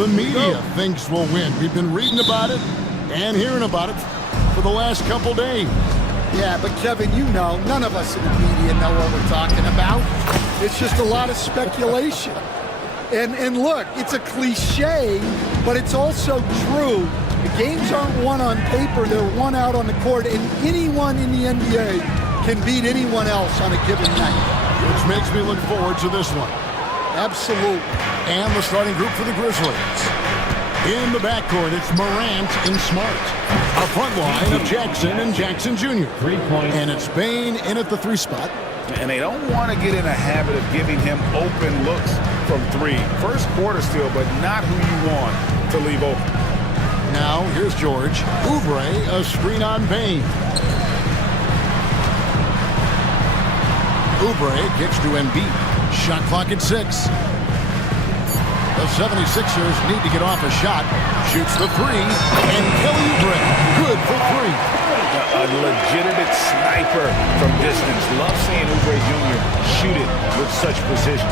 the media thinks will win. We've been reading about it and hearing about it for the last couple days. Yeah, but Kevin, you know, none of us in the media know what we're talking about. It's just a lot of speculation. And look, it's a cliche, but it's also true. The games aren't won on paper, they're won out on the court, and anyone in the NBA can beat anyone else on a given night. Which makes me look forward to this one. Absolutely. And the starting group for the Grizzlies. In the backcourt, it's Morant and Smart. A front line of Jackson and Jackson Jr. 3 points. And it's Bane in at the 3 spot. And they don't want to get in a habit of giving him open looks from 3. First quarter still, but not who you want to leave open. Now, here's George. Oubre, a screen on Bane. Oubre kicks to Embiid. Shot clock at 6. The 76ers need to get off a shot. Shoots the 3. And Kelly Oubre, good for 3. A legitimate sniper from distance. Love seeing Oubre Jr. shoot it with such precision.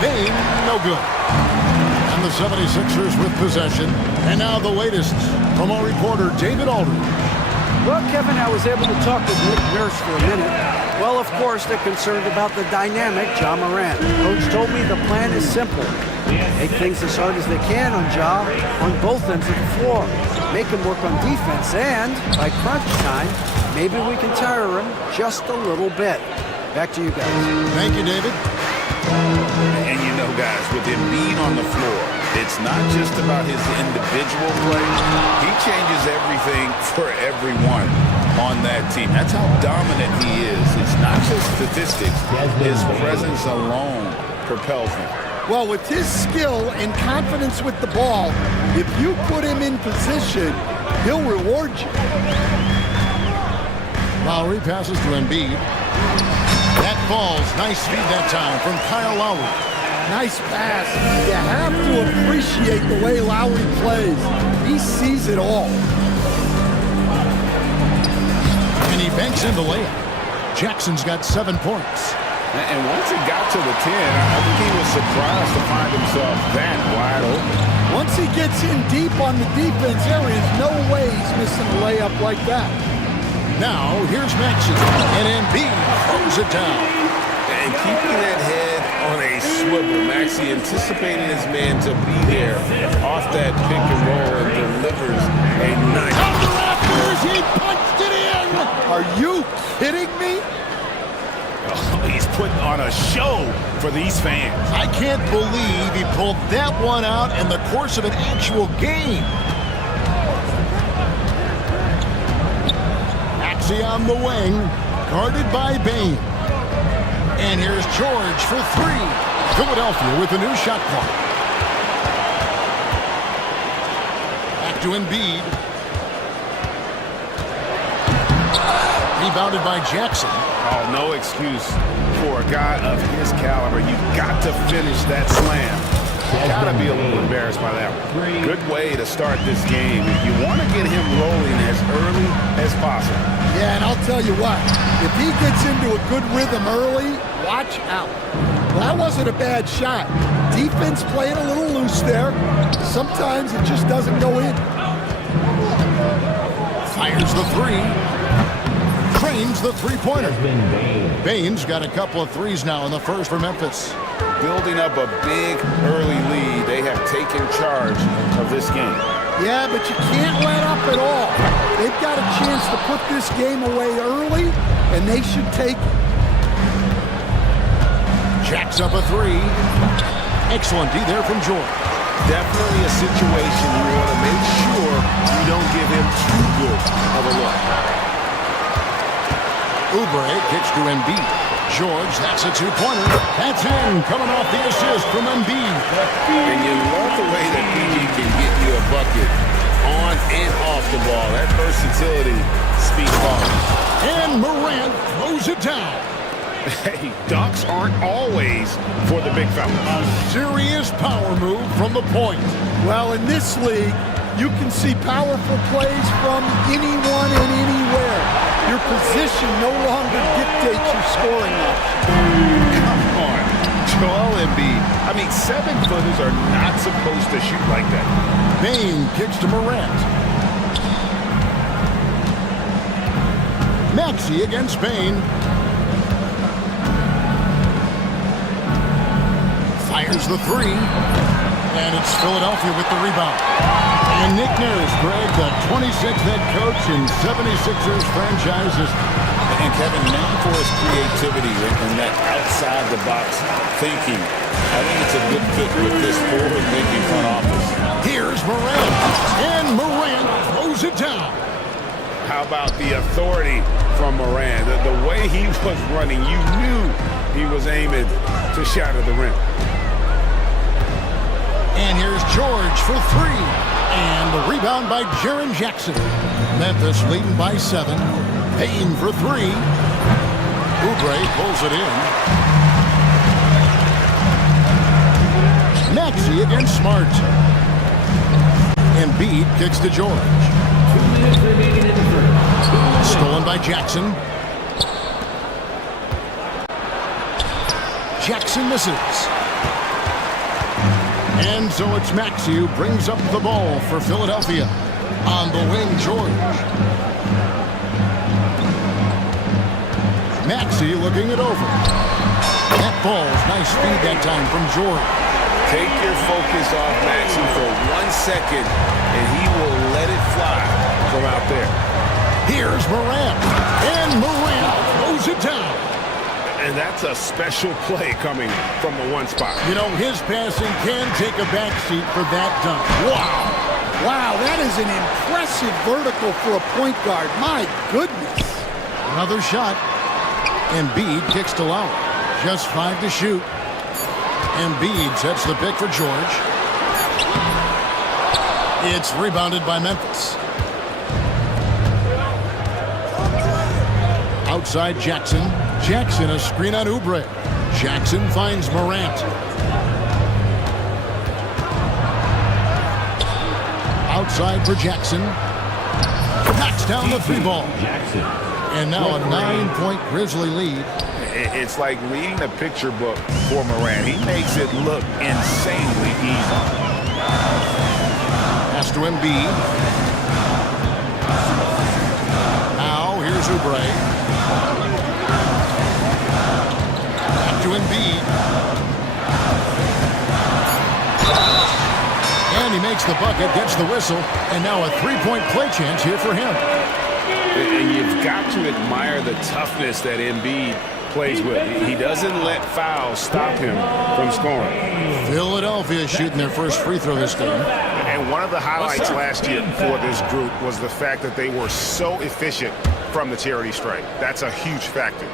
Bane, no good. And the 76ers with possession. And now the latest from our reporter, David Aldridge. Well, Kevin, I was able to talk with Nick Nurse for a minute. Well, of course, they're concerned about the dynamic Ja Morant. Coach told me the plan is simple. Make things as hard as they can on Ja on both ends of the floor. Make him work on defense, and by crunch time, maybe we can tire him just a little bit. Back to you guys. Thank you, David. And you know, guys, with Embiid on the floor, it's not just about his individual play. He changes everything for everyone on that team. That's how dominant he is. It's not just statistics. His presence alone propels him. Well, with his skill and confidence with the ball, if you put him in position, he'll reward you. Lowry passes to Embiid. That falls. Nice feed that time from Kyle Lowry. Nice pass. You have to appreciate the way Lowry plays. He sees it all. And he banks in the layup. Jackson's got 7 points. And once he got to the 10, I think he was surprised to find himself that wide open. Once he gets in deep on the defense, there is no way he's missing a layup like that. Now, here's Maxey. And Embiid throws it down. And keeping that head on a swivel, Maxey anticipating his man to be there off that pick and roll and delivers a nice. On the rafters, he punched it in! Are you kidding me? Oh, he's putting on a show for these fans. I can't believe he pulled that one out in the course of an actual game. Maxey on the wing, guarded by Bane. And here's George for 3. Philadelphia with a new shot clock. Back to Embiid. Rebounded by Jackson. Oh, no excuse for a guy of his caliber. You've got to finish that slam. Got to be a little embarrassed by that one. Good way to start this game. You want to get him rolling as early as possible. Yeah, and I'll tell you what, if he gets into a good rhythm early, watch out. Well, that wasn't a bad shot. Defense playing a little loose there. Sometimes it just doesn't go in. Fires the 3. Trains the 3-pointer. Bane's got a couple of 3s now in the first for Memphis. Building up a big early lead. They have taken charge of this game. Yeah, but you can't let up at all. They've got a chance to put this game away early, and they should take it. Jacks up a 3. Excellent D there from George. Definitely a situation you want to make sure you don't give him too good of a look. Oubre kicks to Embiid. George, that's a 2-pointer. That's in, coming off the assist from Embiid. And you love the way that PG can get you a bucket on and off the ball. That versatility speaks volumes. And Morant throws it down. Hey, dunks aren't always for the big fella. A serious power move from the point. Well, in this league, you can see powerful plays from anyone and anywhere. Your position no longer dictates your scoring option. Come on. Joel Embiid I mean, 7-footers are not supposed to shoot like that. Bain kicks to Morant. Maxey against Bain. Fires the three. And it's Philadelphia with the rebound. And Nick Nurse, Greg, the 26th head coach in 76ers franchises. And Kevin, known for his creativity and that outside-the-box thinking, I think it's a good fit with this forward-thinking front office. Here's Morant. And Morant throws it down. How about the authority from Morant? The way he was running, you knew he was aiming to shatter the rim. And here's George for three. And the rebound by Jaren Jackson. Memphis leading by 7. Payne for three. Oubre pulls it in. Maxey against Smart. Embiid kicks to George. 2 minutes remaining in the first. Stolen by Jackson. Jackson misses. And so it's Maxey who brings up the ball for Philadelphia. On the wing, George. Maxey looking it over. That ball's nice feed that time from George. Take your focus off Maxey for 1 second, and he will let it fly from out there. Here's Morant. And Morant throws it down. And that's a special play coming from the one spot. You know, his passing can take a backseat for that dunk. Wow. Wow, that is an impressive vertical for a point guard. My goodness. Another shot. Embiid kicks to Lowry. Just 5 to shoot. Embiid sets the pick for George. It's rebounded by Memphis. Outside Jackson. Jackson a screen on Oubre. Jackson finds Morant. Outside for Jackson. Knocks down the three ball. Jackson. And now a 9-point Grizzly lead. It's like reading the picture book for Morant. He makes it look insanely easy. Pass to Embiid. Now here's Oubre. Back to Embiid. And he makes the bucket, gets the whistle, and now a 3-point play chance here for him. And you've got to admire the toughness that Embiid plays with. He doesn't let fouls stop him from scoring. Philadelphia shooting their first free throw this game. And one of the highlights last year for this group was the fact that they were so efficient from the charity stripe. That's a huge factor.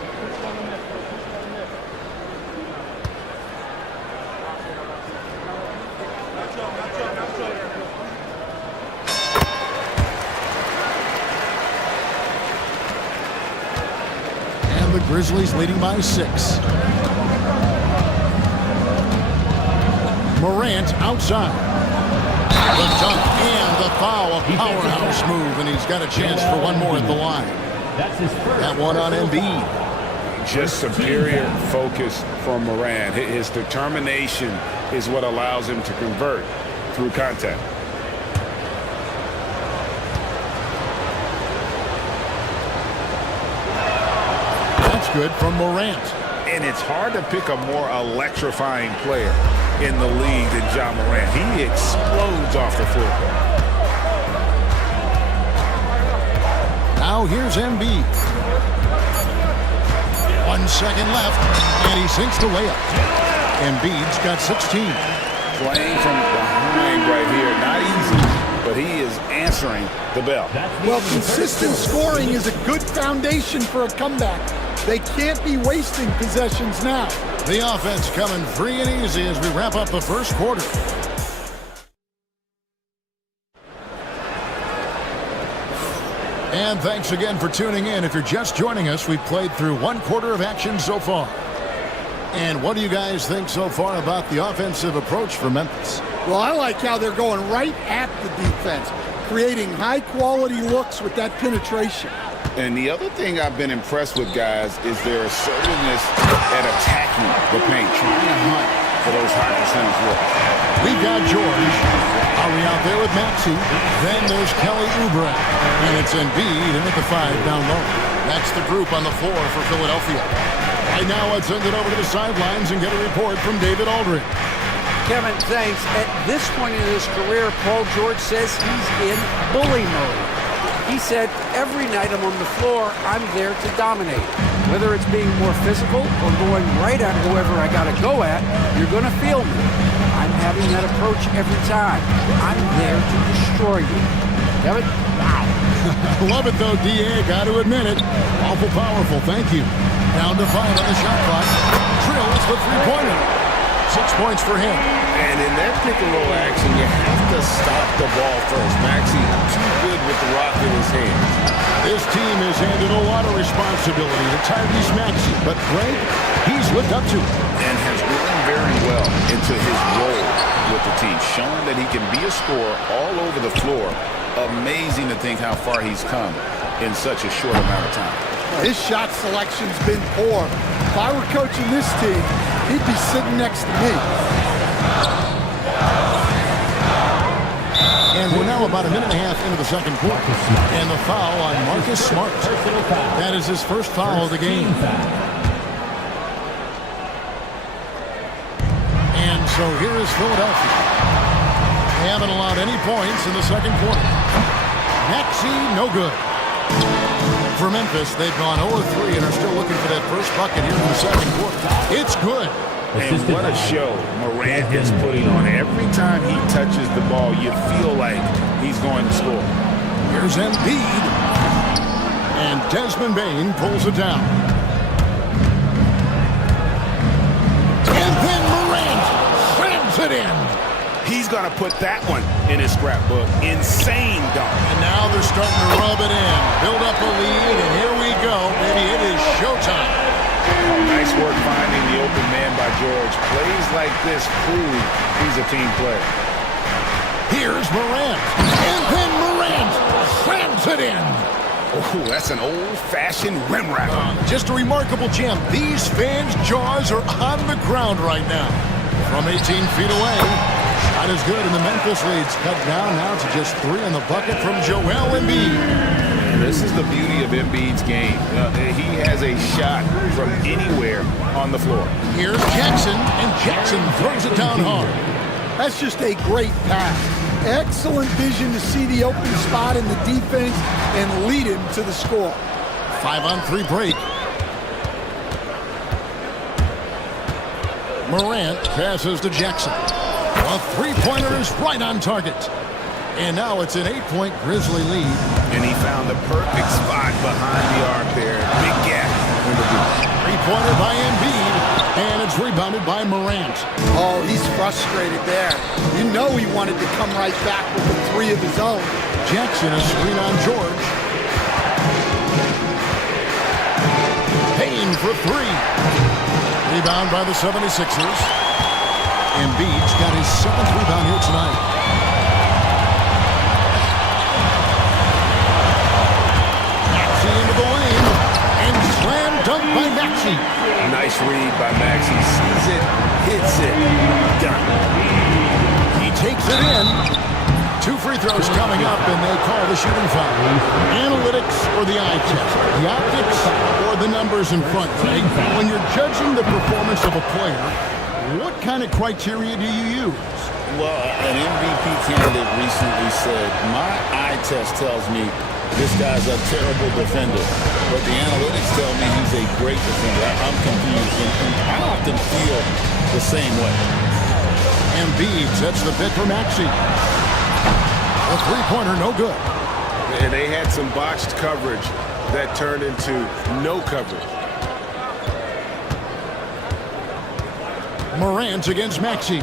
The Grizzlies leading by 6. Morant outside. The dunk and the foul. A powerhouse move, and he's got a chance for one more at the line. That's his first. That one on Embiid. Just superior focus from Morant. His determination is what allows him to convert through contact. Good from Morant. And it's hard to pick a more electrifying player in the league than Ja Morant. He explodes off the floor. Now here's Embiid. 1 second left, and he sinks the layup. Embiid's got 16. Playing from behind right here, not easy, but he is answering the bell. Well, consistent scoring is a good foundation for a comeback. They can't be wasting possessions now. The offense coming free and easy as we wrap up the first quarter. And thanks again for tuning in. If you're just joining us, we've played through 1 quarter of action so far. And what do you guys think so far about the offensive approach for Memphis? Well, I like how they're going right at the defense, creating high-quality looks with that penetration. And the other thing I've been impressed with, guys, is their assertiveness at attacking the paint, trying to hunt for those high percentage looks. We've got George. Are we out there with Maxey? Then there's Kelly Oubre. And it's Embiid in at the 5 down low. That's the group on the floor for Philadelphia. Right now, let's send it over to the sidelines and get a report from David Aldridge. Kevin, thanks. At this point in his career, Paul George says he's in bully mode. He said, every night I'm on the floor, I'm there to dominate. Whether it's being more physical or going right at whoever I got to go at, you're going to feel me. I'm having that approach every time. I'm there to destroy you. Kevin? Wow. Love it, though, D.A. Got to admit it. Awful powerful. Thank you. Down to 5 on the shot clock. Drills the three-pointer. 6 points for him. And in that pick-and-roll action, you have to stop the ball first. Maxey too good with the rock in his hands. This team has handed a lot of responsibility to Tyrese Maxey, but Greg, he's lived up to it. And has grown very well into his role with the team, showing that he can be a scorer all over the floor. Amazing to think how far he's come in such a short amount of time. His shot selection's been poor. If I were coaching this team, he'd be sitting next to me. And we're now about a minute and a half into the second quarter. And the foul on Marcus Smart. That is his first foul of the game. And so here is Philadelphia. They haven't allowed any points in the second quarter. Maxey, no good. For Memphis, they've gone 0-3 and are still looking for that first bucket here in the second quarter. It's good. And what a show Morant is putting on. Every time he touches the ball, you feel like he's going to score. Here's Embiid. And Desmond Bane pulls it down. And then Morant slams it in. He's going to put that one in his scrapbook. Insane dunk. And now they're starting to rub it in. Build up a lead, and here we go. Baby, it is showtime. Oh, nice work finding the open man by George. Plays like this prove he's a team player. Here's Morant. And then Morant slams it in. Oh, that's an old-fashioned rim wrap. Just a remarkable jam. These fans' jaws are on the ground right now. From 18 feet away. Shot is good, and the Memphis lead's cut down now to just 3 on the bucket from Joel Embiid. And this is the beauty of Embiid's game. He has a shot from anywhere on the floor. Here's Jackson, and Jackson throws it down hard. That's just a great pass. Excellent vision to see the open spot in the defense and lead him to the score. 5-on-3 break. Morant passes to Jackson. A three-pointer is right on target. And now it's an 8-point Grizzly lead. And he found the perfect spot behind the arc there. Big gap in the booth. Three-pointer by Embiid. And it's rebounded by Morant. Oh, he's frustrated there. You know he wanted to come right back with the 3 of his own. Jackson, a screen on George. Payne for 3. Rebound by the 76ers. Embiid's got his 7th rebound here tonight. Maxey into the lane. And slam dunk by Maxey. Nice read by Maxey. Sees it, hits it, done. He takes it in. 2 free throws coming up, and they call the shooting foul. Analytics or the eye test? The optics or the numbers in front? When you're judging the performance of a player, what kind of criteria do you use? Well, an MVP candidate recently said, my eye test tells me this guy's a terrible defender, but the analytics tell me he's a great defender. I'm confused, and I often feel the same way. Embiid sets the bid for Maxey. A three-pointer, no good. And they had some botched coverage that turned into no coverage. Morant against Maxey.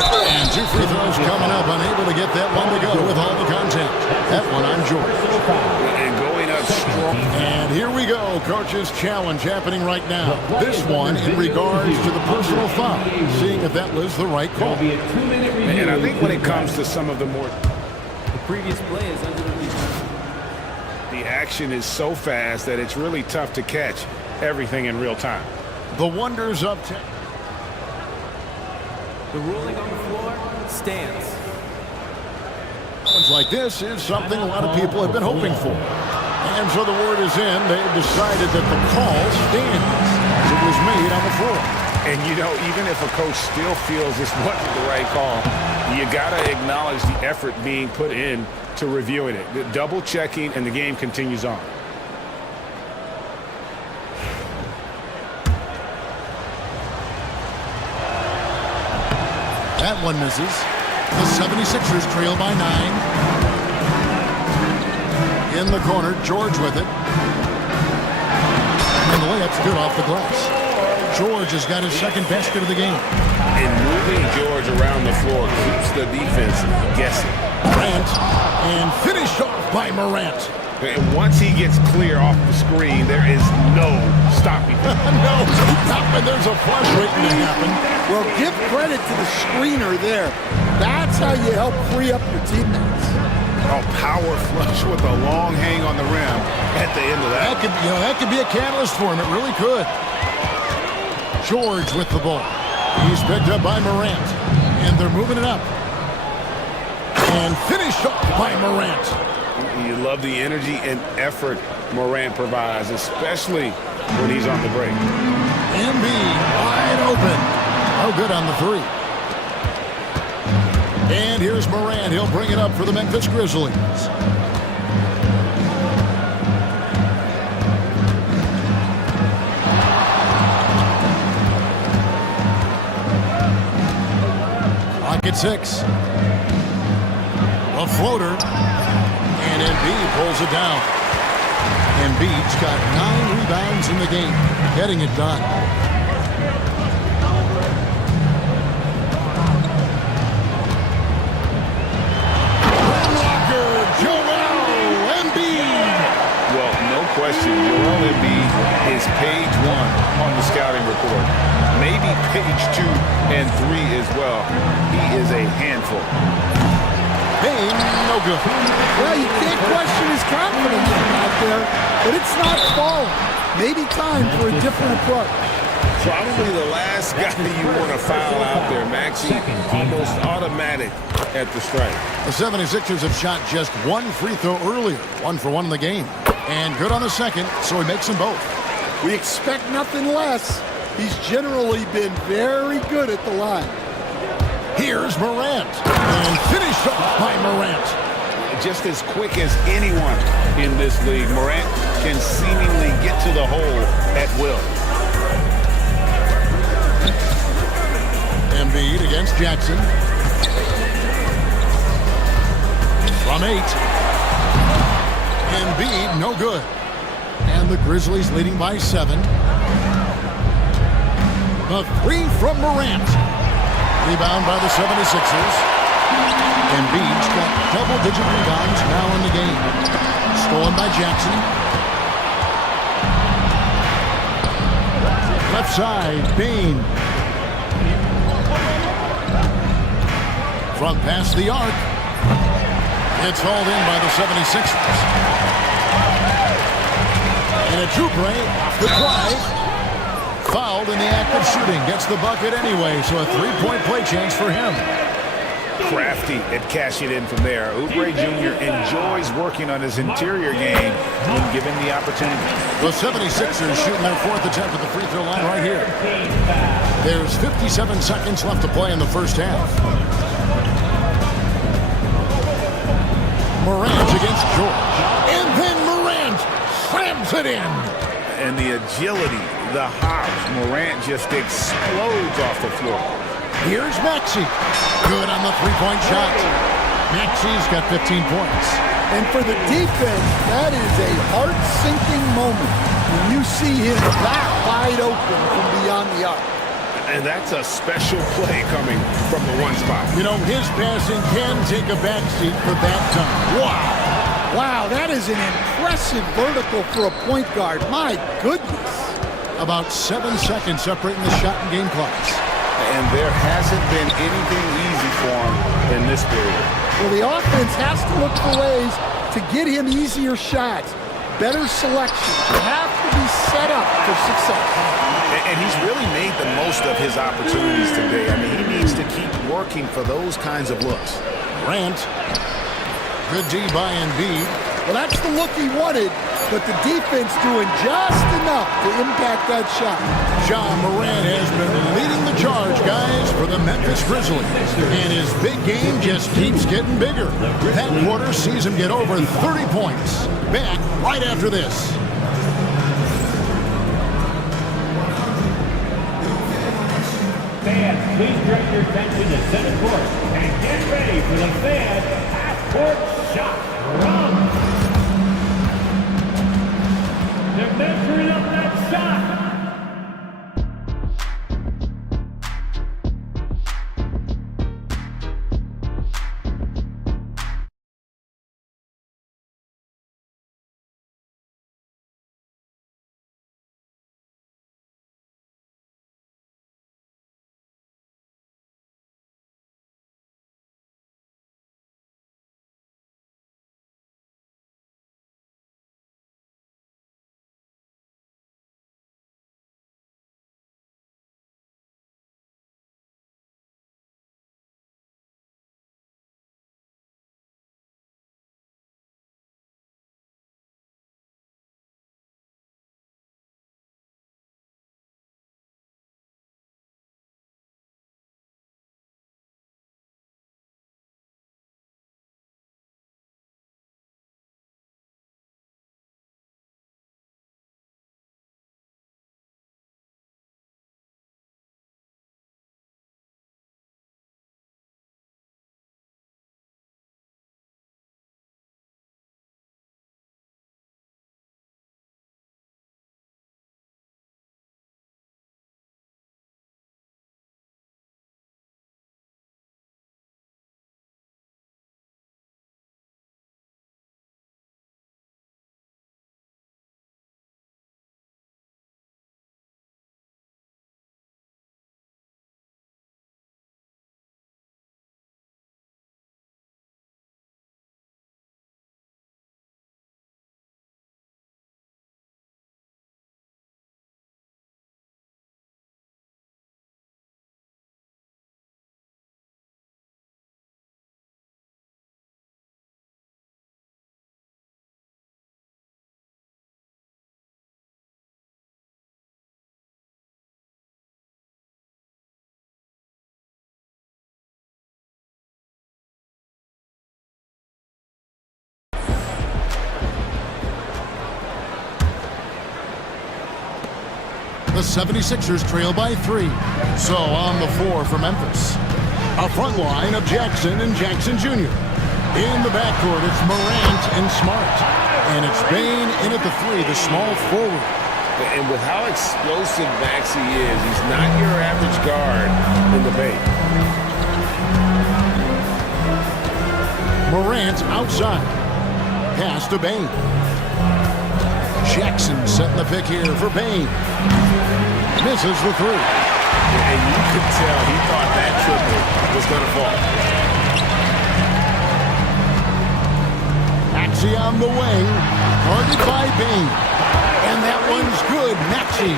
And 2 free throws coming up, unable to get that one to go with all the contact. That one on George. And going up strong. And here we go, coach's challenge happening right now. This one in regards to the personal foul, seeing if that was the right call. And I think when it comes to some of the more... The previous play is under the rebound. The action is so fast that it's really tough to catch everything in real time. The wonders of The ruling on the floor stands. Moments like this is something a lot of people have been hoping for. And so the word is in. They've decided that the call stands as it was made on the floor. And, you know, even if a coach still feels this wasn't the right call, you got to acknowledge the effort being put in to reviewing it. The double checking, and the game continues on. That one misses. The 76ers trail by 9. In the corner, George with it. And the layup's good off the glass. George has got his second basket of the game. And moving George around the floor keeps the defense guessing. Morant, and finished off by Morant. And once he gets clear off the screen, there is no stopping him. No, and there's a flush waiting to happen. Well, give credit to the screener there. That's how you help free up your teammates. A power flush with a long hang on the rim at the end of that. That could be a catalyst for him. It really could. George with the ball. He's picked up by Morant. And they're moving it up. And finished off by Morant. You love the energy and effort Morant provides, especially when he's on the break. Embiid wide open. Oh, good on the three. And here's Morant. He'll bring it up for the Memphis Grizzlies. Clock at 6. A floater. And Embiid pulls it down. Embiid's got 9 rebounds in the game, getting it done. Blocker, Joel Embiid. Well, no question, Joel Embiid is page 1 on the scouting report. Maybe page 2 and 3 as well. He is a handful. Game, no good. Well, you can't question his confidence from out there, but it's not falling. Maybe time for a different approach. Probably the last guy you want to foul out there, Maxey. Almost automatic at the strike. The 76ers have shot just 1 free throw earlier, 1 for 1 in the game. And good on the second, so he makes them both. We expect nothing less. He's generally been very good at the line. Here's Morant, and finished off by Morant. Just as quick as anyone in this league, Morant can seemingly get to the hole at will. Embiid against Jackson. From 8. Embiid, no good. And the Grizzlies leading by 7. The 3 from Morant. Rebound by the 76ers. Embiid's got double-digit rebounds now in the game. Stolen by Jackson. Left side, Bain. From past the arc. It's hauled in by the 76ers. And a Jubre off the drive. Fouled in the act of shooting. Gets the bucket anyway, so a 3-point play chance for him. Crafty at cashing in from there. Oubre Jr. enjoys working on his interior game when given the opportunity. The 76ers shooting their 4th attempt at the free throw line right here. There's 57 seconds left to play in the first half. Morant against George. And then Morant slams it in. And the agility, the hops, Morant just explodes off the floor. Here's Maxey. Good on the 3-point shot. Maxey's got 15 points. And for the defense, that is a heart-sinking moment when you see him that wide open from beyond the arc. And that's a special play coming from the one spot. You know, his passing can take a backseat for that time. Wow. Wow, that is an impressive vertical for a point guard. My goodness. About 7 seconds separating the shot and game clocks. And there hasn't been anything easy for him in this period. Well, the offense has to look for ways to get him easier shots, better selection. You have to be he's set up for success. And he's really made the most of his opportunities today. I mean, he needs to keep working for those kinds of looks. Grant. Good D by Embiid. Well, that's the look he wanted, but the defense doing just enough to impact that shot. Ja Morant has been leading the charge, guys, for the Memphis Grizzlies. And his big game just keeps getting bigger. That quarter sees him get over 30 points. Back right after this. Fans, please direct your attention to center court and get ready for the fan half-court shot run. They're measuring up that shot. The 76ers trail by 3. So on the floor for Memphis, a front line of Jackson and Jackson Jr. In the backcourt, it's Morant and Smart. And it's Bane in at the 3, the small forward. And with how explosive Maxey is, he's not your average guard in the paint. Morant outside. Pass to Bane. Jackson setting the pick here for Bane. Misses the 3. And you could tell he thought that triple was going to fall. Maxey on the wing. Guarded by Bane. And that one's good. Maxey.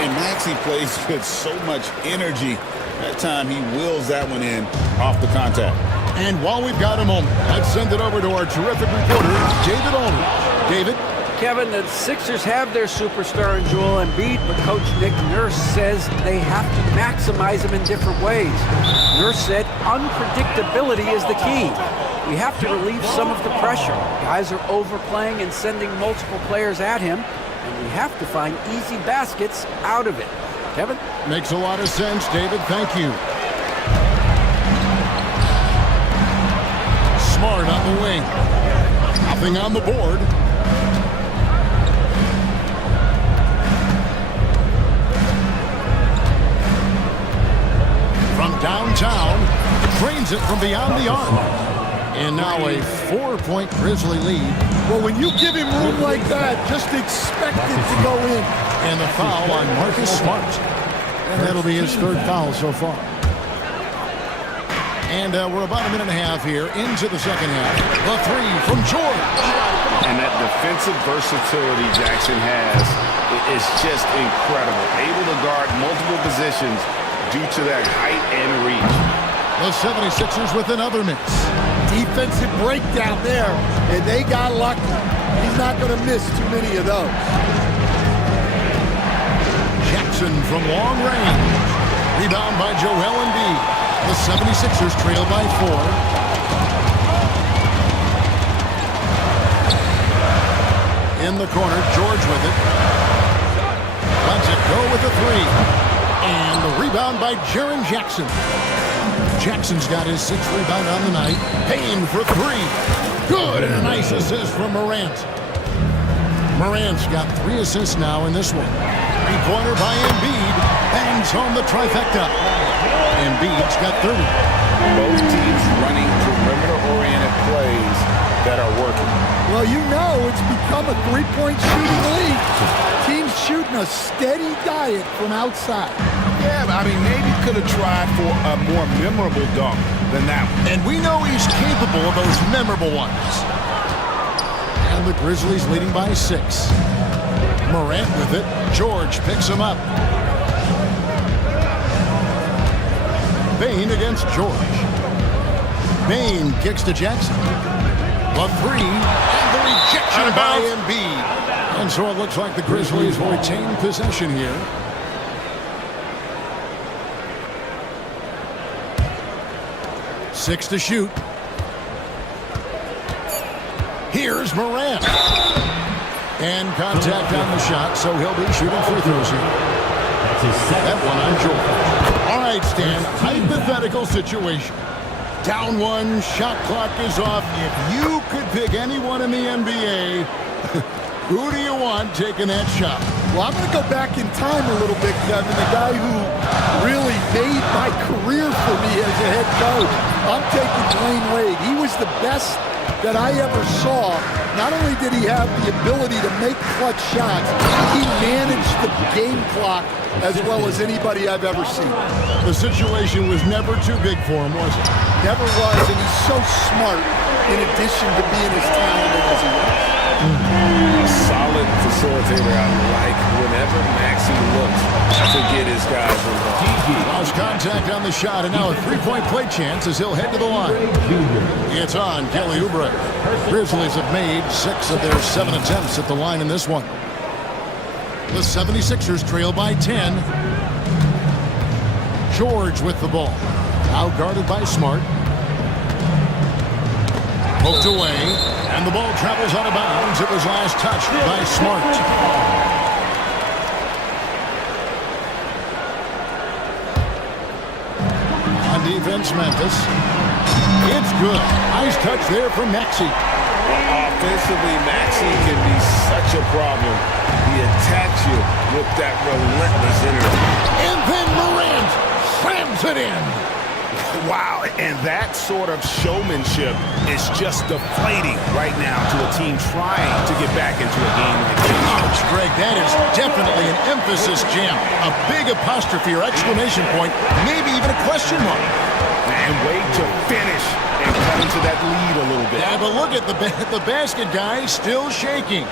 And Maxey plays with so much energy. That time he wills that one in off the contact. And while we've got a moment, let's send it over to our terrific reporter, David Aldridge. David? Kevin, the Sixers have their superstar in Joel Embiid, but Coach Nick Nurse says they have to maximize him in different ways. Nurse said unpredictability is the key. We have to relieve some of the pressure. Guys are overplaying and sending multiple players at him, and we have to find easy baskets out of it. Kevin? Makes a lot of sense, David. Thank you. Smart on the wing. Nothing on the board. From downtown, drains it from beyond the arc. And now a 4-point Grizzly lead. Well, when you give him room like that, just expect it to go in. And the foul on Marcus Smart. And that'll be his 3rd foul so far. And we're about a minute and a half here into the second half. The three from George. And that defensive versatility Jackson has is just incredible. Able to guard multiple positions due to that height and reach. The 76ers with another miss. Defensive breakdown there, and they got lucky. He's not going to miss too many of those. Jackson from long range. Rebound by Joel Embiid. The 76ers trail by 4. In the corner, George with it. Lets it go with the 3. And the rebound by Jaren Jackson. Jackson's got his 6th rebound on the night. Payne for 3. Good, and a nice assist from Morant. Morant's got 3 assists now in this one. Three-pointer by Embiid. Bangs home the trifecta. Embiid's got 30. Both teams running perimeter-oriented plays that are working. Well, you know it's become a three-point shooting league. Teams shooting a steady diet from outside. Yeah, but I mean, maybe could have tried for a more memorable dunk than that one. And we know he's capable of those memorable ones. And the Grizzlies leading by 6. Morant with it. George picks him up. Payne against George. Payne kicks to Jackson. The 3 and the rejection by Embiid. And so it looks like the Grizzlies will retain possession here. Six to shoot. Here's Morant. And contact on the shot, so he'll be shooting free throws here. That one on George. All right, Stan, hypothetical situation. Down 1, shot clock is off. If you could pick anyone in the NBA, who do you want taking that shot? Well, I'm going to go back in time a little bit, Kevin. The guy who really made my career for me as a head coach. I'm taking Dwayne Wade. He was the best that I ever saw. Not only did he have the ability to make clutch shots, he managed the game clock as well as anybody I've ever seen. The situation was never too big for him, was it? Never was, and he's so smart in addition to being as talented as he was. Solid facilitator. I like whenever Maxey looks to get his guys involved. Lost contact on the shot, and now a three-point play chance as he'll head to the line. It's on Kelly Oubre. Grizzlies have made 6 of their 7 attempts at the line in this one. The 76ers trail by 10. George with the ball. Out guarded by Smart. Poked away, and the ball travels out of bounds. It was last touched by Smart. On defense, Memphis. It's good. Nice touch there from Maxey. Offensively, Maxey can be such a problem. He attacks you with that relentless energy. And then Morant slams it in. Wow, and that sort of showmanship is just deflating right now to a team trying to get back into a game like this. Ouch, Greg, that is definitely an emphasis jam. A big apostrophe or exclamation point, maybe even a question mark. And wait to finish and cut into that lead a little bit. Yeah, but look at the basket guy still shaking.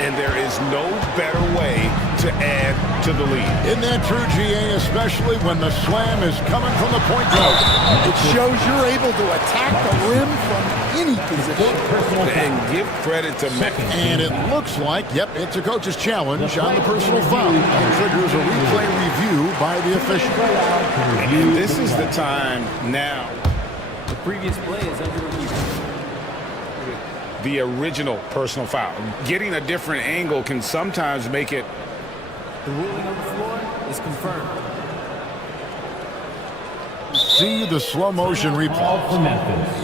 And there is no better way to add to the lead. Isn't that true, GA, especially when the slam is coming from the point guard? It shows you're able to attack the rim from any position. And give credit to Memphis. And it looks like, yep, it's a coach's challenge on the personal foul. It triggers a replay review by the official. And this is the time now. The previous play is under review. The original personal foul. Getting a different angle can sometimes make it. The ruling on the floor is confirmed. See the slow motion replay.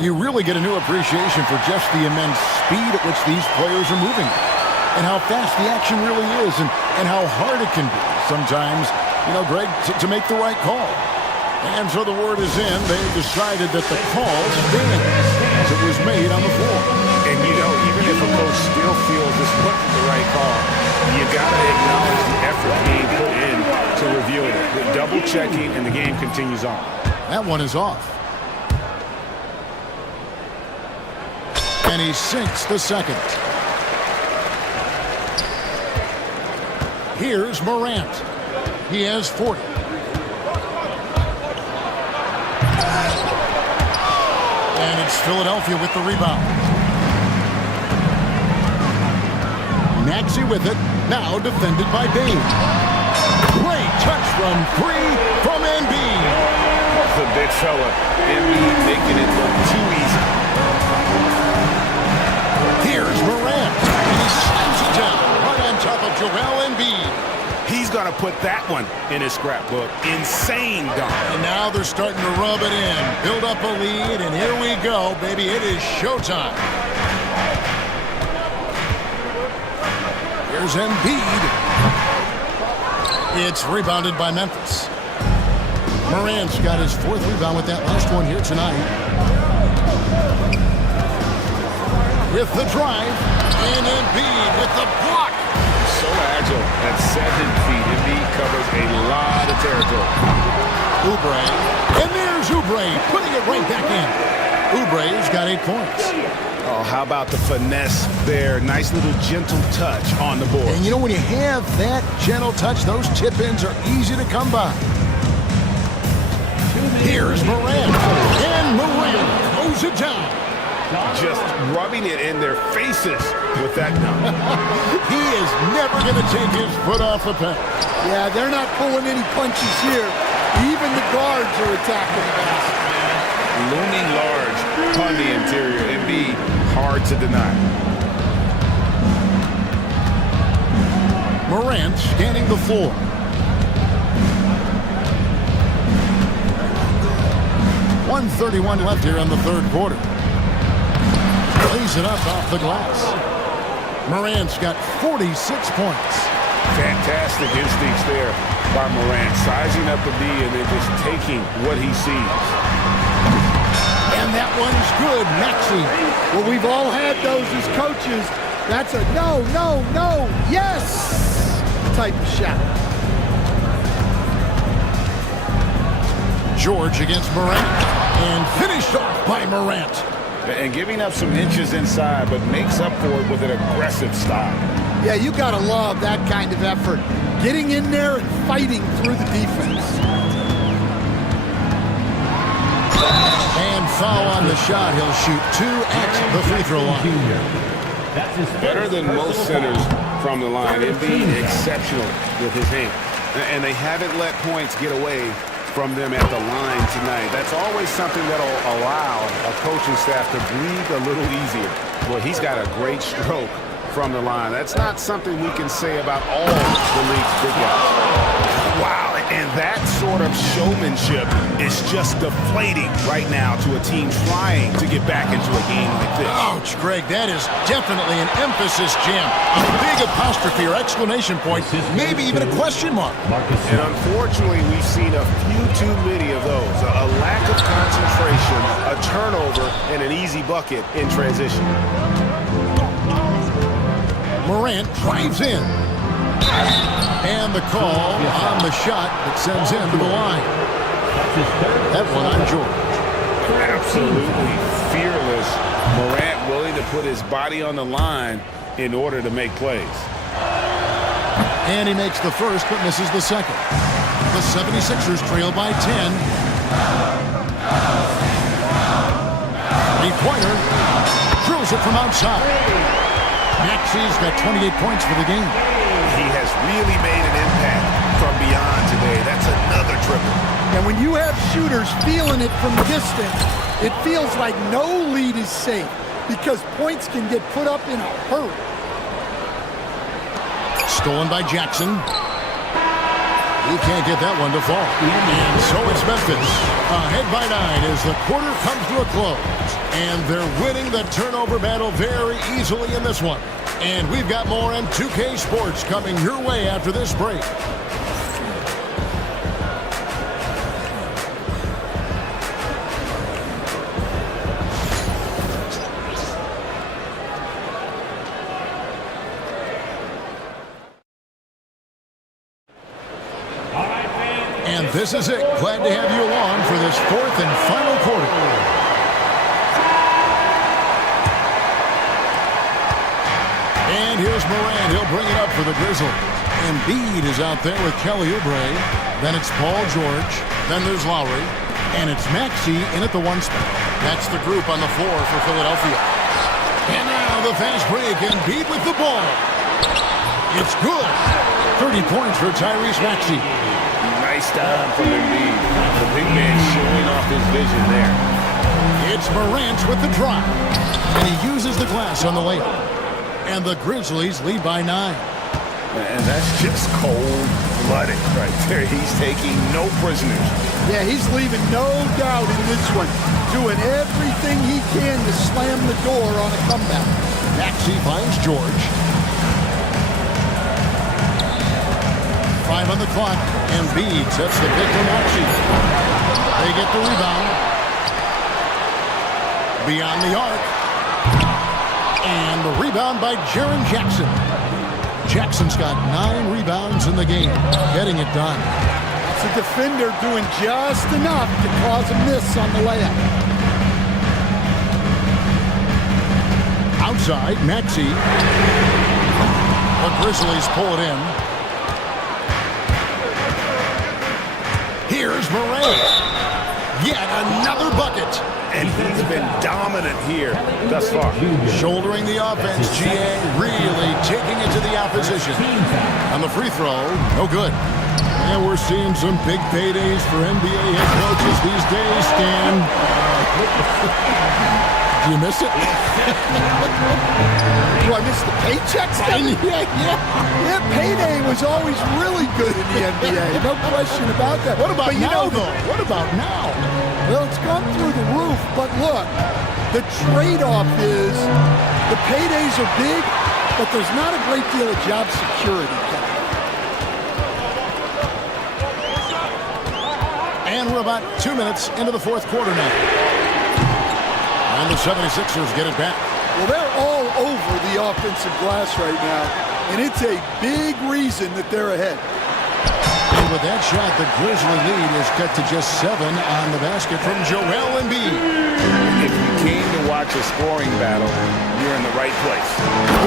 You really get a new appreciation for just the immense speed at which these players are moving. And how fast the action really is and how hard it can be sometimes, you know, Greg, to make the right call. And so the word is in. They've decided that the call stands as it was made on the floor. And, you know, even if a coach still feels this wasn't the right call, you got to acknowledge the effort being put in to reviewing it. The double checking, and the game continues on. That one is off. And he sinks the second. Here's Morant. He has 40. And it's Philadelphia with the rebound. Maxey with it. Now defended by Bain. Great touch from three from Embiid. The big fella. Embiid making it look too easy. Here's Morant. He slams it down right on top of Joel Embiid. He's going to put that one in his scrapbook. Insane dunk. And now they're starting to rub it in. Build up a lead, and here we go, baby. It is showtime. Here's Embiid. It's rebounded by Memphis. Morant's got his fourth rebound with that last one here tonight. With the drive, and Embiid with the block. So agile at 7 feet. Embiid covers a lot of territory. Oubre. And there's Oubre putting it right back in. Oubre's got 8 points. Oh, how about the finesse there? Nice little gentle touch on the board. And you know, when you have that gentle touch, those tip-ins are easy to come by. Here's Morant. And Morant throws it down. Just rubbing it in their faces with that dunk. He is never going to take his foot off the pedal. Yeah, they're not pulling any punches here. Even the guards are attacking the basket. Looming large on the interior. Embiid, hard to deny. Morant scanning the floor. .131 left here in the third quarter. Lays it up off the glass. Morant's got 46 points. Fantastic instincts there by Morant. Sizing up the D and then just taking what he sees. And that one's good, Maxey. Well, we've all had those as coaches. That's a no, no, no, yes type of shot. George against Morant. And finished off by Morant. And giving up some inches inside, but makes up for it with an aggressive style. Yeah, you got to love that kind of effort. Getting in there and fighting through the defense. And foul on the shot. He'll shoot 2 at the free throw line. Better than most centers from the line. Embiid exceptional with his hand. And they haven't let points get away from them at the line tonight. That's always something that'll allow a coaching staff to breathe a little easier. Well, he's got a great stroke from the line. That's not something we can say about all the league's big guys. Wow, and that sort of showmanship is just deflating right now to a team trying to get back into a game like this. Ouch, Greg, that is definitely an emphasis jam. A big apostrophe or exclamation point, maybe even a question mark. And unfortunately, we've seen a few too many of those. A lack of concentration, a turnover, and an easy bucket in transition. Morant drives in. And the call on the shot that sends him to the line. That one on George. Absolutely fearless. Morant willing to put his body on the line in order to make plays. And he makes the first but misses the second. The 76ers trail by 10. Pointer drills it from outside. Maxey's got 28 points for the game. He has really made an impact from beyond today. That's another triple. And when you have shooters feeling it from distance, it feels like no lead is safe because points can get put up in a hurry. Stolen by Jackson. He can't get that one to fall. And so it's Memphis. Ahead by 9 as the quarter comes to a close. And they're winning the turnover battle very easily in this one. And we've got more M2K Sports coming your way after this break. And this is it. Glad to have you along for this fourth and final quarter. And here's Morant. He'll bring it up for the Grizzlies. Embiid is out there with Kelly Oubre. Then it's Paul George. Then there's Lowry. And it's Maxey in at the 1 spot. That's the group on the floor for Philadelphia. And now the fast break. Embiid with the ball. It's good. 30 points for Tyrese Maxey. Nice time from Embiid. The big man showing off his vision there. It's Morant with the drive. And he uses the glass on the layup. And the Grizzlies lead by 9. And that's just cold-blooded right there. He's taking no prisoners. Yeah, he's leaving no doubt in this one. Doing everything he can to slam the door on a comeback. Maxey finds George. 5 on the clock. Embiid sets the pick to Maxey. They get the rebound. Beyond the arc. And the rebound by Jaren Jackson. Jackson's got 9 rebounds in the game, getting it done. It's a defender doing just enough to cause a miss on the layup. Outside, Maxey. The Grizzlies pull it in. Here's Morant. Yet another bucket. And he's been dominant here thus far. Shouldering the offense, GA really taking it to the opposition. On the free throw, no good. And we're seeing some big paydays for NBA head coaches these days, Stan. Do you miss it? Do I miss the paychecks? Yeah, payday was always really good in the NBA. No question about that. What about now, though? What about now? Well, it's gone through the roof, but look, the trade-off is the paydays are big, but there's not a great deal of job security. And we're about 2 minutes into the 4th quarter now. And the 76ers get it back. Well, they're all over the offensive glass right now, and it's a big reason that they're ahead. And with that shot, the Grizzly lead is cut to just 7 on the basket from Joel Embiid. If you came to watch a scoring battle, you're in the right place.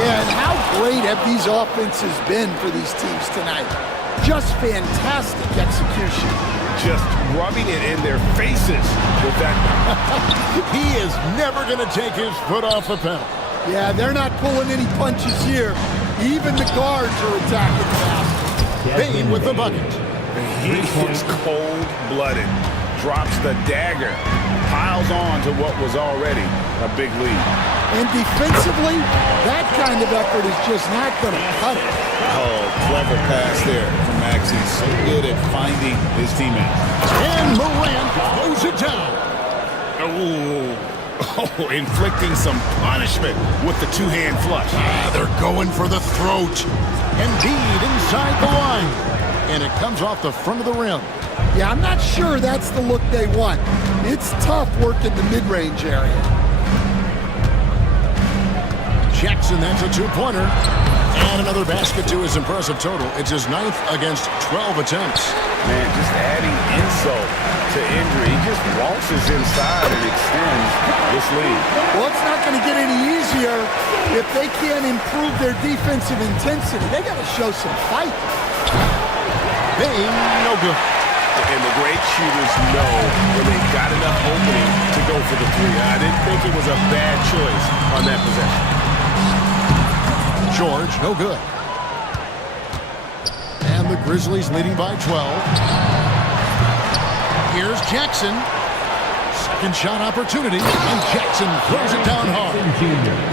Yeah, and how great have these offenses been for these teams tonight? Just fantastic execution. Just rubbing it in their faces with that. He is never going to take his foot off the pedal. Yeah, they're not pulling any punches here. Even the guards are attacking the basket. Bane with the bucket. He is cold-blooded. Drops the dagger. Piles on to what was already a big lead. And defensively, that kind of effort is just not going to cut it. Oh, clever pass there from Maxey. So good at finding his teammates. And Morant throws it down. Oh, inflicting some punishment with the two-hand flush. They're going for the throat. Embiid inside the line. And it comes off the front of the rim. Yeah, I'm not sure that's the look they want. It's tough working the mid-range area. Jackson, that's a 2-pointer. And another basket to his impressive total. It's his 9th against 12 attempts. Man, just adding insult to injury. He just waltzes inside and extends this lead. Well, it's not going to get any easier if they can't improve their defensive intensity. They got to show some fight. Bane, no good. And the great shooters know when they've got enough opening to go for the three. I didn't think it was a bad choice on that possession. George, no good. And the Grizzlies leading by 12. Here's Jackson. Second shot opportunity, and Jackson throws it down hard.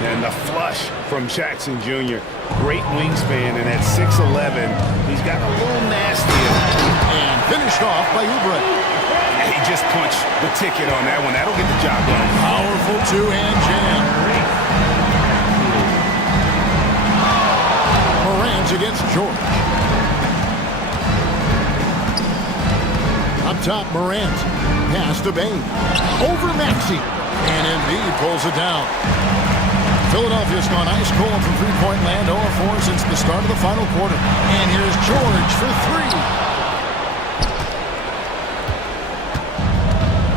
And the flush from Jackson Jr. Great wingspan, and at 6'11", he's got a little nasty. And finished off by Oubre. He just punched the ticket on that one. That'll get the job done. Powerful two-hand jam. Morant against George. Up top, Morant. Pass to Bane. Over Maxey. And Embiid pulls it down. Philadelphia's gone ice cold from three-point land, 0-4 since the start of the final quarter. And here's George for 3.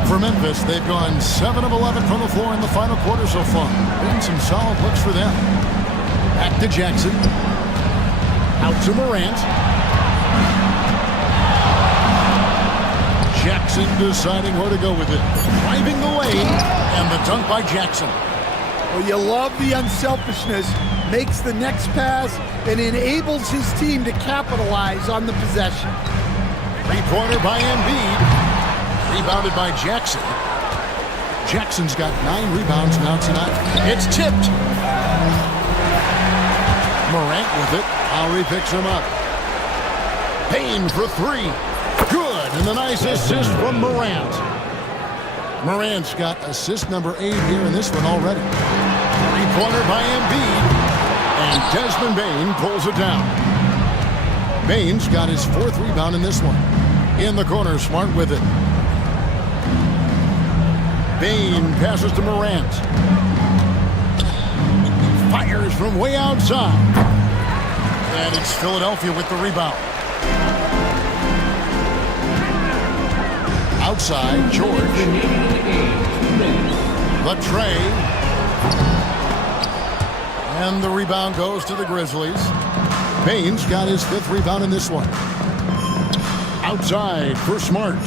For Memphis, they've gone 7 of 11 from the floor in the final quarter so far. Been some solid looks for them. Back to Jackson. Out to Morant. Jackson deciding where to go with it. Driving the lane, and the dunk by Jackson. Well, you love the unselfishness. Makes the next pass and enables his team to capitalize on the possession. Three-pointer by Embiid. Rebounded by Jackson. Jackson's got 9 rebounds now tonight. It's tipped. Morant with it. Lowry picks him up. Payne for 3. Good, and the nice assist from Morant. Morant's got assist number 8 here in this one already. Three-pointer by Embiid, and Desmond Bane pulls it down. Bane's got his 4th rebound in this one. In the corner, Smart with it. Bane passes to Morant. Fires from way outside. And it's Philadelphia with the rebound. Outside, George. The tray. And the rebound goes to the Grizzlies. Bane's got his 5th rebound in this one. Outside for Smart.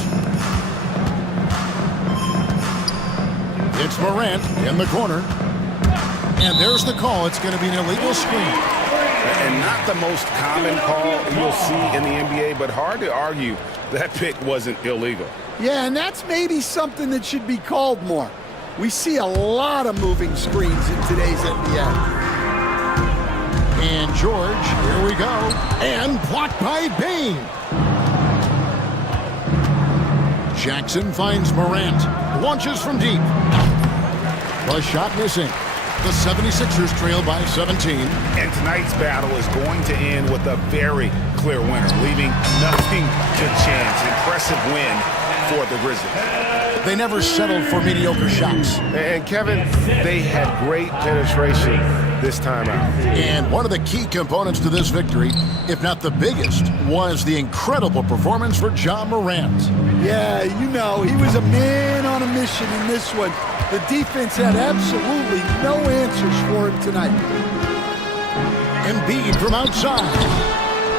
It's Morant in the corner. And there's the call. It's going to be an illegal screen. And not the most common call you'll see in the NBA, but hard to argue that pick wasn't illegal. Yeah, and that's maybe something that should be called more. We see a lot of moving screens in today's NBA. And George, here we go. And blocked by Bane. Jackson finds Morant. Launches from deep. The shot missing. The 76ers trail by 17. And tonight's battle is going to end with a very clear winner, leaving nothing to chance. Impressive win for the Grizzlies. They never settled for mediocre shots. And Kevin, they had great penetration this time out. And one of the key components to this victory, if not the biggest, was the incredible performance for Ja Morant. Yeah, you know, he was a man on a mission in this one. The defense had absolutely no answers for him tonight. Embiid from outside.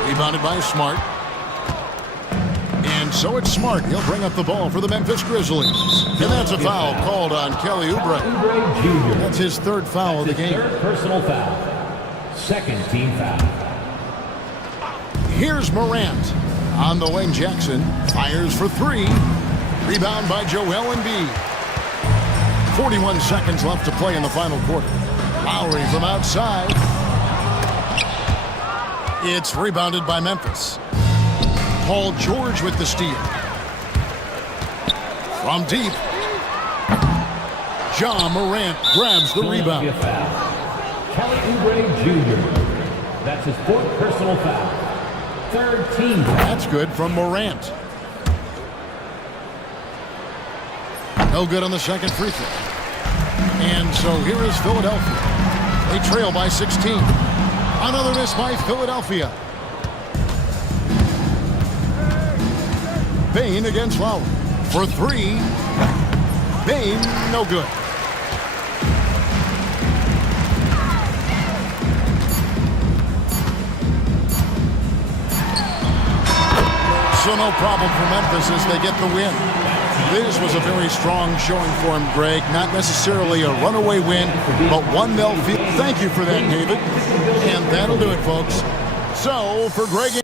Rebounded by Smart. And so it's Smart. He'll bring up the ball for the Memphis Grizzlies. And that's a foul called on Kelly Oubre. That's his 3rd foul of the game. 3rd personal foul. 2nd team foul. Here's Morant. On the wing, Jackson fires for 3. Rebound by Joel Embiid. 41 seconds left to play in the final quarter. Lowry from outside. It's rebounded by Memphis. Paul George with the steal. From deep. Ja Morant grabs the rebound. Kelly Oubre Jr. That's his 4th personal foul. 3rd team foul. That's good from Morant. No good on the second free throw. And so here is Philadelphia. They trail by 16. Another miss by Philadelphia. Bane against Lowry. For 3. Bane, no good. So no problem for Memphis as they get the win. This was a very strong showing for him, Greg. Not necessarily a runaway win, but one they'll feel. Thank you for that, David. And that'll do it, folks. So for Greg...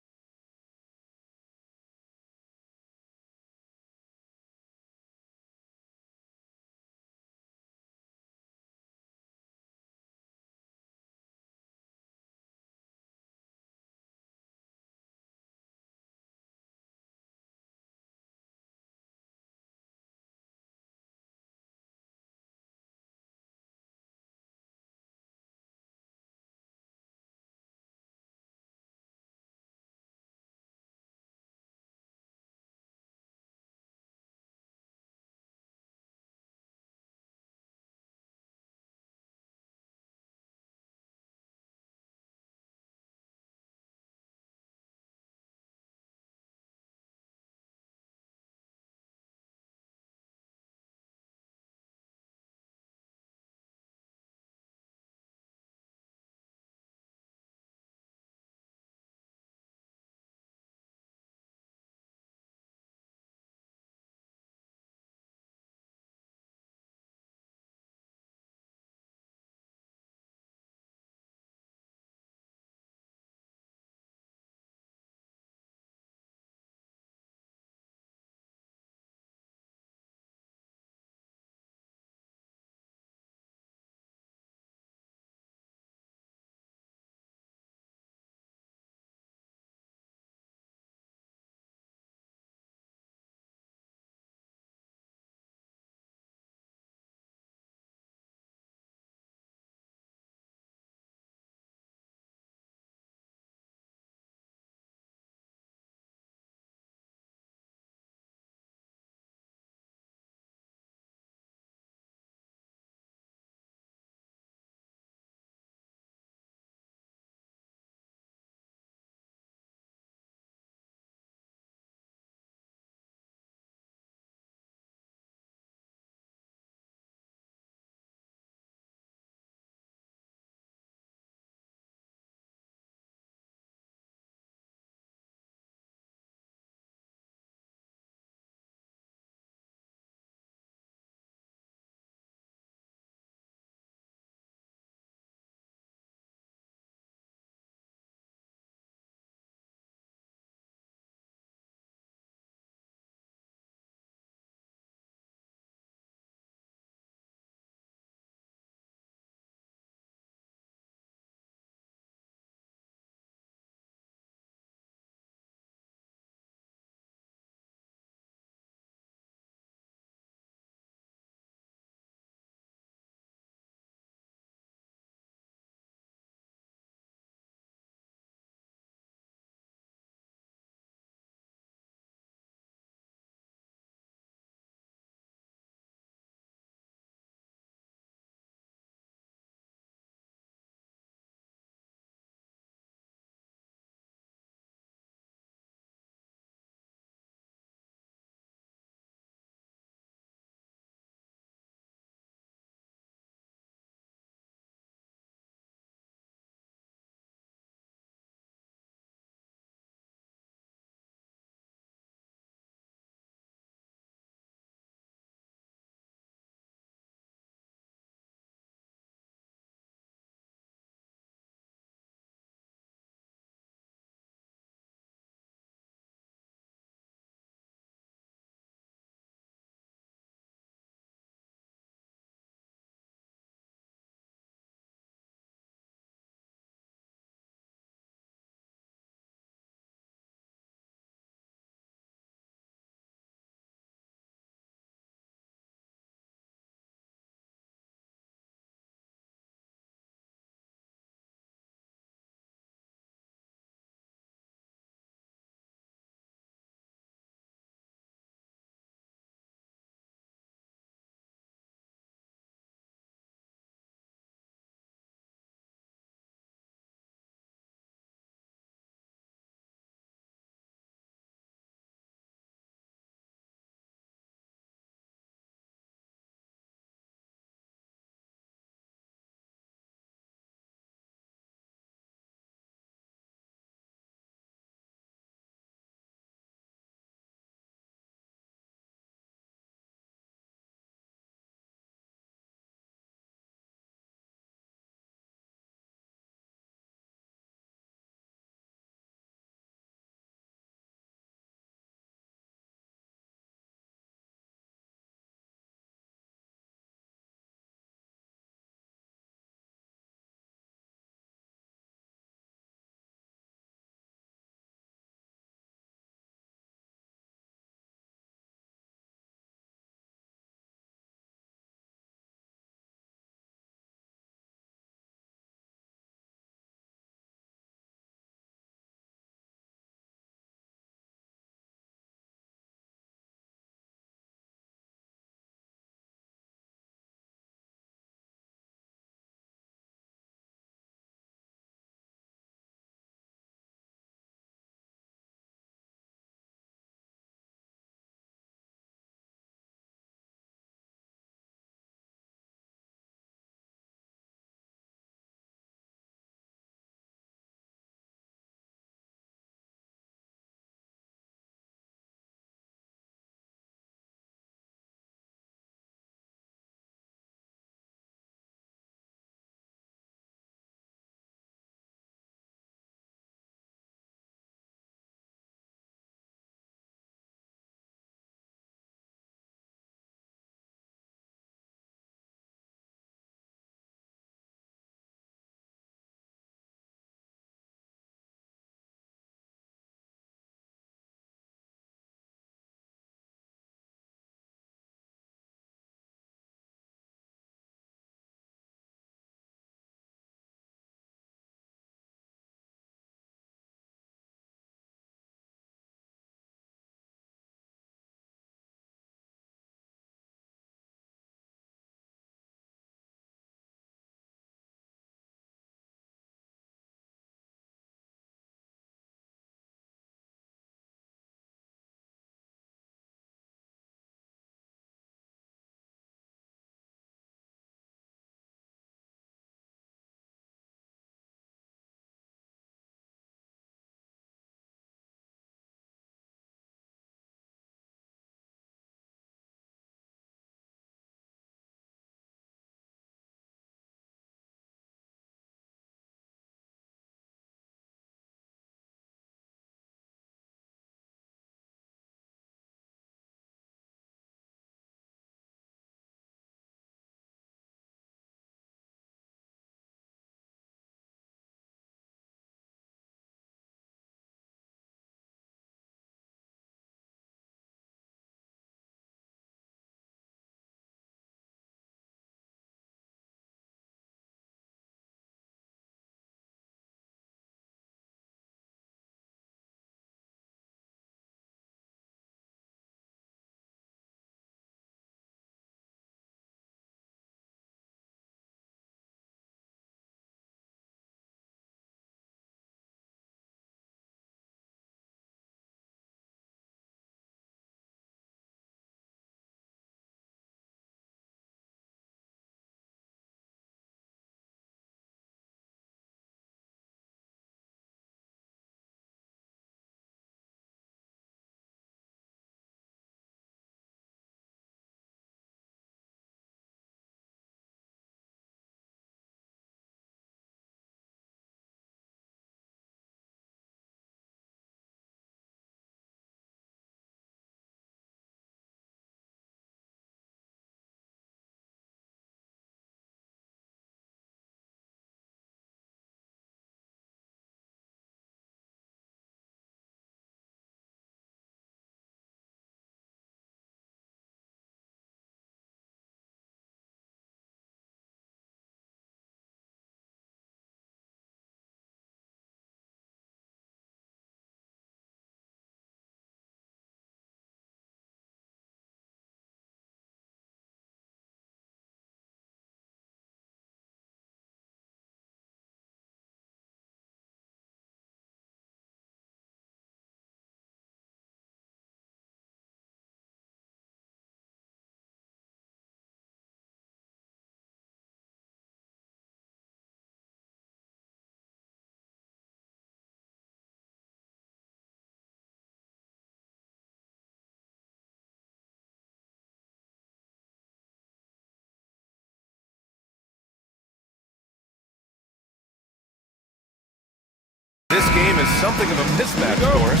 game is something of a mismatch, Doris.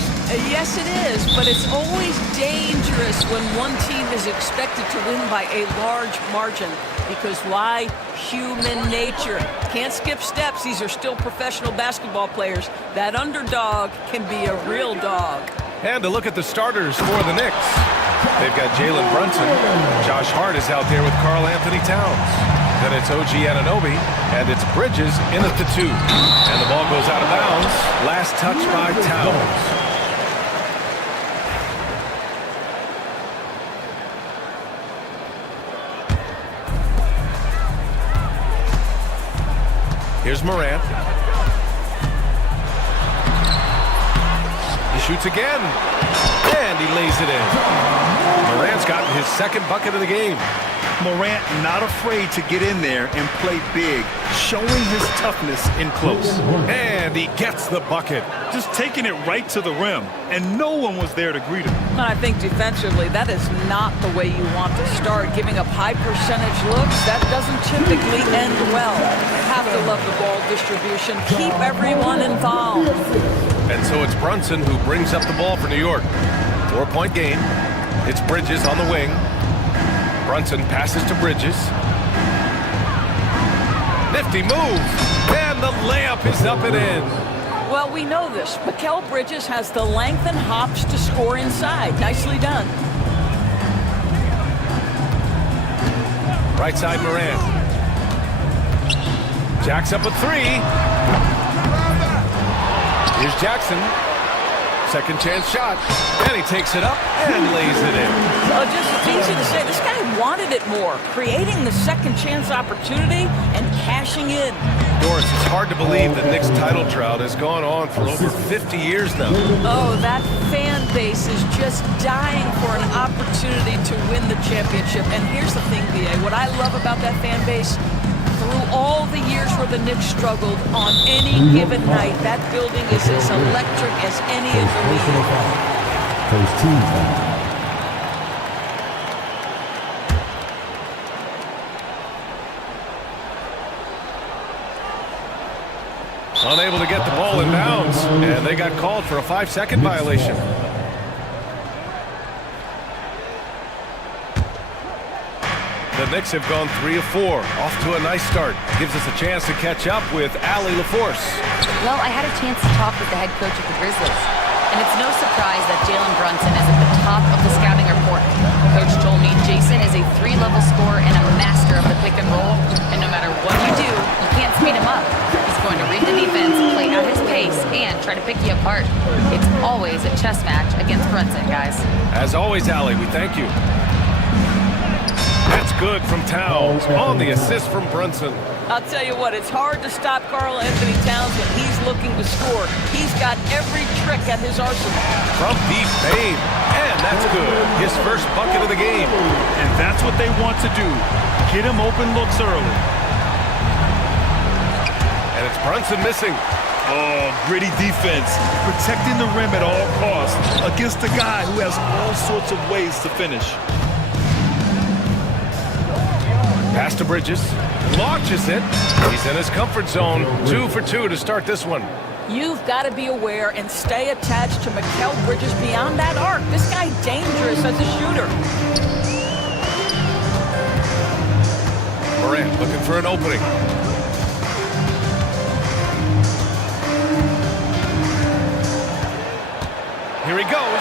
Yes, it is, but it's always dangerous when one team is expected to win by a large margin. Because why? Human nature. Can't skip steps. These are still professional basketball players. That underdog can be a real dog. And to look at the starters for the Knicks. They've got Jalen Brunson. Josh Hart is out there with Karl Anthony Towns. Then it's OG Anunoby, and it's Bridges in at the 2. And the ball goes out of bounds. Last touch by Towns. Here's Morant. He shoots again. And he lays it in. Morant's gotten his second bucket of the game. Morant not afraid to get in there and play big, showing his toughness in close. And he gets the bucket. Just taking it right to the rim, and no one was there to greet him. I think defensively, that is not the way you want to start. Giving up high percentage looks, that doesn't typically end well. Have to love the ball distribution. Keep everyone involved. And so it's Brunson who brings up the ball for New York. 4-point game. It's Bridges on the wing. Brunson passes to Bridges. Nifty move. And the layup is up and in. Well, we know this. Mikal Bridges has the length and hops to score inside. Nicely done. Right side Morant. Jacks up a 3. Here's Jackson. Second chance shot. And he takes it up and lays it in. Just it's easy to say, this guy wanted it more. Creating the second chance opportunity and cashing in. Doris, it's hard to believe the Knicks title drought has gone on for over 50 years now. Oh, that fan base is just dying for an opportunity to win the championship. And here's the thing, B.A., what I love about that fan base, through all the years where the Knicks struggled, on any given night, that building is as electric as any in the league. First team. Unable to get the ball in bounds, and they got called for a 5-second violation. The Knicks have gone 3 of 4, off to a nice start. Gives us a chance to catch up with Allie LaForce. Well, I had a chance to talk with the head coach of the Grizzlies, and it's no surprise that Jalen Brunson is at the top of the scouting report. Coach told me Jason is a 3-level scorer and a master of the pick and roll, and no matter what you do, you can't speed him up. He's going to read the defense, play at his pace, and try to pick you apart. It's always a chess match against Brunson, guys. As always, Allie, we thank you. That's good from Towns on the assist from Brunson. I'll tell you what, it's hard to stop Karl Anthony Towns when he's looking to score. He's got every trick at his arsenal. From deep fame, and that's good. His first bucket of the game. And that's what they want to do. Get him open looks early. And it's Brunson missing. Oh, gritty defense. Protecting the rim at all costs against a guy who has all sorts of ways to finish. Pass to Bridges. Launches it. He's in his comfort zone. 2 for 2 to start this one. You've got to be aware and stay attached to Mikal Bridges beyond that arc. This guy's dangerous as a shooter. Morant looking for an opening. Here he goes.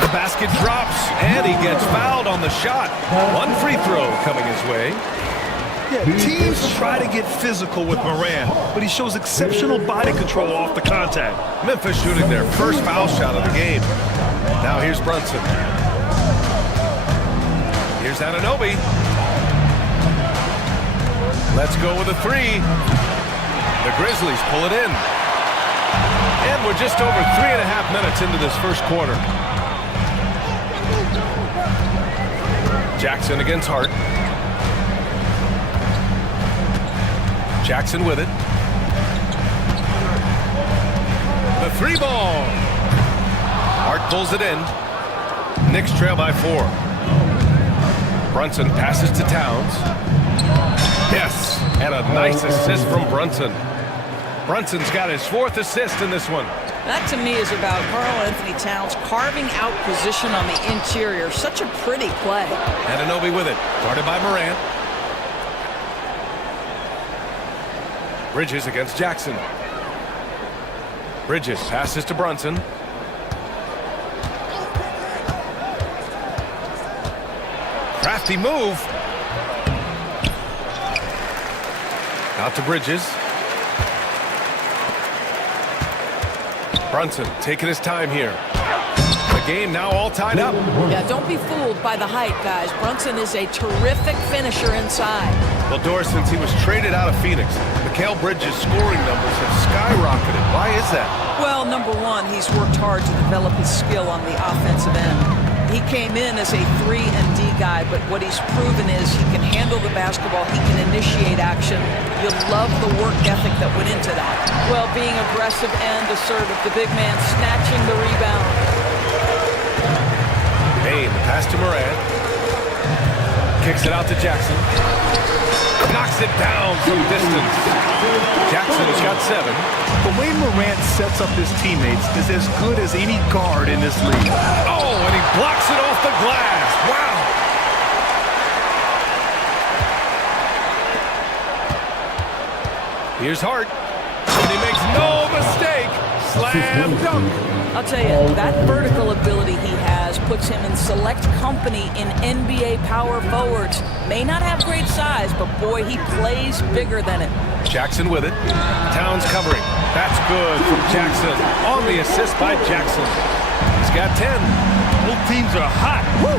The basket drops, and he gets fouled on the shot. 1 free throw coming his way. Yeah, teams try to get physical with Morant, but he shows exceptional body control off the contact. Memphis shooting their first foul shot of the game. Now here's Brunson. Here's Anunoby. Let's go with a 3. The Grizzlies pull it in. And we're just over 3.5 minutes into this first quarter. Jackson against Hart. Jackson with it. The 3 ball. Hart pulls it in. Knicks trail by 4. Brunson passes to Towns. Yes, and a nice assist from Brunson. Brunson's got his 4th assist in this one. That to me is about Karl-Anthony Towns carving out position on the interior. Such a pretty play. Anunoby with it. Guarded by Morant. Bridges against Jackson. Bridges passes to Brunson. Crafty move. Out to Bridges. Brunson taking his time here. The game now all tied up. Yeah, don't be fooled by the height, guys. Brunson is a terrific finisher inside. Well, Doris, since he was traded out of Phoenix, Mikal Bridges' scoring numbers have skyrocketed. Why is that? Well, number one, he's worked hard to develop his skill on the offensive end. He came in as a 3 and D guy, but what he's proven is he can handle the basketball, he can initiate action. You love the work ethic that went into that. Well, being aggressive and assertive, the big man snatching the rebound. Payne, the pass to Morant. Kicks it out to Jackson. Knocks it down from distance. Jackson's got 7. The way Morant sets up his teammates is as good as any guard in this league. Oh, and he blocks it off the glass. Wow. Here's Hart. And he makes no mistake. Slam dunk. I'll tell you, that vertical ability he has puts him in select company in NBA power forwards. May not have great size, but boy, he plays bigger than it. Jackson with it. Towns covering. That's good from Jackson. On the assist by Jackson. He's got 10. Both teams are hot. Woo!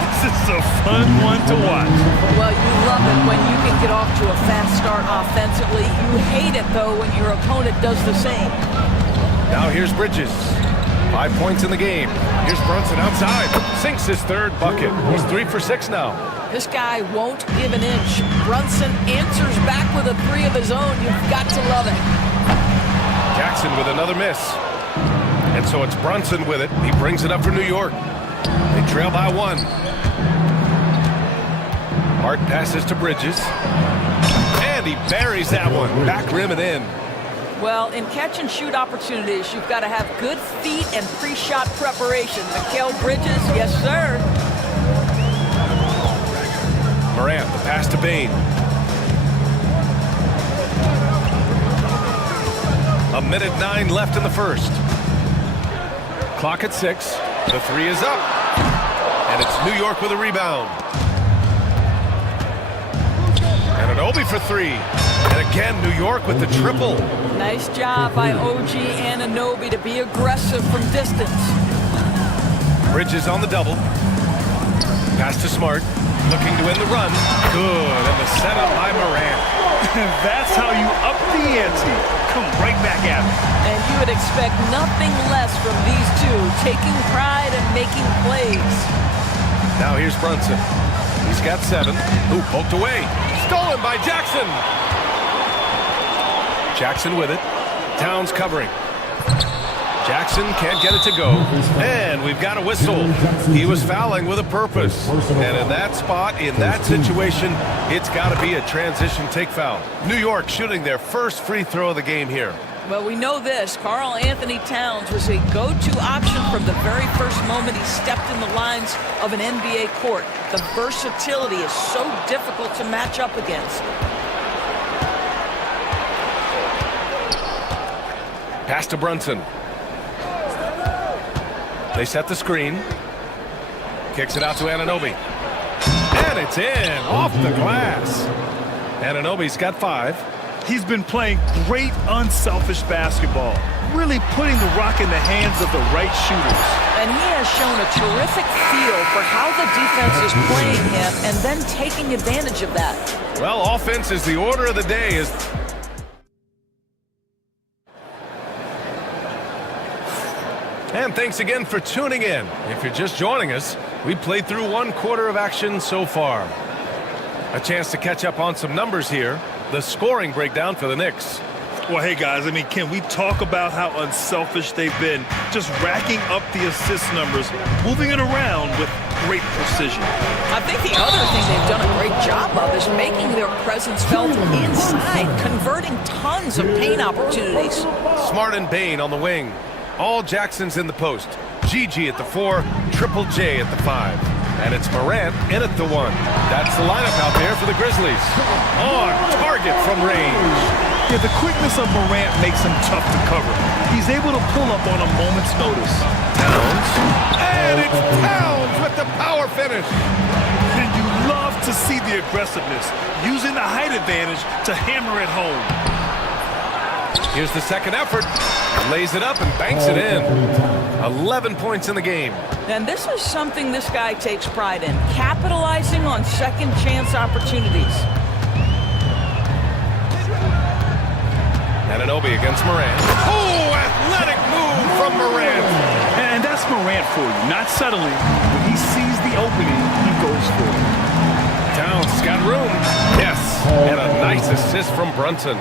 This is a fun one to watch. Well, you love it when you can get off to a fast start offensively. You hate it, though, when your opponent does the same. Now here's Bridges. 5 points in the game. Here's Brunson outside. Sinks his 3rd bucket. He's 3 for 6 now. This guy won't give an inch. Brunson answers back with a 3 of his own. You've got to love it. Jackson with another miss. And so it's Brunson with it. He brings it up for New York. They trail by 1. Hart passes to Bridges. And he buries that one. Back rim and in. Well, in catch-and-shoot opportunities, you've got to have good feet and pre-shot preparation. Mikal Bridges, yes, sir. Morant, the pass to Payne. A minute 9 left in the first. Clock at 6. The 3 is up. And it's New York with a rebound. And Anunoby for 3. And again, New York with the triple. Nice job by OG Anunoby to be aggressive from distance. Bridges on the double. Pass to Smart. Looking to win the run. Good. And the setup by Morant. That's how you up the ante. Come right back at me. And you would expect nothing less from these two, taking pride and making plays. Now here's Brunson. He's got 7. Ooh, poked away. Stolen by Jackson. Jackson with it. Towns covering. Jackson can't get it to go. And we've got a whistle. He was fouling with a purpose. And in that spot, in that situation, it's got to be a transition take foul. New York shooting their first free throw of the game here. Well, we know this. Karl-Anthony Towns was a go-to option from the very first moment he stepped in the lines of an NBA court. The versatility is so difficult to match up against. Pass to Brunson. They set the screen. Kicks it out to Anunoby. And it's in, off the glass. Anunoby's got 5. He's been playing great unselfish basketball, really putting the rock in the hands of the right shooters. And he has shown a terrific feel for how the defense is playing him and then taking advantage of that. Well, offense is the order of the day. And thanks again for tuning in. If you're just joining us, we played through 1 quarter of action so far. A chance to catch up on some numbers here. The scoring breakdown for the Knicks. Well, hey, guys, I mean, can we talk about how unselfish they've been? Just racking up the assist numbers, moving it around with great precision. I think the other thing they've done a great job of is making their presence felt inside, converting tons of paint opportunities. Smart and Bain on the wing. All Jacksons in the post. Gigi at the 4, Triple J at the 5. And it's Morant in at the 1. That's the lineup out there for the Grizzlies. On target from range. Yeah, the quickness of Morant makes him tough to cover. He's able to pull up on a moment's notice. Towns. And it's Towns with the power finish. And you love to see the aggressiveness, using the height advantage to hammer it home. Here's the second effort. Lays it up and banks it in. 11 points in the game. And this is something this guy takes pride in, capitalizing on second chance opportunities. Anunoby against Morant. Oh, athletic move from Morant. And that's Morant for you, not settling. When he sees the opening, he goes for it. Towns got room. Yes, and a nice assist from Brunson.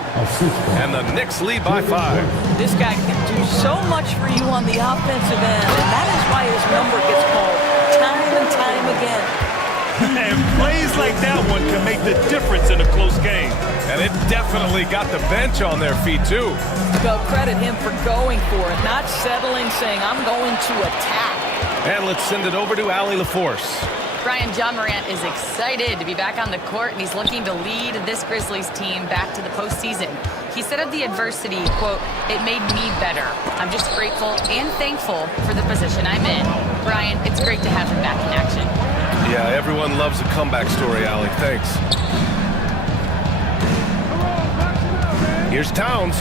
And the Knicks lead by 5. This guy can do so much for you on the offensive end, and that is why his number gets called time and time again. And plays like that one can make the difference in a close game. And it definitely got the bench on their feet, too. Go credit him for going for it, not settling, saying, I'm going to attack. And let's send it over to Allie LaForce. Brian, John Morant is excited to be back on the court, and he's looking to lead this Grizzlies team back to the postseason. He said of the adversity, quote, "It made me better. I'm just grateful and thankful for the position I'm in." Brian, it's great to have him back in action. Yeah, everyone loves a comeback story, Allie. Thanks. Here's Towns.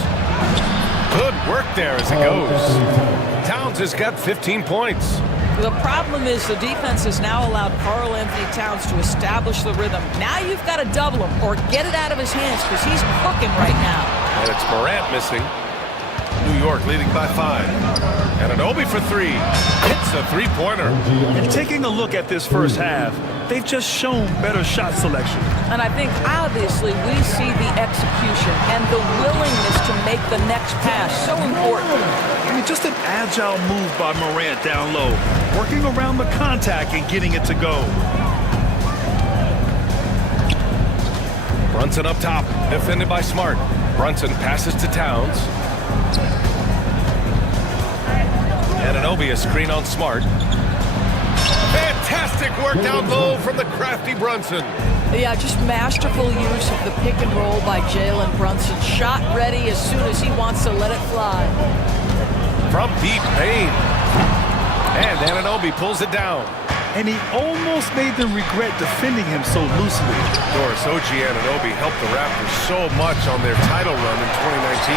Good work there as it goes. Towns has got 15 points. The problem is the defense has now allowed Karl Anthony Towns to establish the rhythm. Now you've got to double him or get it out of his hands because he's cooking right now. And it's Morant missing. New York leading by 5. And Anunoby for 3. Hits a three-pointer. And taking a look at this first half, they've just shown better shot selection. And I think obviously we see the execution and the willingness to make the next pass so important. I mean, just an agile move by Morant down low, working around the contact and getting it to go. Brunson up top, defended by Smart. Brunson passes to Towns. And Anunoby a screen on Smart. Fantastic work down low from the crafty Brunson. Yeah, just masterful use of the pick and roll by Jalen Brunson. Shot ready as soon as he wants to let it fly. From deep Bain. And Anunoby pulls it down. And he almost made them regret defending him so loosely. Doris, OG Anunoby helped the Raptors so much on their title run in 2019.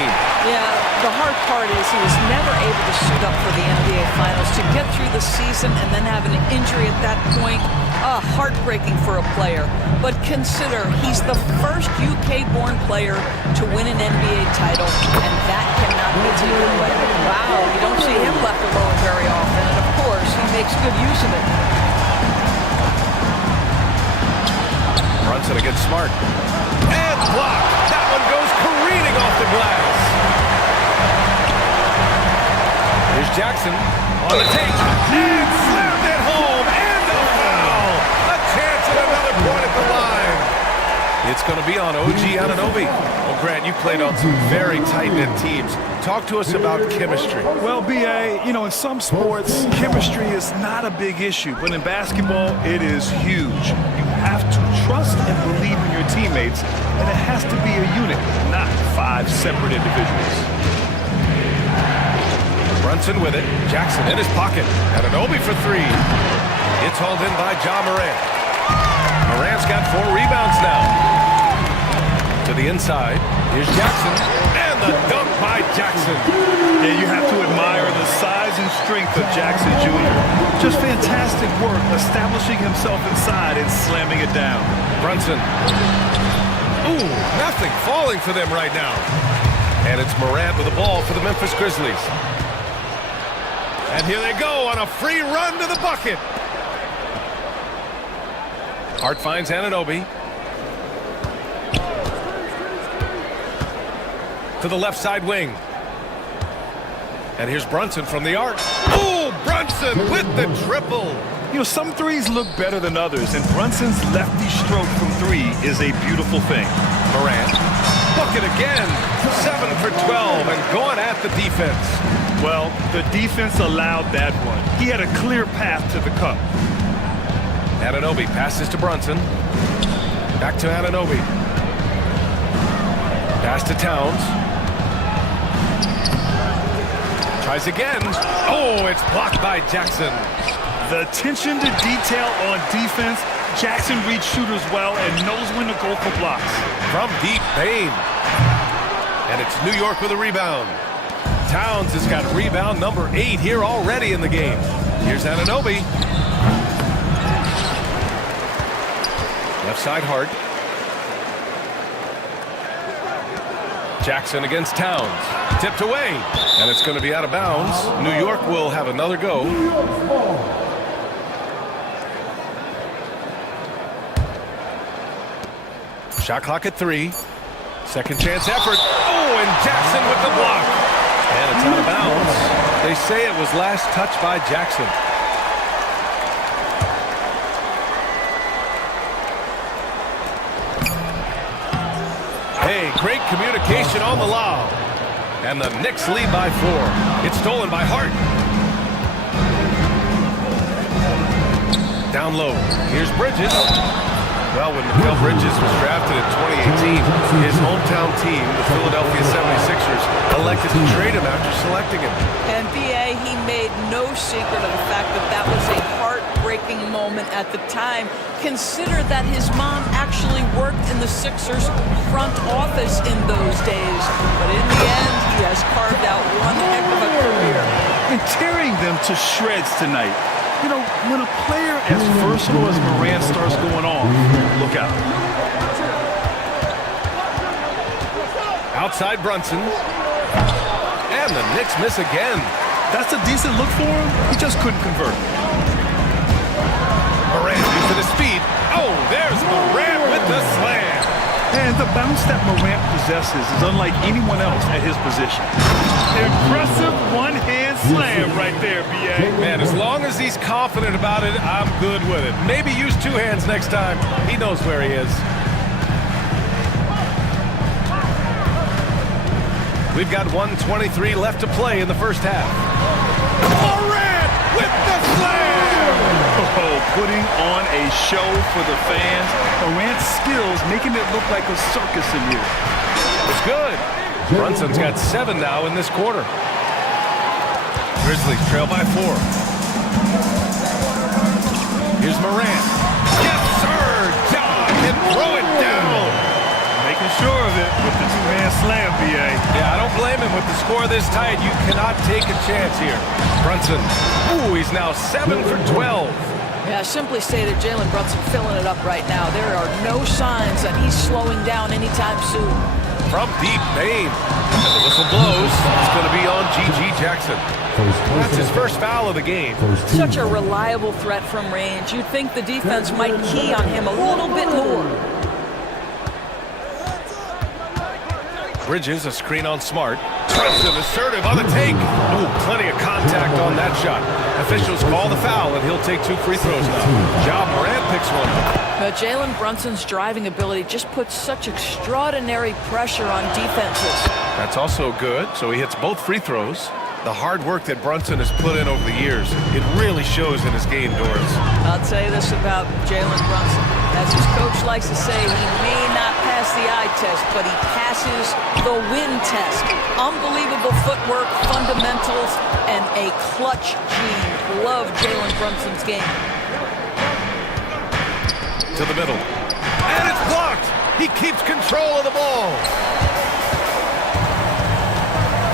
Yeah, the hard part is he was never able to suit up for the NBA Finals. To get through the season and then have an injury at that point, heartbreaking for a player. But consider, he's the first UK-born player to win an NBA title, and that cannot be taken away. Wow, you don't see him left alone very often, and of course, he makes good use of it. Brunson against Smart. And blocked. That one goes careening off the glass. Here's Jackson on the take. And slammed it home. And a foul. A chance at another point at the line. It's going to be on OG Anunoby. Well, Grant, you played on some very tight-knit teams. Talk to us about chemistry. Well, BA, you know, in some sports, chemistry is not a big issue. But in basketball, it is huge. You have to trust and believe in your teammates, and it has to be a unit, not 5 separate individuals. Brunson with it. Jackson in his pocket. Anunoby for 3. It's hauled in by Ja Morant. Morant's got 4 rebounds now. To the inside. Here's Jackson. And the dunk by Jackson. And you have to admire the size and strength of Jackson Jr. Just fantastic work establishing himself inside and slamming it down. Brunson. Ooh, nothing falling for them right now. And it's Morant with the ball for the Memphis Grizzlies. And here they go on a free run to the bucket. Hart finds Anunoby. To the left side wing. And here's Brunson from the arc. Oh, Brunson with the triple. You know, some threes look better than others, and Brunson's lefty stroke from three is a beautiful thing. Morant, bucket again, 7 for 12, and going at the defense. Well, the defense allowed that one. He had a clear path to the cup. Anunoby passes to Brunson. Back to Anunoby. Pass to Towns. Tries again. Oh, it's blocked by Jackson. The attention to detail on defense. Jackson reads shooters well and knows when to go for blocks. From deep, Payne. And it's New York with a rebound. Towns has got rebound number 8 here already in the game. Here's Anunoby. Left side Hart. Jackson against Towns. Tipped away. And it's going to be out of bounds. New York will have another go. Shot clock at 3. Second chance effort. Oh, and Jackson with the block. And it's out of bounds. They say it was last touched by Jackson. Hey, great communication on the lob. And the Knicks lead by 4. It's stolen by Hart. Down low. Here's Bridges. Well, when Mikal Bridges was drafted in 2018, his hometown team, the Philadelphia 76ers, elected to trade him after selecting him. And B.A., he made no secret of the fact that that was a heartbreaking moment at the time. Consider that his mom actually worked in the Sixers front office in those days. But in the end, he has carved out one heck of a career. And tearing them to shreds tonight. You know, when a player as versatile as Morant starts going on, look out. Outside Brunson. And the Knicks miss again. That's a decent look for him. He just couldn't convert. Morant using his speed. Oh, there's Morant with the slam. And the bounce that Morant possesses is unlike anyone else at his position. Impressive one-hand slam right there, B.A. Man, as long as he's confident about it, I'm good with it. Maybe use 2 hands next time. He knows where he is. We've got 1:23 left to play in the first half. Morant with the slam! Oh, putting on a show for the fans. Morant's skills making it look like a circus in here. It's good. Brunson's got 7 now in this quarter. Grizzlies trail by 4. Here's Morant. Yes, sir! John can throw it down. Making sure of it with the 2-hand slam, B.A. Yeah, I don't blame him. With the score this tight, you cannot take a chance here. Brunson. Ooh, he's now 7 for 12. Yeah, simply stated, Jalen Brunson filling it up right now. There are no signs that he's slowing down anytime soon. From deep, Payne. And the whistle blows. It's going to be on G.G. Jackson. That's his first foul of the game. Such a reliable threat from range. You'd think the defense might key on him a little bit more. Bridges, a screen on Smart. Brunson assertive on the take. Ooh, plenty of contact on that shot. Officials call the foul, and he'll take 2 free throws now. Ja Morant picks one up. But Jalen Brunson's driving ability just puts such extraordinary pressure on defenses. That's also good, so he hits both free throws. The hard work that Brunson has put in over the years, it really shows in his game, Doris. I'll tell you this about Jalen Brunson. As his coach likes to say, he may not pass the eye test, but he passes the win test. Unbelievable footwork, fundamentals, and a clutch gene. Love Jalen Brunson's game. To the middle. And it's blocked! He keeps control of the ball.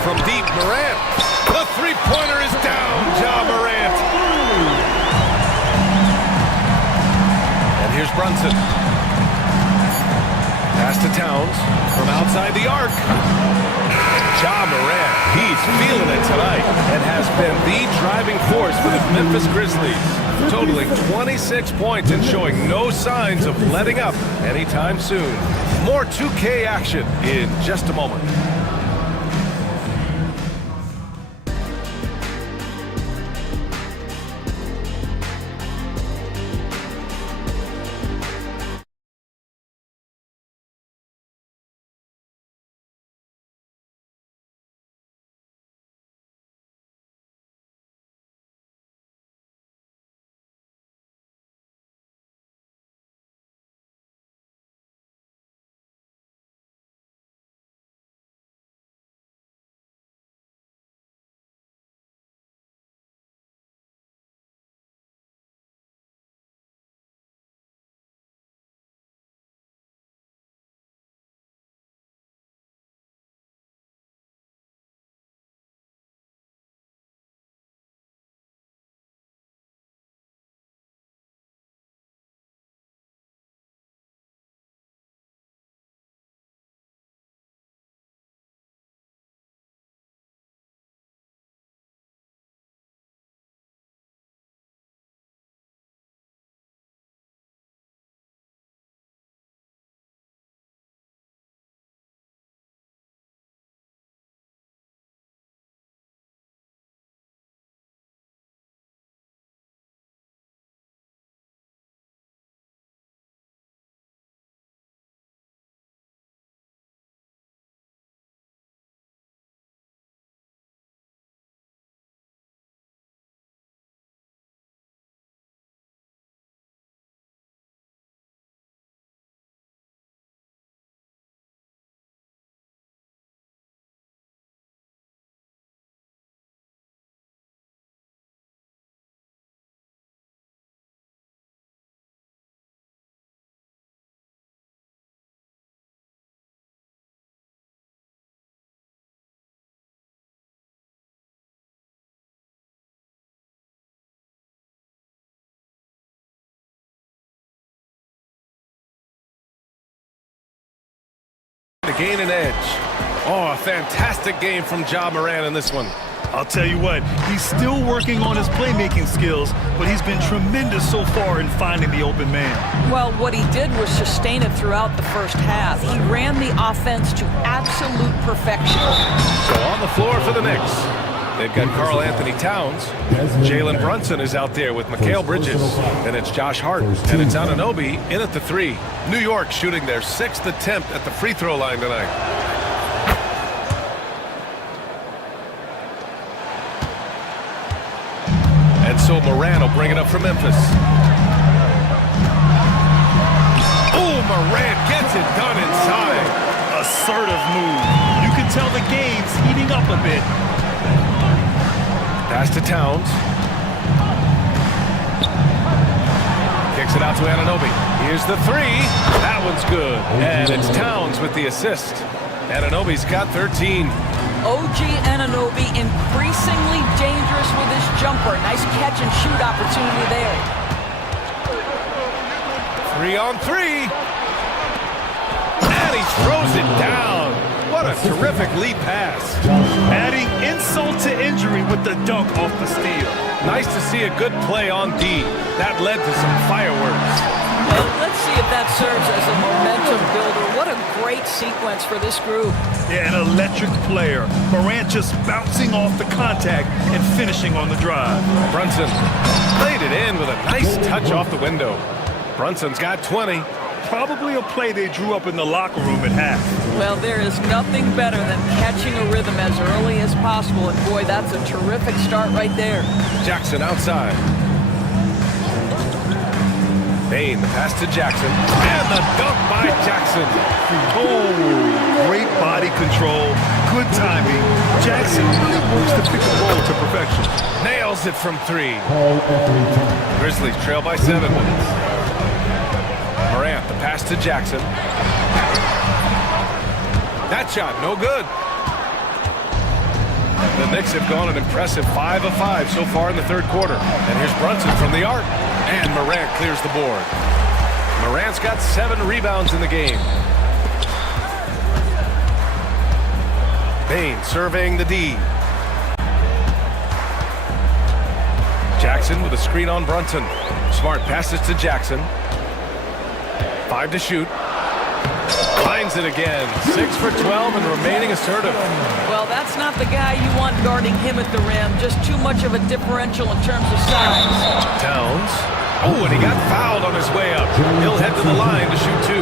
From deep, Morant. The three-pointer is down, Ja Morant. And here's Brunson. Pass to Towns from outside the arc. Ja Morant, he's feeling it tonight and has been the driving force for the Memphis Grizzlies, totaling 26 points and showing no signs of letting up anytime soon. More 2K action in just a moment. gain an edge. Oh, a fantastic game from Ja Morant in this one. I'll tell you what, he's still working on his playmaking skills, but he's been tremendous so far in finding the open man. Well, what he did was sustain it throughout the first half. He ran the offense to absolute perfection. So on the floor for the Knicks, they've got Karl Anthony Towns. Jalen Brunson is out there with Mikal Bridges. And it's Josh Hart. And it's Anunoby in at the three. New York shooting their 6th attempt at the free throw line tonight. And so Morant will bring it up for Memphis. Oh, Morant gets it done inside. Assertive move. You can tell the game's heating up a bit. Pass to Towns. Kicks it out to Anunoby. Here's the three. That one's good. And it's Towns with the assist. Anunoby's got 13. OG Anunoby increasingly dangerous with his jumper. Nice catch and shoot opportunity there. 3-on-3. And he throws it down. What a terrific lead pass. Adding insult to injury with the dunk off the steal. Nice to see a good play on D. That led to some fireworks. And let's see if that serves as a momentum builder. What a great sequence for this group. Yeah, an electric player. Morant just bouncing off the contact and finishing on the drive. Brunson played it in with a nice touch off the window. Brunson's got 20. Probably a play they drew up in the locker room at half. Well, there is nothing better than catching a rhythm as early as possible. And boy, that's a terrific start right there. Jackson outside. Payne, the pass to Jackson. And the dunk by Jackson. Oh, great body control, good timing. Jackson really works the pick and roll to perfection. Nails it from three. Grizzlies trail by 7. Morant, the pass to Jackson. That shot, no good. The Knicks have gone an impressive 5 of 5 so far in the third quarter. And here's Brunson from the arc. And Morant clears the board. Morant's got 7 rebounds in the game. Payne surveying the D. Jackson with a screen on Brunson. Smart passes to Jackson. 5 to shoot. Finds it again. 6 for 12 and remaining assertive. Well, that's not the guy you want guarding him at the rim. Just too much of a differential in terms of size. Towns. Oh, and he got fouled on his way up. He'll head to the line to shoot 2.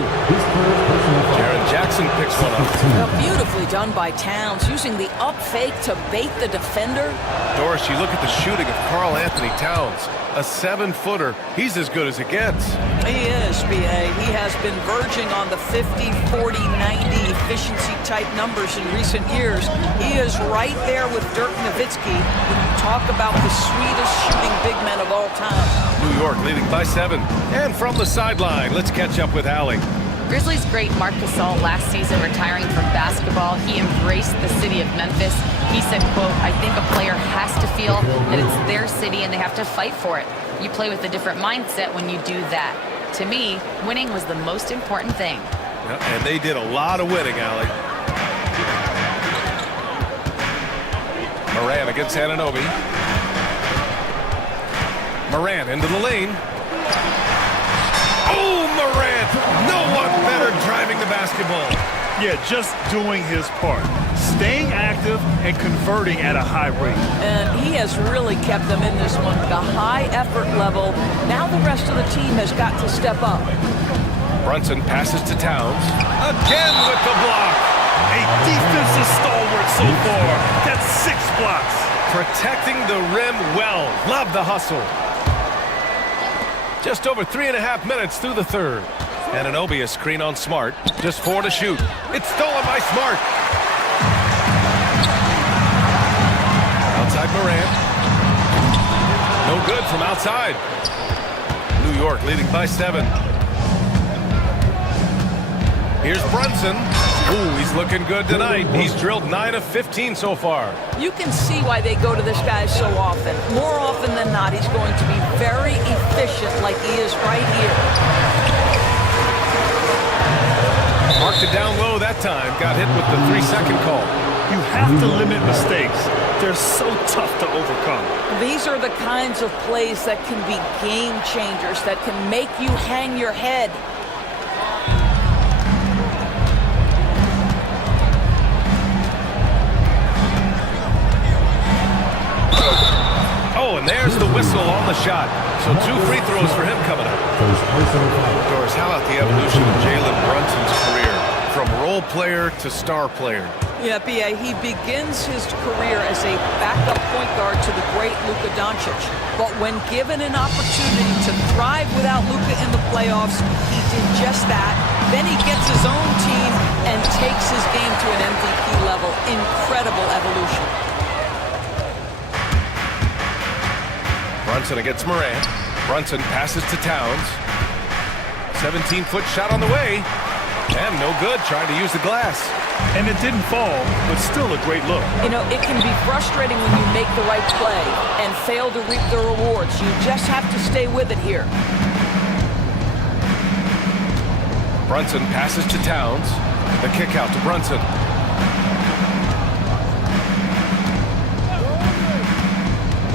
Jaren Jackson picks one up. Well, beautifully done by Towns, using the up fake to bait the defender. Doris, you look at the shooting of Karl Anthony Towns. A 7-footer. He's as good as it gets. He is, B.A. He has been verging on the 50, 40, 90 efficiency type numbers in recent years. He is right there with Dirk Nowitzki when you talk about the sweetest shooting big men of all time. New York leading by 7. And from the sideline, let's catch up with Allie. Grizzlies great Marc Gasol last season retiring from basketball. He embraced the city of Memphis. He said, quote, "I think a player has to feel that it's their city and they have to fight for it. You play with a different mindset when you do that. To me, winning was the most important thing." And they did a lot of winning, Allie. Morant against Anunoby. Morant into the lane. Oh, Morant! No one better driving the basketball. Yeah, just doing his part. Staying active and converting at a high rate. And he has really kept them in this one. The high effort level. Now the rest of the team has got to step up. Brunson passes to Towns. Again with the block. A defensive stalwart so far. That's 6 blocks. Protecting the rim well. Love the hustle. Just over 3.5 minutes through the third. Anunoby a screen on Smart. Just 4 to shoot. It's stolen by Smart. Outside Morant. No good from outside. New York leading by 7. Here's Brunson. Ooh, he's looking good tonight. He's drilled 9 of 15 so far. You can see why they go to this guy so often. More often than not, he's going to be very efficient like he is right here. Marked it down low that time. Got hit with the 3-second call. You have to limit mistakes. They're so tough to overcome. These are the kinds of plays that can be game changers, that can make you hang your head. Oh, and there's the whistle on the shot. So 2 free throws for him coming up. Doris, how about the evolution of Jalen Brunson's career? From role player to star player. Yeah, B.A., he begins his career as a backup point guard to the great Luka Doncic. But when given an opportunity to thrive without Luka in the playoffs, he did just that. Then he gets his own team and takes his game to an MVP level. Incredible evolution. Brunson against Morant. Brunson passes to Towns. 17-foot shot on the way. And no good, trying to use the glass. And it didn't fall, but still a great look. You know, it can be frustrating when you make the right play and fail to reap the rewards. You just have to stay with it here. Brunson passes to Towns. The kick out to Brunson.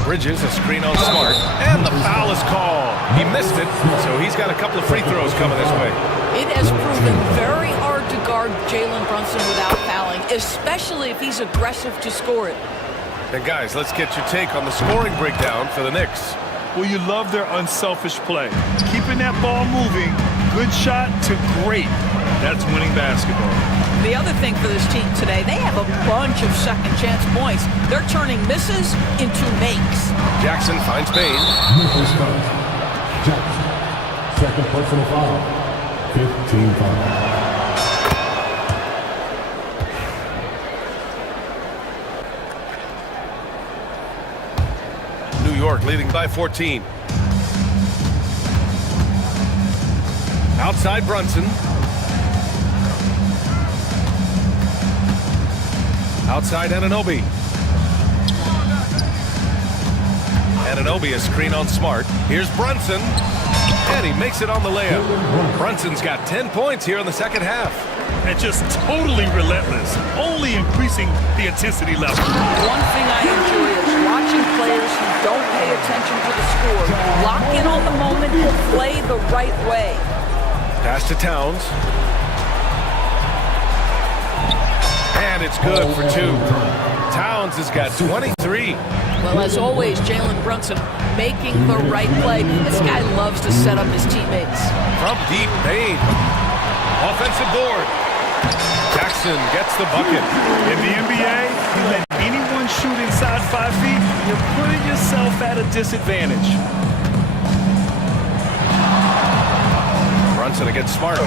Bridges, a screen on Smart, and the foul is called. He missed it, so he's got a couple of free throws coming this way. It has proven very hard to guard Jalen Brunson without fouling, especially if he's aggressive to score it. And guys, let's get your take on the scoring breakdown for the Knicks. Well, you love their unselfish play. Keeping that ball moving, good shot to great. That's winning basketball. The other thing for this team today, they have a bunch of second chance points. They're turning misses into makes. Jackson finds Bain. Jackson, second personal foul. 15 foul. New York leading by 14. Outside Brunson. Outside Anunoby. Anunoby, a screen on Smart. Here's Brunson. And he makes it on the layup. Brunson's got 10 points here in the second half. And just totally relentless, only increasing the intensity level. One thing I enjoy is watching players who don't pay attention to the score, lock in on the moment and play the right way. Pass to Towns. And it's good for 2. Towns has got 23. Well, as always, Jalen Brunson making the right play. This guy loves to set up his teammates. From deep, Bain. Offensive board. Jackson gets the bucket. In the NBA, you let anyone shoot inside 5 feet, you're putting yourself at a disadvantage. Brunson against Smart.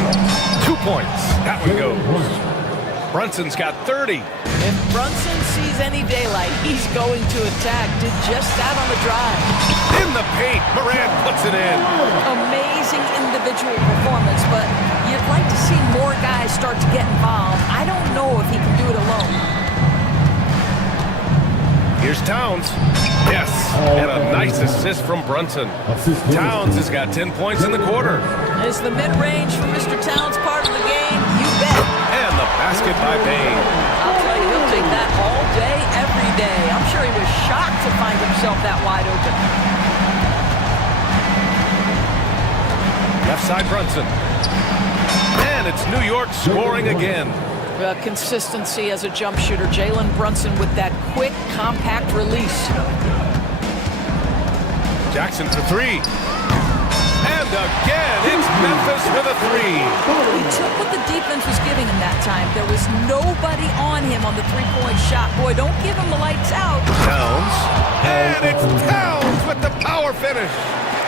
2 points. That one goes. Brunson's got 30. If Brunson sees any daylight, he's going to attack. Did just that on the drive. In the paint, Morant puts it in. Amazing individual performance, but you'd like to see more guys start to get involved. I don't know if he can do it alone. Here's Towns. Yes, and a nice assist from Brunson. Towns has got 10 points in the quarter. Is the mid-range for Mr. Towns part of the game? You bet. And the basket by Bain. I'll tell you, he'll take that all day, every day. I'm sure he was shocked to find himself that wide open. Left side Brunson. And it's New York scoring again. Consistency as a jump shooter. Jalen Brunson with that quick, compact release. Jackson for 3. And again, it's Memphis with a 3. He took what the defense was giving him that time. There was nobody on him on the three-point shot. Boy, don't give him the lights out. Towns. And it's Towns with the power finish.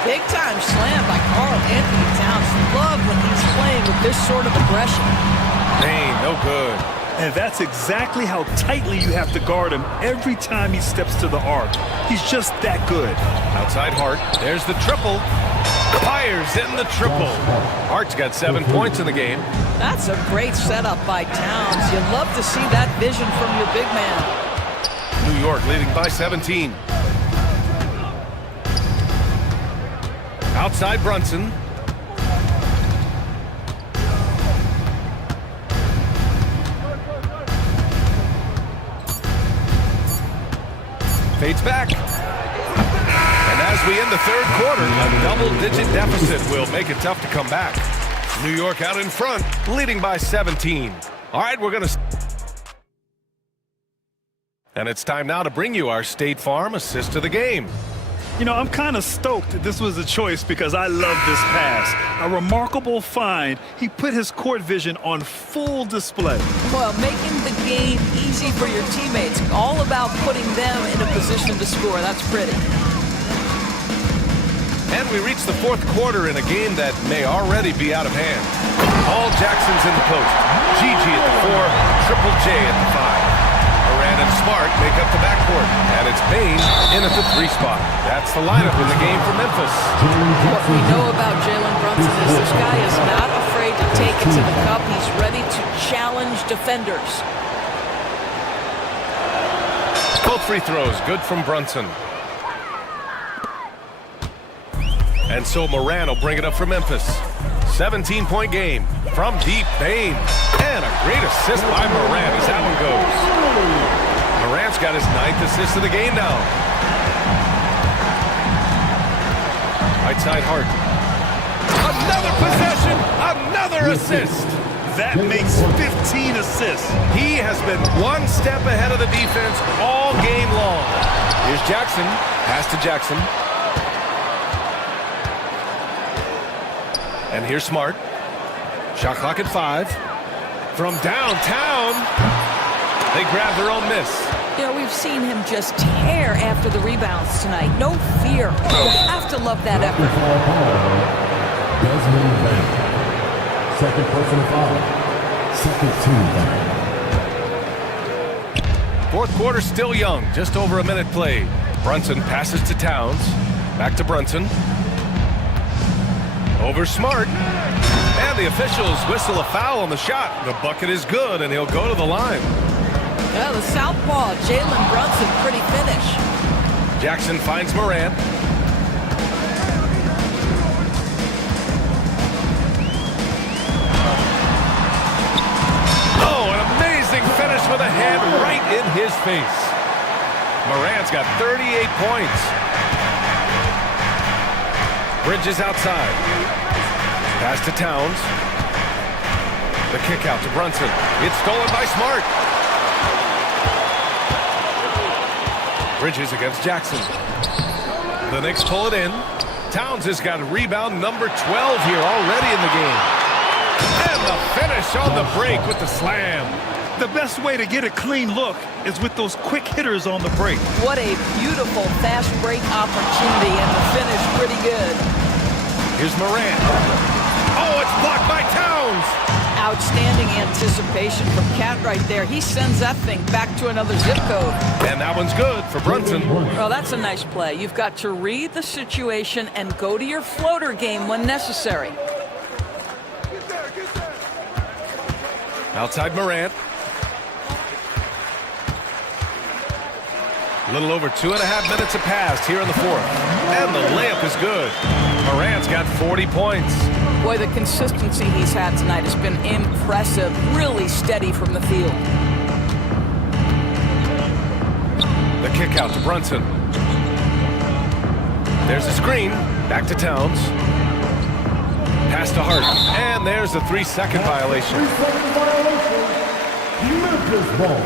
Big-time slam by Karl Anthony Towns. Love when he's playing with this sort of aggression. Bain, no good. And that's exactly how tightly you have to guard him every time he steps to the arc. He's just that good. Outside Hart. There's the triple. Fires in the triple. Hart's got 7 points in the game. That's a great setup by Towns. You'd love to see that vision from your big man. New York leading by 17. Outside Brunson. Fades back. And as we end the third quarter, a double-digit deficit will make it tough to come back. New York out in front, leading by 17. All right, we're going to... And it's time now to bring you our State Farm assist of the game. You know, I'm kind of stoked that this was a choice because I love this pass. A remarkable find. He put his court vision on full display. Well, making the game easy for your teammates. All about putting them in a position to score. That's pretty. And we reach the fourth quarter in a game that may already be out of hand. All Jackson's in the post. Gigi at the 4, Triple J at the 5. Moran and Smart make up the backcourt. And it's Bain in at the 3 spot. That's the lineup in the game for Memphis. What we know about Jalen Brunson is this guy is not afraid to take it to the cup. He's ready to challenge defenders. Both free throws good from Brunson. And so Moran will bring it up for Memphis. 17-point game from deep. Bain. And a great assist by Moran as that one goes. Moran's got his 9th assist of the game now. Right side Hart. Another possession, another assist. That makes 15 assists. He has been one step ahead of the defense all game long. Here's Jackson. Pass to Jackson. And here's Smart. Shot clock at 5. From downtown, they grab their own miss. You know, we've seen him just tear after the rebounds tonight. No fear. You have to love that effort. Second personal foul. Second team foul. Fourth quarter still young, just over a minute played. Brunson passes to Towns. Back to Brunson. Over Smart. And the officials whistle a foul on the shot. The bucket is good, and he'll go to the line. Yeah, the southpaw, Jalen Brunson, pretty finish. Jackson finds Moran. Oh, an amazing finish with a hand right in his face. Moran's got 38 points. Bridges outside. Pass to Towns. The kick out to Brunson. It's stolen by Smart. Bridges against Jackson. The Knicks pull it in. Towns has got rebound number 12 here already in the game. And the finish on the break with the slam. The best way to get a clean look is with those quick hitters on the break. What a beautiful fast break opportunity, and the finish pretty good. Here's Moran. Oh, it's blocked by Towns. Outstanding anticipation from Cat right there. He sends that thing back to another zip code. And that one's good for Brunson. Well, that's a nice play. You've got to read the situation and go to your floater game when necessary. Outside Morant. A little over 2.5 minutes have passed here in the fourth. And the layup is good. Morant's got 40 points. Boy, the consistency he's had tonight has been impressive. Really steady from the field. The kick out to Brunson. There's a screen. Back to Towns. Pass to Hart. And there's a 3-second violation. 3-second violation. Memphis ball.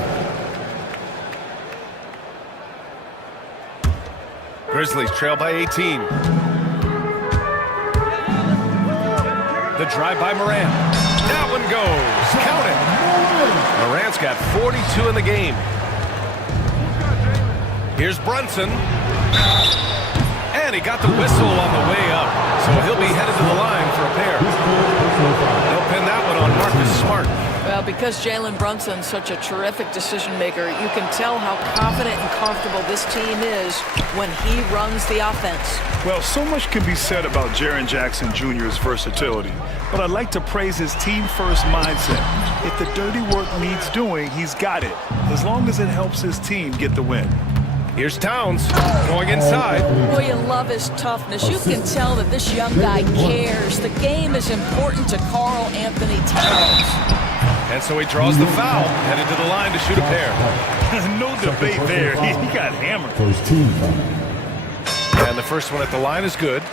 Grizzlies trail by 18. The drive by Morant. That one goes. Count it. Morant's got 42 in the game. Here's Brunson. And he got the whistle on the way up. So he'll be headed to the line for a pair. They'll pin that one on Marcus Smart. Well, because Jalen Brunson's such a terrific decision maker, you can tell how confident and comfortable this team is when he runs the offense. Well, so much can be said about Jaren Jackson Jr.'s versatility, but I'd like to praise his team-first mindset. If the dirty work needs doing, he's got it, as long as it helps his team get the win. Here's Towns going inside. Boy, you love his toughness. You can tell that this young guy cares. The game is important to Karl Anthony Towns. And so he draws the foul, headed to the line to shoot a pair. No debate there. He got hammered. First team foul. And the first one at the line is good.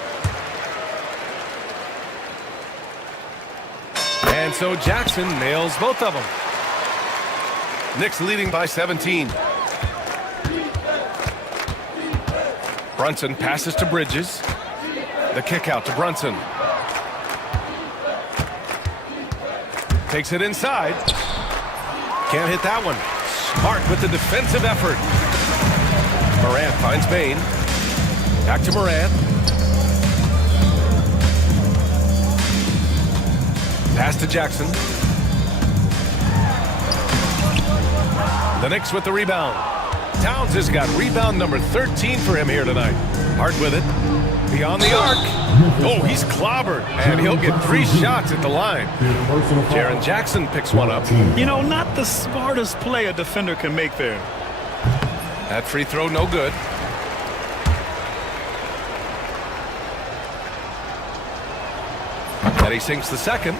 And so Jackson nails both of them. Knicks leading by 17. Brunson passes to Bridges. The kick out to Brunson. Takes it inside. Can't hit that one. Smart with the defensive effort. Morant finds Bain. Back to Morant. Pass to Jackson. The Knicks with the rebound. Towns has got rebound number 13 for him here tonight. Hard with it. Beyond the arc. Oh, he's clobbered. And he'll get 3 shots at the line. Jaren Jackson picks one up. You know, not the smartest play a defender can make there. That free throw, no good. And he sinks the second.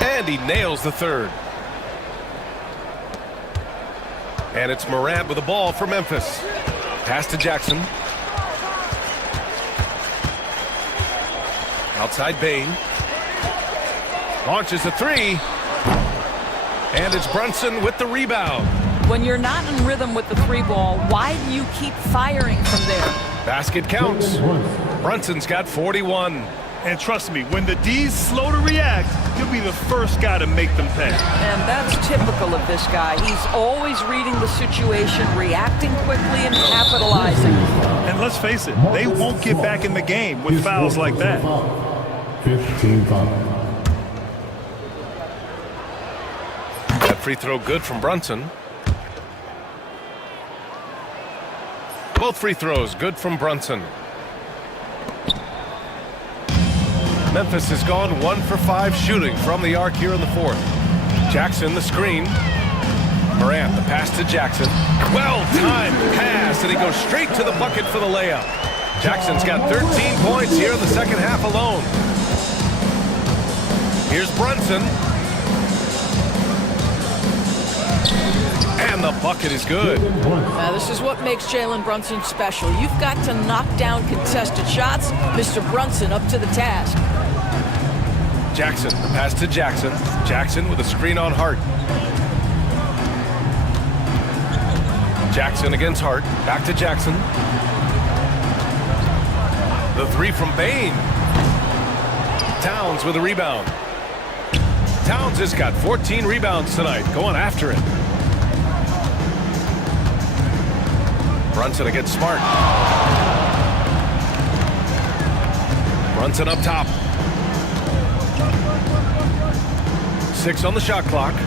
And he nails the third. And it's Morant with the ball for Memphis. Pass to Jackson. Outside Bain. Launches a three. And it's Brunson with the rebound. When you're not in rhythm with the 3 ball, why do you keep firing from there? Basket counts. Brunson's got 41. And trust me, when the D's slow to react, he'll be the first guy to make them pay. And that's typical of this guy. He's always reading the situation, reacting quickly, and capitalizing. And let's face it, they won't get back in the game with fouls like that. 15 foul. That free throw good from Brunson. Both free throws good from Brunson. Memphis has gone 1 for 5 shooting from the arc here in the fourth. Jackson the screen. Morant the pass to Jackson. Well-timed pass, and he goes straight to the bucket for the layup. Jackson's got 13 points here in the second half alone. Here's Brunson. And the bucket is good. This is what makes Jalen Brunson special. You've got to knock down contested shots. Mr. Brunson up to the task. Jackson, the pass to Jackson. Jackson with a screen on Hart. Jackson against Hart. Back to Jackson. The three from Bain. Towns with a rebound. Towns has got 14 rebounds tonight, going after it. Brunson against Smart. Brunson up top. 6 on the shot clock. 2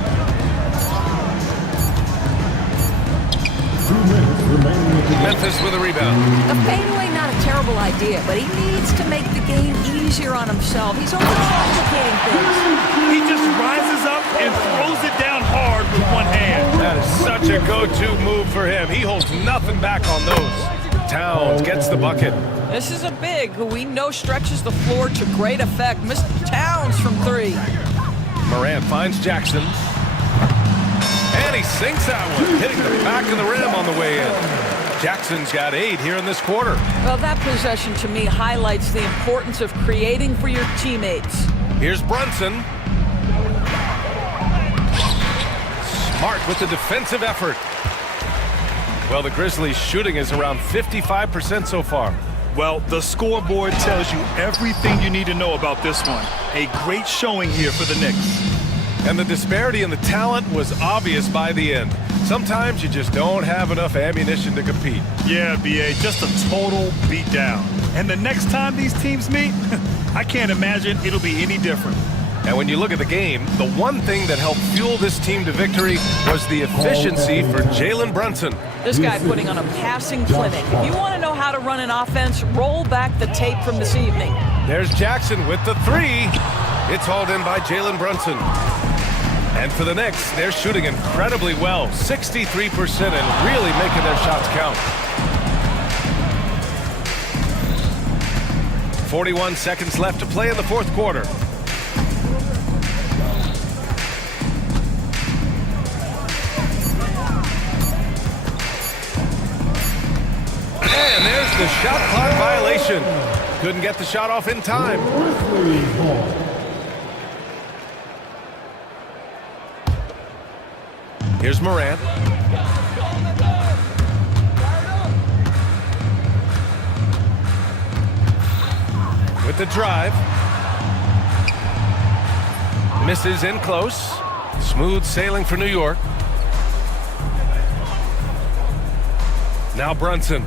minutes remaining. Memphis with a rebound. The fadeaway, not a terrible idea, but he needs to make the game easier on himself. He's overcomplicating things. He just rises up and throws it down hard with one hand. That is such a go-to move for him. He holds nothing back on those. Towns gets the bucket. This is a big who we know stretches the floor to great effect. Mr. Towns from 3. Morant finds Jackson. And he sinks that one, hitting the back of the rim on the way in. Jackson's got 8 here in this quarter. Well, that possession to me highlights the importance of creating for your teammates. Here's Brunson. Smart with the defensive effort. Well, the Grizzlies' shooting is around 55% so far. Well, the scoreboard tells you everything you need to know about this one. A great showing here for the Knicks. And the disparity in the talent was obvious by the end. Sometimes you just don't have enough ammunition to compete. Yeah, B.A., just a total beatdown. And the next time these teams meet, I can't imagine it'll be any different. And when you look at the game, the one thing that helped fuel this team to victory was the efficiency for Jalen Brunson. This guy putting on a passing clinic. If you want to know how to run an offense, roll back the tape from this evening. There's Jackson with the 3. It's hauled in by Jalen Brunson. And for the Knicks, they're shooting incredibly well, 63%, and really making their shots count. 41 seconds left to play in the fourth quarter. And there's the shot clock violation. Couldn't get the shot off in time. Here's Morant. With the drive. Misses in close. Smooth sailing for New York. Now Brunson.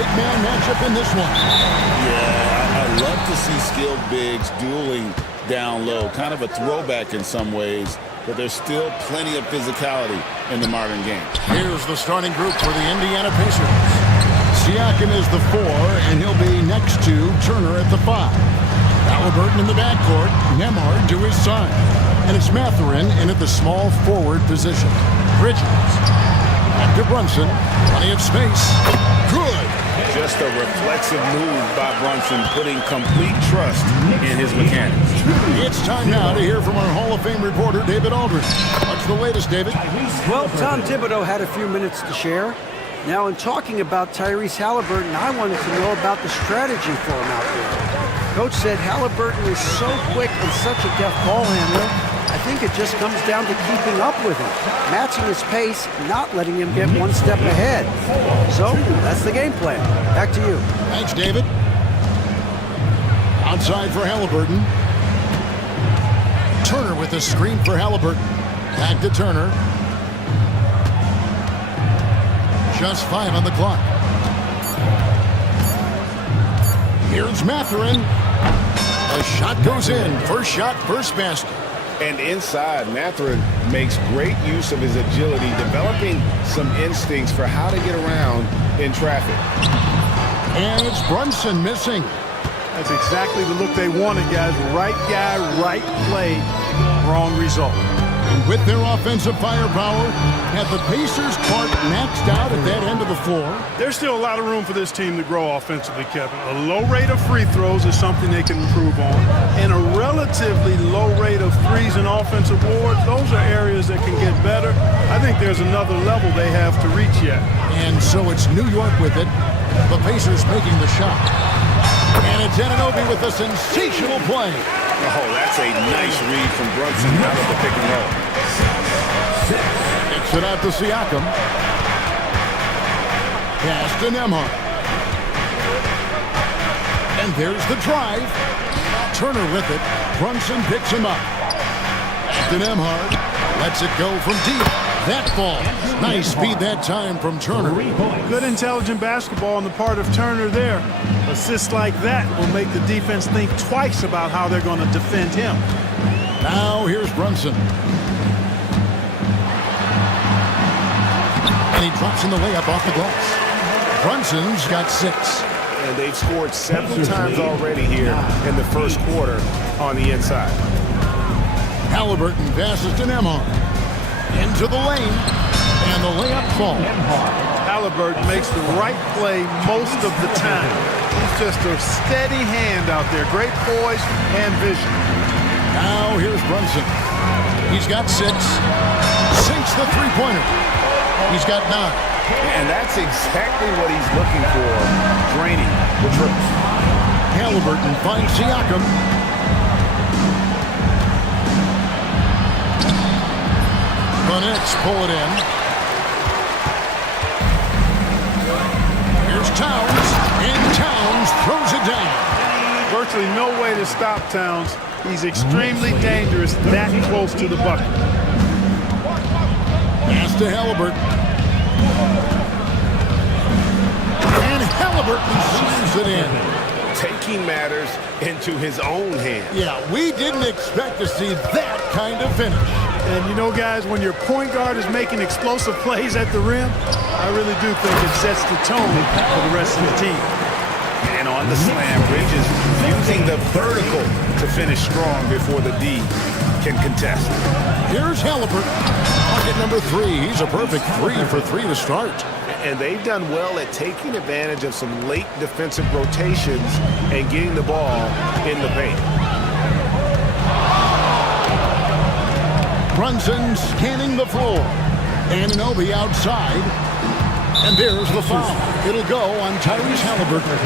big man matchup in this one. Yeah, I love to see skilled bigs dueling down low. Kind of a throwback in some ways, but there's still plenty of physicality in the modern game. Here's the starting group for the Indiana Pacers. Siakam is the 4, and he'll be next to Turner at the 5. Halliburton in the backcourt, Nembhard to his side. And it's Mathurin in at the small forward position. Bridges. Back to Brunson. Plenty of space. Good. Just a reflexive move by Brunson, putting complete trust in his mechanics. It's time now to hear from our Hall of Fame reporter, David Aldridge. What's the latest, David? Well, Tom Thibodeau had a few minutes to share. Now, in talking about Tyrese Halliburton, I wanted to know about the strategy for him out there. Coach said Halliburton is so quick and such a deft ball handler. I think it just comes down to keeping up with him, matching his pace, not letting him get one step ahead. So, that's the game plan. Back to you. Thanks, David. Outside for Halliburton. Turner with a screen for Halliburton. Back to Turner. Just 5 on the clock. Here's Mathurin. A shot goes in. First shot, first basket. And inside, Mathurin makes great use of his agility, developing some instincts for how to get around in traffic. And it's Brunson missing. That's exactly the look they wanted, guys. Right guy, right play, wrong result. And with their offensive firepower, have the Pacers' part maxed out at that end of the floor? There's still a lot of room for this team to grow offensively, Kevin. A low rate of free throws is something they can improve on. And a relatively low rate of threes and offensive boards, those are areas that can get better. I think there's another level they have to reach yet. And so it's New York with it. The Pacers making the shot. And it's Anunoby with a sensational play. Oh, that's a nice read from Brunson out of the pick and roll. Kicks it out to Siakam. Pass to Nembhard. And there's the drive. Turner with it. Brunson picks him up. Back to Nembhard. Lets it go from deep. That ball. Nice speed that time from Turner. Good intelligent basketball on the part of Turner there. Assists like that will make the defense think twice about how they're going to defend him. Now here's Brunson. And he drops in the layup off the glass. Brunson's got 6. And they've scored several times already here in the first quarter on the inside. Halliburton passes to Nembhard. Into the lane. And the layup falls. Halliburton makes the right play most of the time. He's just a steady hand out there. Great poise and vision. Now here's Brunson. He's got 6. Sinks the three-pointer. He's got 9. And that's exactly what he's looking for, draining the troops. Halliburton finds Siakam. The Knicks pull it in. Here's Towns. And Towns throws it down. Virtually no way to stop Towns. He's extremely dangerous that close to the bucket. Pass to Halliburton. And Halliburton slams it in. Taking matters into his own hands. Yeah, we didn't expect to see that kind of finish. And you know, guys, when your point guard is making explosive plays at the rim, I really do think it sets the tone for the rest of the team. And on the slam, Bridges using the vertical to finish strong before the D can contest. Here's Halliburton. Pocket number 3. He's a perfect 3 for 3 to start. And they've done well at taking advantage of some late defensive rotations and getting the ball in the paint. Brunson scanning the floor. Anunoby outside. And there's the foul. It'll go on Tyrese Halliburton.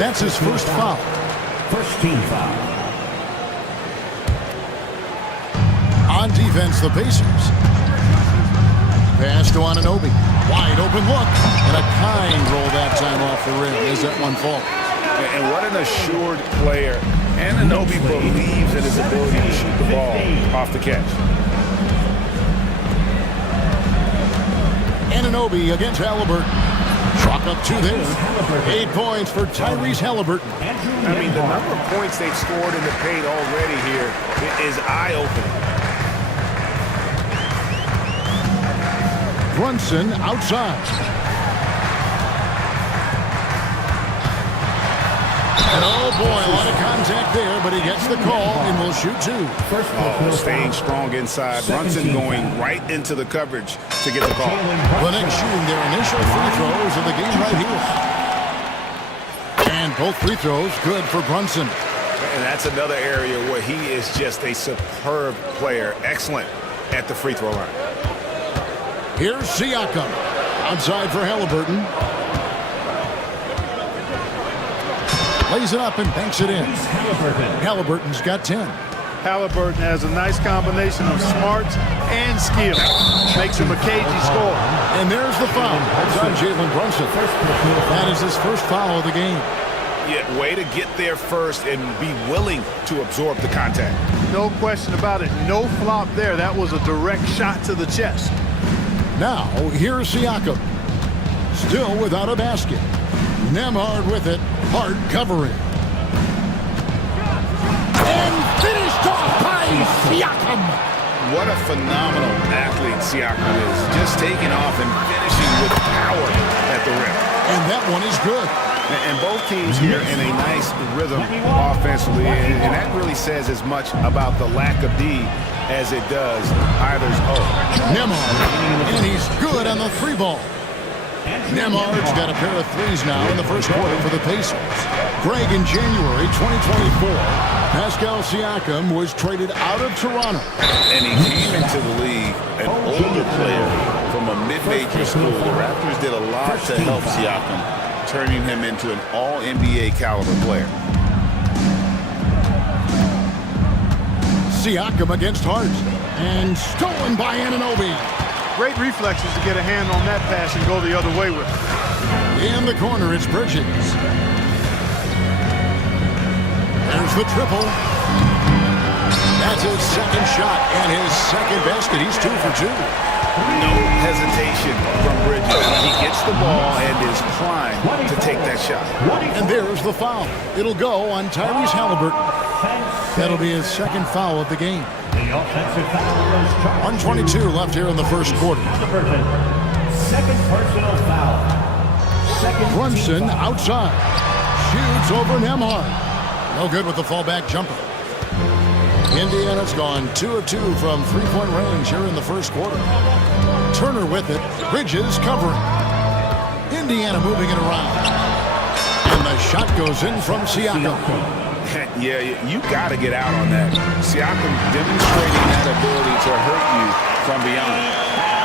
That's his first foul. First team foul. On defense, the Pacers. Pass to Anunoby. Wide open look. And a kind roll that time off the rim as that one falls. And what an assured player. Anunoby believes in his ability to shoot the ball off the catch. Anunoby against Halliburton. Walk up two there. 8 points for Tyrese Halliburton. I mean, the number of points they've scored in the paint already here is eye-opening. Brunson outside. And oh boy, a lot of contact there, but he gets the call and will shoot 2. Oh, staying strong inside. Brunson going right into the coverage to get the call. The Knicks shooting their initial free throws of the game right here. And both free throws good for Brunson. And that's another area where he is just a superb player. Excellent at the free throw line. Here's Siakam. Outside for Halliburton. Lays it up and banks it in. Halliburton's got 10. Halliburton has a nice combination of smarts and skill. Makes him a cagey scorer. And there's the foul. That's on Jalen Brunson. That is his first foul of the game. Yeah, way to get there first and be willing to absorb the contact. No question about it. No flop there. That was a direct shot to the chest. Now, here's Siakam. Still without a basket. Nembhard with it. Hard covering. And finished off by Siakam. What a phenomenal athlete Siakam is. Just taking off and finishing with power at the rim. And that one is good. And both teams here in a nice rhythm offensively. And that really says as much about the lack of D as it does either's O. Nembhard. And he's good on the 3 ball. Nembhard's got a pair of 3s now in the first quarter for the Pacers. Greg, in January 2024, Pascal Siakam was traded out of Toronto. And he came into the league an older player from a mid-major school. The Raptors did a lot to help Siakam, turning him into an all-NBA caliber player. Siakam against Hart. And stolen by Anunoby. Great reflexes to get a hand on that pass and go the other way with it. In the corner, it's Bridges. There's the triple. That's his second shot and his second basket. He's 2 for 2. No hesitation from Bridges. He gets the ball and is primed to take that shot. And there's the foul. It'll go on Tyrese Halliburton. That'll be his second foul of the game. 1:22 left here in the first quarter. Second personal foul. Brunson outside. Shoots over Nembhard. No good with the fallback jumper. Indiana's gone 2 of 2 from 3-point range here in the first quarter. Turner with it. Bridges covering. Indiana moving it around. And the shot goes in from Siakam. Yeah, you got to get out on that. Siakam demonstrating that ability to hurt you from beyond.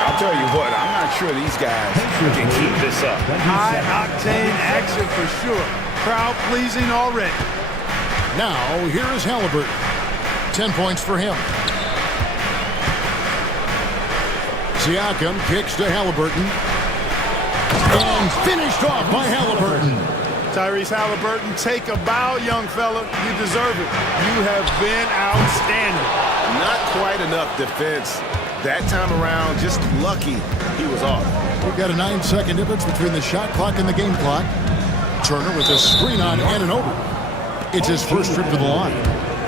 I'll tell you what, I'm not sure these guys can keep this up. High-octane action for sure. Crowd-pleasing already. Now, here is Halliburton. 10 points for him. Siakam kicks to Halliburton. And finished off by Halliburton. Tyrese Halliburton, take a bow, young fella. You deserve it. You have been outstanding. Not quite enough defense that time around. Just lucky he was off. We've got a 9-second difference between the shot clock and the game clock. Turner with a screen on Anunoby. It's his first trip to the line.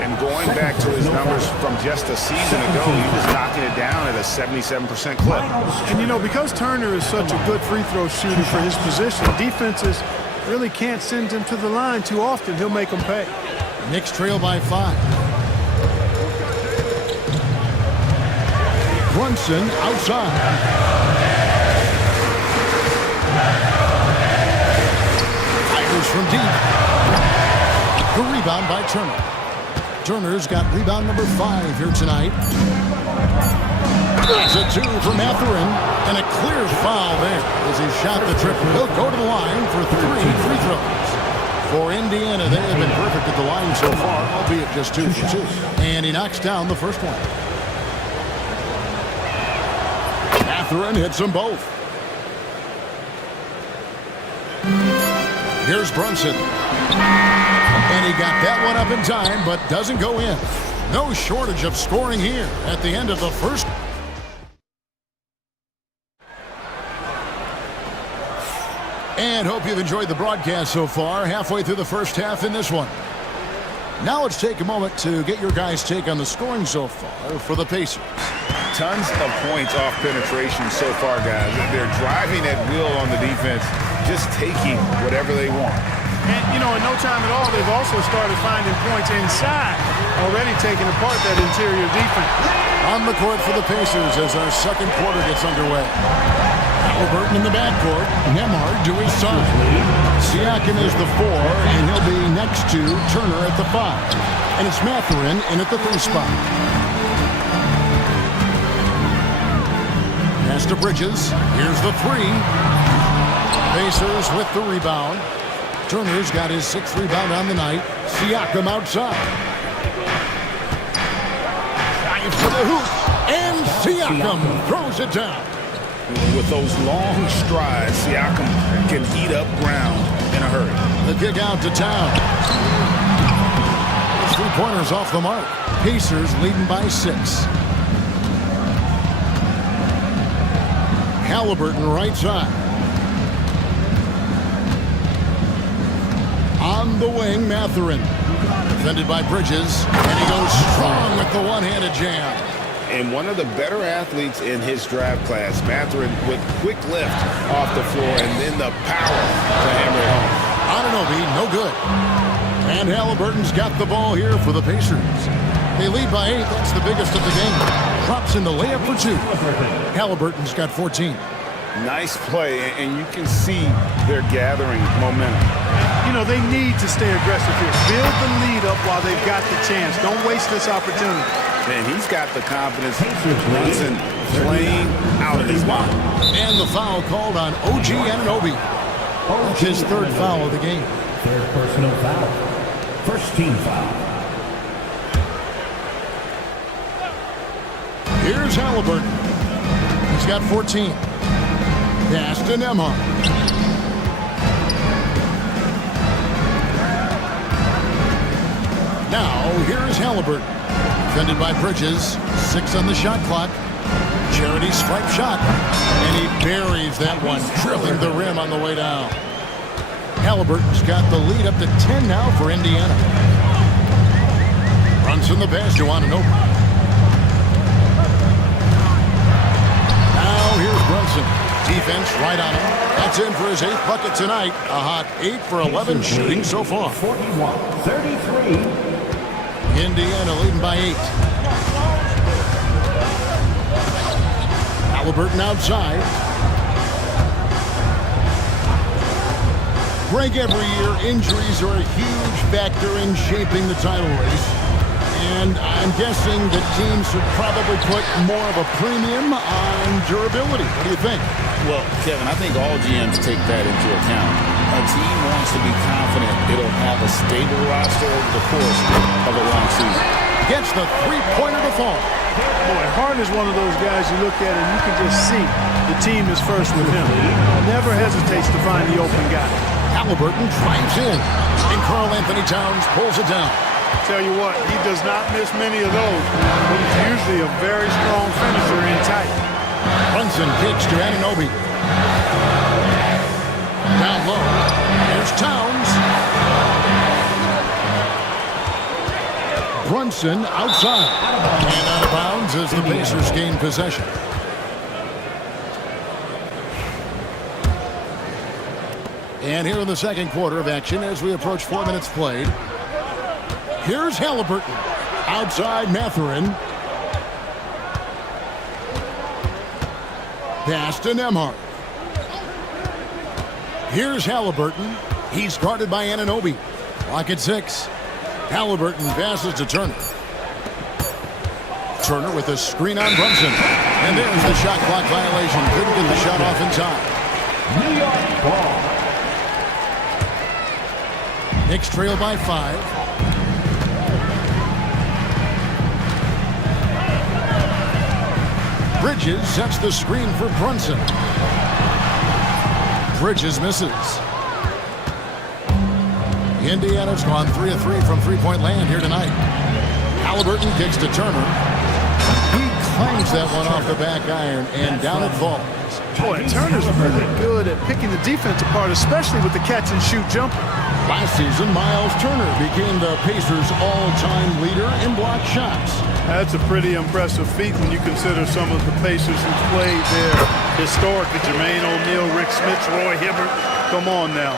And going back to his numbers from just a season ago, he was knocking it down at a 77% clip. And, you know, because Turner is such a good free throw shooter for his position, defenses really can't send him to the line too often. He'll make them pay. Knicks trail by 5. Brunson outside. Tigers from deep. The rebound by Turner. Turner's got rebound number 5 here tonight. It's a 2 for Mathurin, and a clear foul there as he shot the triple. He'll go to the line for 3 free throws. For Indiana, they have been perfect at the line so far, albeit just 2 for 2. And he knocks down the first one. Mathurin hits them both. Here's Brunson. And he got that one up in time, but doesn't go in. No shortage of scoring here at the end of the first. And hope you've enjoyed the broadcast so far. Halfway through the first half in this one. Now let's take a moment to get your guys' take on the scoring so far for the Pacers. Tons of points off penetration so far, guys. They're driving at will on the defense, just taking whatever they want. And, you know, in no time at all, they've also started finding points inside, already taking apart that interior defense. On the court for the Pacers as our second quarter gets underway. Halliburton in the backcourt. Nembhard to his side. Siakam is the 4, and he'll be next to Turner at the 5. And it's Mathurin in at the 3 spot. Pass to Bridges. Here's the 3. Pacers with the rebound. Turner's got his 6th rebound on the night. Siakam outside. Drive for the hoop. And Siakam throws it down. With those long strides, Siakam can eat up ground in a hurry. The kick out to Town. 3-pointers off the mark. Pacers leading by 6. Halliburton right side. On the wing, Mathurin. Defended by Bridges. And he goes strong with the one-handed jam. And one of the better athletes in his draft class, Mathurin, with quick lift off the floor and then the power to hammer it home. Anunoby, no good. And Halliburton's got the ball here for the Pacers. They lead by 8. That's the biggest of the game. Drops in the layup for 2. Halliburton's got 14. Nice play, and you can see they're gathering momentum. You know, they need to stay aggressive here. Build the lead up while they've got the chance. Don't waste this opportunity. And he's got the confidence. Brunson playing out of his mind. And the foul called on OG Anunoby. That's his 3rd foul of the game. 3rd personal foul. 1st team foul. Here's Halliburton. He's got 14. Pass to Nembhard. Now, here's Halliburton. Defended by Bridges. 6 on the shot clock. Charity stripe shot. And he buries that one, drilling the rim on the way down. Halliburton's got the lead up to 10 now for Indiana. Brunson the pass to Anunoby. Now here's Brunson. Defense right on him. That's in for his 8th bucket tonight. A hot 8 for 11 shooting so far. 41-33. Indiana leading by 8. Halliburton outside. Greg, every year injuries are a huge factor in shaping the title race. And I'm guessing that teams should probably put more of a premium on durability. What do you think? Well, Kevin, I think all GMs take that into account. A team wants to be confident it'll have a stable roster over the course of a long season. Gets the 3-pointer to fall. Boy, Hart is one of those guys you look at and you can just see the team is first with him. Never hesitates to find the open guy. Halliburton drives in. And Karl Anthony Towns pulls it down. Tell you what, he does not miss many of those. But he's usually a very strong finisher in tight. Brunson kicks to Anunoby. Down low. There's Towns. Brunson outside. And out of bounds as the Pacers gain possession. And here in the second quarter of action as we approach 4 minutes played. Here's Halliburton. Outside Mathurin. Pass to Nembhard. Here's Halliburton. He's guarded by Anunoby. Clock at 6. Halliburton passes to Turner. Turner with a screen on Brunson. And there's the shot clock violation. Couldn't get the shot off in time. New York ball. Knicks trail by 5. Bridges sets the screen for Brunson. Bridges misses. Indiana's gone 3 of 3 from three-point land here tonight. Halliburton kicks to Turner. He Finds that one off the back iron, and down it falls. Boy, Turner's really good at picking the defense apart, especially with the catch-and-shoot jumper. Last season, Miles Turner became the Pacers' all-time leader in block shots. That's a pretty impressive feat when you consider some of the Pacers who played there historically. Jermaine O'Neal, Rick Smits, Roy Hibbert. Come on now.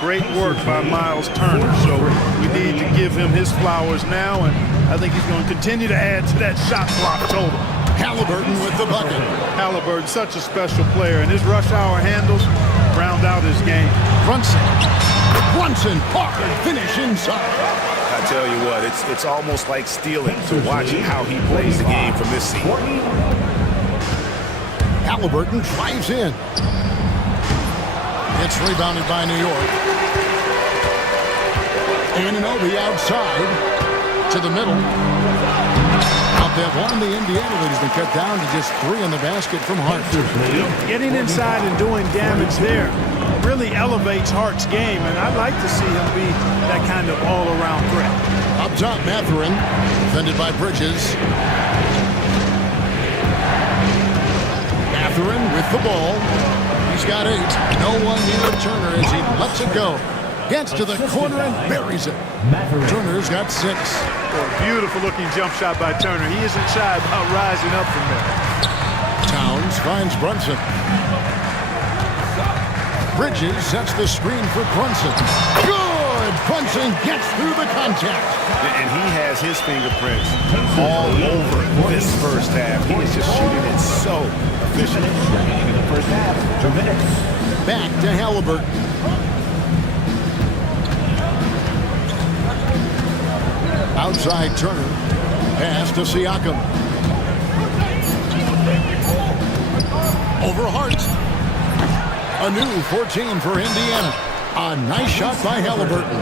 Great work by Miles Turner. So we need to give him his flowers now, and I think he's going to continue to add to that shot block total. Halliburton with the bucket. Halliburton, such a special player, and his rush hour handles round out his game. Brunson, hard finish inside. I tell you what, it's almost like stealing to watch how he plays the game from this seat. Halliburton drives in. It's rebounded by New York. Anunoby outside to the middle. Out that one, the Indiana lead has been cut down to just 3 in the basket from Hart. Getting inside and doing damage there really elevates Hart's game, and I'd like to see him be that kind of all-around threat. Up top, Mathurin, defended by Bridges. Mathurin with the ball. He's got 8. No one near Turner as he lets it go. Gets to the corner and buries it. Turner's got 6. Beautiful looking jump shot by Turner. He isn't shy about rising up from there. Towns finds Brunson. Bridges sets the screen for Brunson. Good! Brunson gets through the contact. And he has his fingerprints all over this first half. He is just shooting it so efficiently. In the first half, 2 minutes. Back to Halliburton. Outside Turner. Pass to Siakam. Over Hart. A new 14 for Indiana. A nice shot by Halliburton.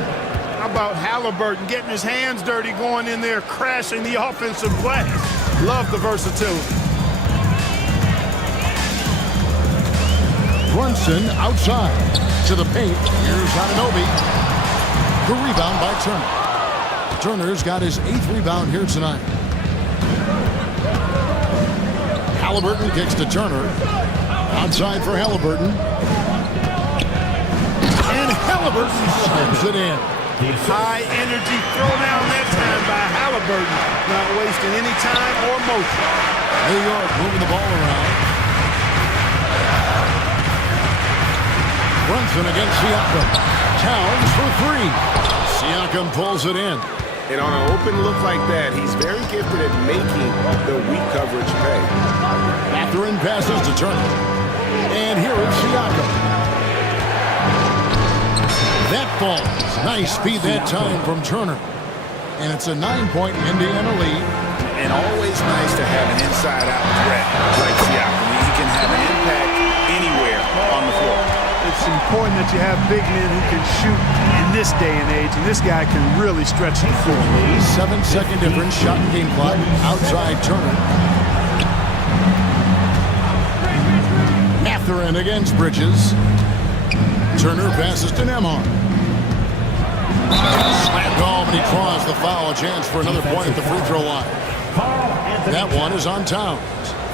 How about Halliburton getting his hands dirty, going in there, crashing the offensive glass. Love the versatility. Brunson outside to the paint. Here's Anunoby. The rebound by Turner. Turner's got his 8th rebound here tonight. Halliburton kicks to Turner. Outside for Halliburton. And Halliburton slams it in. High energy throwdown that time by Halliburton. Not wasting any time or motion. New York moving the ball around. Brunson against Siakam. Towns for 3. Siakam pulls it in. And on an open look like that, he's very gifted at making the weak coverage pay. Mathurin passes to Turner. And here is Siakam. That falls. Nice speed that time from Turner. And it's a 9-point Indiana lead. And always nice to have an inside-out threat like Siakam. He can have an impact anywhere on the floor. It's important that you have big men who can shoot in this day and age, and this guy can really stretch the floor. 7-second difference, shot and game clock, outside Turner. Mathurin against Bridges. Turner passes to Nembhard. Slam ball, but he draws the foul. A chance for another point at the free throw line. That one is on Towns.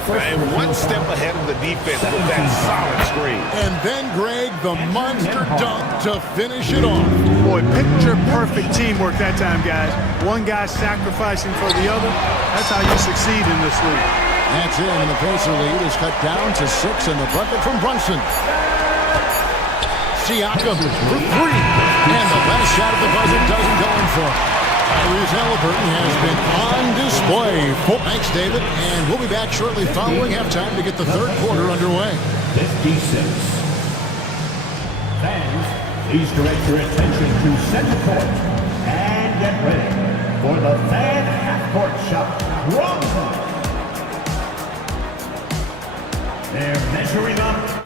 And one step ahead of the defense with that solid screen. And then, Greg, the monster dunk to finish it off. Boy, picture-perfect teamwork that time, guys. One guy sacrificing for the other. That's how you succeed in this league. That's it, and the Pacer lead is cut down to 6 in the bucket from Brunson. Siakam for 3. And the last shot at the buzzer doesn't go in for it. Tyrese Halliburton has been on display. Thanks, David. And we'll be back shortly following halftime to get the third quarter underway. 56. Fans, please direct your attention to center court and get ready for the fan half-court shot. Bronson. They're measuring up.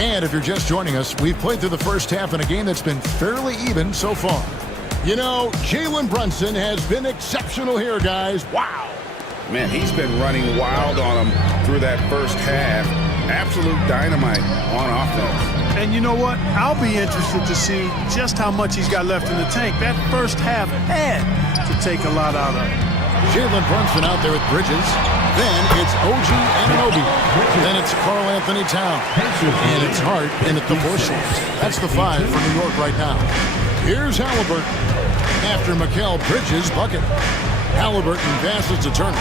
And if you're just joining us, we've played through the first half in a game that's been fairly even so far. You know, Jalen Brunson has been exceptional here, guys. Wow. Man, he's been running wild on him through that first half. Absolute dynamite on offense. And you know what? I'll be interested to see just how much he's got left in the tank. That first half had to take a lot out of him. Jalen Brunson out there with Bridges. Then it's OG Anunoby. Then it's Karl Anthony Towns. And it's Hart in at the 4 slots. That's the 5 for New York right now. Here's Halliburton after Mikal Bridges' bucket. Halliburton passes to Turner.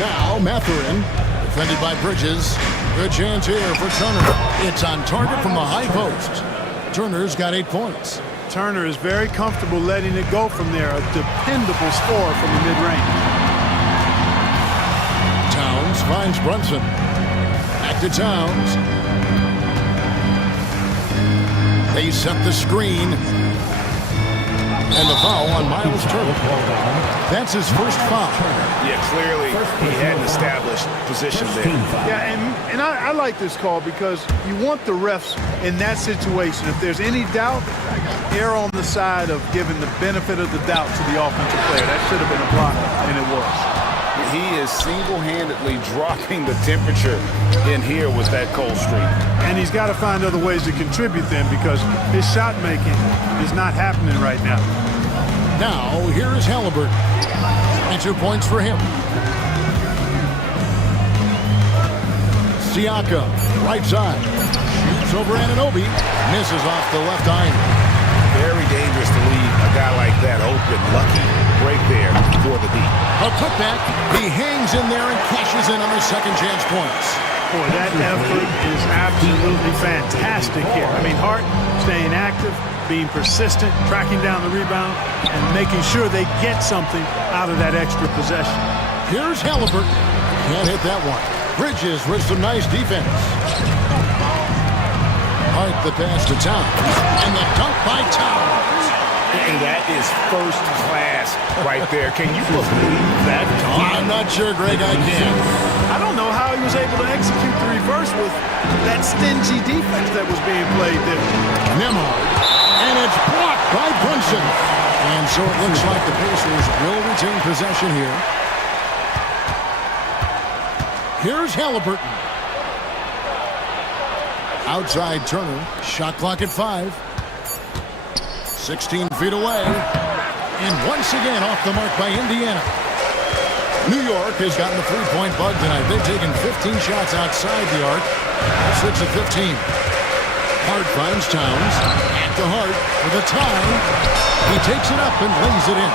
Now Mathurin, defended by Bridges. Good chance here for Turner. It's on target from the high post. Turner's got 8 points. Turner is very comfortable letting it go from there. A dependable scorer from the mid-range. Towns finds Brunson. Back to Towns. They set the screen. And the foul on Miles Turner. That's his first foul. Yeah, clearly he had an established position there. Yeah, and I like this call because you want the refs in that situation. If there's any doubt, err on the side of giving the benefit of the doubt to the offensive player. That should have been a block, and it was. He is single-handedly dropping the temperature in here with that cold streak. And he's got to find other ways to contribute then because his shot making is not happening right now. Now, here is Halliburton. 22 points for him. Siakam, right side. Shoots over Anunoby. Misses off the left iron. Very dangerous to leave a guy like that open, lucky. Right there for the deep. A putback. He hangs in there and cashes in on the second chance points. Boy, that effort is absolutely fantastic here. I mean, Hart staying active, being persistent, tracking down the rebound, and making sure they get something out of that extra possession. Here's Halliburton. Can't hit that one. Bridges with some nice defense. Hart the pass to Towns. And the dunk by Towns. And that is first class right there. Can you believe that dunk? I'm not sure, Greg, I can. I don't know how he was able to execute the reverse with that stingy defense that was being played there. Nembhard. And it's blocked by Brunson. And so it looks like the Pacers will retain possession here. Here's Halliburton. Outside Turner. Shot clock at 5. 16 feet away. And once again off the mark by Indiana. New York has gotten the three-point bug tonight. They've taken 15 shots outside the arc. 6 of 15. Hart finds Towns. At the Hart for the tie. He takes it up and lays it in.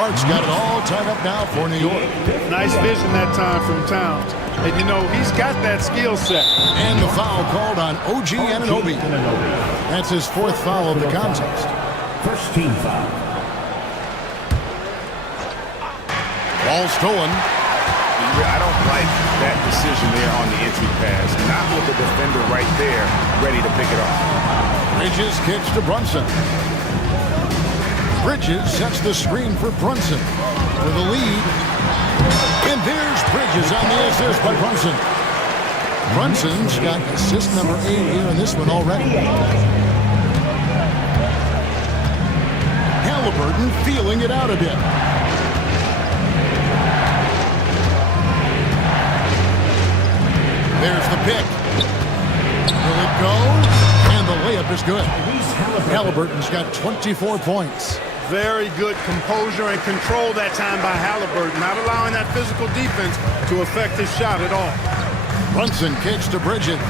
Hart's got it all tied up now for New York. Nice vision that time from Towns. And, you know, he's got that skill set. And the foul called on OG Anunoby. That's his 4th foul of the contest. First team foul. Ball stolen. I don't like that decision there on the entry pass. Not with the defender right there, ready to pick it off. Bridges kicks to Brunson. Bridges sets the screen for Brunson for the lead. And there's Bridges on the assist by Brunson. Brunson's got assist number 8 here in this one already. Halliburton feeling it out a bit. There's the pick. Will it go? And the layup is good. Halliburton's got 24 points. Very good composure and control that time by Halliburton, not allowing that physical defense to affect his shot at all. Brunson kicks to Bridges.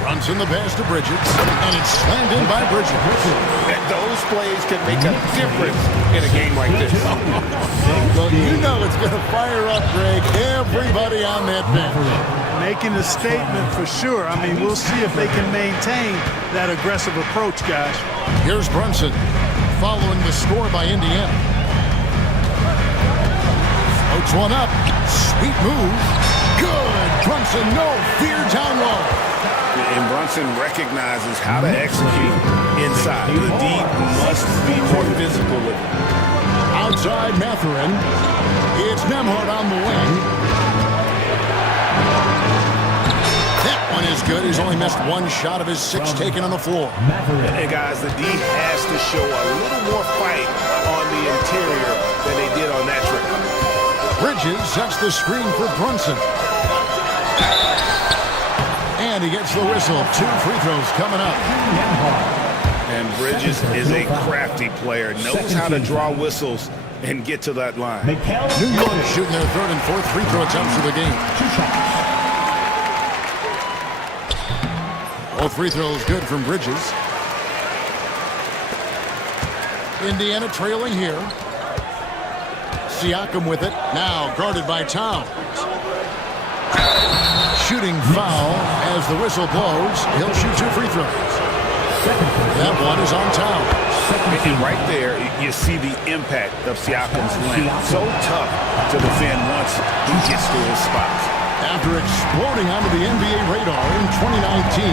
Brunson the pass to Bridges, and it's slammed in by Bridges. And those plays can make a difference in a game like this. Well, you know it's going to fire up, Greg, everybody on that bench. Making a statement for sure. I mean, we'll see if they can maintain that aggressive approach, guys. Here's Brunson following the score by Indiana. Floats one up. Sweet move. Good. Brunson, no fear down low. And Brunson recognizes how to execute inside. The deep must be more physical with it. Outside Mathurin. It's Nembhard on the wing. That one is good. He's only missed one shot of his 6 taken on the floor. Hey, guys, the D has to show a little more fight on the interior than they did on that trip. Bridges sets the screen for Brunson. And he gets the whistle. 2 free throws coming up. And Bridges is a crafty player, knows how to draw whistles and get to that line. New York shooting their 3rd and 4th free throw attempts of the game. Both free throws good from Bridges. Indiana trailing here. Siakam with it. Now guarded by Towns. Shooting foul as the whistle blows. He'll shoot 2 free throws. That one is on Towns. And right there, you see the impact of Siakam's length. So tough to defend once he gets to his spots. After exploding onto the NBA radar in 2019,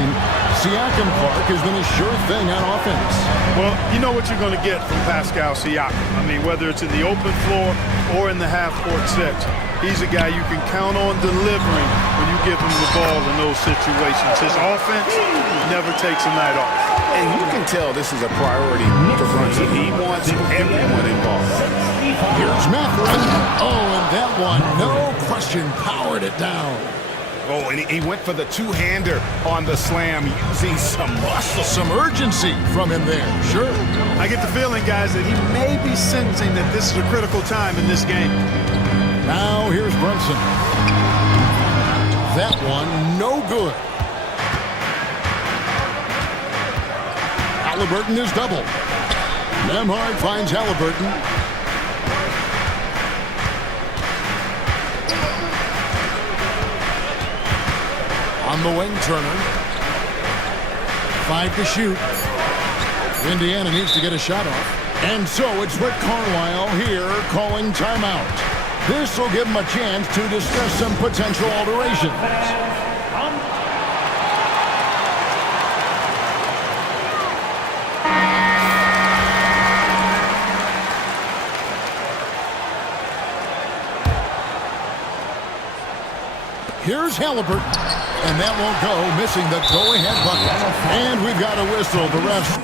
Siakam Park has been a sure thing on offense. Well, you know what you're going to get from Pascal Siakam. I mean, whether it's in the open floor or in the half-court sets, he's a guy you can count on delivering when you give him the ball in those situations. His offense never takes a night off. And you can tell this is a priority for Brunson. He wants everyone involved. Here's Mathurin. Oh, and that one, no question, powered it down. Oh, and he went for the two-hander on the slam, using some muscle. Some urgency from him there, sure. I get the feeling, guys, that he may be sensing that this is a critical time in this game. Now here's Brunson. That one, no good. Halliburton is double. Nembhard finds Halliburton. On the wing, Turner. 5 to shoot. Indiana needs to get a shot off. And so it's Rick Carlisle here calling timeout. This will give him a chance to discuss some potential alterations. Here's Halliburton, and that won't go, missing the go-ahead bucket. And we've got a whistle. The refs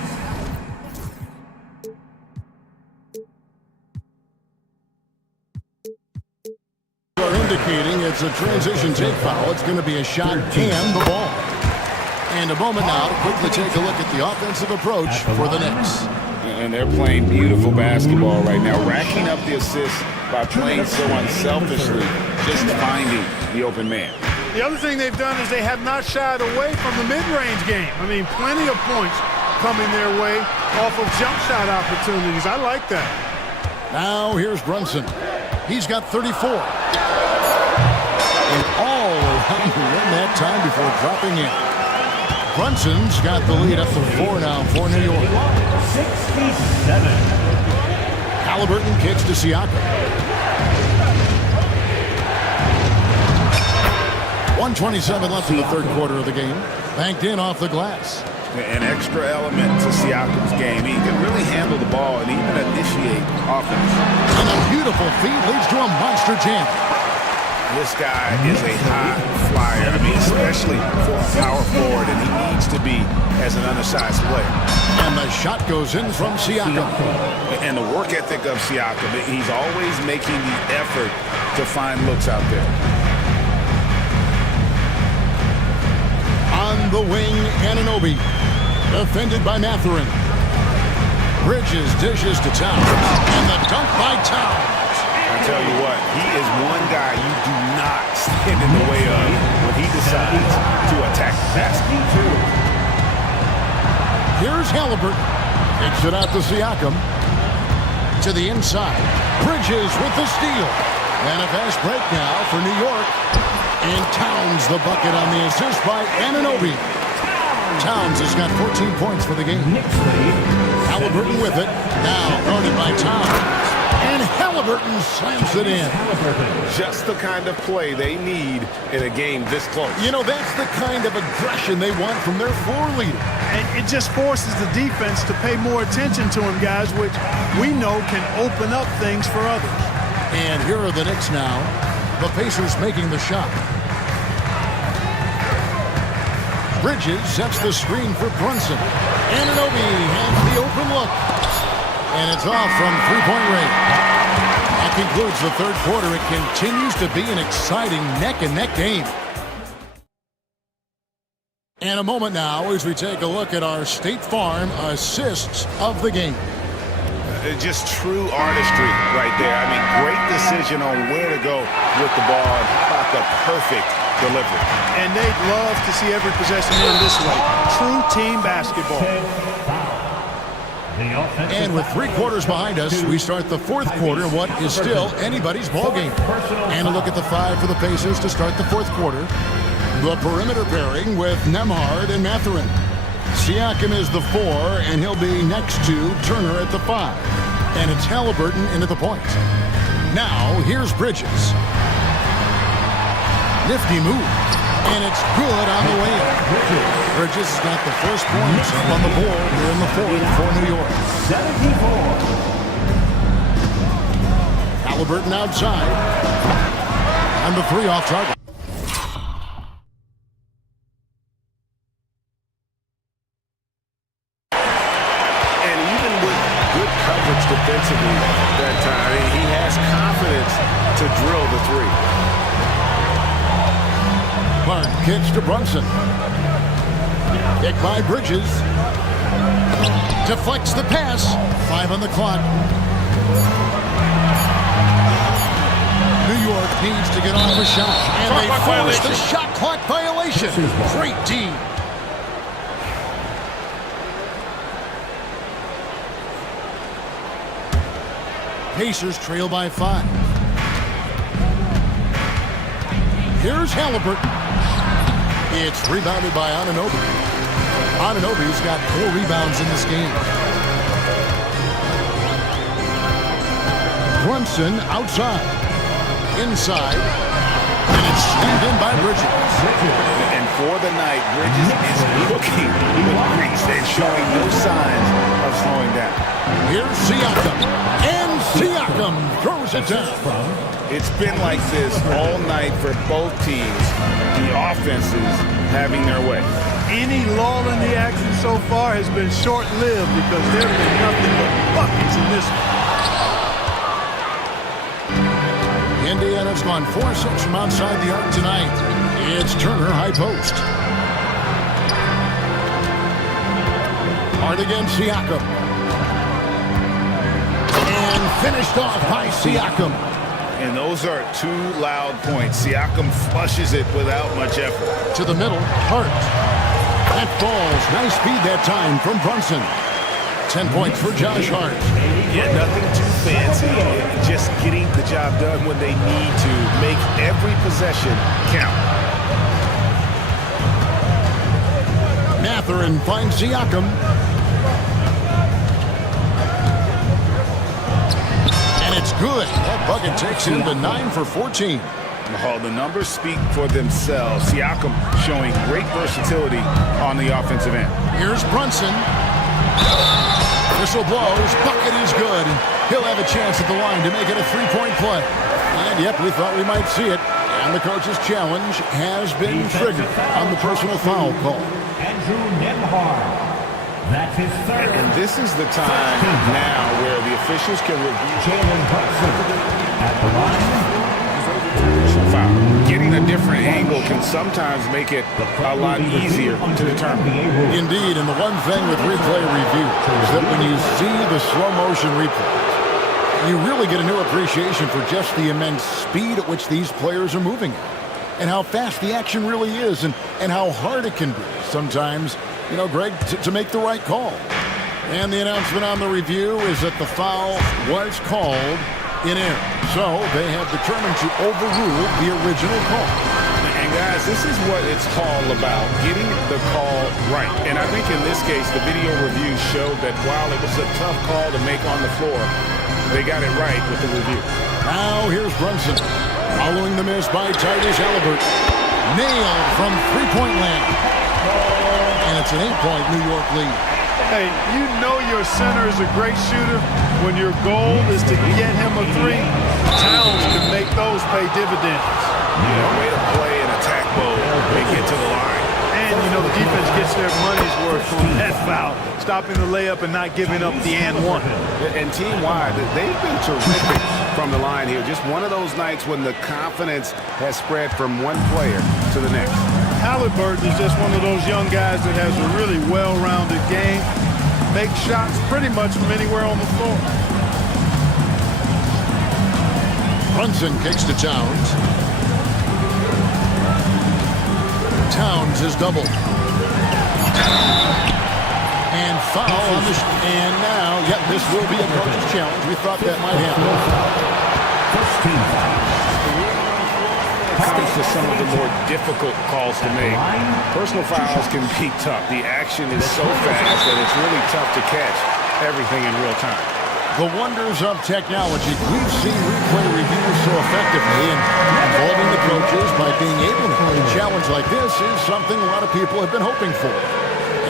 are indicating it's a transition take foul. It's going to be a shot and the ball. And a moment now to quickly take a look at the offensive approach for the Knicks. And they're playing beautiful basketball right now, racking up the assists by playing so unselfishly, just finding the open man. The other thing they've done is they have not shied away from the mid-range game. I mean, plenty of points coming their way off of jump shot opportunities. I like that. Now here's Brunson. He's got 34. And all around to win that time before dropping in. Brunson's got the lead up to 4 now for New York. 67. Halliburton kicks to Siakam. 1:27 left in the 3rd quarter of the game. Banked in off the glass. An extra element to Siakam's game. He can really handle the ball and even initiate offense. And a beautiful feed leads to a monster jam. This guy is a high flyer. I mean, especially for a power forward, and he needs to be as an undersized player. And the shot goes in from Siakam. And the work ethic of Siakam, he's always making the effort to find looks out there. On the wing, Anunoby. Defended by Mathurin. Bridges dishes to Towns. And the dunk by Towns. I tell you what, he is one guy you do not stand in the way of when he decides to attack the basket. Here's Halliburton. Kicks it out to Siakam. To the inside. Bridges with the steal. And a fast break now for New York. And Towns the bucket on the assist by Anunoby. Towns has got 14 points for the game. Halliburton with it. Now guarded by Towns. And Halliburton slams it in. Just the kind of play they need in a game this close. You know, that's the kind of aggression they want from their floor leader. And it just forces the defense to pay more attention to him, guys, which we know can open up things for others. And here are the Knicks now. The Pacers making the shot. Bridges sets the screen for Brunson. Anunoby has the open look. And it's off from three-point range. That concludes the third quarter. It continues to be an exciting neck-and-neck game. And a moment now as we take a look at our State Farm assists of the game. Just true artistry right there. I mean, great decision on where to go with the ball. And how about the perfect delivery? And they'd love to see every possession in this way. True team basketball. And with 3 quarters behind us, we start the fourth quarter, what is still anybody's ball game. And a look at the 5 for the Pacers to start the fourth quarter. The perimeter pairing with Nembhard and Mathurin. Siakam is the 4, and he'll be next to Turner at the 5. And it's Halliburton into the point. Now, here's Bridges. Nifty move. And it's good on the way in. Bridges has got the first points up on the board here in the fourth for New York. 74. Halliburton outside. And the 3 off target. And even with good coverage defensively that time, he has confidence to drill the 3. Clark kicks to Brunson. Kick by Bridges. Deflects the pass. 5 on the clock. New York needs to get off a shot. And they force the shot clock violation. Great D. Pacers trail by 5. Here's Halliburton. It's rebounded by Anunoby. Anunoby's got 4 rebounds in this game. Brunson outside. Inside. And it's slammed in by Bridges. And for the night, Bridges is looking with grease and showing no signs of slowing down. Here's Siakam. And Siakam throws it down. It's been like this all night for both teams. The offenses having their way. Any lull in the action so far has been short-lived because there have been nothing but buckets in this one. Indiana's gone 4-6 from outside the arc tonight. It's Turner high post. Hard against Siakam. And finished off by Siakam. And those are 2 loud points. Siakam flushes it without much effort. To the middle, Hart. That falls. Nice speed that time from Brunson. 10 points for Josh Hart. Yeah, nothing too fancy. Just getting the job done when they need to. Make every possession count. Mathurin finds Siakam. And it's good. That bucket takes him to 9 for 14. Oh, the numbers speak for themselves. Siakam showing great versatility on the offensive end. Here's Brunson. Whistle blows. Bucket is good. He'll have a chance at the line to make it a 3-point play. And yep, we thought we might see it. And the coach's challenge has been triggered on the personal foul call. Andrew Nembhard. That's his 3rd. And this is the time now where the officials can review. Jalen Brunson at the line. Foul. Getting a different angle can sometimes make it a lot easier to determine. Indeed, and the one thing with replay review is that when you see the slow motion replays, you really get a new appreciation for just the immense speed at which these players are moving at, and how fast the action really is, and how hard it can be sometimes, you know, Greg, to make the right call. And the announcement on the review is that the foul was called in error. So they have determined to overrule the original call. And guys, this is what it's all about, getting the call right. And I think in this case, the video review showed that while it was a tough call to make on the floor, they got it right with the review. Now here's Brunson. Following the miss by Tyrese Halliburton. Nailed from three-point land. And it's an 8-point New York lead. Hey, you know your center is a great shooter when your goal is to get him a 3. Towns can make those pay dividends. Yeah, way to play an attack mode and get to the line. And And, you know, the defense gets their money's worth on that foul, stopping the layup and not giving up the and one. And team-wide, they've been terrific from the line here. Just one of those nights when the confidence has spread from one player to the next. Halliburton is just one of those young guys that has a really well-rounded game, makes shots pretty much from anywhere on the floor. Brunson kicks to Towns. Towns is doubled. And foul on the and now, yep, this will be a coach's challenge. We thought that might happen. Comes to some of the more difficult calls to make. Personal fouls can be tough. The action is so fast that it's really tough to catch everything in real time. The wonders of technology. We've seen replay reviews so effectively, and involving the coaches by being able to play a challenge like this is something a lot of people have been hoping for.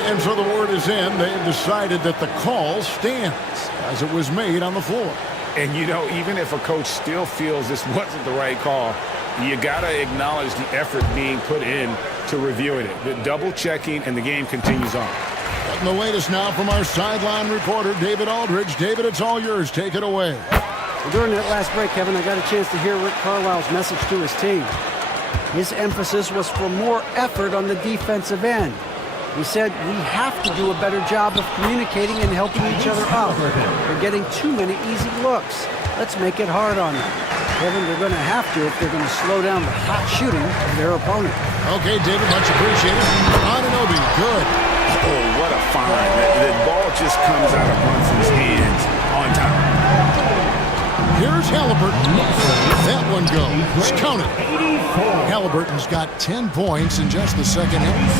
And so the word is in, they've decided that the call stands as it was made on the floor. And you know, even if a coach still feels this wasn't the right call, you got to acknowledge the effort being put in to reviewing it. The double checking, and the game continues on. And the latest now from our sideline reporter, David Aldridge. David, it's all yours. Take it away. Well, during that last break, Kevin, I got a chance to hear Rick Carlisle's message to his team. His emphasis was for more effort on the defensive end. He said, we have to do a better job of communicating and helping each other out. We're getting too many easy looks. Let's make it hard on them. Kevin, they're going to have to if they're going to slow down the hot shooting of their opponent. Okay, David, much appreciated. Anunoby, good. Oh, what a find. The ball just comes out of Brunson's hands on time. Here's Halliburton. That one goes. Count it. Halliburton's got 10 points in just the second half.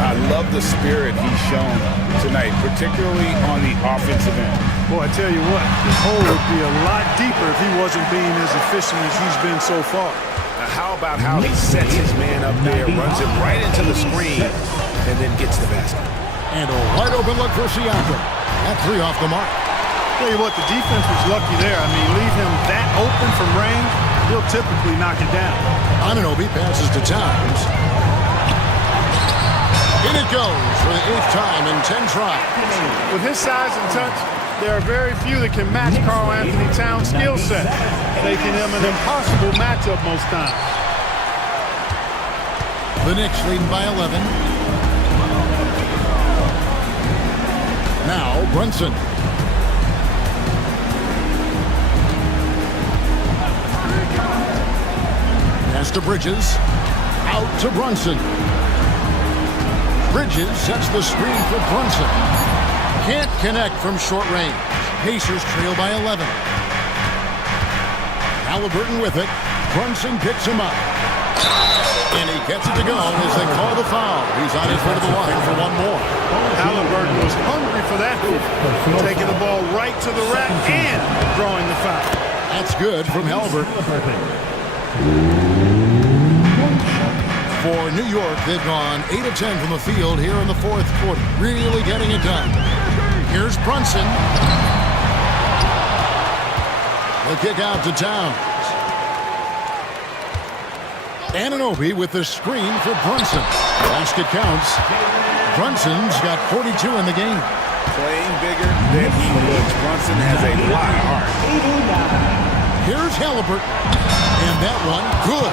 I love the spirit he's shown tonight, particularly on the offensive end. Boy, I tell you what, the hole would be a lot deeper if he wasn't being as efficient as he's been so far. Now, how about how he sets his man up there, runs it right into the screen, and then gets the basket. And a wide open look for Siakam. That three off the mark. Tell you what, the defense was lucky there. I mean, leave him that open from range, he'll typically knock it down. Anunoby passes to Towns. In it goes for the 8th time in 10 tries. With his size and touch, there are very few that can match Karl Anthony Towns' skill set, making him an impossible matchup most times. The Knicks leading by 11. Now Brunson. Pass to Bridges. Out to Brunson. Bridges sets the screen for Brunson. Can't connect from short range. Pacers trail by 11. Halliburton with it. Brunson picks him up. And he gets it to go as they call the foul. He's on his way to the line for one more. Halliburton was hungry for that hoop, taking the ball right to the rack and drawing the foul. That's good from Halliburton. For New York, they've gone 8 of 10 from the field here in the fourth quarter. Really getting it done. Here's Brunson. The kick out to Towns. Anunoby with the screen for Brunson. Basket counts. Brunson's got 42 in the game. Playing bigger than he looks. Brunson has a lot of heart. Here's Halliburton. And that one, good.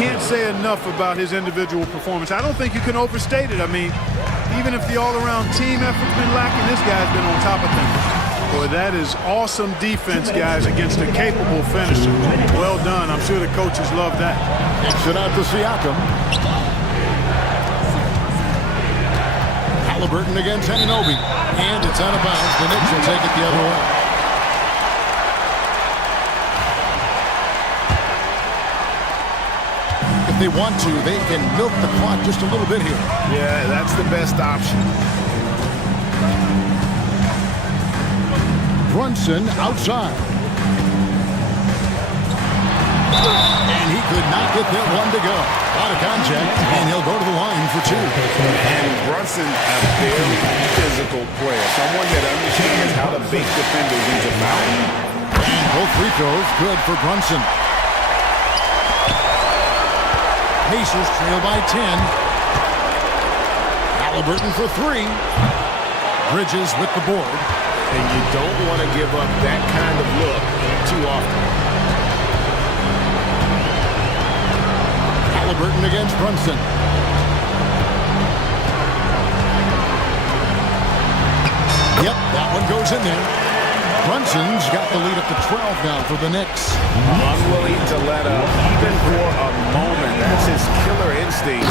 Can't say enough about his individual performance. I don't think you can overstate it. I mean, even if the all-around team effort's been lacking, this guy's been on top of things. Boy, that is awesome defense, guys, against a capable finisher. Well done. I'm sure the coaches love that. Kicks it out to Siakam. Halliburton against Anunoby. And it's out of bounds. The Knicks will take it the other way. If they want to, they can milk the clock just a little bit here. Yeah, that's the best option. Brunson outside. And he could not get that one to go. Out of contact, and he'll go to the line for 2. And Brunson, a very physical player. Someone that understands how to bait defenders into fouling. And both free throws good for Brunson. Pacers trail by 10. Halliburton for three. Bridges with the board. And you don't want to give up that kind of look too often. Halliburton against Brunson. Yep, that one goes in there. Brunson's got the lead up to 12 now for the Knicks. Unwilling to let up, even for a moment. That's his killer instinct,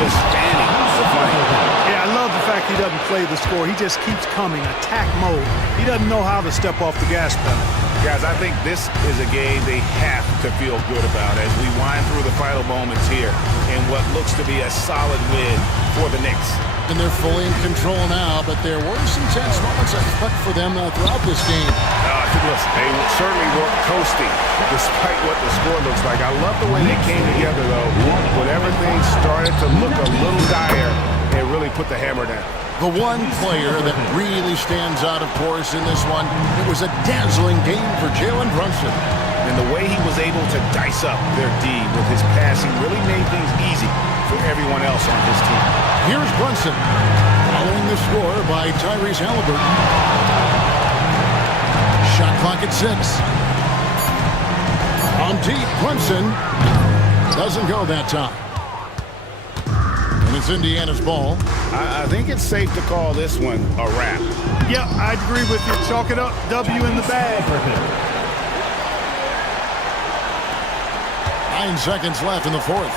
just standing the flame. Yeah, I love the fact he doesn't play the score. He just keeps coming, attack mode. He doesn't know how to step off the gas pedal. Guys, I think this is a game they have to feel good about as we wind through the final moments here in what looks to be a solid win for the Knicks. And they're fully in control now, but there were some tense moments I expect for them throughout this game. Listen, they certainly weren't coasting despite what the score looks like. I love the way they came together, though, when everything started to look a little dire and really put the hammer down. The one player that really stands out, of course, in this one, it was a dazzling game for Jalen Brunson. And the way he was able to dice up their D with his passing really made things easy for everyone else on his team. Here's Brunson, following the score by Tyrese Halliburton. Shot clock at 6. On deep, Brunson doesn't go that time. And it's Indiana's ball. I think it's safe to call this one a wrap. Yeah, I'd agree with you. Chalk it up. W in the bag. 9 seconds left in the fourth.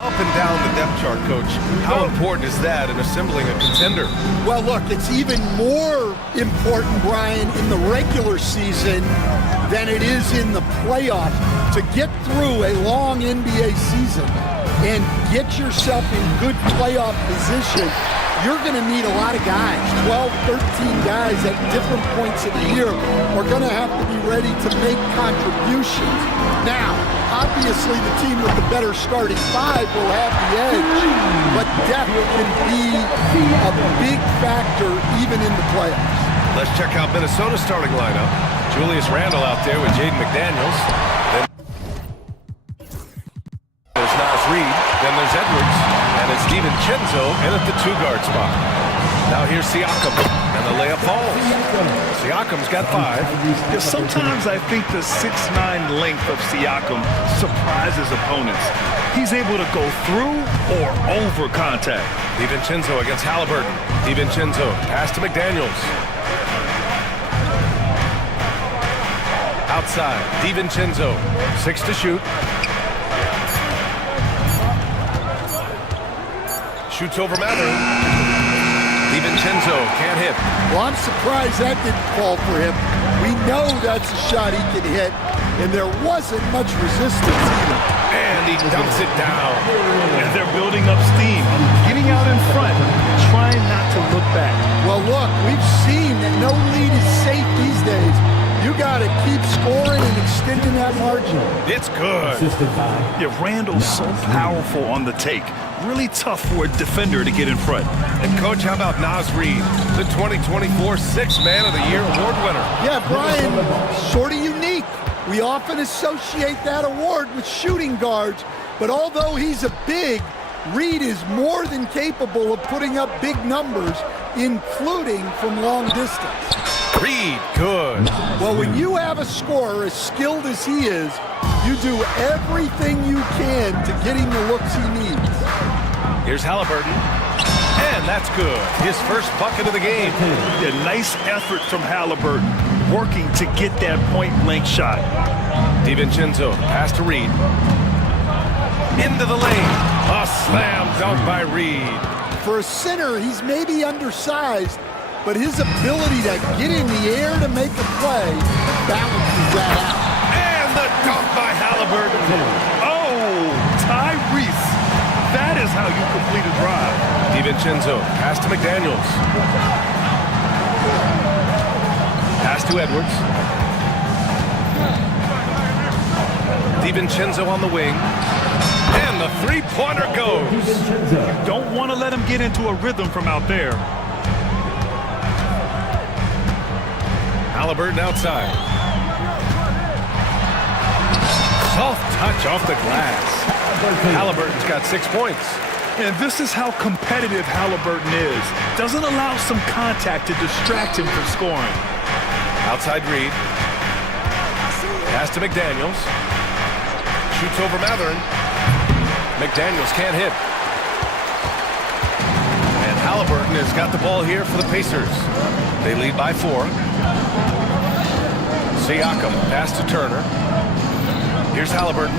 Up and down the depth chart, Coach. How important is that in assembling a contender? Well, look, it's even more important, Brian, in the regular season than it is in the playoffs. To get through a long NBA season and get yourself in good playoff position, you're going to need a lot of guys. 12, 13 guys at different points of the year are going to have to be ready to make contributions. Now, obviously, the team with the better starting five will have the edge, but depth can be a big factor even in the playoffs. Let's check out Minnesota's starting lineup. Julius Randle out there with Jaden McDaniels. Then there's Nas Reed. Then there's Edwards. And it's DiVincenzo in at the two-guard spot. Now here's Siakam. And the layup falls. Siakam's got 5. Yeah, sometimes I think the 6'9" length of Siakam surprises opponents. He's able to go through or over contact. DiVincenzo against Halliburton. DiVincenzo, pass to McDaniels. Outside, DiVincenzo, 6 to shoot. Shoots over Mather. DiVincenzo can't hit. Well, I'm surprised that didn't fall for him. We know that's a shot he can hit, and there wasn't much resistance either. And he dumps it down. And they're building up steam, getting out in front, trying not to look back. Well, look, we've seen that no lead is safe these days. You got to keep scoring and extending that margin. It's good. Yeah, Randall's so powerful on the take. Really tough for a defender to get in front. And, Coach, how about Nas Reed, the 2024 Sixth Man of the Year award winner? Yeah, Brian, sort of unique. We often associate that award with shooting guards, but although he's a big, Reed is more than capable of putting up big numbers, including from long distance. Reed, good. Well, when you have a scorer as skilled as he is, you do everything you can to get him the looks he needs. Here's Halliburton. And that's good. His first bucket of the game. A nice effort from Halliburton, working to get that point-blank shot. DiVincenzo, pass to Reed. Into the lane. A slam dunk by Reed. For a center, he's maybe undersized, but his ability to get in the air to make a play balances that out. And the dunk by Halliburton. Oh, Tyrese. That is how you complete a drive. DiVincenzo, pass to McDaniels. Pass to Edwards. DiVincenzo on the wing. And the three-pointer goes. Don't want to let him get into a rhythm from out there. Halliburton outside. Soft touch off the glass. Halliburton's got 6 points. And this is how competitive Halliburton is. Doesn't allow some contact to distract him from scoring. Outside Reed. Pass to McDaniels. Shoots over Matherin. McDaniels can't hit. And Halliburton has got the ball here for the Pacers. They lead by 4. Siakam, pass to Turner. Here's Halliburton.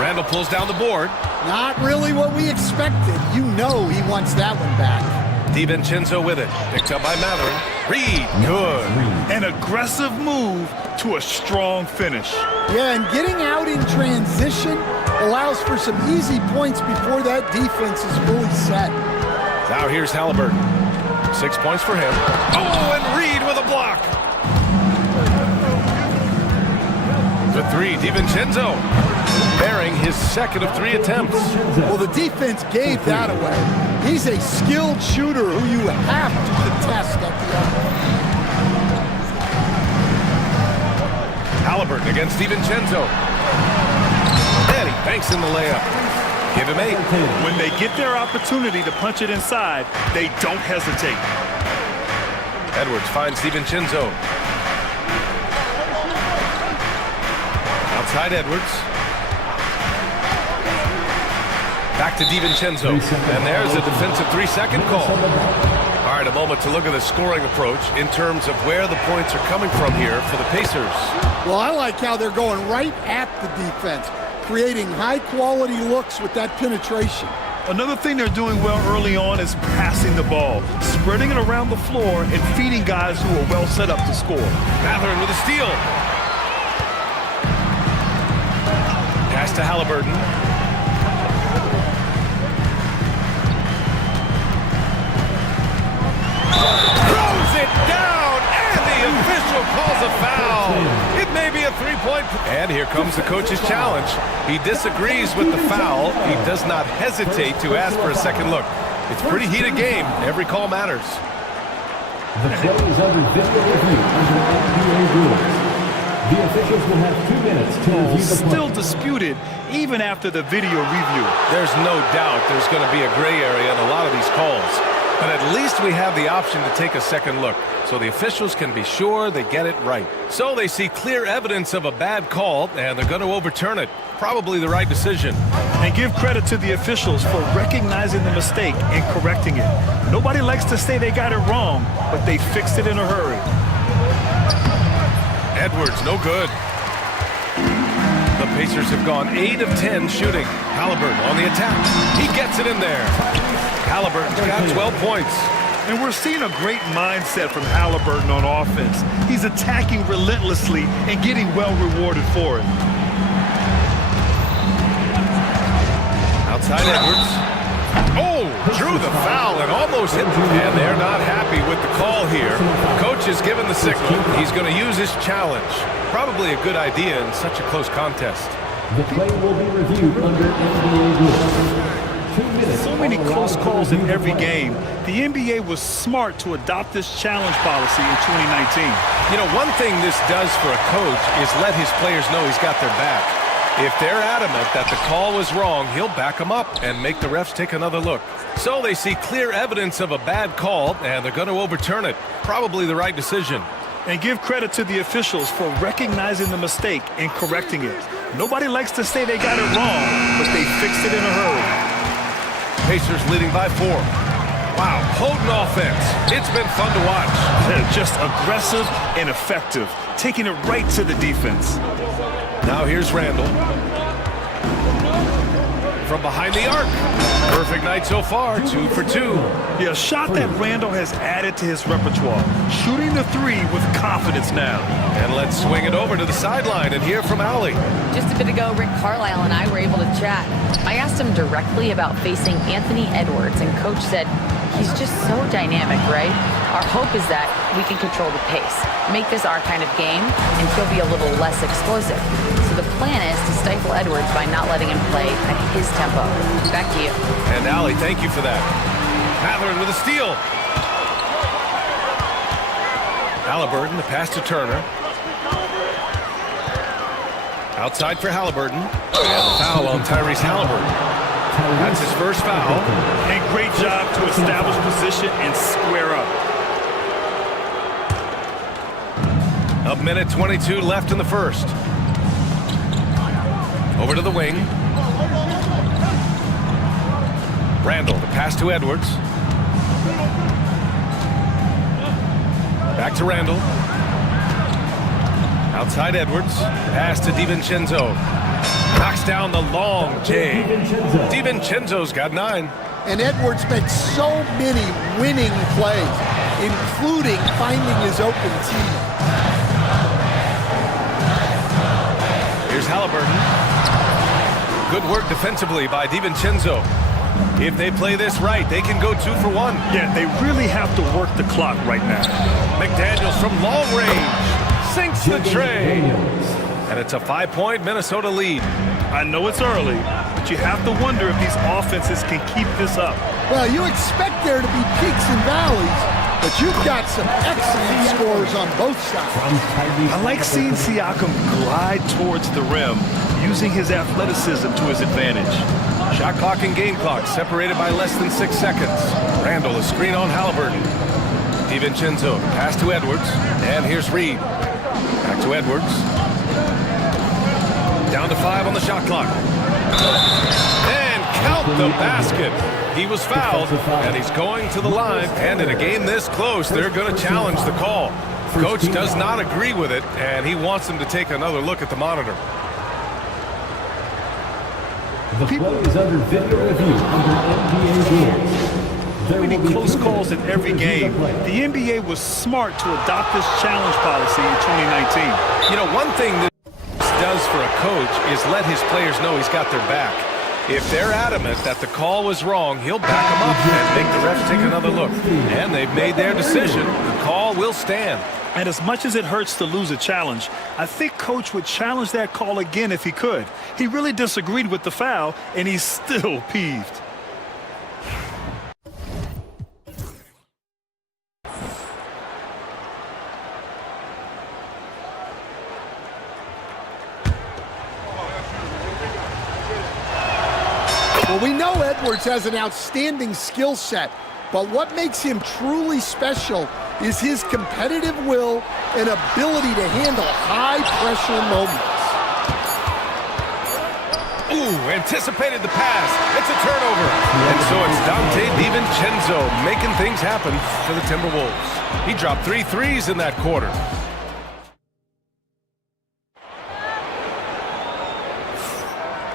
Randle pulls down the board. Not really what we expected. You know he wants that one back. DiVincenzo with it. Picked up by Matherin. Reed, good. An aggressive move to a strong finish. Yeah, and getting out in transition allows for some easy points before that defense is fully set. Now here's Halliburton. 6 points for him. Oh, and Reed with a block. The 3, DiVincenzo. Bearing his second of 3 attempts. Well, the defense gave that away. He's a skilled shooter who you have to contest at the other. Halliburton against DiVincenzo. And he banks in the layup. Give him 8. When they get their opportunity to punch it inside, they don't hesitate. Edwards finds DiVincenzo. Outside Edwards. Back to DiVincenzo. And there's a defensive 3-second call. All right, right, a moment to look at the scoring approach in terms of where the points are coming from here for the Pacers. Well, I like how they're going right at the defense, creating high-quality looks with that penetration. Another thing they're doing well early on is passing the ball, spreading it around the floor and feeding guys who are well set up to score. Matherin with a steal. Pass to Halliburton. Throws it down, and the official calls a foul. It may be a three-point. And here comes the coach's challenge. He disagrees with the foul. He does not hesitate to ask for a second look. It's a pretty heated game. Every call matters. The play is under video review under NBA rules. The officials will have 2 minutes to review the play. Still disputed even after the video review. There's no doubt there's going to be a gray area in a lot of these calls. But at least we have the option to take a second look, so the officials can be sure they get it right. So they see clear evidence of a bad call, and they're going to overturn it. Probably the right decision. And give credit to the officials for recognizing the mistake and correcting it. Nobody likes to say they got it wrong, but they fixed it in a hurry. Edwards, no good. The Pacers have gone 8 of 10 shooting. Halliburton on the attack. He gets it in there. Halliburton's got 12 points. And we're seeing a great mindset from Halliburton on offense. He's attacking relentlessly and getting well rewarded for it. Outside Edwards. Oh, drew the foul and almost hit them. And they're not happy with the call here. Coach has given the signal. He's going to use his challenge. Probably a good idea in such a close contest. The play will be reviewed under NBA rules. 2 minutes. So many close calls in every game. The NBA was smart to adopt this challenge policy in 2019. You know, one thing this does for a coach is let his players know he's got their back. If they're adamant that the call was wrong, he'll back them up and make the refs take another look. So they see clear evidence of a bad call, and they're going to overturn it. Probably the right decision. And give credit to the officials for recognizing the mistake and correcting it. Nobody likes to say they got it wrong, but they fixed it in a hurry. Pacers leading by 4. Wow, potent offense. It's been fun to watch. Just aggressive and effective, taking it right to the defense. Now here's Randall. From behind the arc. Perfect night so far, 2 for 2. Yeah, a shot that Randall has added to his repertoire. Shooting the three with confidence now. And let's swing it over to the sideline and hear from Allie. Just a bit ago, Rick Carlisle and I were able to chat. I asked him directly about facing Anthony Edwards, and Coach said, he's just so dynamic, right? Our hope is that we can control the pace, make this our kind of game, and he'll be a little less explosive. So the plan is to stifle Edwards by not letting him play at his tempo. Back to you. And Allie, thank you for that. Matherin with a steal. Halliburton, the pass to Turner. Outside for Halliburton. And the foul on Tyrese Halliburton. That's his first foul. And great job to establish position and square up. A minute 22 left in the first. Over to the wing. Randall, the pass to Edwards. Back to Randall. Outside Edwards. Pass to DiVincenzo. Knocks down the long J. DiVincenzo's got 9. And Edwards makes so many winning plays, including finding his open teammate. Here's Halliburton. Good work defensively by DiVincenzo. If they play this right, they can go 2 for 1. Yeah, they really have to work the clock right now. McDaniels from long range sinks the tray. And it's a 5-point Minnesota lead. I know it's early, but you have to wonder if these offenses can keep this up. Well, you expect there to be peaks and valleys, but you've got some excellent scores on both sides. I like seeing Siakam glide towards the rim, using his athleticism to his advantage. Shot clock and game clock separated by less than 6 seconds. Randall, a screen on Halliburton. DiVincenzo, pass to Edwards. And here's Reed. Back to Edwards. Down to 5 on the shot clock. And count the basket. He was fouled, and he's going to the line. And in a game this close, they're going to challenge the call. Coach does not agree with it, and he wants him to take another look at the monitor. The play is under video review under NBA rules. So many close calls in every game. The NBA was smart to adopt this challenge policy in 2019. You know, one thing that does for a coach is let his players know he's got their back. If they're adamant that the call was wrong, he'll back them up and make the ref take another look. And they've made their decision. The call will stand. And as much as it hurts to lose a challenge, I think Coach would challenge that call again if he could. He really disagreed with the foul, and he's still peeved. Well, we know Edwards has an outstanding skill set, but what makes him truly special is his competitive will and ability to handle high-pressure moments. Ooh, anticipated the pass. It's a turnover. And so it's Dante DiVincenzo making things happen for the Timberwolves. He dropped 3 threes in that quarter.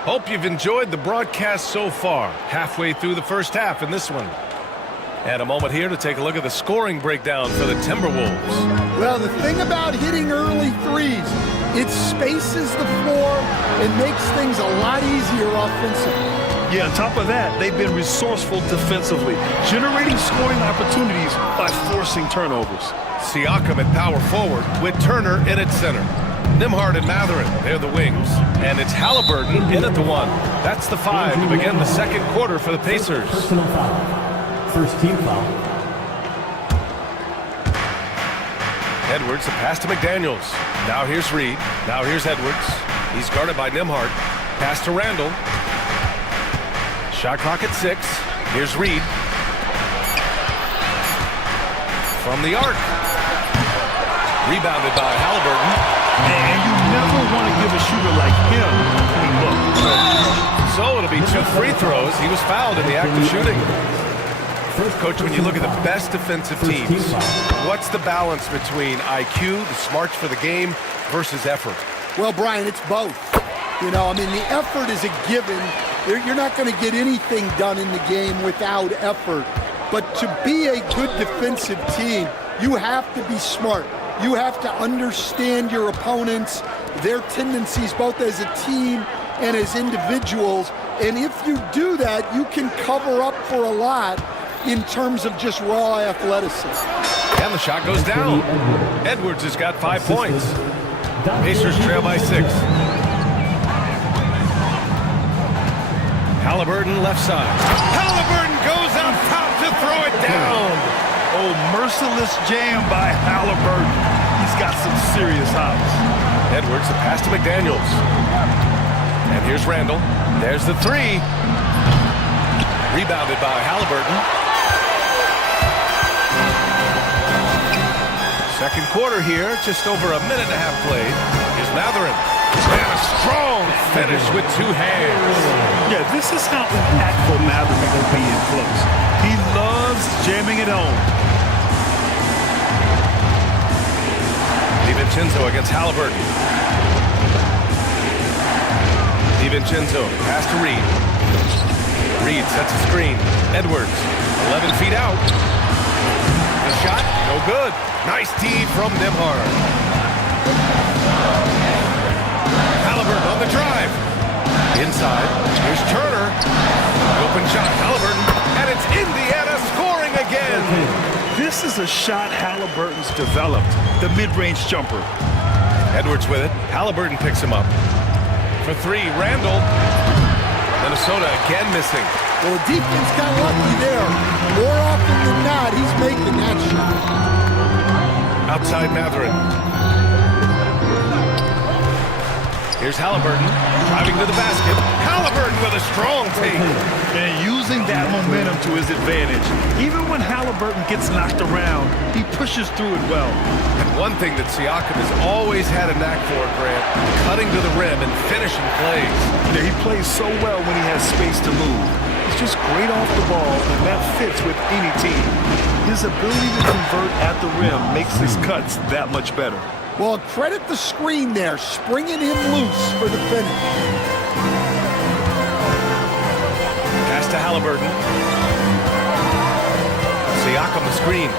Hope you've enjoyed the broadcast so far. Halfway through the first half in this one. And a moment here to take a look at the scoring breakdown for the Timberwolves. Well, the thing about hitting early threes, it spaces the floor and makes things a lot easier offensively. Yeah, on top of that, they've been resourceful defensively, generating scoring opportunities by forcing turnovers. Siakam at power forward with Turner in at center. Nembhard and Mathurin, they're the wings. And it's Halliburton in at the 1. That's the 5 to begin the second quarter for the Pacers. Personal foul. First team foul. Edwards, a pass to McDaniels. Now here's Reed. Now here's Edwards. He's guarded by Nembhard. Pass to Randall. Shot clock at 6. Here's Reed. From the arc. Rebounded by Halliburton. And you never want to give a shooter like him a clean look. So it'll be 2 free throws. He was fouled in the act of shooting. Coach, when you look at the best defensive teams, what's the balance between IQ, the smarts for the game, versus effort? Well, Brian, it's both. You know, I mean, the effort is a given. You're not going to get anything done in the game without effort. But to be a good defensive team, you have to be smart. You have to understand your opponents, their tendencies, both as a team and as individuals. And if you do that, you can cover up for a lot in terms of just raw athleticism. And the shot goes down. Edwards has got 5 points. Pacers trail by 6. Halliburton left side. Halliburton goes up top to throw it down. Oh, merciless jam by Halliburton. He's got some serious hops. Edwards, the pass to McDaniels. And here's Randall. There's the 3. Rebounded by Halliburton. Second quarter here, just over a minute and a half played. Here's Mathurin. And a strong finish with 2 hands. Yeah, this is how impactful Mathurin will be in close. He loves jamming it home. DiVincenzo against Halliburton. DiVincenzo, pass to Reed. Reed sets a screen. Edwards, 11 feet out. The shot, no good. Nice D from Nembhard. Halliburton on the drive. Inside, here's Turner. Open shot, Halliburton. And it's Indiana scoring again. This is a shot Halliburton's developed, the mid-range jumper. Edwards with it. Halliburton picks him up. For 3, Randall. Minnesota again missing. Well, the defense got lucky there. More often than not, he's making that shot. Outside Mathurin. Here's Halliburton driving to the basket. Halliburton with a strong take. And using that momentum to his advantage. Even when Halliburton gets knocked around, he pushes through it well. And one thing that Siakam has always had a knack for, Grant, cutting to the rim and finishing plays. Yeah, he plays so well when he has space to move. He's just great off the ball, and that fits with any team. His ability to convert at the rim makes his cuts that much better. Well, credit the screen there, springing him loose for the finish. Pass to Halliburton. Siakam the screen.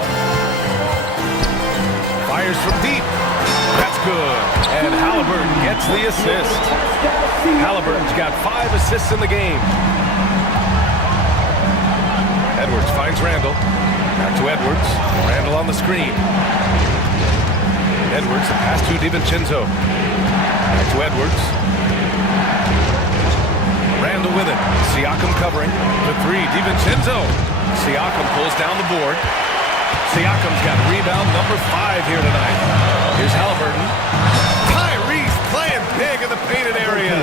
Fires from deep. That's good. And Halliburton gets the assist. Halliburton's got 5 assists in the game. Edwards finds Randall. Back to Edwards. Randall on the screen. Edwards, a pass to DiVincenzo. Back to Edwards. Randall with it. Siakam covering. The 3, DiVincenzo. Siakam pulls down the board. Siakam's got rebound number 5 here tonight. Here's Halliburton. Tyrese playing big in the painted area.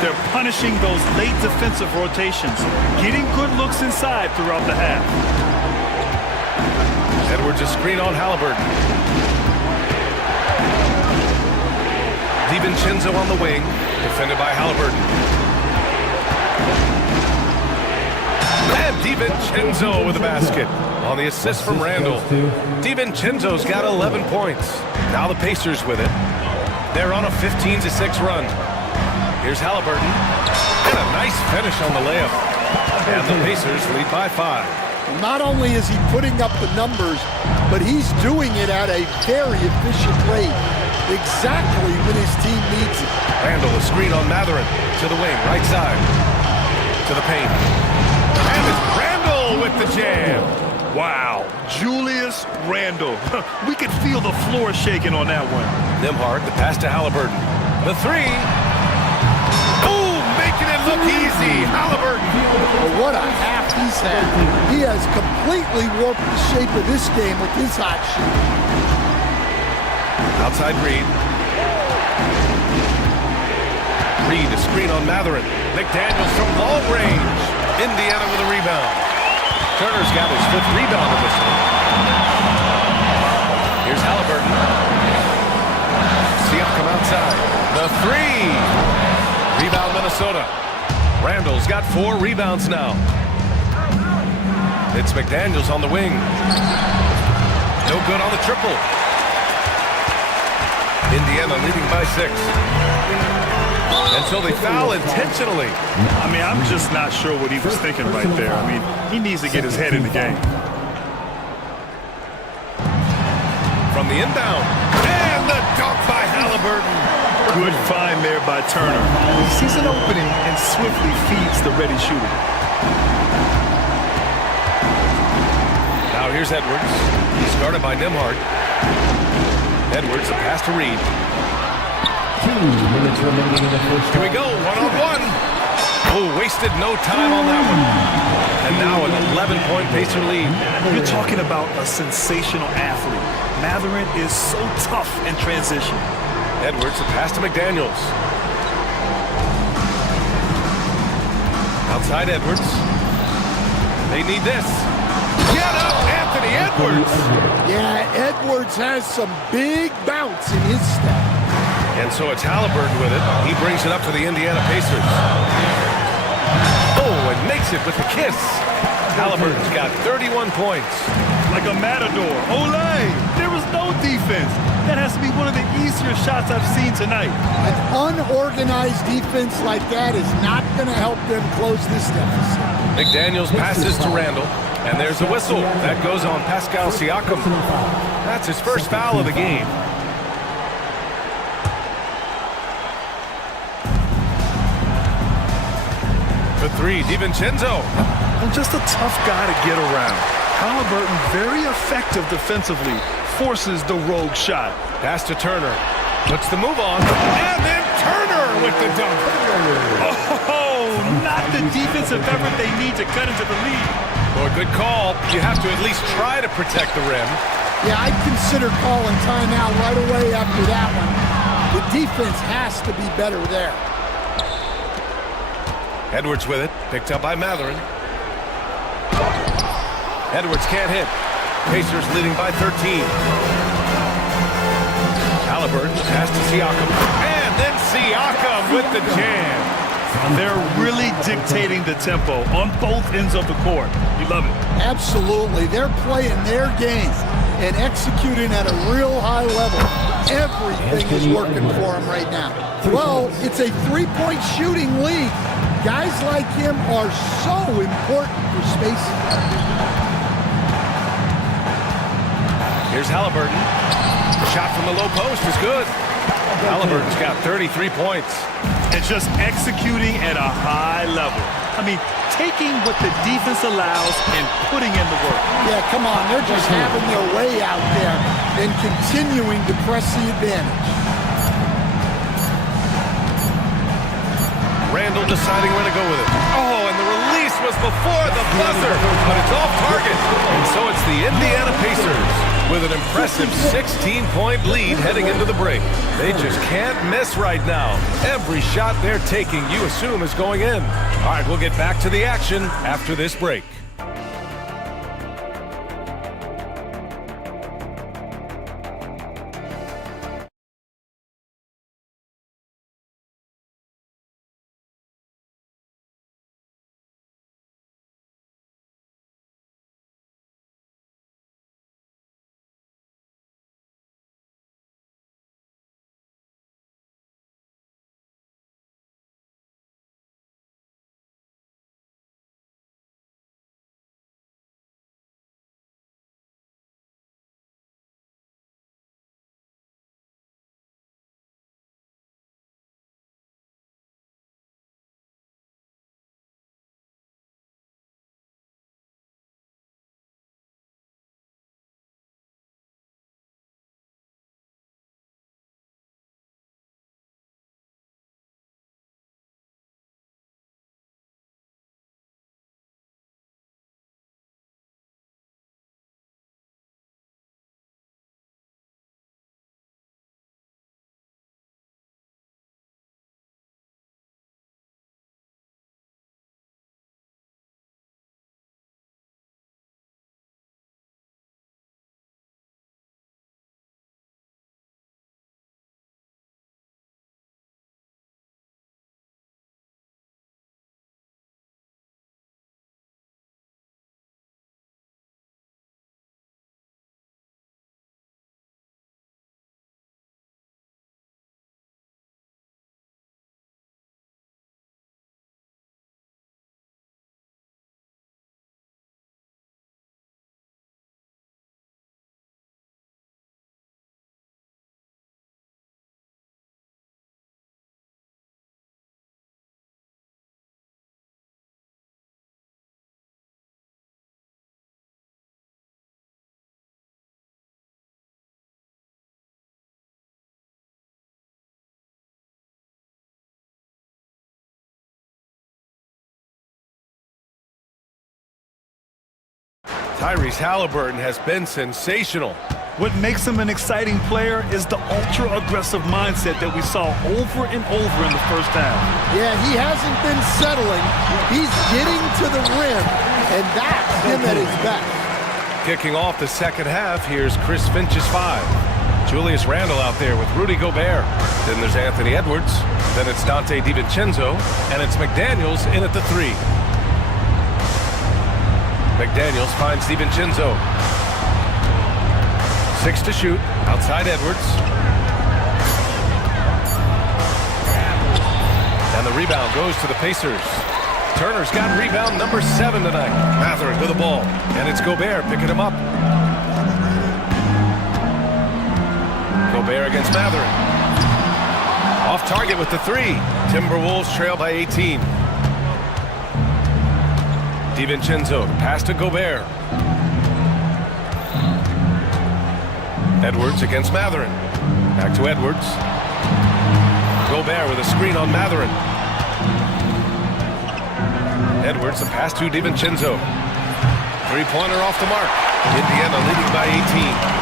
They're punishing those late defensive rotations, getting good looks inside throughout the half. Edwards a screen on Halliburton. DiVincenzo on the wing, defended by Halliburton. And DiVincenzo with the basket. On the assist from Randall. DiVincenzo's got 11 points. Now the Pacers with it. They're on a 15-6 run. Here's Halliburton. And a nice finish on the layup. And the Pacers lead by 5. Not only is he putting up the numbers, but he's doing it at a very efficient rate. Exactly when his team needs it. Randall, a screen on Matherin. To the wing, right side. To the paint. And it's Randall with the jam. Wow, Julius Randle. We could feel the floor shaking on that one. Nembhard, the pass to Halliburton. The 3. Boom, making it look easy. Halliburton. Well, what a half he's had. He has completely warped the shape of this game with his hot shot. Outside Reed. Reed, a screen on Matherin. McDaniels from long range. Indiana with a rebound. Turner's got his 5th rebound in this one. Here's Halliburton. Siakam outside. The 3. Rebound Minnesota. Randall's got 4 rebounds now. It's McDaniels on the wing. No good on the triple. Indiana leading by 6. And so they foul intentionally. I mean, I'm just not sure what he was thinking right there. I mean, he needs to get his head in the game. From the inbound. And the dunk by Halliburton. Good find there by Turner. He sees an opening and swiftly feeds the ready shooter. Now here's Edwards. He's guarded by Nembhard. Edwards, a pass to Reed. 2 minutes remaining in the first. Here we go, 1-on-1. Oh, wasted no time on that one. And now an 11-point Pacer lead. You're talking about a sensational athlete. Matherin is so tough in transition. Edwards, a pass to McDaniels. Outside Edwards. They need this. Get up, Anthony Edwards! Yeah, Edwards has some big bounce in his step. And so it's Halliburton with it. He brings it up to the Indiana Pacers. Oh, and makes it with the kiss. Halliburton's got 31 points. Like a matador. Olay! There was no defense. That has to be one of the easier shots I've seen tonight. An unorganized defense like that is not going to help them close this deficit. McDaniels passes to Randall. And there's a whistle. That goes on Pascal Siakam. That's his first foul of the game. For 3, DiVincenzo. And just a tough guy to get around. Halliburton very effective defensively. Forces the rogue shot. Pass to Turner. Puts the move on. And then Turner with the dunk. Oh, not the defensive effort they need to cut into the lead. Well, good call. You have to at least try to protect the rim. Yeah, I'd consider calling timeout right away after that one. The defense has to be better there. Edwards with it. Picked up by Matherin. Edwards can't hit. Pacers leading by 13. Halliburton pass to Siakam. And then Siakam with the jam. They're really dictating the tempo on both ends of the court. You love it. Absolutely. They're playing their game and executing at a real high level. Everything is working for them right now. Well, it's a three-point shooting league. Guys like him are so important for spacing. Here's Halliburton. The shot from the low post is good. Halliburton's got 33 points. It's just executing at a high level. I mean, taking what the defense allows and putting in the work. Yeah, come on. They're just having their way out there and continuing to press the advantage. Randall deciding where to go with it. Oh, and the release was before the buzzer, but it's off target. And so it's the Indiana Pacers with an impressive 16-point lead heading into the break. They just can't miss right now. Every shot they're taking, you assume, is going in. All right, we'll get back to the action after this break. Tyrese Halliburton has been sensational. What makes him an exciting player is the ultra-aggressive mindset that we saw over and over in the first half. Yeah, he hasn't been settling. He's getting to the rim, and that's him at his best. Kicking off the second half, here's Chris Finch's 5. Julius Randle out there with Rudy Gobert. Then there's Anthony Edwards. Then it's Dante DiVincenzo. And it's McDaniels in at the 3. McDaniels finds DiVincenzo. 6 to shoot. Outside Edwards. And the rebound goes to the Pacers. Turner's got rebound number 7 tonight. Mathurin with the ball. And it's Gobert picking him up. Gobert against Mathurin. Off target with the 3. Timberwolves trail by 18. DiVincenzo, pass to Gobert. Edwards against Mathurin. Back to Edwards. Gobert with a screen on Mathurin. Edwards, a pass to DiVincenzo. Three-pointer off the mark. Indiana leading by 18.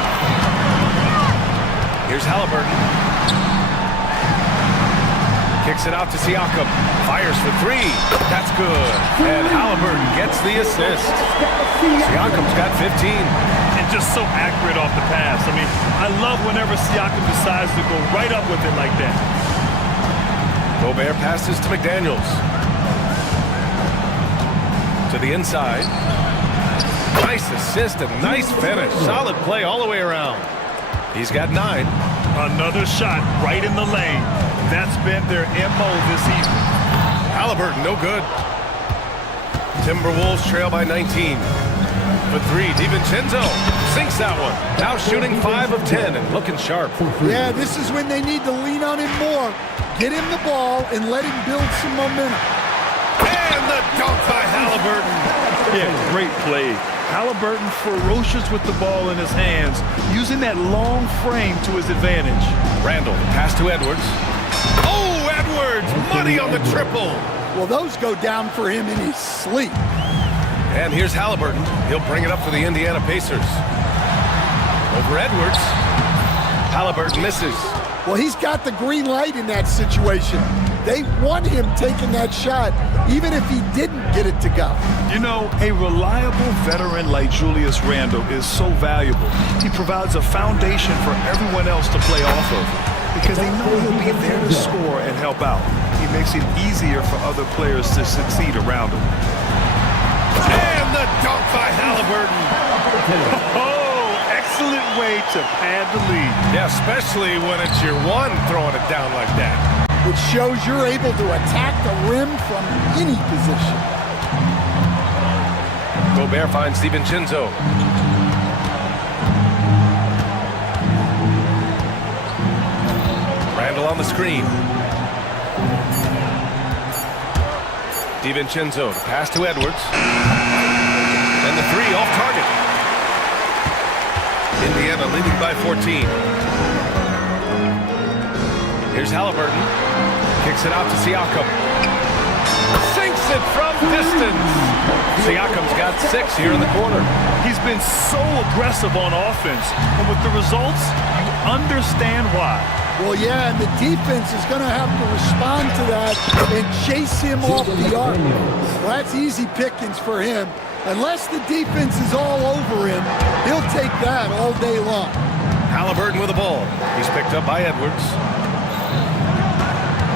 Here's Halliburton. Kicks it out to Siakam. Fires for 3. That's good. And Halliburton gets the assist. Siakam's got 15. And just so accurate off the pass. I mean, I love whenever Siakam decides to go right up with it like that. Gobert passes to McDaniels. To the inside. Nice assist and nice finish. Solid play all the way around. He's got 9. Another shot right in the lane. That's been their MO this evening. Halliburton, no good. Timberwolves trail by 19. For 3, DiVincenzo sinks that one. Now shooting 5 of 10 and looking sharp. Yeah, this is when they need to lean on him more. Get him the ball and let him build some momentum. And the dunk by Halliburton. Yeah, great play. Halliburton ferocious with the ball in his hands, using that long frame to his advantage. Randall, pass to Edwards. Oh, Edwards, money on the triple. Well, those go down for him in his sleep. And here's Halliburton. He'll bring it up for the Indiana Pacers. Over Edwards. Halliburton misses. Well, he's got the green light in that situation. They want him taking that shot, even if he didn't get it to go. You know, a reliable veteran like Julius Randle is so valuable. He provides a foundation for everyone else to play off of because they know he'll be there to score and help out. He makes it easier for other players to succeed around him. And the dunk by Halliburton. Oh, excellent way to pad the lead. Yeah, especially when it's your one throwing it down like that. It shows you're able to attack the rim from any position. Gobert finds DiVincenzo. Randall on the screen. DiVincenzo, pass to Edwards. And the 3 off target. Indiana leading by 14. Here's Halliburton. Kicks it out to Siakam. Sinks it from distance. Siakam's got 6 here in the corner. He's been so aggressive on offense, and with the results, you understand why. Well, yeah, and the defense is going to have to respond to that and chase him off the arc. Well, that's easy pickings for him. Unless the defense is all over him, he'll take that all day long. Halliburton with the ball. He's picked up by Edwards.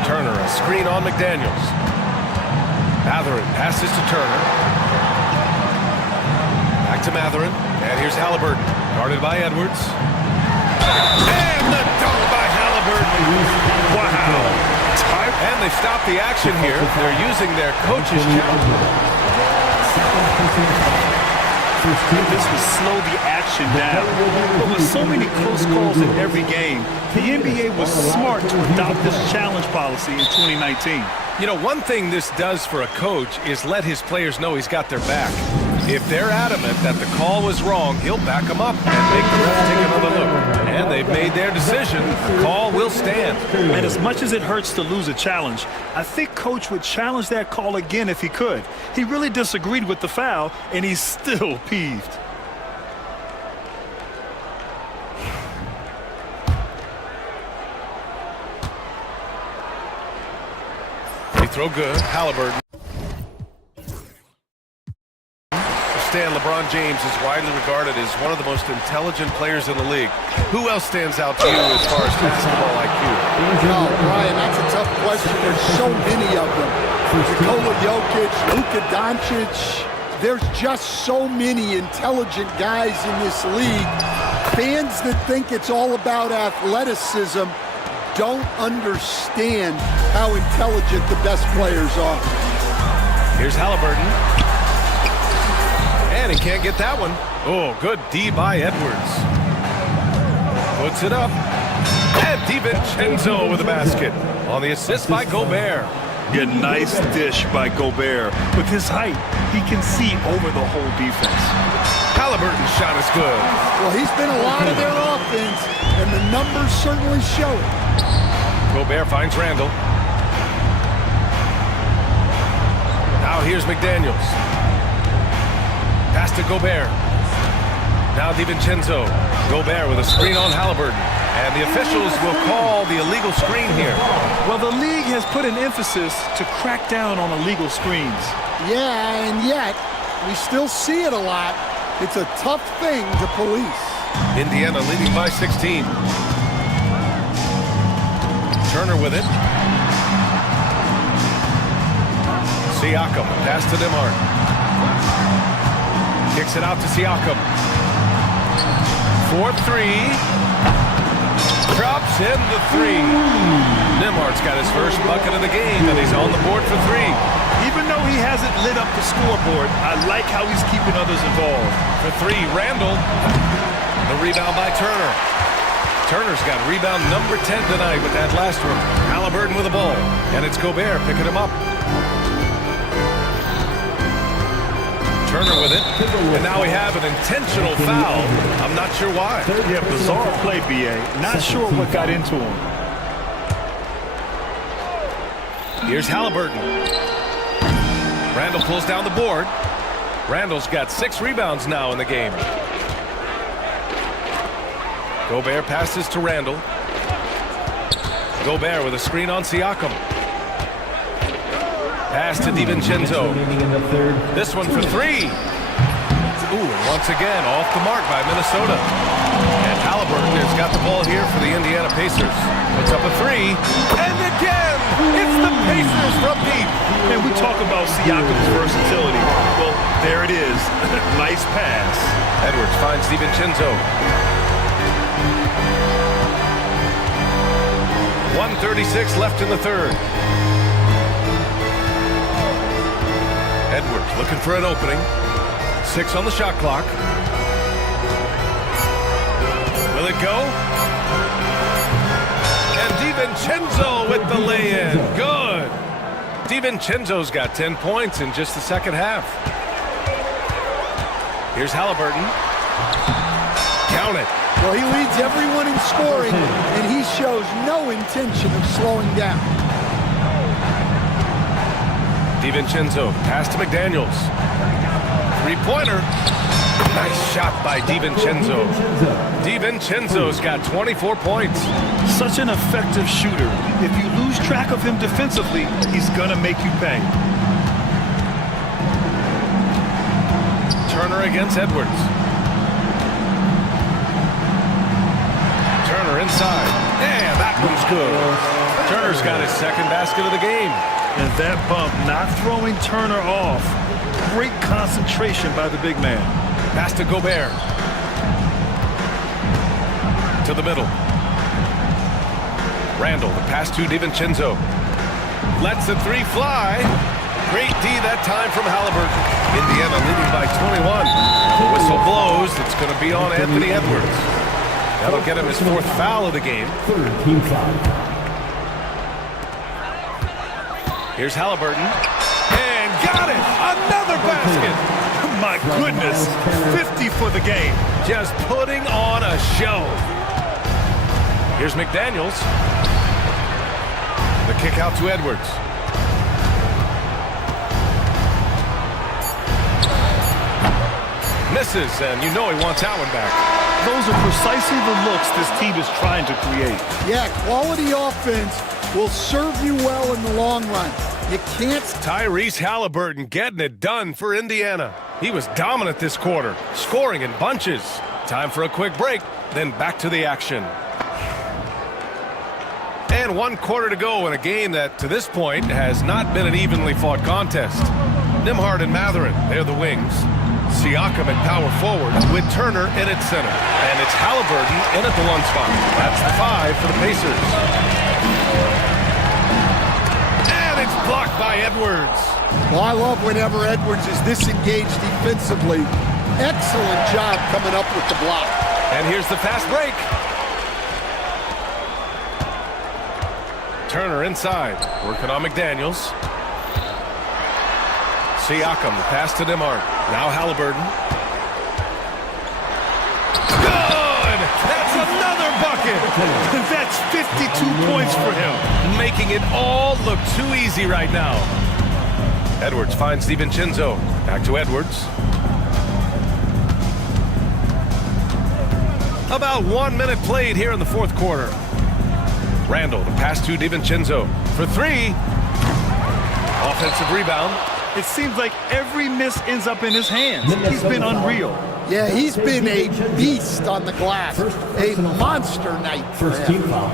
Turner, a screen on McDaniels. Matherin passes to Turner. Back to Matherin. And here's Halliburton, guarded by Edwards. And the dunk by Halliburton. Wow. And they stop the action here. They're using their coach's challenge. This will slow the action down. But with so many close calls in every game, the NBA was smart to adopt this challenge policy in 2019. You know, one thing this does for a coach is let his players know he's got their back. If they're adamant that the call was wrong, he'll back them up and make the refs take another look. And they've made their decision. The call will stand. And as much as it hurts to lose a challenge, I think Coach would challenge that call again if he could. He really disagreed with the foul, and he's still peeved. They throw good. Halliburton. Stan, LeBron James is widely regarded as one of the most intelligent players in the league. Who else stands out to you as far as basketball IQ? No, Brian, that's a tough question. There's so many of them. Nikola Jokic, Luka Doncic. There's just so many intelligent guys in this league. Fans that think it's all about athleticism don't understand how intelligent the best players are. Here's Halliburton. And he can't get that one. Oh, good D by Edwards. Puts it up. And DiVincenzo with the basket. On the assist by Gobert. A nice dish by Gobert. With his height, he can see over the whole defense. Halliburton's shot is good. Well, he's been a lot of their offense, and the numbers certainly show it. Gobert finds Randall. Now here's McDaniels. Pass to Gobert. Now DiVincenzo. Gobert with a screen on Halliburton. And the officials will call the illegal screen here. Well, the league has put an emphasis to crack down on illegal screens. Yeah, and yet, we still see it a lot. It's a tough thing to police. Indiana leading by 16. Turner with it. Siakam, pass to Nembhard. Kicks it out to Siakam. 4-3. Drops in the three. Nembhard's got his first bucket of the game, and he's on the board for three. Even though he hasn't lit up the scoreboard, I like how he's keeping others involved. For three, Randall. The rebound by Turner. Turner's got rebound number 10 tonight with that last one. Halliburton with the ball, and it's Gobert picking him up. Turner with it, and now we have an intentional foul. I'm not sure why. Yeah, bizarre play, B.A. Not sure what got into him. Here's Halliburton. Randall pulls down the board. Randall's got 6 rebounds now in the game. Gobert passes to Randall. Gobert with a screen on Siakam. Pass to DiVincenzo. This one for three. Ooh, and once again, off the mark by Minnesota. And Halliburton has got the ball here for the Indiana Pacers. Puts up a three. And again, it's the Pacers from deep. And we talk about Siakam's versatility. Well, there it is. Nice pass. Edwards finds DiVincenzo. 1:36 left in the third. Edwards looking for an opening. 6 on the shot clock. Will it go? And DiVincenzo with the lay-in. Good. DiVincenzo's got 10 points in just the second half. Here's Halliburton. Count it. Well, he leads everyone in scoring, and he shows no intention of slowing down. DiVincenzo, pass to McDaniels. Three-pointer. Nice shot by DiVincenzo. DiVincenzo's got 24 points. Such an effective shooter. If you lose track of him defensively, he's gonna make you pay. Turner against Edwards. Turner inside. And that one's good. Turner's got his second basket of the game. And that bump not throwing Turner off. Great concentration by the big man. Pass to Gobert. To the middle. Randall, the pass to DiVincenzo. Lets the three fly. Great D that time from Halliburton. Indiana leading by 21. The whistle blows. It's going to be on Anthony Edwards. That'll get him his 4th foul of the game. Team foul. Here's Halliburton. And got it! Another basket! My goodness, 50 for the game. Just putting on a show. Here's McDaniels. The kick out to Edwards. Misses, and you know he wants that one back. Those are precisely the looks this team is trying to create. Yeah, quality offense will serve you well in the long run. You can't... Tyrese Halliburton getting it done for Indiana. He was dominant this quarter, scoring in bunches. Time for a quick break, then back to the action. And 1 quarter to go in a game that, to this point, has not been an evenly fought contest. Nembhard and Mathurin, they're the wings. Siakam at power forward with Turner in its center. And it's Halliburton in at the 1 spot. That's the 5 for the Pacers. And it's blocked by Edwards. Well, I love whenever Edwards is disengaged defensively. Excellent job coming up with the block. And here's the fast break. Turner inside, working on McDaniels. Siakam, the pass to Nembhard. Now Halliburton. Good! That's another bucket! That's 52 points for him. Making it all look too easy right now. Edwards finds DiVincenzo. Back to Edwards. About 1 minute played here in the 4th quarter. Randall, the pass to DiVincenzo. For 3. Offensive rebound. It seems like every miss ends up in his hands. He's been unreal. Yeah, he's been a beast on the glass. A monster night for him. Team foul.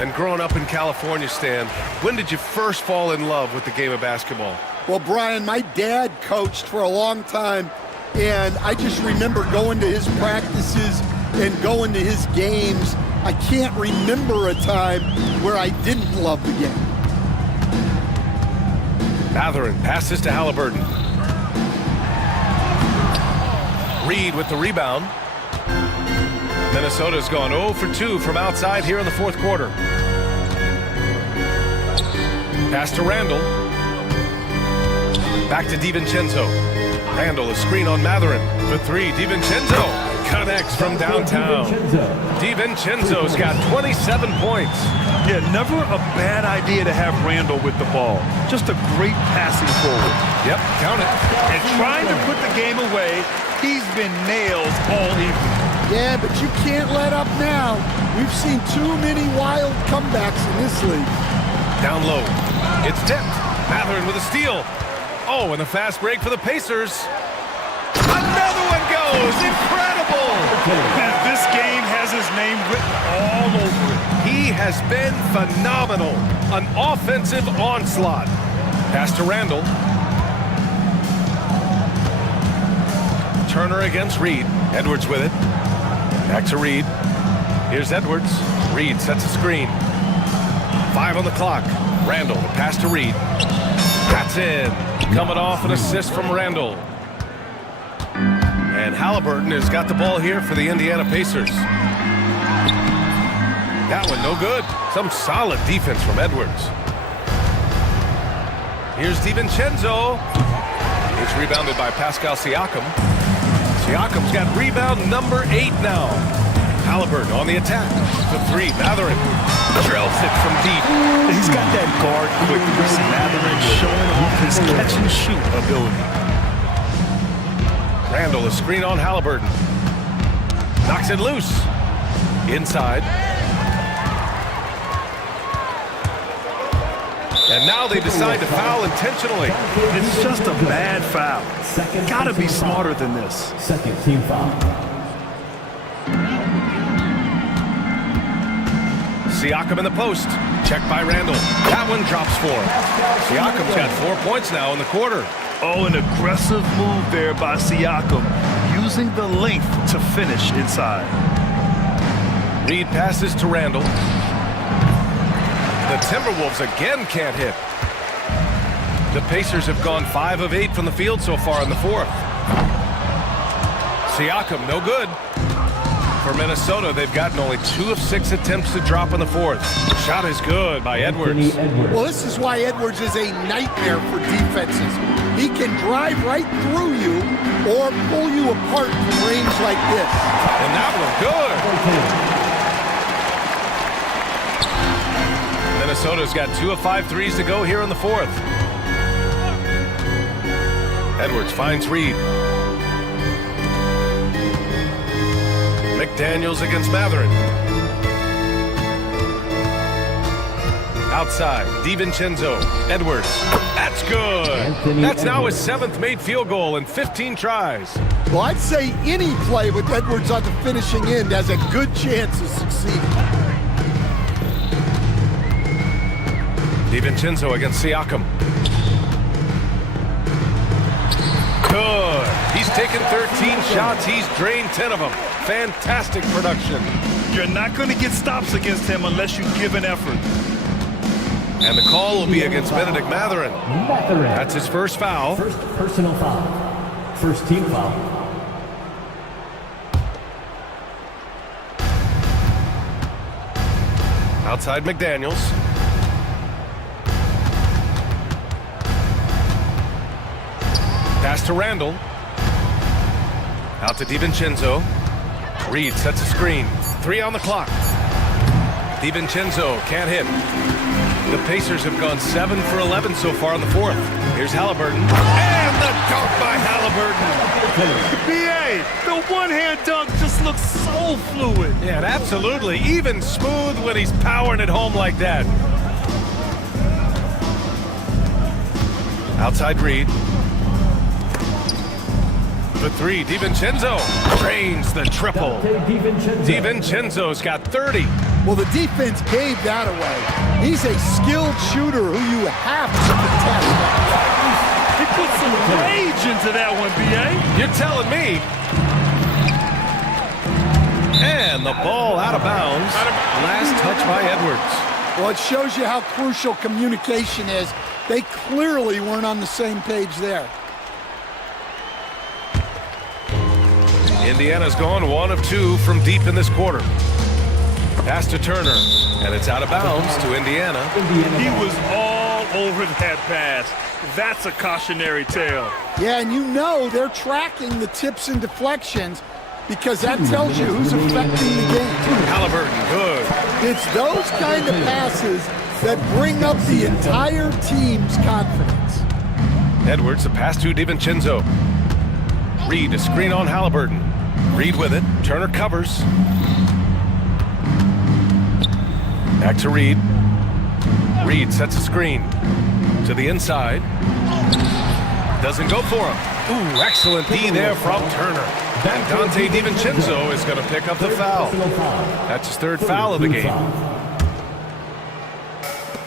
And growing up in California, Stan, when did you first fall in love with the game of basketball? Well, Brian, my dad coached for a long time, and I just remember going to his practices and going to his games. I can't remember a time where I didn't love the game. Mathurin passes to Halliburton. Reed with the rebound. Minnesota's gone 0 for 2 from outside here in the fourth quarter. Pass to Randall. Back to DiVincenzo. Randall, a screen on Mathurin. For 3, DiVincenzo connects from downtown. DiVincenzo's got 27 points. Yeah, never a bad idea to have Randall with the ball. Just a great passing forward. Yep, count it. And trying to put the game away, he's been nailed all evening. Yeah, but you can't let up now. We've seen too many wild comebacks in this league. Down low. It's tipped. Mathurin with a steal. Oh, and a fast break for the Pacers. Another one goes. Incredible. And this game has his name written all over it. He has been phenomenal. An offensive onslaught. Pass to Randall. Turner against Reed. Edwards with it. Back to Reed. Here's Edwards. Reed sets a screen. 5 on the clock. Randall, the pass to Reed. That's in. Coming off an assist from Randall. And Halliburton has got the ball here for the Indiana Pacers. That one no good. Some solid defense from Edwards. Here's DiVincenzo. It's rebounded by Pascal Siakam. Siakam's got rebound number 8 now. Halliburton on the attack. The 3, Mathurin. Drills it from deep. He's got that guard quickness. Mathurin showing off his catch and shoot ability. Randall, a screen on Halliburton. Knocks it loose. Inside. And now they decide to foul intentionally. It's just a bad foul. Gotta be smarter than this. Second team foul. Siakam in the post. Checked by Randall. That one drops 4. Siakam's got 4 points now in the quarter. Oh, an aggressive move there by Siakam, using the length to finish inside. Reed passes to Randall. The Timberwolves again can't hit. The Pacers have gone 5 of 8 from the field so far in the fourth. Siakam, no good. For Minnesota, they've gotten only 2 of 6 attempts to drop in the fourth. Shot is good by Edwards. Well, this is why Edwards is a nightmare for defenses. He can drive right through you or pull you apart from range like this. And that one good. Minnesota's got 2 of 5 threes to go here in the fourth. Edwards finds Reed. McDaniels against Mathurin. Outside, DiVincenzo. Edwards. That's good. That's now his 7th made field goal in 15 tries. Well, I'd say any play with Edwards on the finishing end has a good chance of succeeding. DiVincenzo against Siakam. Good. He's taken 13 shots. He's drained 10 of them. Fantastic production. You're not going to get stops against him unless you give an effort. And the call will be against Benedict Mathurin. That's his first foul. First personal foul. First team foul. Outside McDaniels. Pass to Randall. Out to DiVincenzo. Reed sets a screen. 3 on the clock. DiVincenzo can't hit. The Pacers have gone 7 for 11 so far in the fourth. Here's Halliburton. And the dunk by Halliburton. BA, the one-hand dunk just looks so fluid. Yeah, absolutely. Even smooth when he's powering it home like that. Outside Reed. The 3, DiVincenzo drains the triple. DiVincenzo's got 30. Well, the defense gave that away. He's a skilled shooter who you have to contest. He put some rage into that one, B.A. You're telling me. And the ball out of bounds. Last touch by Edwards. Well, it shows you how crucial communication is. They clearly weren't on the same page there. Indiana's gone 1 of 2 from deep in this quarter. Pass to Turner, and it's out of bounds to Indiana. He was all over that pass. That's a cautionary tale. Yeah, and you know they're tracking the tips and deflections because that tells you who's affecting the game. Halliburton, good. It's those kind of passes that bring up the entire team's confidence. Edwards, a pass to DiVincenzo. Reed, a screen on Halliburton. Reed with it. Turner covers. Back to Reed. Reed sets a screen to the inside. Doesn't go for him. Ooh, excellent D there from Turner. And Dante DiVincenzo is going to pick up the foul. That's his 3rd foul of the game.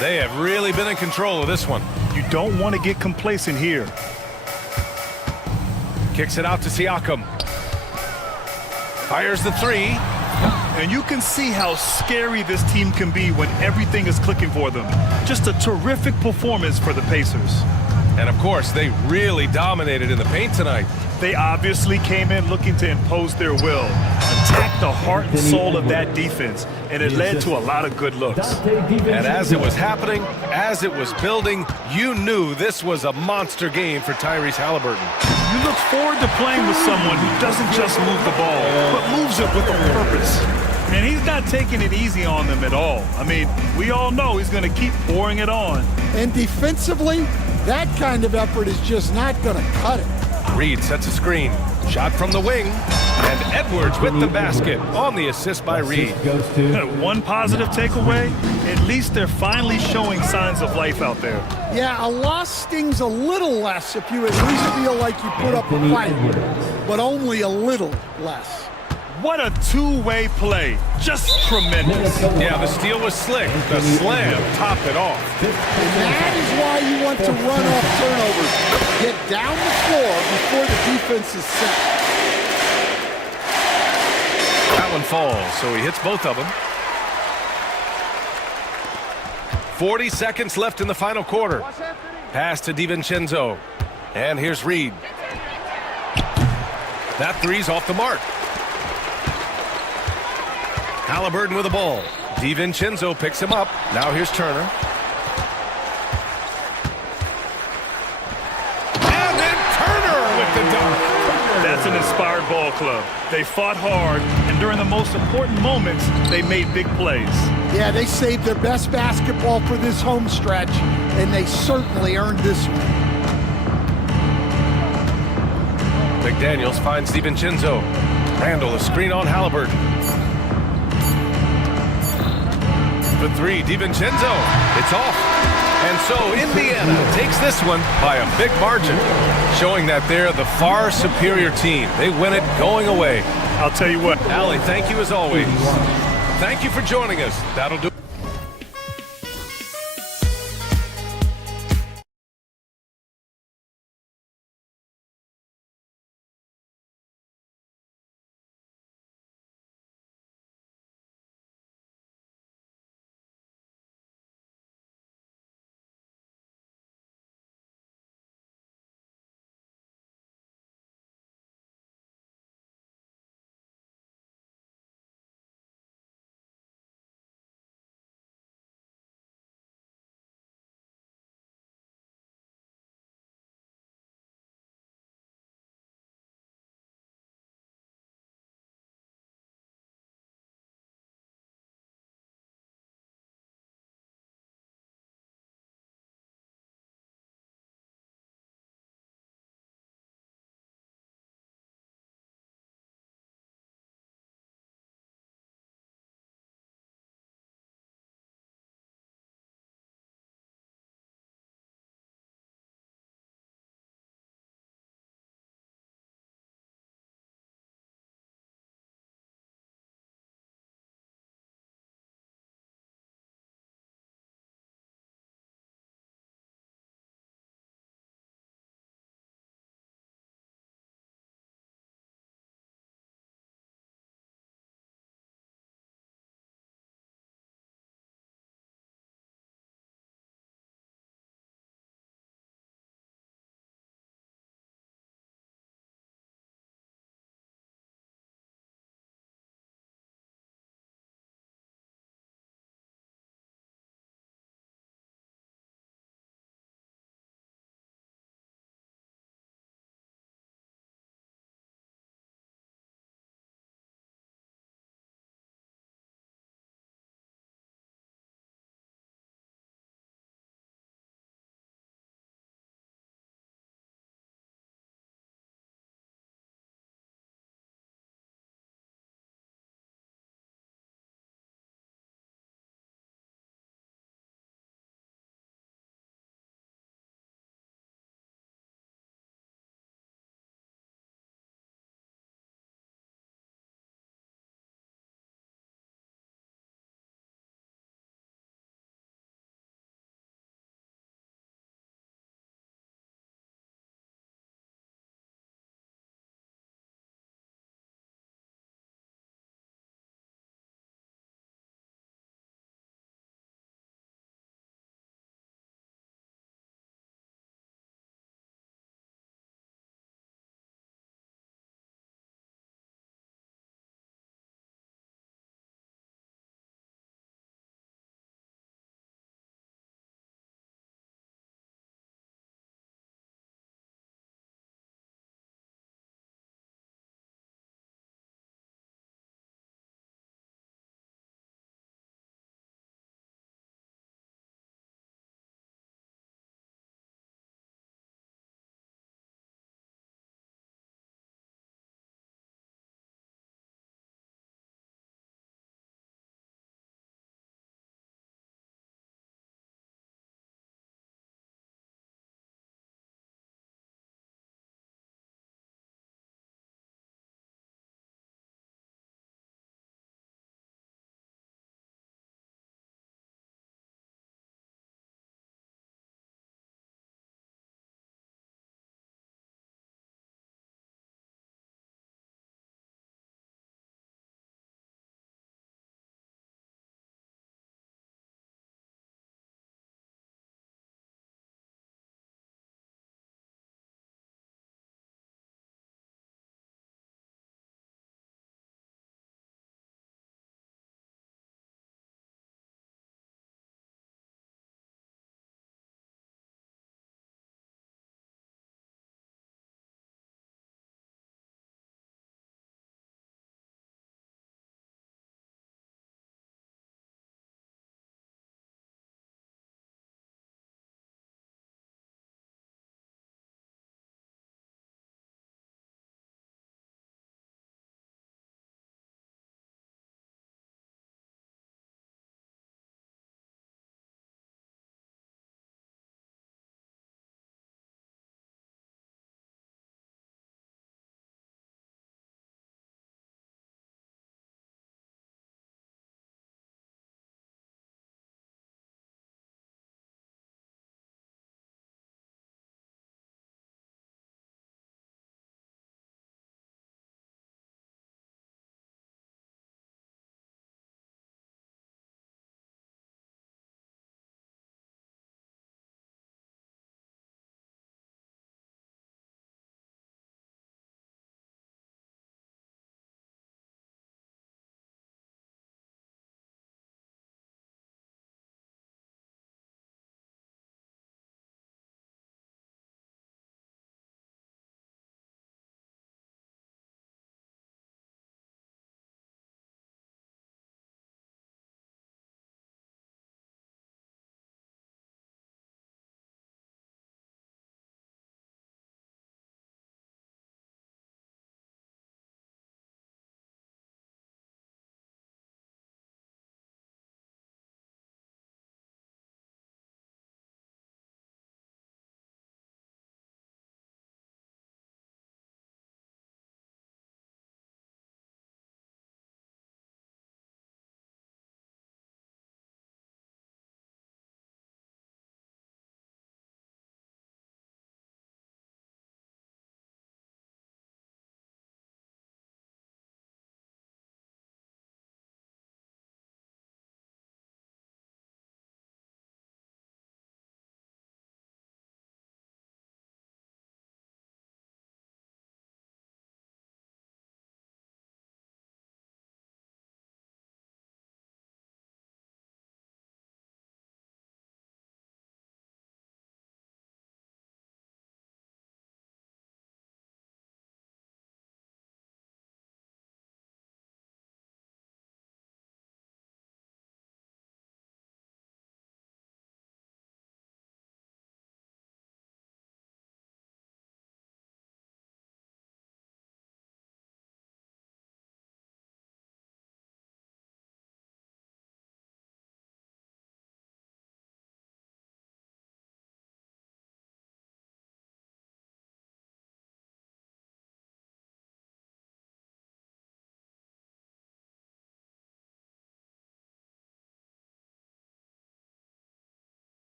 They have really been in control of this one. You don't want to get complacent here. Kicks it out to Siakam. Fires the 3. And you can see how scary this team can be when everything is clicking for them. Just a terrific performance for the Pacers. And of course, they really dominated in the paint tonight. They obviously came in looking to impose their will, attack the heart and soul of that defense, and it led to a lot of good looks. And as it was happening, as it was building, you knew this was a monster game for Tyrese Halliburton. You look forward to playing with someone who doesn't just move the ball, but moves it with a purpose. And he's not taking it easy on them at all. I mean, we all know he's going to keep pouring it on. And defensively, that kind of effort is just not going to cut it. Reed sets a screen. Shot from the wing. And Edwards with the basket on the assist by Reed. One positive takeaway, at least they're finally showing signs of life out there. Yeah, a loss stings a little less if you at least feel like you put up a fight, but only a little less. What a two-way play. Just tremendous. Yeah, the steal was slick. The slam topped it off. And that is why you want to run off turnovers. Get down the floor before the defense is set. That one falls, so he hits both of them. 40 seconds left in the final quarter. Pass to DiVincenzo. And here's Reed. That three's off the mark. Halliburton with the ball. DiVincenzo picks him up. Now here's Turner. And then Turner with the dunk. That's an inspired ball club. They fought hard, and during the most important moments, they made big plays. Yeah, they saved their best basketball for this home stretch, and they certainly earned this one. McDaniels finds DiVincenzo. Randall, a screen on Halliburton. The 3, DiVincenzo. It's off. And so Indiana takes this one by a big margin, showing that they're the far superior team. They win it going away. I'll tell you what. Allie, thank you as always. Thank you for joining us. That'll do.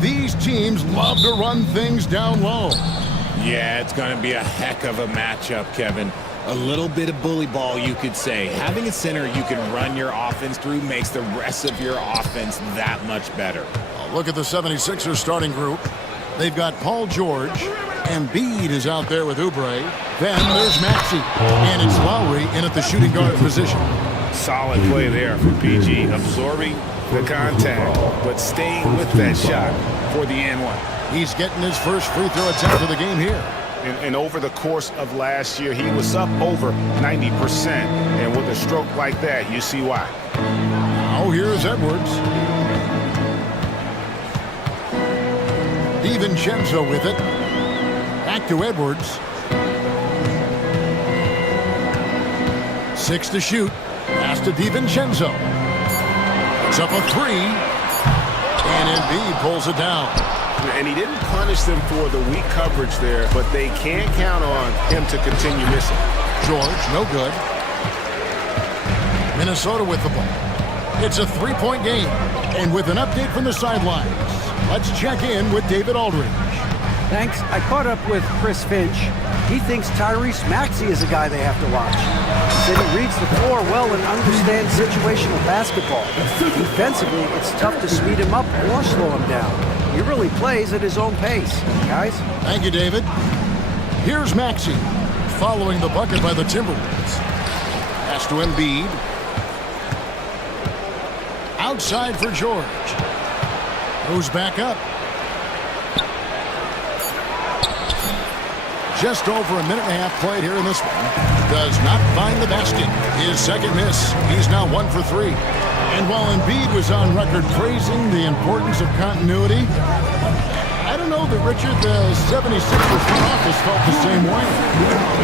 These teams love to run things down low. Yeah, it's going to be a heck of a matchup, Kevin. A little bit of bully ball, you could say. Having a center you can run your offense through makes the rest of your offense that much better. Look at the 76ers starting group. They've got Paul George. Embiid is out there with Oubre. Then there's Maxey. And it's Lowry in at the shooting guard position. Solid play there for PG, absorbing the contact, but staying with that shot for the and one. He's getting his first free throw attempt of the game here. And over the course of last year, he was up over 90%. And with a stroke like that, you see why. Now here's Edwards. DiVincenzo with it. Back to Edwards. 6 to shoot. Pass to DiVincenzo. It's up a 3. And Embiid pulls it down. And he didn't punish them for the weak coverage there, but they can't count on him to continue missing. George, no good. Minnesota with the ball. It's a 3-point game. And with an update from the sidelines, let's check in with David Aldridge. Thanks. I caught up with Chris Finch. He thinks Tyrese Maxey is a guy they have to watch. He said he reads the floor well and understands situational basketball. Defensively, it's tough to speed him up or slow him down. He really plays at his own pace, guys. Thank you, David. Here's Maxey, following the bucket by the Timberwolves. Pass to Embiid. Outside for George. Goes back up. Just over a minute and a half played here in this one. Does not find the basket. His second miss. He's now 1 for 3. And while Embiid was on record praising the importance of continuity, I don't know that, Richard, the 76ers front office felt the same way.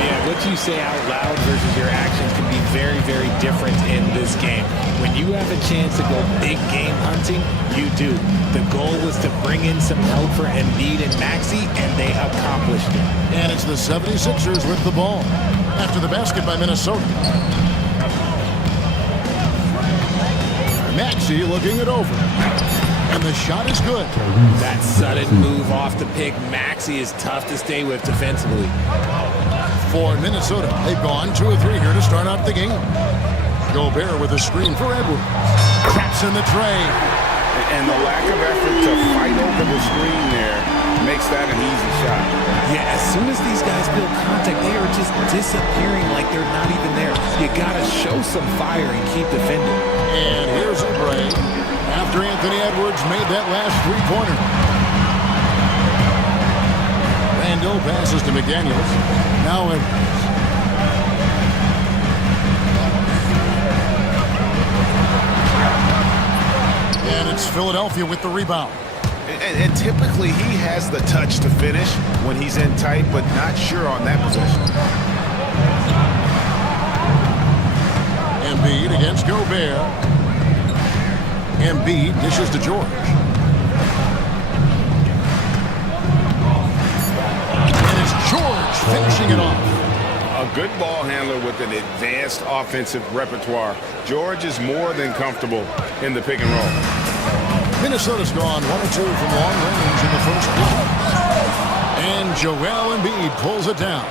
Yeah, what you say out loud versus your actions can be very, very different in this game. When you have a chance to go big game hunting, you do. The goal was to bring in some help for Embiid and Maxey, and they accomplished it. And it's the 76ers with the ball after the basket by Minnesota. Maxey looking it over. And the shot is good. That sudden move off the pick, Maxey, is tough to stay with defensively. For Minnesota, they've gone 2 or 3 here to start out the game. Gobert with a screen for Edwards. Traps in the tray. And the lack of effort to fight over the screen there makes that an easy shot. Yeah, as soon as these guys build contact, they are just disappearing like they're not even there. You gotta show some fire and keep defending. And here's Oubre after Anthony Edwards made that last 3-pointer. Randall passes to McDaniels. Now Edwards. And it's Philadelphia with the rebound. And typically he has the touch to finish when he's in tight, but not sure on that possession. Embiid against Gobert. Embiid dishes to George. And it's George finishing it off. A good ball handler with an advanced offensive repertoire. George is more than comfortable in the pick and roll. Minnesota's gone 1 or 2 from long range in the first quarter. And Joel Embiid pulls it down.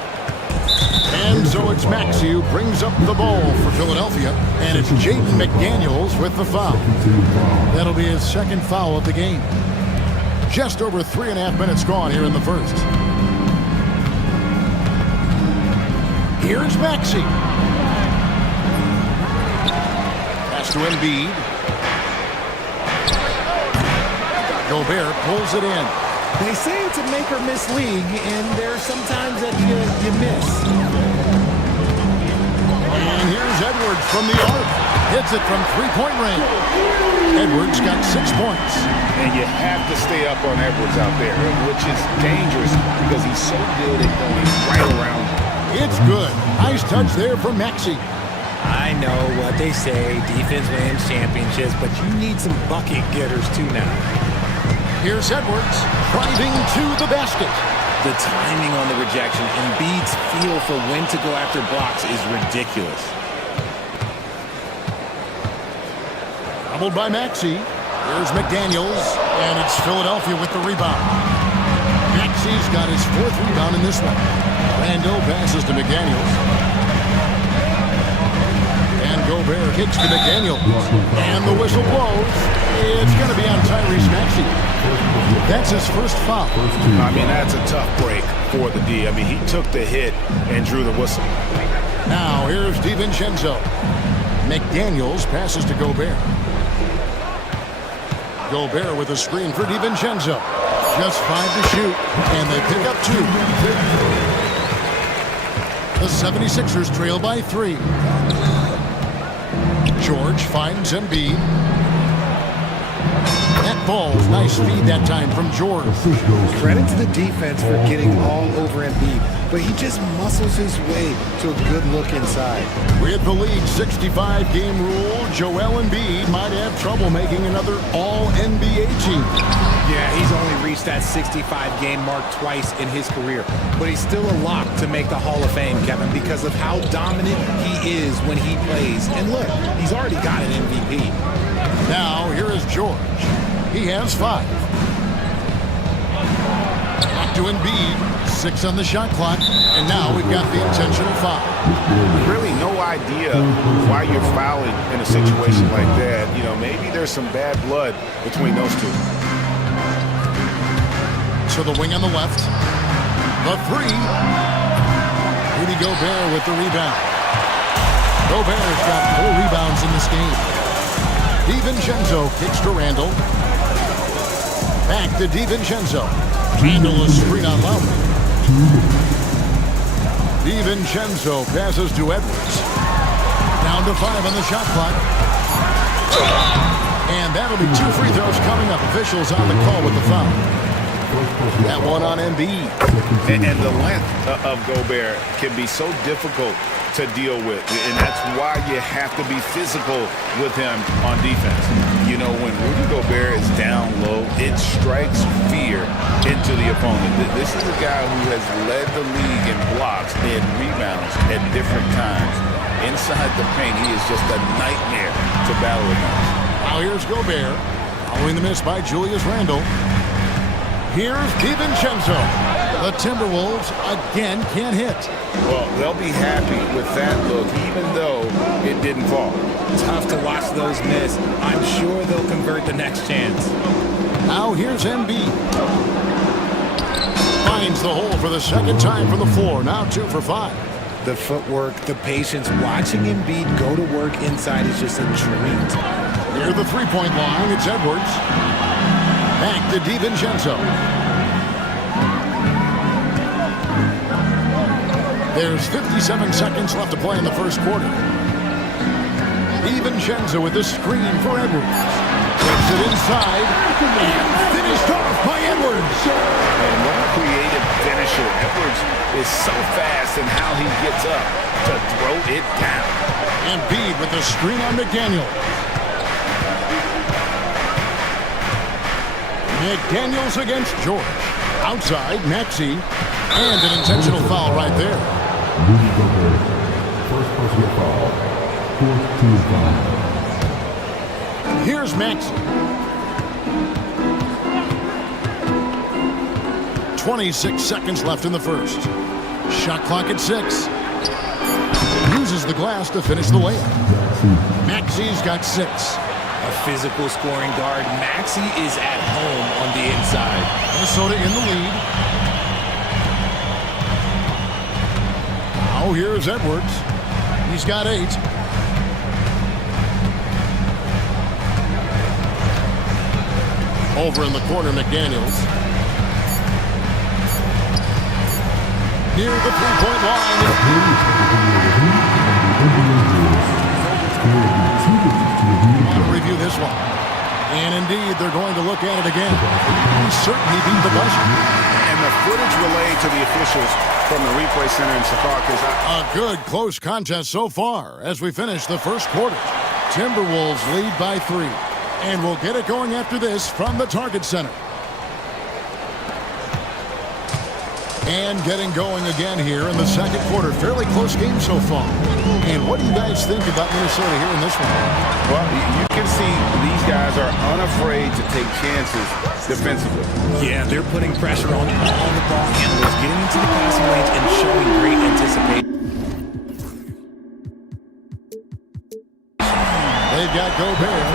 And so it's Maxey who brings up the ball for Philadelphia. And it's Jaden McDaniels with the foul. That'll be his second foul of the game. Just over 3.5 minutes gone here in the first. Here's Maxey. Pass to Embiid. Gobert pulls it in. They say it's a make or miss league, and there are some times that you miss. And here's Edwards from the arc. Hits it from 3-point range. Edwards got 6 points. And you have to stay up on Edwards out there, which is dangerous because he's so good at going right around you. It's good. Nice touch there from Maxey. I know what they say, defense wins championships, but you need some bucket getters too now. Here's Edwards driving to the basket. The timing on the rejection, Embiid's feel for when to go after blocks is ridiculous. Doubled by Maxey. Here's McDaniels, and it's Philadelphia with the rebound. Maxey's got his 4th rebound in this one. Randall passes to McDaniels. And Gobert kicks to McDaniels. And the whistle blows. It's going to be on Tyrese Maxey. That's his first foul. I mean, that's a tough break for the D. I mean, he took the hit and drew the whistle. Now, here's DiVincenzo. McDaniels passes to Gobert. Gobert with a screen for DiVincenzo. Just 5 to shoot, and they pick up 2. The 76ers trail by 3. George finds Embiid. That ball's nice feed that time from George. Credit to the defense for getting all over Embiid, but he just muscles his way to a good look inside. With the league's 65-game rule, Joel Embiid might have trouble making another All-NBA team. Yeah, he's only reached that 65-game mark twice in his career, but he's still a lock to make the Hall of Fame, Kevin, because of how dominant he is when he plays. And look, he's already got an MVP. Now, here is George. He has 5. Back to Embiid. 6 on the shot clock. And now we've got the intentional foul. Really no idea why you're fouling in a situation like that. You know, maybe there's some bad blood between those two. To the wing on the left. The 3. Rudy Gobert with the rebound. Gobert's got 4 rebounds in this game. DiVincenzo kicks to Randall. Back to DiVincenzo. Randall is screen on Lowry. DiVincenzo passes to Edwards. Down to 5 on the shot clock. And that'll be 2 free throws coming up. Officials on the call with the foul. That one on Embiid. And the length of Gobert can be so difficult to deal with. And that's why you have to be physical with him on defense. You know, when Rudy Gobert is down low, it strikes fear into the opponent. This is a guy who has led the league in blocks and rebounds at different times. Inside the paint, he is just a nightmare to battle against. Now here's Gobert, following the miss by Julius Randle. Here's DiVincenzo. The Timberwolves again can't hit. Well, they'll be happy with that look, even though it didn't fall. Tough to watch those miss. I'm sure they'll convert the next chance. Now here's Embiid. Finds the hole for the 2nd time from the floor. Now 2 for 5. The footwork, the patience, watching Embiid go to work inside is just a treat. Near the 3-point line, it's Edwards. Back to DiVincenzo. There's 57 seconds left to play in the first quarter. DiVincenzo with the screen for Edwards. Takes it inside and finished off by Edwards. And what a creative finisher. Edwards is so fast in how he gets up to throw it down. Embiid with the screen on McDaniel. McDaniels against George. Outside, Maxey. And an intentional foul right there. Rudy Gobert, first personal foul, 4th team foul. Here's Maxey. 26 seconds left in the first. Shot clock at 6. Uses the glass to finish the layup. Maxey's got 6. A physical scoring guard. Maxey is at home on the inside. Minnesota in the lead. Now here's Edwards. He's got 8. Over in the corner, McDaniels. Near the 3-point line. I'll review this one. And indeed, they're going to look at it again. He certainly beat the buzzer. And the footage relayed to the officials from the replay center in Secaucus. A good close contest so far as we finish the first quarter. Timberwolves lead by 3. And we'll get it going after this from the Target Center. And getting going again here in the second quarter. Fairly close game so far. And what do you guys think about Minnesota here in this one? Well, you can see these guys are unafraid to take chances defensively. Yeah, they're putting pressure on all the ball handlers, getting into the passing lanes and showing great anticipation. They've got Gobert.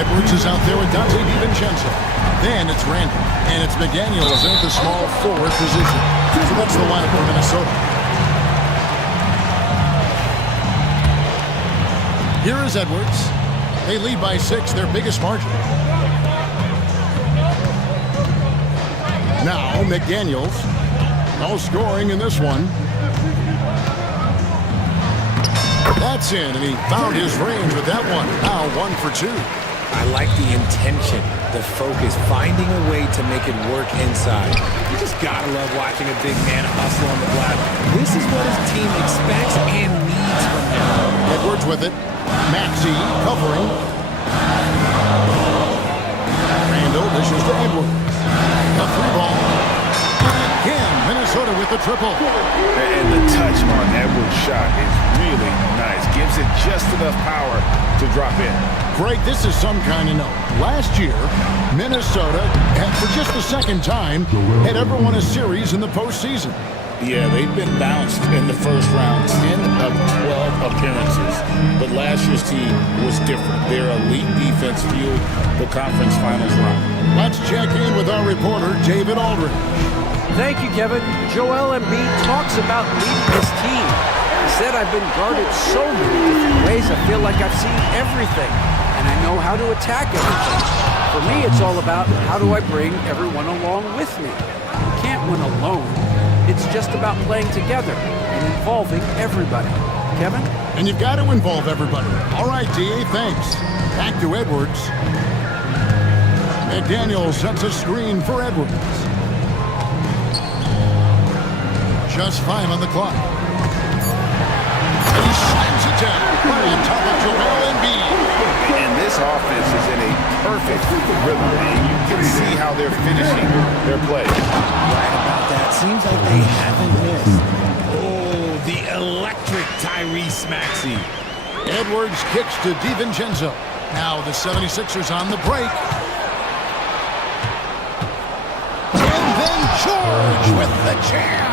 Edwards is out there with Dante DiVincenzo. Then it's Randall. And it's McDaniels in the small forward position. So that's the lineup for Minnesota. Here is Edwards. They lead by 6, their biggest margin. Now McDaniels. No scoring in this one. That's in, and he found his range with that one. Now 1 for 2. I like the intention, the focus, finding a way to make it work inside. You just gotta love watching a big man hustle on the glass. This is what his team expects and needs from him. Edwards with it. Maxey covering. Randall dishes to Edwards. A 3-ball. Again, Minnesota with the triple. And the touch on Edwards' shot is really nice. Gives it just enough power to drop in. Greg, this is some kind of note. Last year, Minnesota, for just the second time, had ever won a series in the postseason. Yeah, they've been bounced in the first round, 10 of 12 appearances. But last year's team was different. Their elite defense fueled the conference finals run. Let's check in with our reporter, David Aldridge. Thank you, Kevin. Joel Embiid talks about leading his team. He said, I've been guarded so many different ways, I feel like I've seen everything, and I know how to attack everything. For me, it's all about how do I bring everyone along with me. You can't win alone. It's just about playing together and involving everybody. Kevin? And you've got to involve everybody. All right, D.A., thanks. Back to Edwards. McDaniels sets a screen for Edwards. Just 5 on the clock. And he slams it down right on top of Joel Embiid. And this offense is in a perfect rhythm. And you can see how they're finishing their play. Right about that. Seems like they haven't missed. Oh, the electric Tyrese Maxey. Edwards kicks to DiVincenzo. Now the 76ers on the break. And then George with the jam.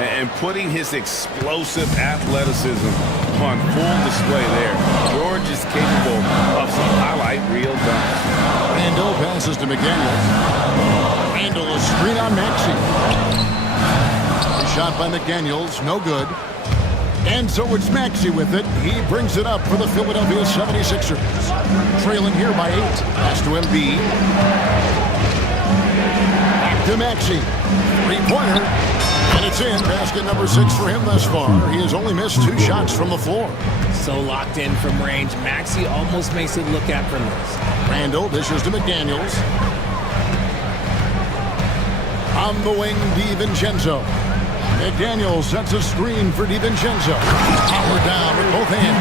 And putting his explosive athleticism on full display there. George is capable of some highlight reel dunks. Randall passes to McDaniels. Randall a screen on Maxey. Shot by McDaniels, no good. And so it's Maxey with it. He brings it up for the Philadelphia 76ers. Trailing here by 8. Pass to Embiid. Back to Maxey. 3-pointer. And it's in. Basket number 6 for him thus far. He has only missed 2 shots from the floor. So locked in from range. Maxey almost makes it look effortless. Randall dishes to McDaniels. On the wing, DiVincenzo. McDaniels sets a screen for DiVincenzo. Power down with both hands.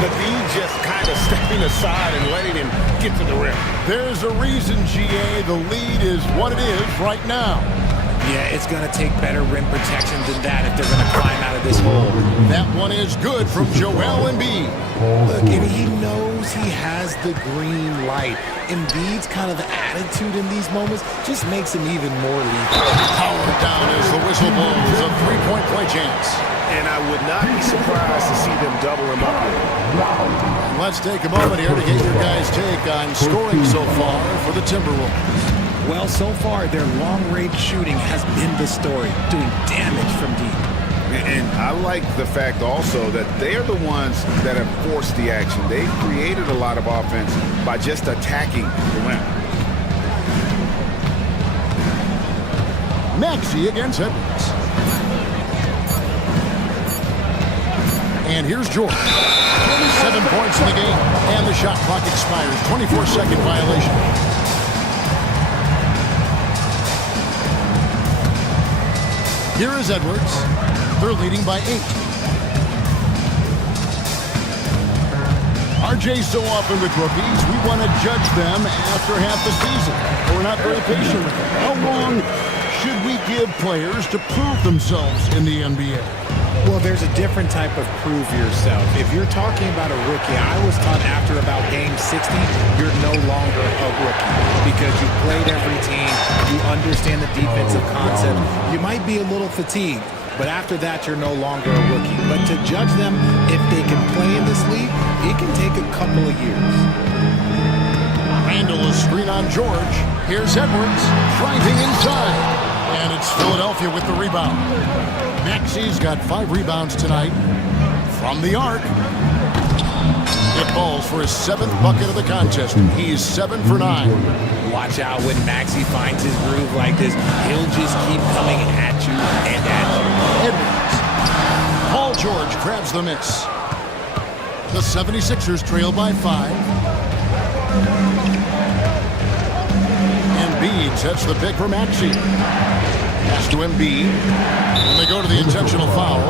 The D just kind of stepping aside and letting him get to the rim. There's a reason, GA. The lead is what it is right now. Yeah, it's going to take better rim protection than that if they're going to climb out of this hole. That one is good from Joel Embiid. Look, and he knows he has the green light. Embiid's kind of the attitude in these moments just makes him even more lethal. Power down as the whistle blows. A 3-point play chance. And I would not be surprised to see them double him up here. Let's take a moment here to get your guys' take on scoring so far for the Timberwolves. Well, so far, their long-range shooting has been the story, doing damage from deep. And I like the fact also that they are the ones that have forced the action. They've created a lot of offense by just attacking the rim. Maxey against Edwards. And here's George. 7 points in the game. And the shot clock expires. 24-second violation. Here is Edwards. They're leading by 8. RJ, so often with rookies, we want to judge them after half the season. We're not very patient with them. How long should we give players to prove themselves in the NBA? Well, there's a different type of prove yourself. If you're talking about a rookie, I was taught after about game 60, you're no longer a rookie because you played every team, you understand the defensive concept. You might be a little fatigued, but after that, you're no longer a rookie. But to judge them if they can play in this league, it can take a couple of years. Handle a screen on George. Here's Edwards driving inside. And it's Philadelphia with the rebound. Maxi's got 5 rebounds tonight. From the arc. It falls for his 7th bucket of the contest. He's 7 for 9. Watch out when Maxi finds his groove like this. He'll just keep coming at you and at you. Edwards. Paul George grabs the miss. The 76ers trail by 5. Embiid sets the pick for Maxi. Pass to Embiid. And they go to the intentional foul.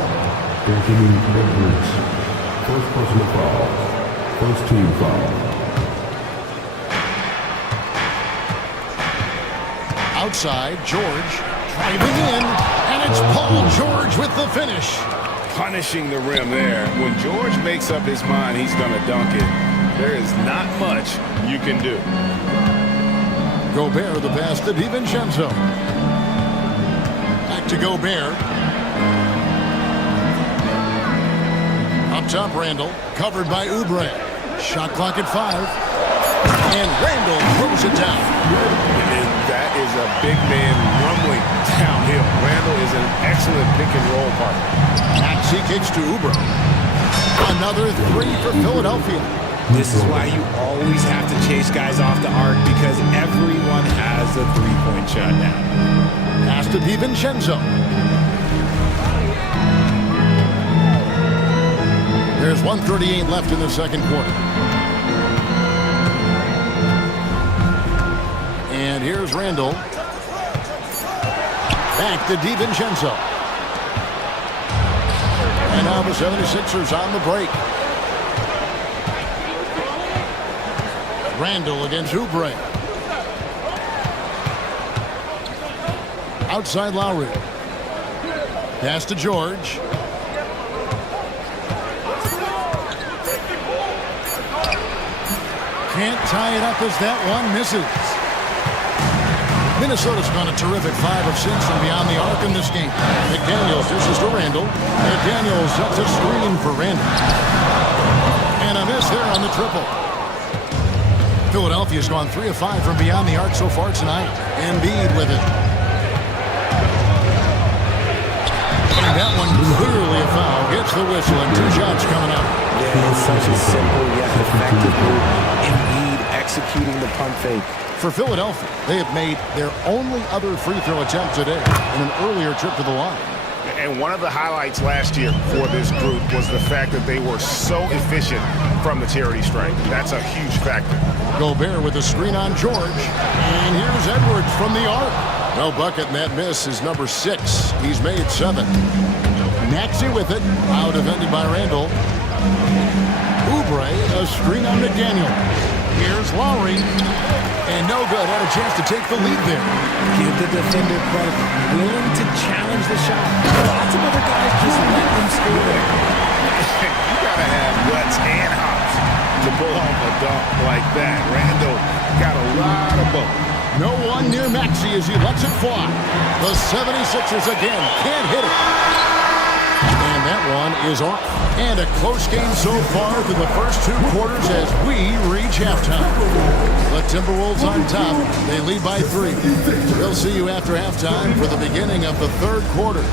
First personal foul. First team foul. Outside, George driving in. And it's Paul George with the finish. Punishing the rim there. When George makes up his mind he's going to dunk it, there is not much you can do. Gobert the pass to DiVincenzo. Back to Gobert. Up top, Randall. Covered by Oubre. Shot clock at 5. And Randall throws it down. And that is a big man rumbling downhill. Randall is an excellent pick and roll partner. Maxi kicks to Oubre. Another 3 for Philadelphia. This is why you always have to chase guys off the arc because everyone has a three-point shot now. Pass to DiVincenzo. There's 1:38 left in the second quarter. And here's Randall. Back to DiVincenzo. And now the 76ers on the break. Randall against Oubre. Outside Lowry. Pass to George. Can't tie it up as that one misses. Minnesota's gone a terrific 5 of 6 from beyond the arc in this game. McDaniels dishes to Randall. McDaniels sets a screen for Randall. And a miss there on the triple. Philadelphia's gone 3 of 5 from beyond the arc so far tonight. Embiid with it. And that one clearly a foul. Gets the whistle and 2 shots coming up. Yeah, it's such a simple yet effective move. Embiid executing the pump fake. For Philadelphia, they have made their only other free throw attempt today in an earlier trip to the line. And one of the highlights last year for this group was the fact that they were so efficient from the charity stripe. That's a huge factor. Gobert with a screen on George. And here's Edwards from the arc. No bucket, and that miss is number 6. He's made 7. Maxi with it. Now defended by Randall. Oubre, a screen on McDaniel. Here's Lowry. And no good. Had a chance to take the lead there. Give the defender credit. Willing to challenge the shot. Lots of other guys just let them score there. You gotta have guts and hops to pull off a dunk like that. Randall got a lot of both. No one near Maxi as he lets it fly. The 76ers again can't hit it. And that one is off. And a close game so far through the first 2 quarters as we reach halftime. The Timberwolves on top. They lead by 3. We'll see you after halftime for the beginning of the 3rd quarter.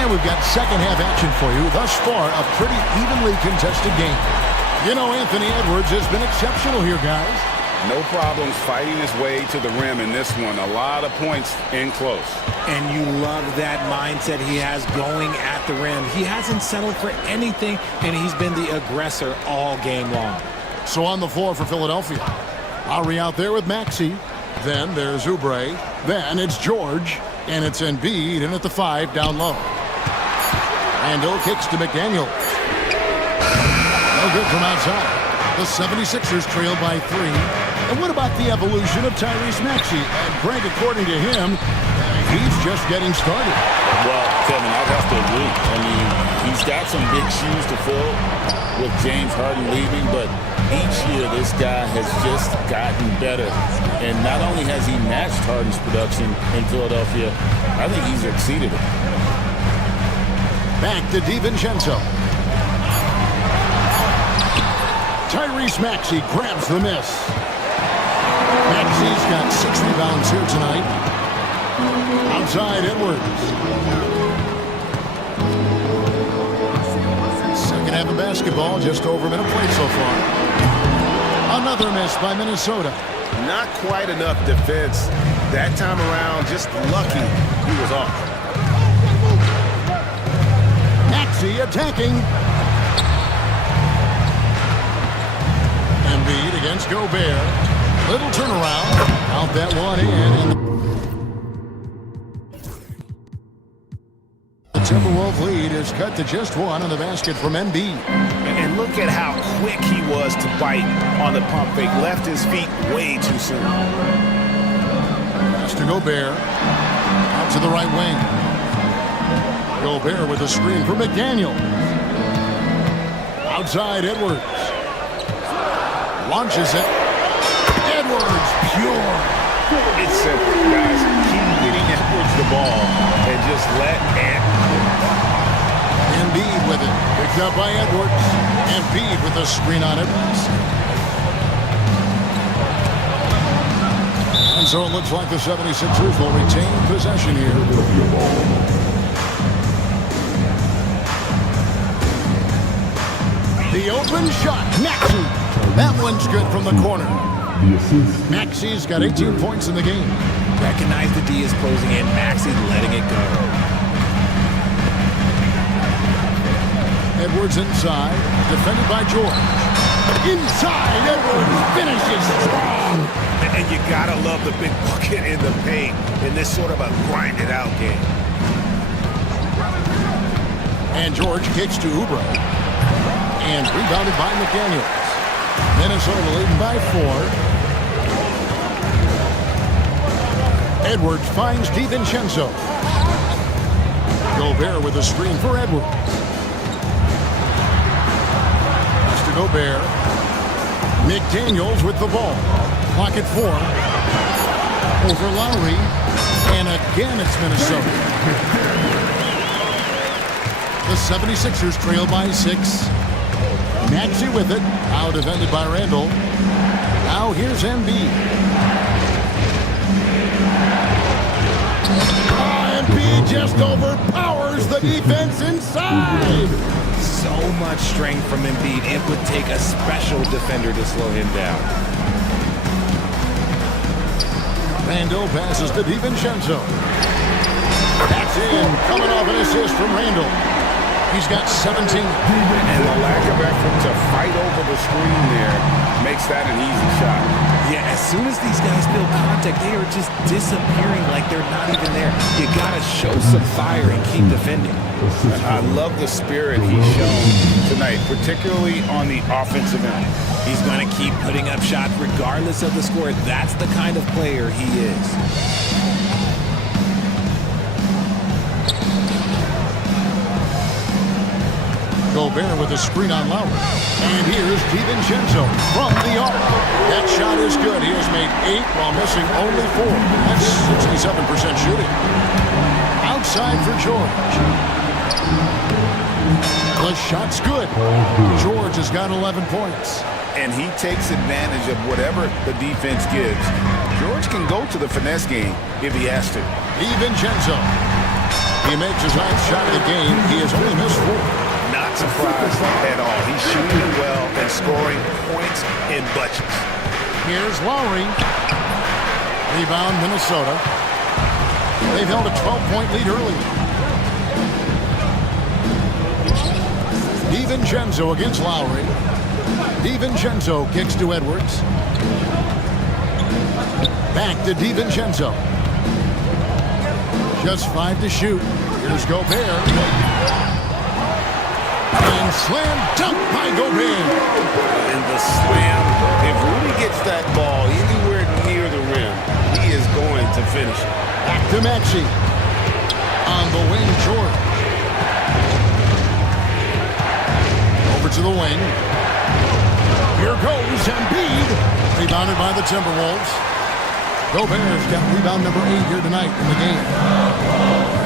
And we've got second half action for you. Thus far, a pretty evenly contested game. You know, Anthony Edwards has been exceptional here, guys. No problems fighting his way to the rim in this one. A lot of points in close. And you love that mindset he has going at the rim. He hasn't settled for anything, and he's been the aggressor all game long. So on the floor for Philadelphia. Lowry out there with Maxey. Then there's Oubre. Then it's George. And it's Embiid in at the 5 down low. Randall kicks to McDaniel. No good from outside. The 76ers trail by 3. And what about the evolution of Tyrese Maxey? Greg, according to him, he's just getting started. Well, Kevin, I'd have to agree. I mean, he's got some big shoes to fill with James Harden leaving, but each year this guy has just gotten better. And not only has he matched Harden's production in Philadelphia, I think he's exceeded it. Back to DiVincenzo. Tyrese Maxey grabs the miss. Maxey's got 6 rebounds here tonight. Outside Edwards. Second half of basketball, just over a minute played so far. Another miss by Minnesota. Not quite enough defense. That time around, just lucky he was off. Maxey attacking. Embiid against Gobert. Little turnaround. Out that one in. The Timberwolves lead is cut to just 1 on the basket from Embiid. And look at how quick he was to bite on the pump fake. Left his feet way too soon. Pass to Gobert. Out to the right wing. Gobert with a screen for McDaniel. Outside Edwards. Launches it. Edwards, pure. It's simple, guys. Keep getting Edwards the ball and just let Embiid with it. Picked up by Edwards. Embiid with a screen on Edwards. And so it looks like the 76ers will retain possession here. The open shot. Maxey. That one's good from the corner. Maxey's got 18 points in the game. Recognize the D is closing in. Maxey letting it go. Edwards inside. Defended by George. Inside. Edwards finishes strong. And you gotta love the big bucket in the paint in this sort of a grinded out game. And George kicks to Oubre. And rebounded by McDaniels. Minnesota leading by 4. Edwards finds DiVincenzo. Gobert with a screen for Edwards. Pass to Gobert. McDaniels with the ball. Clock at 4. Over Lowry. And again it's Minnesota. The 76ers trail by 6. Maxey with it. Now defended by Randall. Now here's Embiid. Embiid just overpowers the defense inside. So much strength from Embiid. It would take a special defender to slow him down. Randall passes to DiVincenzo. That's in. Coming off an assist from Randall. He's got 17. And the lack of effort to fight over the screen there makes that an easy shot. Yeah, as soon as these guys feel contact, they are just disappearing like they're not even there. You got to show some fire and keep defending. I love the spirit he's shown tonight, particularly on the offensive end. He's going to keep putting up shots regardless of the score. That's the kind of player he is. Gobert with a screen on Lowry. And here's DiVincenzo from the arc. That shot is good. He has made 8 while missing only 4. That's 67% shooting. Outside for George. The shot's good. George has got 11 points. And he takes advantage of whatever the defense gives. George can go to the finesse game if he has to. DiVincenzo. He makes his ninth shot of the game. He has only missed 4. Not surprised at all. He's shooting it well and scoring points in bunches. Here's Lowry. Rebound, Minnesota. They've held a 12-point lead early. DiVincenzo against Lowry. DiVincenzo kicks to Edwards. Back to DiVincenzo. Just 5 to shoot. Here's Gobert. And slam dunk by Gobert. And the slam, if Rudy gets that ball anywhere near the rim, he is going to finish it. Back to Maxey. On the wing, George. Over to the wing. Here goes Embiid. Rebounded by the Timberwolves. Gobert's got rebound number 8 here tonight in the game.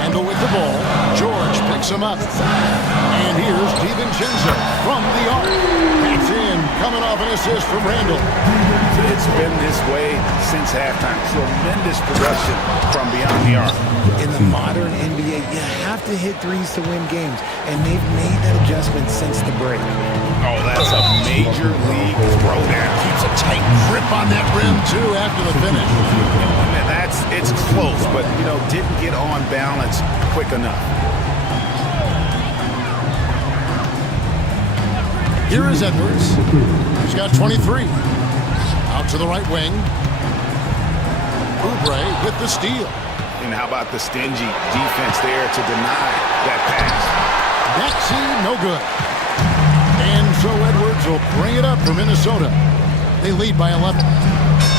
Randall with the ball. George picks him up. And here's DiVincenzo from the arc. That's in, coming off an assist from Randall. It's been this way since halftime. Tremendous production from beyond the arc. In the modern NBA, you have to hit threes to win games, and they've made that adjustment since the break. Oh, that's a major league throwdown. Keeps a tight grip on that rim, too, after the finish. It's close, but, didn't get on balance quick enough. Here is Edwards. He's got 23. Out to the right wing. Oubre with the steal. And how about the stingy defense there to deny that pass? Maxey, no good. And so Edwards will bring it up for Minnesota. They lead by 11.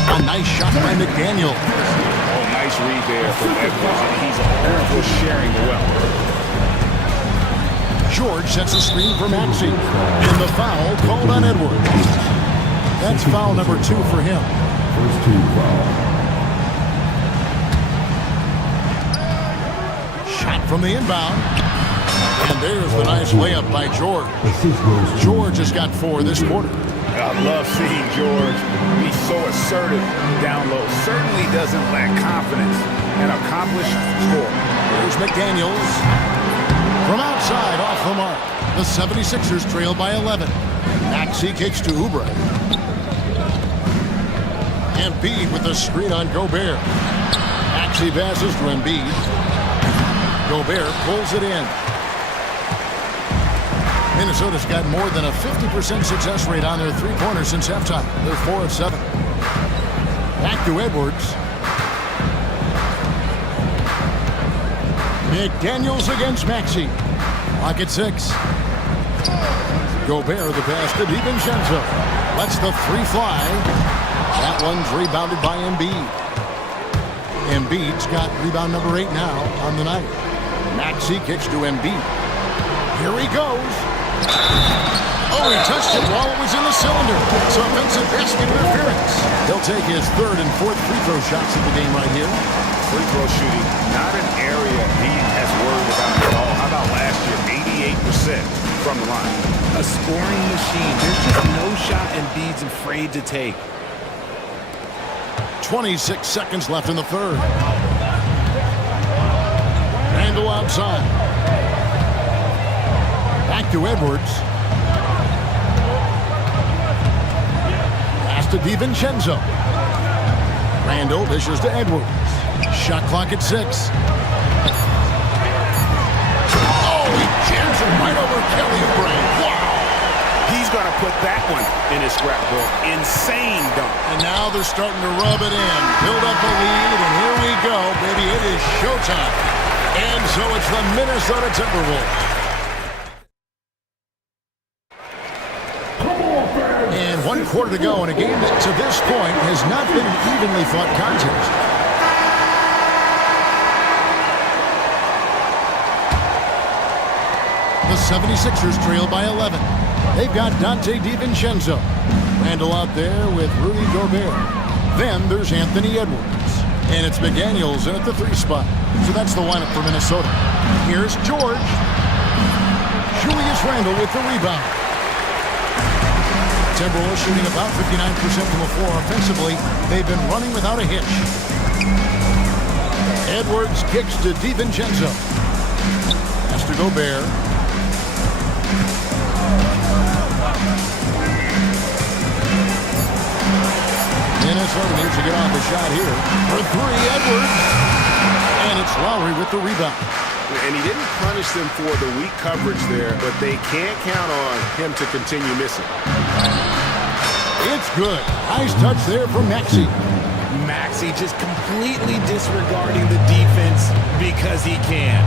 A nice shot by McDaniel. Oh, nice read there from Edwards, and he's horrible sharing the wealth. George sets a screen for Maxey. And the foul called on Edwards. That's foul number 2 for him. First team foul. Shot from the inbound. And there's the nice layup by George. George has got 4 this quarter. I love seeing George be so assertive down low. Certainly doesn't lack confidence. An accomplished scorer. Here's McDaniels. From outside, off the mark. The 76ers trail by 11. Maxey kicks to Oubre. Embiid with the screen on Gobert. Maxey passes to Embiid. Gobert pulls it in. Minnesota's got more than a 50% success rate on their three-pointers since halftime. They're 4 of 7. Back to Edwards. McDaniels against Maxey. Lock at 6. Gobert the pass to DiVincenzo. Lets the 3 fly. That one's rebounded by Embiid. Embiid's got rebound number 8 now on the night. Maxey kicks to Embiid. Here he goes. Oh, he touched it while it was in the cylinder. It's offensive basket interference. He'll take his 3rd and 4th free throw shots of the game right here. Free throw shooting, not an area he has worried about at all. How about last year? 88% from the line. A scoring machine. There's just no shot Embiid's afraid to take. 26 seconds left in the 3rd. Randall outside. Back to Edwards. Pass to DiVincenzo. Randall dishes to Edwards. Shot clock at 6. Oh, he jams it right over Kelly Oubre. Wow. He's going to put that one in his scrapbook. Insane dunk. And now they're starting to rub it in. Build up a lead, and here we go, baby. It is showtime. And so it's the Minnesota Timberwolves. And 1 quarter to go in a game that to this point has not been an evenly fought contest. The 76ers trail by 11. They've got Dante DiVincenzo. Randall out there with Rudy Gobert. Then there's Anthony Edwards. And it's McDaniels in at the 3 spot. So that's the lineup for Minnesota. Here's George. Julius Randle with the rebound. Timberwolves shooting about 59% from the floor offensively. They've been running without a hitch. Edwards kicks to DiVincenzo. Gobert. Minnesota needs to get off the shot here. For three, Edwards. And it's Lowry with the rebound. And he didn't punish them for the weak coverage there, but they can't count on him to continue missing. It's good. Nice touch there from Maxey. Maxey just completely disregarding the defense because he can.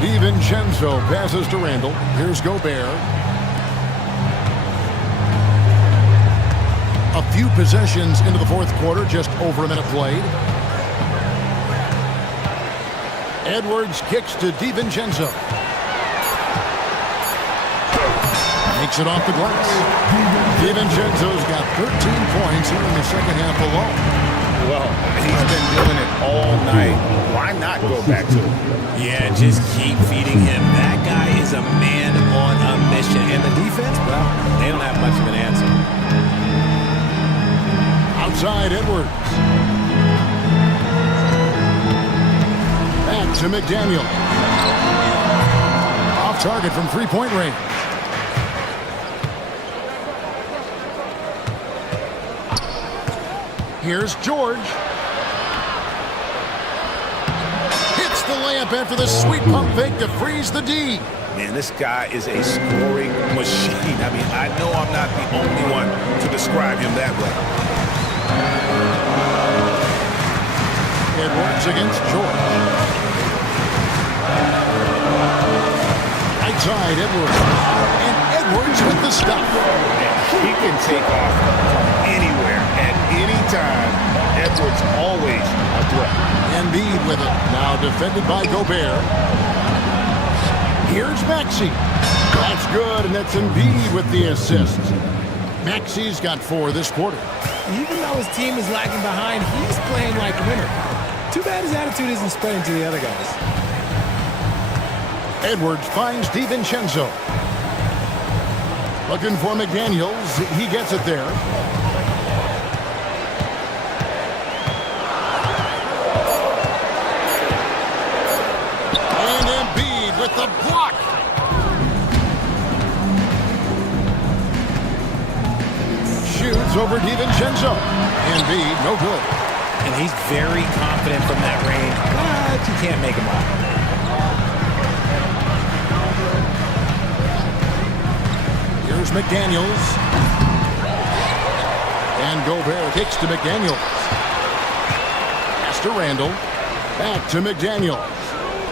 DiVincenzo passes to Randall. Here's Gobert. A few possessions into the fourth quarter, just over a minute played. Edwards kicks to DiVincenzo. Makes it off the glass. DiVincenzo's got 13 points here in the second half alone. Well, he's been doing it all night. Why not go back to him? Yeah, just keep feeding him. That guy is a man on a mission. And the defense, well, they don't have much of an answer. Outside Edwards. Back to McDaniel. Off target from three-point range. Here's George. Hits the layup after the sweet pump fake to freeze the D. Man, this guy is a scoring machine. I mean, I know I'm not the only one to describe him that way. Edwards against George. Right side, Edwards. And Edwards with the stop. He can take off from anywhere at any time. Edwards always a threat. Embiid with it. Now defended by Gobert. Here's Maxey. That's good, and that's Embiid with the assist. Maxey's got 4 this quarter. Even though his team is lagging behind, he's playing like a winner. Too bad his attitude isn't spreading to the other guys. Edwards finds DiVincenzo. Looking for McDaniels. He gets it there. And Embiid with the block. Shoots over DiVincenzo. Embiid, no good. And he's very confident from that range, but you can't make him off. Here's McDaniels. And Gobert kicks to McDaniels. Pass to Randall. Back to McDaniels.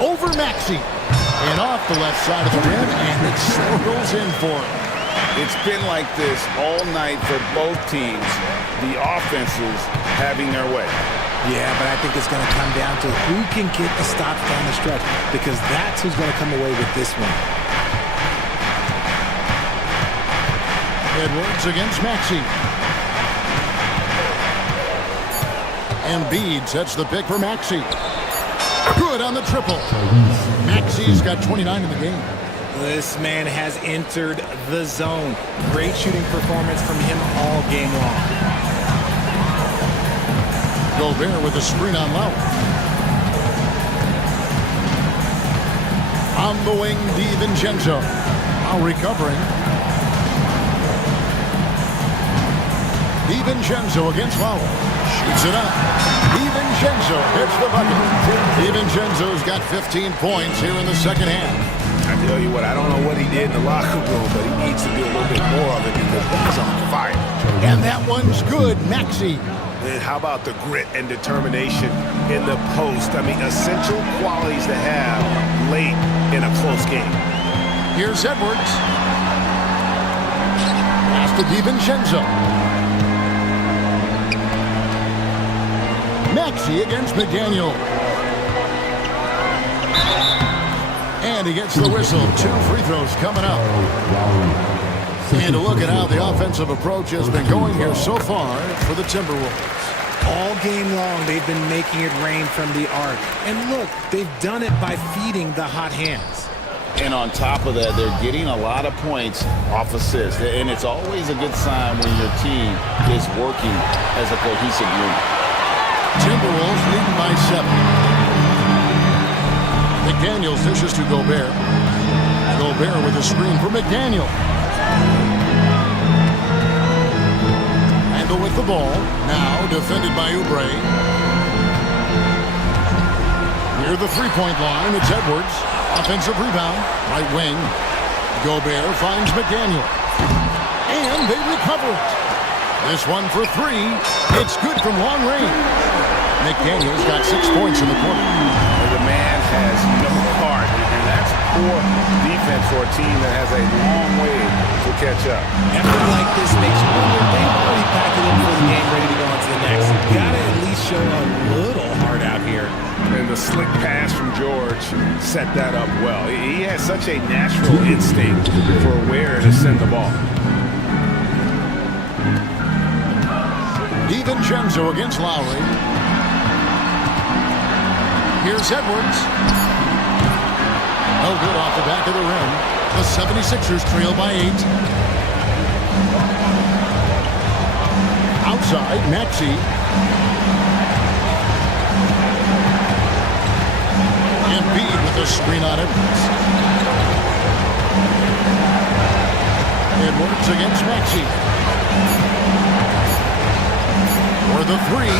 Over Maxey. And off the left side of the rim, and it swirls in for him. It's been like this all night for both teams. The offenses having their way. Yeah, but I think it's going to come down to who can get the stops down the stretch, because that's who's going to come away with this one. Edwards against Maxey. Embiid sets the pick for Maxey. Good on the triple. Maxey's got 29 in the game. This man has entered the zone. Great shooting performance from him all game long. Gobert with a screen on Lowry. On the wing, DiVincenzo. Now recovering. DiVincenzo against Lowry. Shoots it up. DiVincenzo hits the bucket. DiVincenzo's got 15 points here in the second half. I tell you what, I don't know what he did in the locker room, but he needs to do a little bit more of it because he's on fire. And that one's good, Maxey. And how about the grit and determination in the post? I mean, essential qualities to have late in a close game. Here's Edwards. Pass to DiVincenzo. Maxey against McDaniel. And he gets the whistle. 2 free throws coming up. And a look at how the offensive approach has been going here so far for the Timberwolves. All game long, they've been making it rain from the arc. And look, they've done it by feeding the hot hands. And on top of that, they're getting a lot of points off assists. And it's always a good sign when your team is working as a cohesive unit. Timberwolves leading by 7. McDaniels dishes to Gobert. Gobert with a screen for McDaniel. Randall with the ball. Now defended by Oubre. Near the three-point line, it's Edwards. Offensive rebound. Right wing. Gobert finds McDaniel. And they recover it. This one for three. It's good from long range. McDaniel's got 6 points in the quarter. The man has no heart, and that's poor defense for a team that has a long way to catch up. Effort like this makes you wonder if they've already packed it in for the game, ready to go on to the next. You gotta at least show a little heart out here. And the slick pass from George set that up well. He has such a natural instinct for where to send the ball. DiVincenzo against Lowry. Here's Edwards. No good off the back of the rim. The 76ers trail by 8. Outside, Maxey. Embiid with the screen on Edwards. Edwards against Maxey. For the three.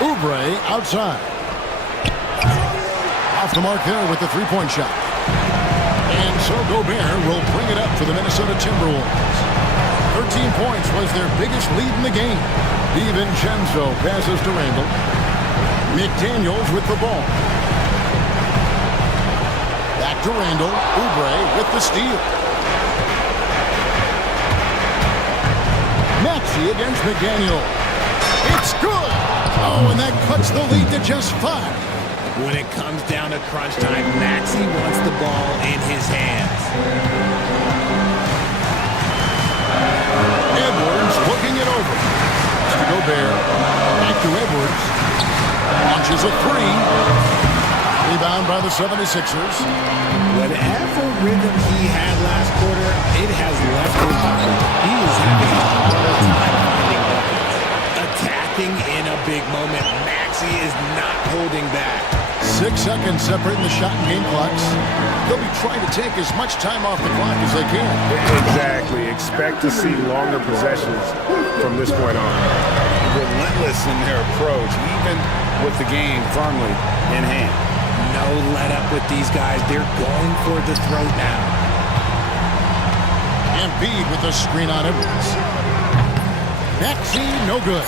Oubre outside. Off the mark there with the three-point shot. And so Gobert will bring it up for the Minnesota Timberwolves. 13 points was their biggest lead in the game. DiVincenzo passes to Randall. McDaniels with the ball. Back to Randall. Oubre with the steal. Maxey against McDaniel. It's good! Oh, and that cuts the lead to just 5. When it comes down to crunch time, Maxey wants the ball in his hands. Edwards looking it over. To Gobert. Back to Edwards. Launches a three. Rebound by the 76ers. Whatever rhythm he had last quarter, it has left his body. He is having a harder time finding buckets. Attacking in a big moment. Maxey is not holding back. 6 seconds separating the shot and game clocks. They'll be trying to take as much time off the clock as they can. Exactly. Expect to see longer possessions from this point on. Relentless in their approach, even with the game firmly in hand. No let up with these guys. They're going for the throat now. Embiid with the screen on Edwards. Maxey, no good.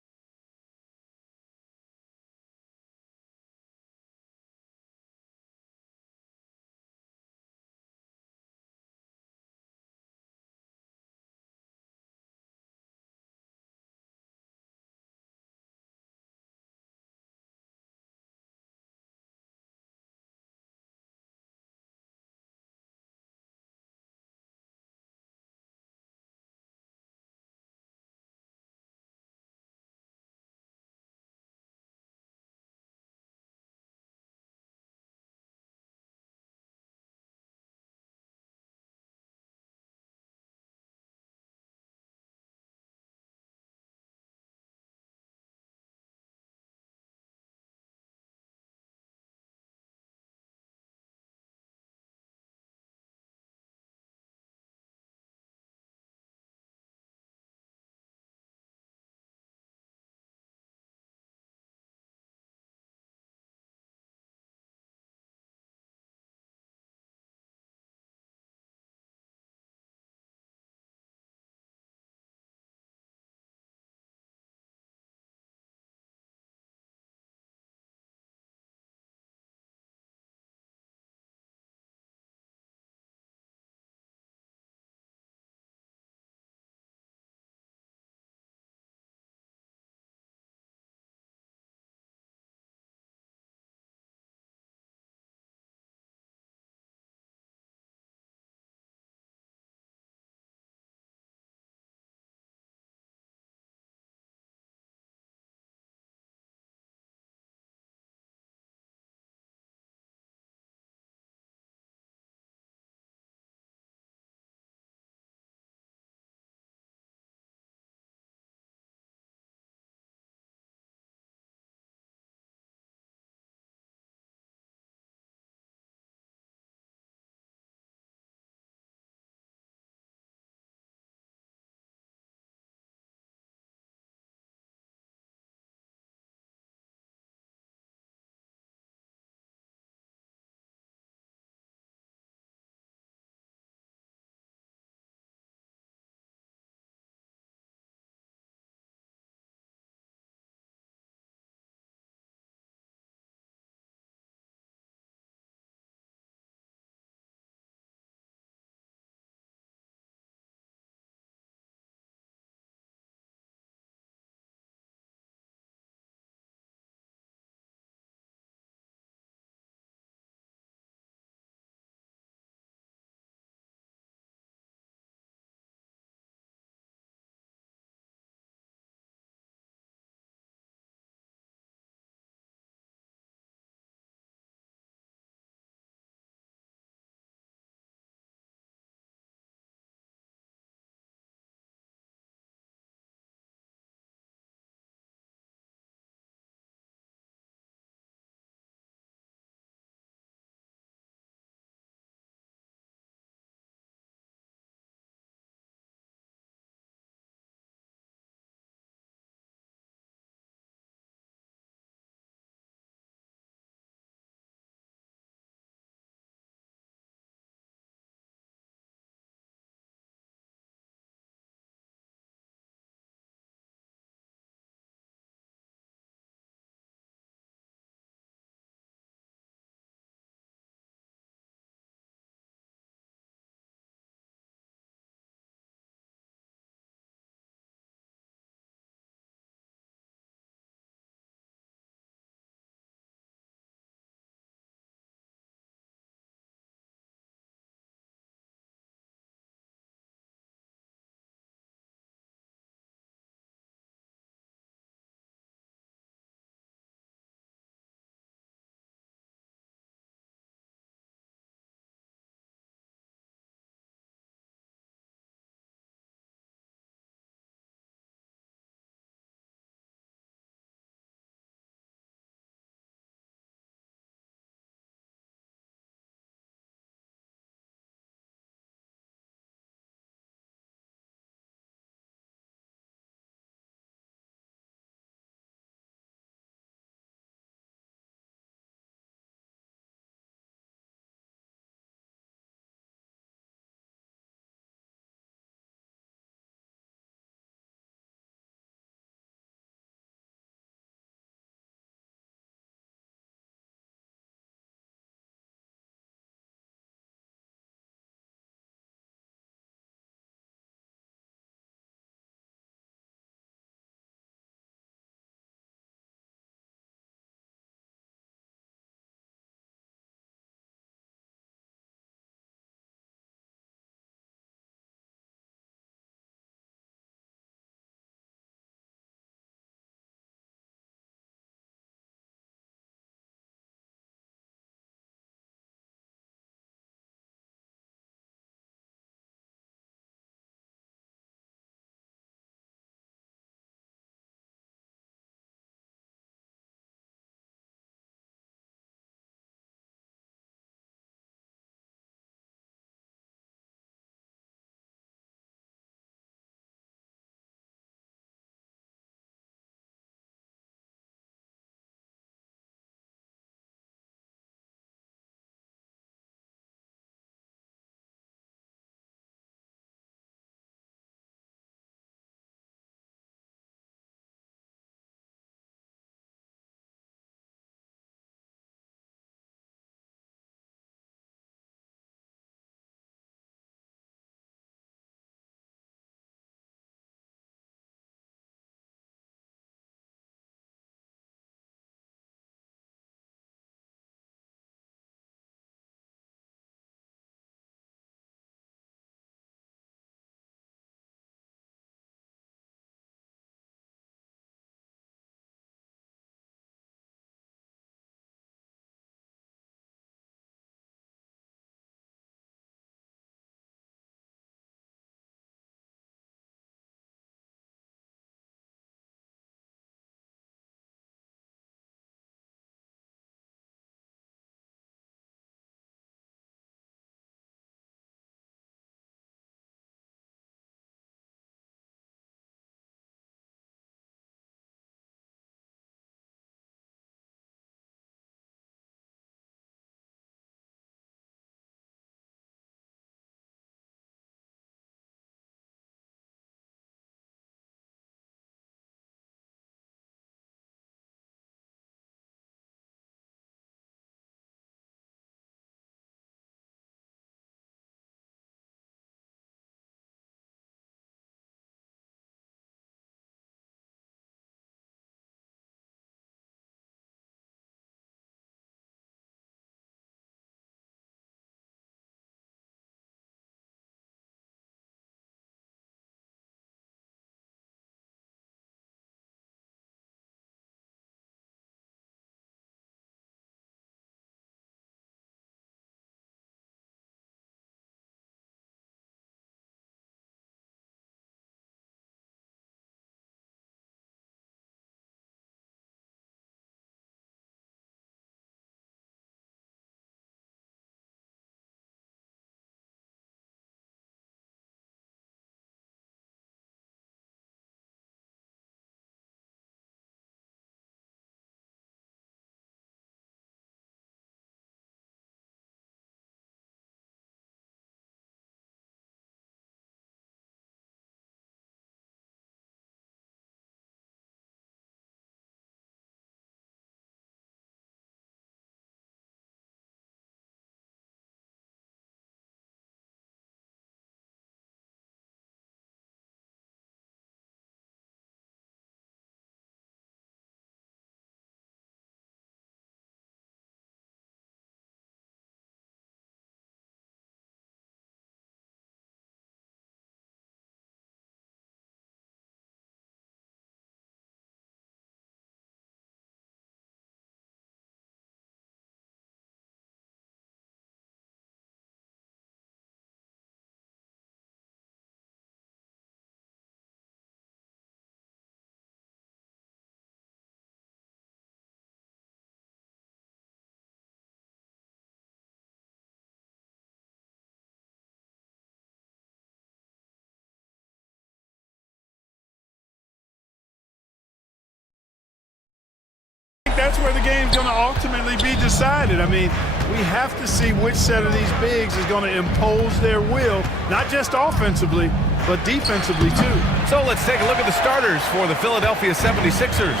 the game's going to ultimately be decided. I mean, we have to see which set of these bigs is going to impose their will, not just offensively, but defensively too. So let's take a look at the starters for the Philadelphia 76ers.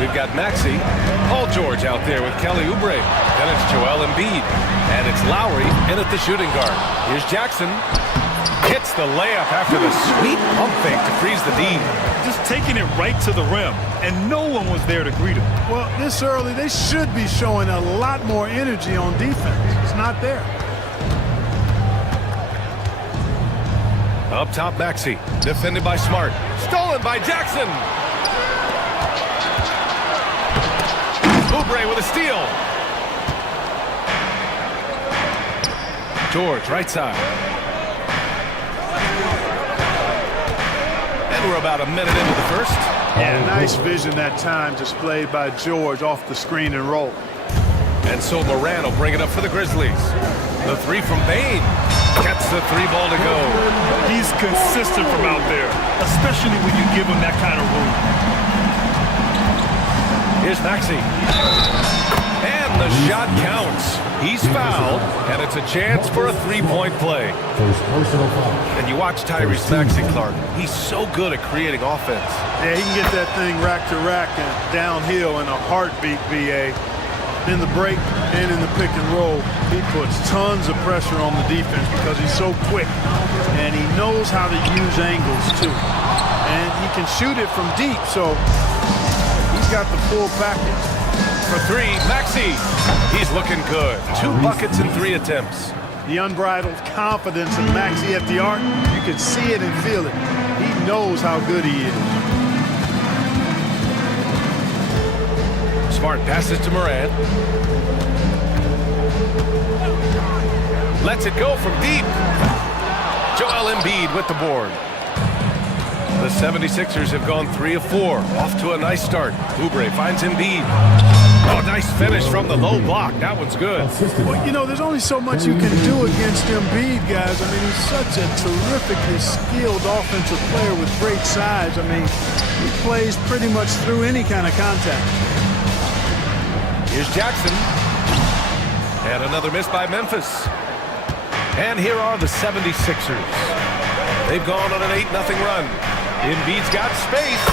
We've got Maxey, Paul George out there with Kelly Oubre. Then it's Joel Embiid. And it's Lowry in at the shooting guard. Here's Jackson. Hits the layup after the sweet pump fake to freeze the D. Just taking it right to the rim, and no one was there to greet him. Well, this early, they should be showing a lot more energy on defense. It's not there. Up top, Maxey. Defended by Smart. Stolen by Jackson. Oubre with a steal. George, right side. And we're about a minute into the first. Yeah, nice vision that time displayed by George off the screen and roll. And so Moran will bring it up for the Grizzlies. The three from Bain. Gets the three ball to go. He's consistent from out there, especially when you give him that kind of room. Here's Maxey. And the shot counts. He's fouled, and it's a chance for a three-point play. And you watch Tyrese Maxey, Clark. He's so good at creating offense. Yeah, he can get that thing rack to rack and downhill in a heartbeat, BA. In the break and in the pick and roll, he puts tons of pressure on the defense because he's so quick. And he knows how to use angles, too. And he can shoot it from deep, so he's got the full package. For three, Maxey. He's looking good. 2 buckets in 3 attempts. The unbridled confidence of Maxey at the arc, you can see it and feel it. He knows how good he is. Smart passes to Moran. Lets it go from deep. Joel Embiid with the board. The 76ers have gone 3 of 4. Off to a nice start. Oubre finds Embiid. Oh, nice finish from the low block. That one's good. Well, you know, there's only so much you can do against Embiid, guys. I mean, he's such a terrifically skilled offensive player with great size. I mean, he plays pretty much through any kind of contact. Here's Jackson. And another miss by Memphis. And here are the 76ers. They've gone on an 8-0 run. Embiid's got space.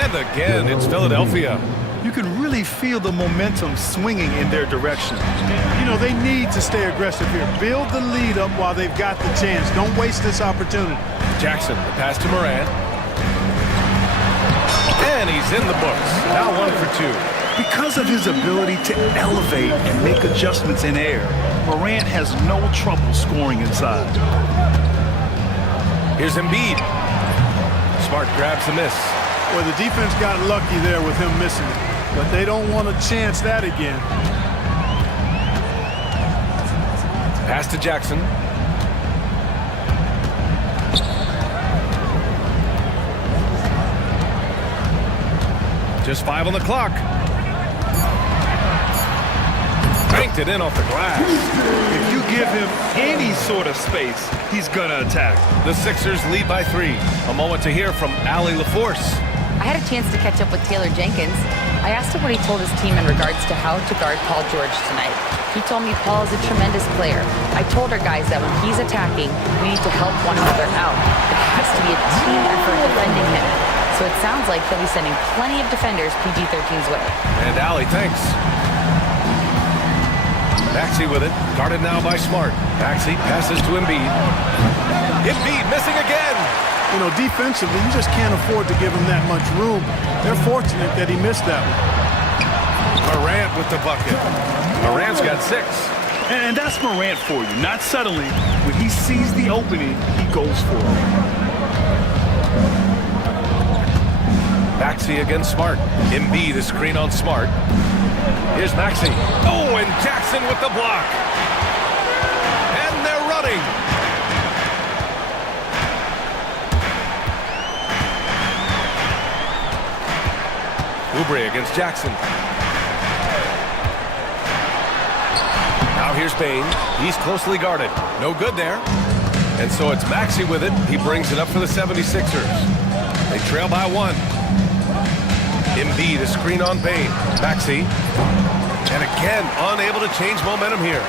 And again, it's Philadelphia. You can really feel the momentum swinging in their direction. You know, they need to stay aggressive here. Build the lead up while they've got the chance. Don't waste this opportunity. Jackson, the pass to Moran. And he's in the books. Now 1 for 2. Because of his ability to elevate and make adjustments in air, Morant has no trouble scoring inside. Here's Embiid. Smart grabs the miss. Well, the defense got lucky there with him missing it, but they don't want to chance that again. Pass to Jackson. Just 5 on the clock. Banked it in off the glass. If you give him any sort of space, he's gonna attack. The Sixers lead by 3. A moment to hear from Allie LaForce. I had a chance to catch up with Taylor Jenkins. I asked him what he told his team in regards to how to guard Paul George tonight. He told me Paul is a tremendous player. I told our guys that when he's attacking, we need to help one another out. It has to be a team effort defending him. So it sounds like he'll be sending plenty of defenders PG-13's way. And Allie, thanks. Maxey with it. Guarded now by Smart. Maxey passes to Embiid. Embiid missing again. You know, defensively, you just can't afford to give him that much room. They're fortunate that he missed that one. Morant with the bucket. Morant's got 6. And that's Morant for you. Not suddenly. When he sees the opening, he goes for it. Maxey against Smart. Embiid is screen on Smart. Here's Maxey. Oh, and Jackson with the block. And they're running. Oubre against Jackson. Now here's Bain. He's closely guarded. No good there. And so it's Maxey with it. He brings it up for the 76ers. They trail by 1. Embiid, a screen on Bane. Maxey. And again, unable to change momentum here.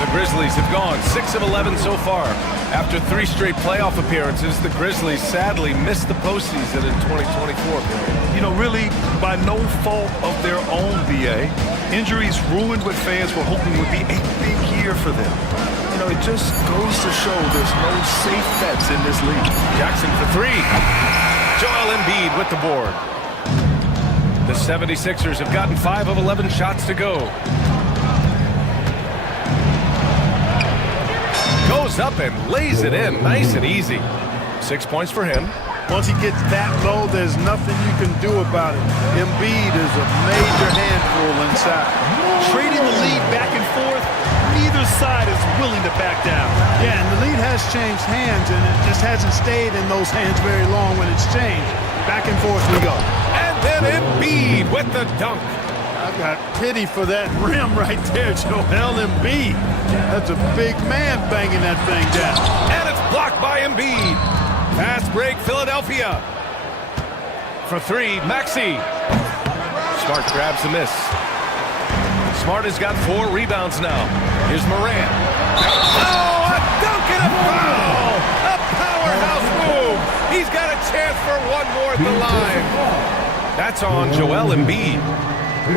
The Grizzlies have gone 6 of 11 so far. After 3 straight playoff appearances, the Grizzlies sadly missed the postseason in 2024. You know, really by no fault of their own, BA. Injuries ruined what fans were hoping would be a big year for them. You know, it just goes to show there's no safe bets in this league. Jackson for 3. Joel Embiid with the board. The 76ers have gotten 5 of 11 shots to go. Goes up and lays it in, nice and easy. 6 points for him. Once he gets that low, there's nothing you can do about it. Embiid is a major handful inside. Trading the lead back and forth, neither side is willing to back down. Yeah, and the lead has changed hands, and it just hasn't stayed in those hands very long when it's changed. Back and forth we go. And then Embiid with the dunk. I've got pity for that rim right there, Joel Embiid. That's a big man banging that thing down. And it's blocked by Embiid. Fast break, Philadelphia. For 3, Maxey. Smart grabs a miss. Smart has got 4 rebounds now. Here's Morant. Oh, a dunk and a foul! A powerhouse move. He's got a chance for one more at the line. That's on Joel Embiid.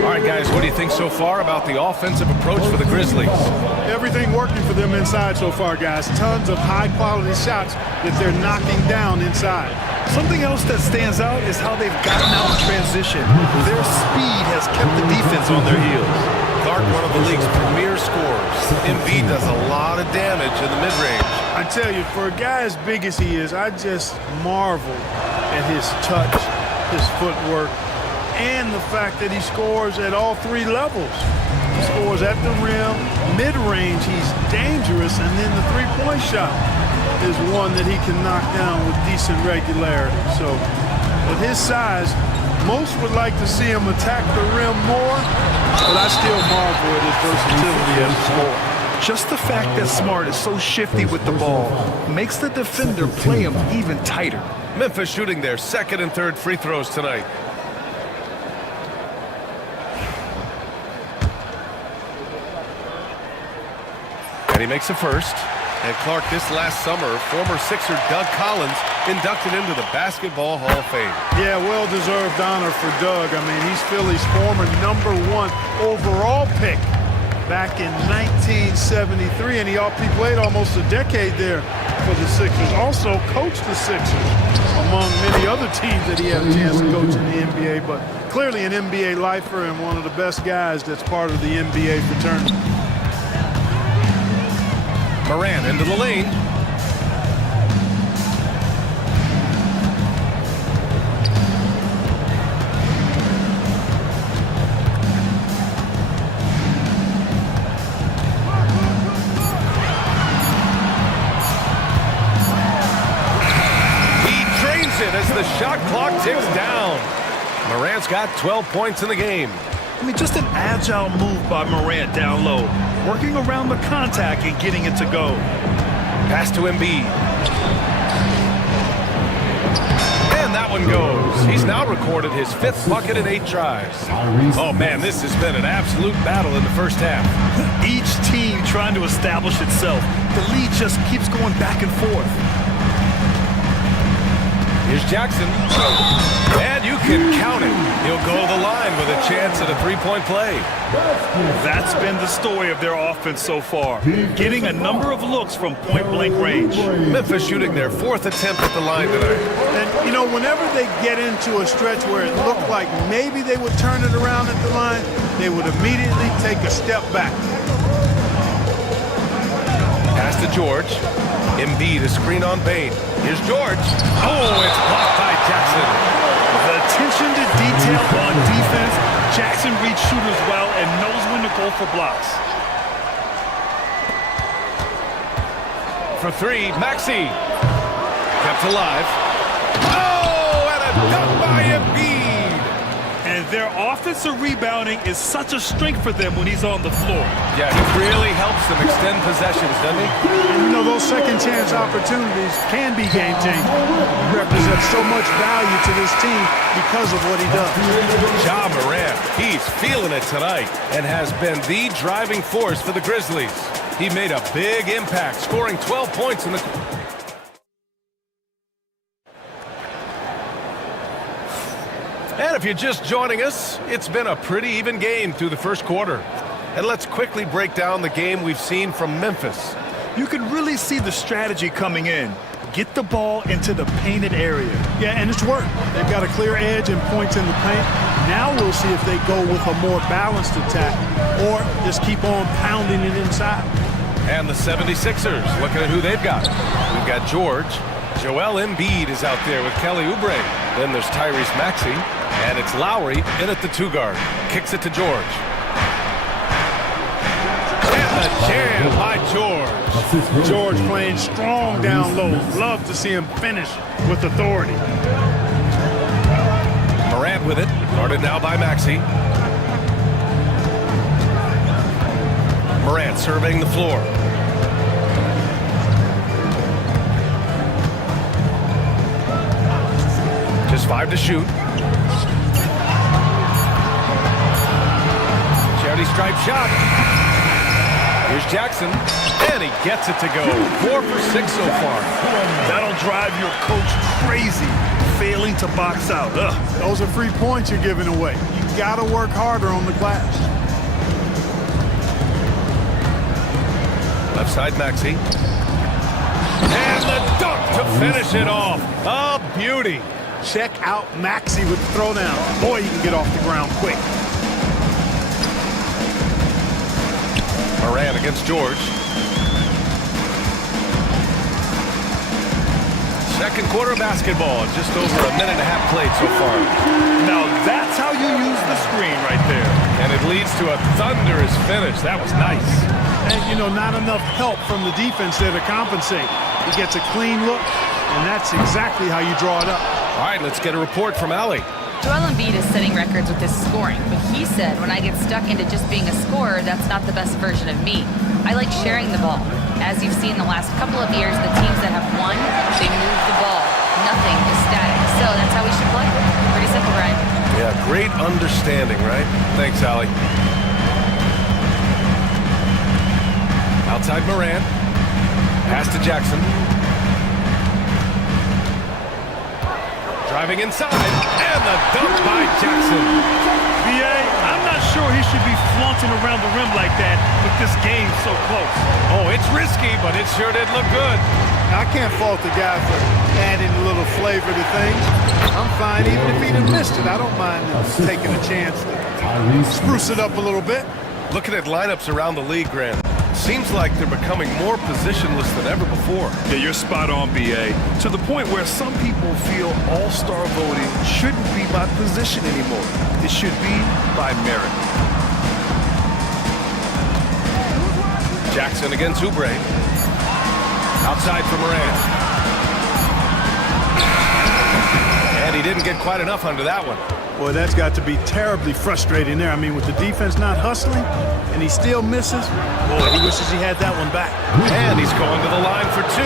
All right, guys, what do you think so far about the offensive approach for the Grizzlies? Everything working for them inside so far, guys. Tons of high-quality shots that they're knocking down inside. Something else that stands out is how they've gotten out in transition. Their speed has kept the defense on their heels. Clark, one of the league's premier scorers. Embiid does a lot of damage in the mid-range. I tell you, for a guy as big as he is, I just marvel at his touch, his footwork, and the fact that he scores at all 3 levels. He scores at the rim, mid-range, he's dangerous, and then the three-point shot is one that he can knock down with decent regularity. So, at his size, most would like to see him attack the rim more, but I still marvel at his versatility as a scorer. Just the fact that Smart is so shifty with the ball makes the defender play him even tighter. Memphis shooting their 2nd and 3rd free throws tonight. And he makes a first. And Clark, this last summer, former Sixer Doug Collins inducted into the Basketball Hall of Fame. Yeah, well-deserved honor for Doug. I mean, he's Philly's former #1 overall pick back in 1973, and he played almost a decade there for the Sixers. Also coached the Sixers, among many other teams that he had a chance to coach in the NBA, but clearly an NBA lifer and one of the best guys that's part of the NBA fraternity. Morant into the lane. He drains it as the shot clock ticks down. Morant's got 12 points in the game. I mean, just an agile move by Morant down low, working around the contact and getting it to go. Pass to Embiid. And that one goes. He's now recorded his 5th bucket in 8 tries. Oh, man, this has been an absolute battle in the first half. Each team trying to establish itself. The lead just keeps going back and forth. Here's Jackson. And you can count it. He'll go to the line with a chance at a 3-point play. That's been the story of their offense so far, getting a number of looks from point-blank range. Memphis shooting their 4th attempt at the line tonight. And, you know, whenever they get into a stretch where it looked like maybe they would turn it around at the line, they would immediately take a step back. Pass to George. Embiid, a screen on Bane. Here's George. Oh, it's blocked by Jackson. The attention to detail on defense. Jackson reads shooters well and knows when to go for blocks. For 3, Maxey. Kept alive. Oh, and a dunk by Embiid. And And their offensive rebounding is such a strength for them when he's on the floor. Yeah, he really helps them extend possessions, doesn't he? And you know, those second chance opportunities can be game changing. He represents so much value to this team because of what he does. Ja Morant, he's feeling it tonight and has been the driving force for the Grizzlies. He made a big impact, scoring 12 points in the... And if you're just joining us, it's been a pretty even game through the first quarter. And let's quickly break down the game we've seen from Memphis. You can really see the strategy coming in. Get the ball into the painted area. Yeah, and it's worked. They've got a clear edge and points in the paint. Now we'll see if they go with a more balanced attack or just keep on pounding it inside. And the 76ers, looking at who they've got. We've got George. Joel Embiid is out there with Kelly Oubre. Then there's Tyrese Maxey. And it's Lowry in at the two guard. Kicks it to George. And the jam by George. George playing strong down low. Love to see him finish with authority. Morant with it. Guarded now by Maxey. Morant surveying the floor. Just 5 to shoot. Charity stripe shot. Here's Jackson. And he gets it to go. 4 for 6 so far. That'll drive your coach crazy, failing to box out. Ugh. Those are free points you're giving away. You got to work harder on the glass. Left side, Maxey. And the dunk to finish it off. A beauty. Check out Maxey with the throwdown. Boy, he can get off the ground quick. Morant against George. Second quarter of basketball. Just over a minute and a half played so far. Now that's how you use the screen right there. And it leads to a thunderous finish. That was nice. And, you know, not enough help from the defense there to compensate. He gets a clean look, and that's exactly how you draw it up. All right, let's get a report from Allie. Joel Embiid is setting records with his scoring, but he said, when I get stuck into just being a scorer, that's not the best version of me. I like sharing the ball. As you've seen the last couple of years, the teams that have won, they move the ball. Nothing is static. So that's how we should play. Pretty simple, Brian. Yeah, great understanding, right? Thanks, Allie. Outside Morant. Pass to Jackson. Driving inside, and the dunk by Jackson. B.A., I'm not sure he should be flaunting around the rim like that with this game so close. Oh, it's risky, but it sure did look good. I can't fault the guy for adding a little flavor to things. I'm fine even if he'd have missed it. I don't mind taking a chance to spruce it up a little bit. Looking at lineups around the league, Grant, seems like they're becoming more positionless than ever before. Yeah, you're spot on, B.A. To the point where some people feel all-star voting shouldn't be by position anymore. It should be by merit. Jackson against Oubre. Outside for Morant. And he didn't get quite enough under that one. Boy, that's got to be terribly frustrating there. I mean, with the defense not hustling, and he still misses, boy, he wishes he had that one back. And he's going to the line for 2.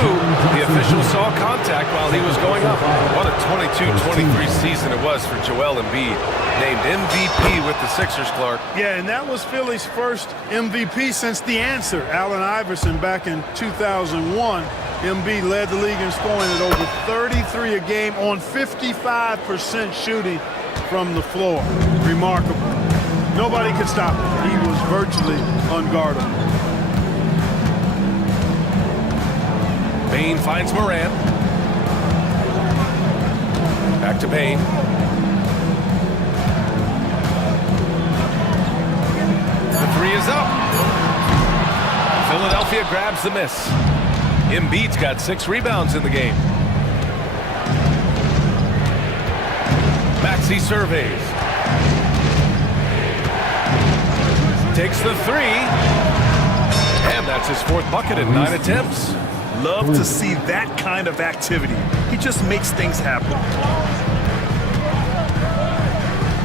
The official saw contact while he was going up. What a 22-23 season it was for Joel Embiid. Named MVP with the Sixers, Clark. Yeah, and that was Philly's first MVP since the answer, Allen Iverson, back in 2001. Embiid led the league in scoring at over 33 a game on 55% shooting from the floor. Remarkable. Nobody could stop him. He was virtually unguardable. Bane finds Morant. Back to Bane. The 3 is up. Philadelphia grabs the miss. Embiid's got 6 rebounds in the game. Maxey surveys. Takes the 3. And that's his 4th bucket in 9 attempts. Love to see that kind of activity. He just makes things happen.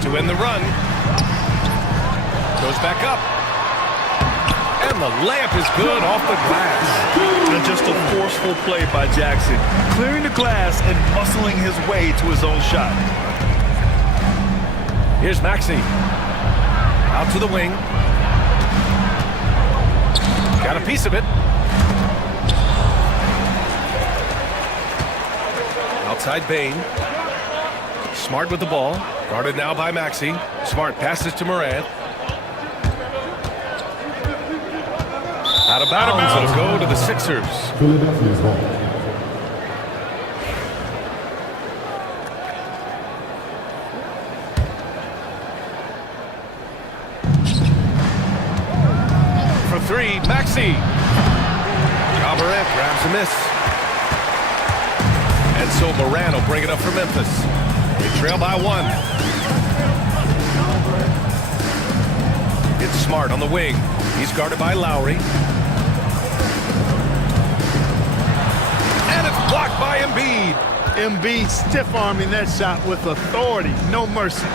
To win the run. Goes back up. And the layup is good off the glass. And just a forceful play by Jackson, clearing the glass and muscling his way to his own shot. Here's Maxey. Out to the wing. Got a piece of it. Outside Bain. Smart with the ball. Guarded now by Maxey. Smart passes to Morant. Out of bounds. It'll go to the Sixers. Philadelphia's ball. For three, Maxey. Ja Morant grabs a miss. And so Morant will bring it up for Memphis. They trail by one. It's Smart on the wing. He's guarded by Lowry. And it's blocked by Embiid. Embiid stiff-arming that shot with authority. No mercy.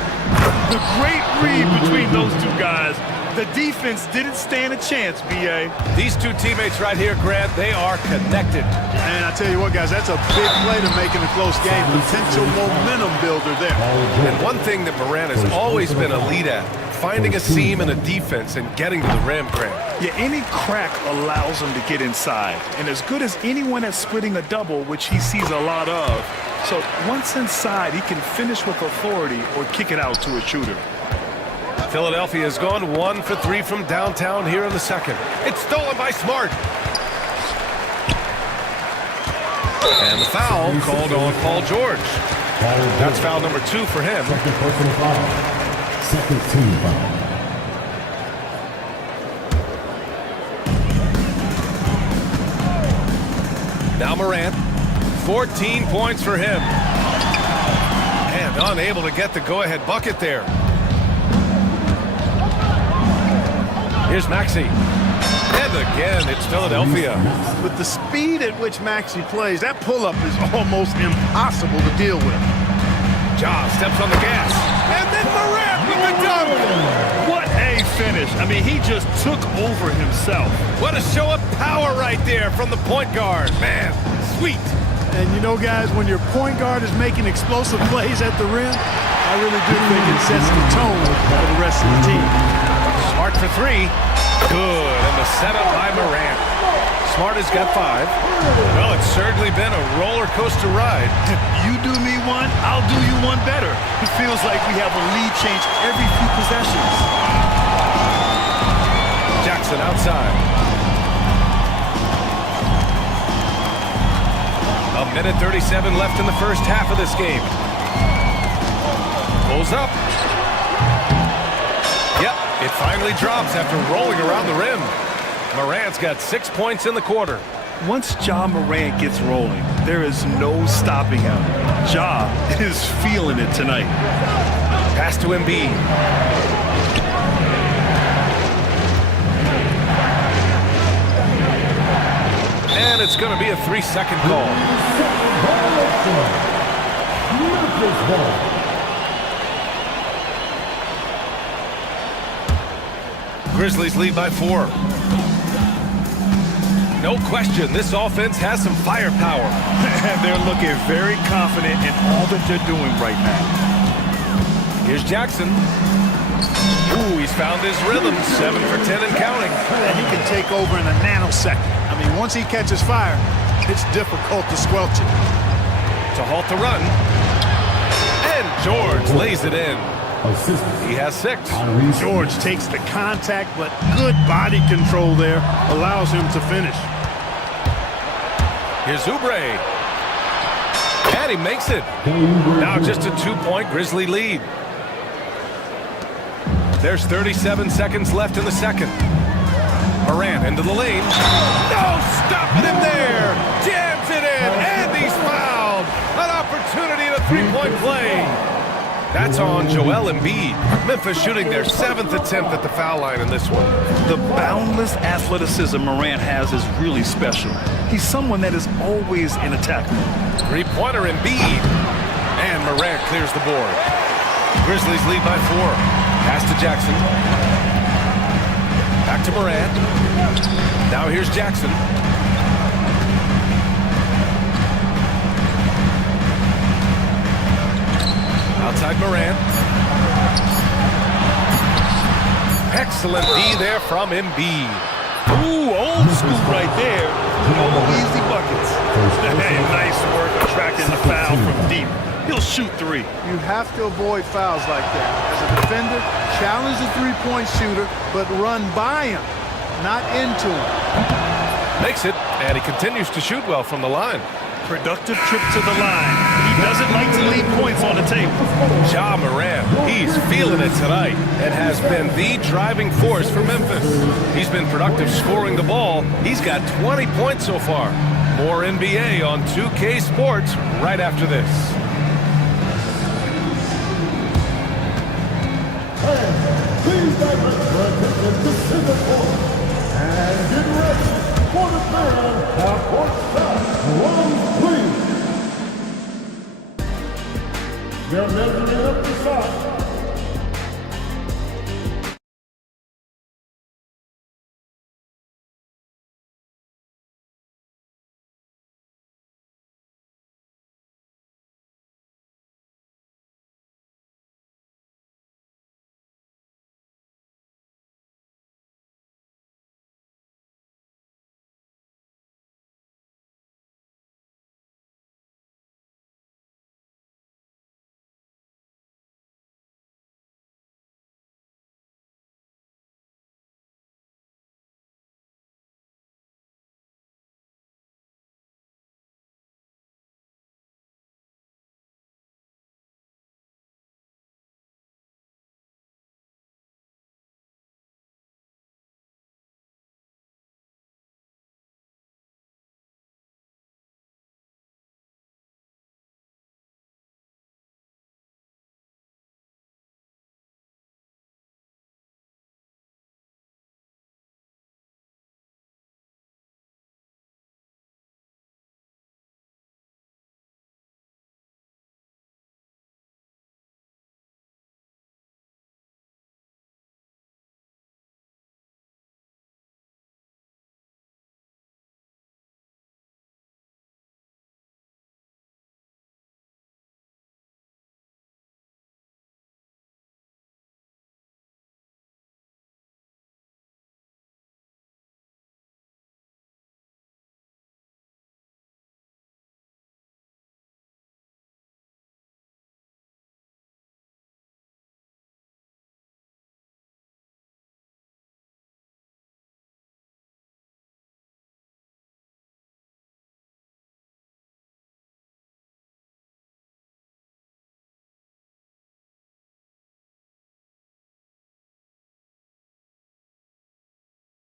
The great read between those two guys. The defense didn't stand a chance, B.A. These two teammates right here, Grant, they are connected. And I tell you what, guys, that's a big play to make in a close game. Potential momentum builder there. And one thing that Morant has always been elite at, finding a seam in a defense and getting to the rim, Grant. Yeah, any crack allows him to get inside. And as good as anyone at splitting a double, which he sees a lot of. So once inside, he can finish with authority or kick it out to a shooter. Philadelphia has gone 1 for 3 from downtown here in the second. It's stolen by Smart. And the foul called on Paul George. That's foul number 2 for him. Second personal foul. Second team foul. Now Morant. 14 points for him. And unable to get the go-ahead bucket there. Here's Maxey. And again, it's Philadelphia. With the speed at which Maxey plays, that pull-up is almost impossible to deal with. Ja steps on the gas. And then Morant with the dunk. What a finish. I mean, he just took over himself. What a show of power right there from the point guard. Man, sweet. And you know, guys, when your point guard is making explosive plays at the rim, I really do think it sets the tone for the rest of the team. Smart for 3. Good. And the setup by Morant. Smart has got 5. Well, it's certainly been a roller coaster ride. You do me one, I'll do you one better. It feels like we have a lead change every few possessions. Jackson outside. A minute 37 left in the first half of this game. Pulls up. Yep, it finally drops after rolling around the rim. Morant's got 6 points in the quarter. Once Ja Morant gets rolling, there is no stopping him. Ja is feeling it tonight. Pass to Embiid. And it's going to be a 3-second call. Grizzlies lead by 4. No question, this offense has some firepower. And they're looking very confident in all that they're doing right now. Here's Jackson. Ooh, he's found his rhythm. 7 for 10 and counting. And he can take over in a nanosecond. I mean, once he catches fire, it's difficult to squelch it. To halt the run. And George lays it in. He has 6. George takes the contact, but good body control there allows him to finish. Here's Oubre. And he makes it. Now just a 2-point Grizzly lead. There's 37 seconds left in the second. Morant into the lane. No stopping him there. Jams it in, and he's fouled. An opportunity in a 3-point play. That's on Joel Embiid. Memphis shooting their 7th attempt at the foul line in this one. The boundless athleticism Morant has is really special. He's someone that is always in attack mode. 3-pointer Embiid. And Morant clears the board. Grizzlies lead by 4. Pass to Jackson. Back to Morant. Now here's Jackson. Outside Morant. Excellent D there from Embiid. Ooh, old school right there. No easy buckets. Hey, nice work attracting the foul from deep. He'll shoot 3. You have to avoid fouls like that. As a defender, challenge the three-point shooter, but run by him, not into him. Makes it, and he continues to shoot well from the line. Productive trip to the line. He doesn't like to leave points on the table. Ja Morant, he's feeling it tonight and has been the driving force for Memphis. He's been productive scoring the ball. He's got 20 points so far. More NBA on 2K Sports right after this. Please direct your attention to center court and get ready for the fan half-court shot. Runs, please. They're measuring up the shot.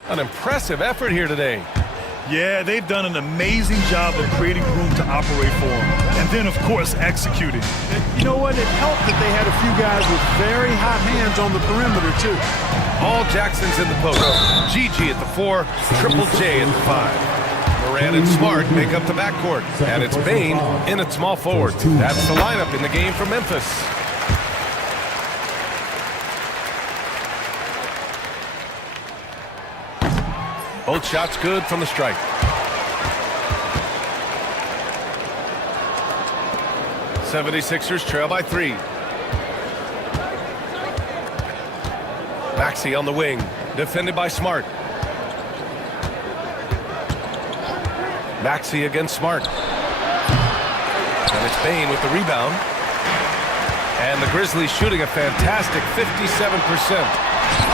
An impressive effort here today. Yeah, they've done an amazing job of creating room to operate for him. And then, of course, executing. You know what? It helped that they had a few guys with very hot hands on the perimeter, too. All Jackson's in the post. GG at the 4, Triple J at the 5. Morant and Smart make up the backcourt. And it's Bane in at small forward. That's the lineup in the game for Memphis. Both shots good from the strike. '76ers trail by 3. Maxey on the wing, defended by Smart. Maxey against Smart. And it's Bane with the rebound. And the Grizzlies shooting a fantastic 57%.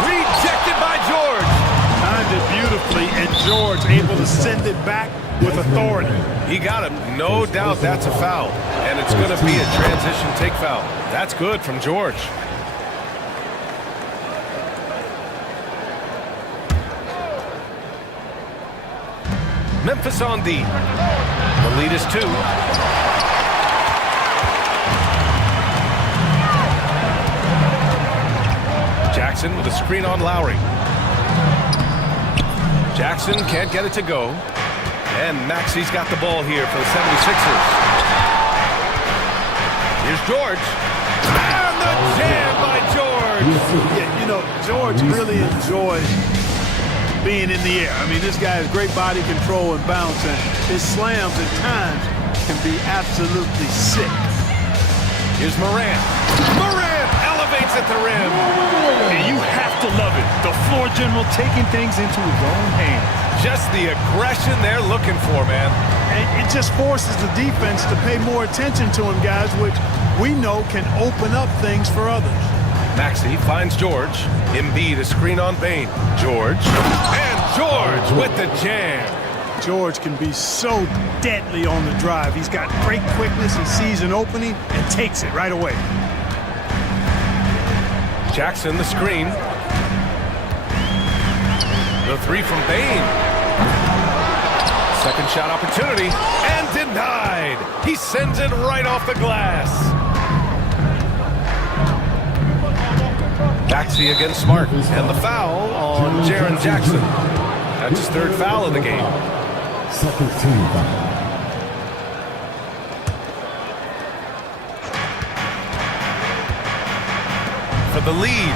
Rejected by George. Timed it beautifully, and George able to send it back with authority. He got him. No doubt that's a foul. And it's going to be a transition take foul. That's good from George. Memphis on D. The lead is 2. Jackson with a screen on Lowry. Jackson can't get it to go. And Maxey's got the ball here for the 76ers. Here's George. And the Yeah, you know, George really enjoys being in the air. I mean, this guy has great body control and bounce, and his slams at times can be absolutely sick. Here's Morant. Morant elevates at the rim. And you have to love it. The floor general taking things into his own hands. Just the aggression they're looking for, man. And it just forces the defense to pay more attention to him, guys, which we know can open up things for others. Maxey finds George. Embiid a screen on Bane. George. And George with the jam. George can be so deadly on the drive. He's got great quickness. He sees an opening and takes it right away. Jackson the screen. The three from Bane. Second shot opportunity. And denied. He sends it right off the glass. Maxey against Smart. And the foul on Jaren Jackson. That's his third foul of the game. Second team foul. For the lead.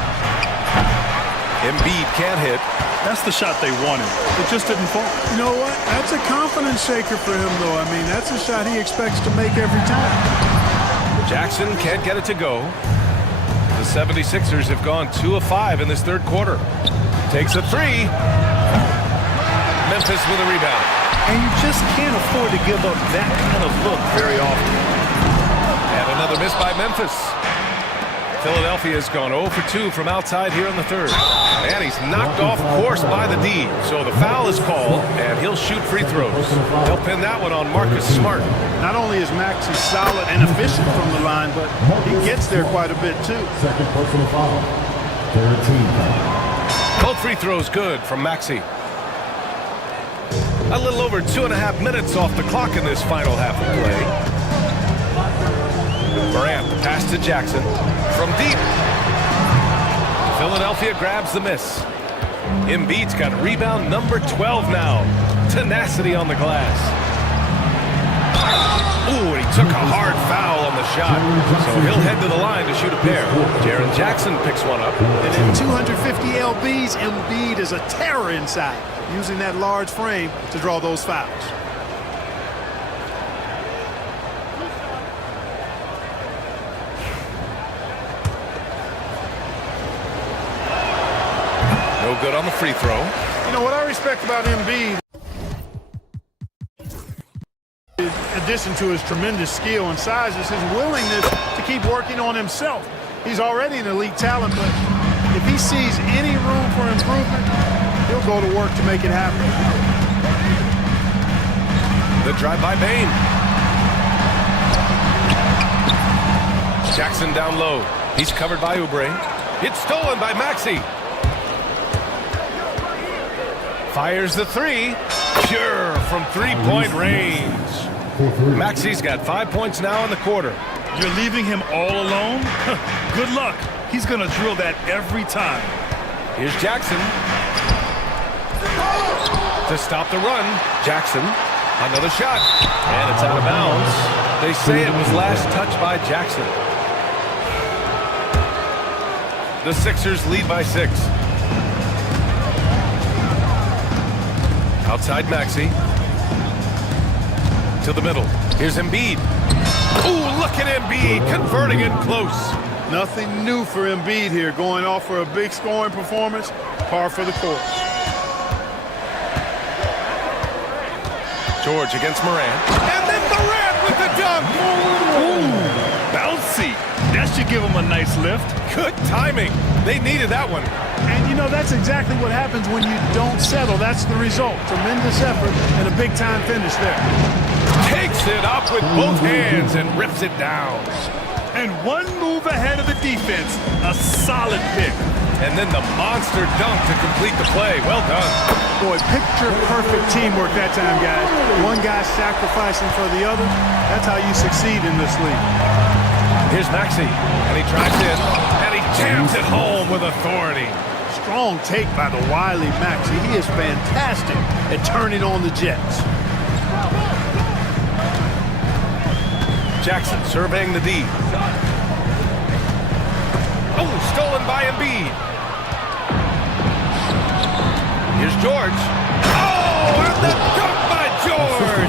Embiid can't hit. That's the shot they wanted. It just didn't fall. You know what? That's a confidence shaker for him, though. I mean, that's a shot he expects to make every time. Jackson can't get it to go. The 76ers have gone 2 of 5 in this third quarter. Takes a three. Memphis with a rebound. And you just can't afford to give up that kind of look very often. And another miss by Memphis. Philadelphia's gone 0 for 2 from outside here in the third. And he's knocked off course by the D. So the foul is called, and he'll shoot free throws. He'll pin that one on Marcus Smart. Not only is Maxey solid and efficient from the line, but he gets there quite a bit, too. Second personal foul. Third team foul. Both free throws good from Maxey. A little over 2.5 minutes off the clock in this final half of play. Morant, the pass to Jackson. From deep. Philadelphia grabs the miss. Embiid's got rebound number 12 now. Tenacity on the glass. Ooh, and he took a hard foul on the shot. So he'll head to the line to shoot a pair. Jaren Jackson picks one up. And at 250 lbs, Embiid is a terror inside, using that large frame to draw those fouls. No good on the free throw. You know what I respect about Embiid, in addition to his tremendous skill and size, is his willingness to keep working on himself. He's already an elite talent, but if he sees any room for improvement, he'll go to work to make it happen. The drive by Bane. Jackson down low. He's covered by Oubre. It's stolen by Maxey. Fires the three. Pure from three-point range. Maxey's got 5 points now in the quarter. You're leaving him all alone? Good luck. He's going to drill that every time. Here's Jackson. To stop the run, Jackson. Another shot. And it's out of bounds. They say it was last touched by Jackson. The Sixers lead by 6. Outside Maxey. To the middle. Here's Embiid. Ooh, look at Embiid converting it close. Nothing new for Embiid here, going off for a big scoring performance, par for the course. George against Morant. And then Morant with the dunk. Ooh, bouncy. That should give him a nice lift. Good timing. They needed that one. And you know, that's exactly what happens when you don't settle. That's the result. Tremendous effort and a big-time finish there. Takes it up with both hands and rips it down. And one move ahead of the defense. A solid pick. And then the monster dunk to complete the play. Well done. Boy, picture-perfect teamwork that time, guys. One guy sacrificing for the other. That's how you succeed in this league. Here's Maxey, and he drives in, and he jams it home with authority. Strong take by the wily Maxey. He is fantastic at turning on the Jets. Jackson surveying the D. Oh, stolen by Embiid. Here's George. Oh, and the dunk by George.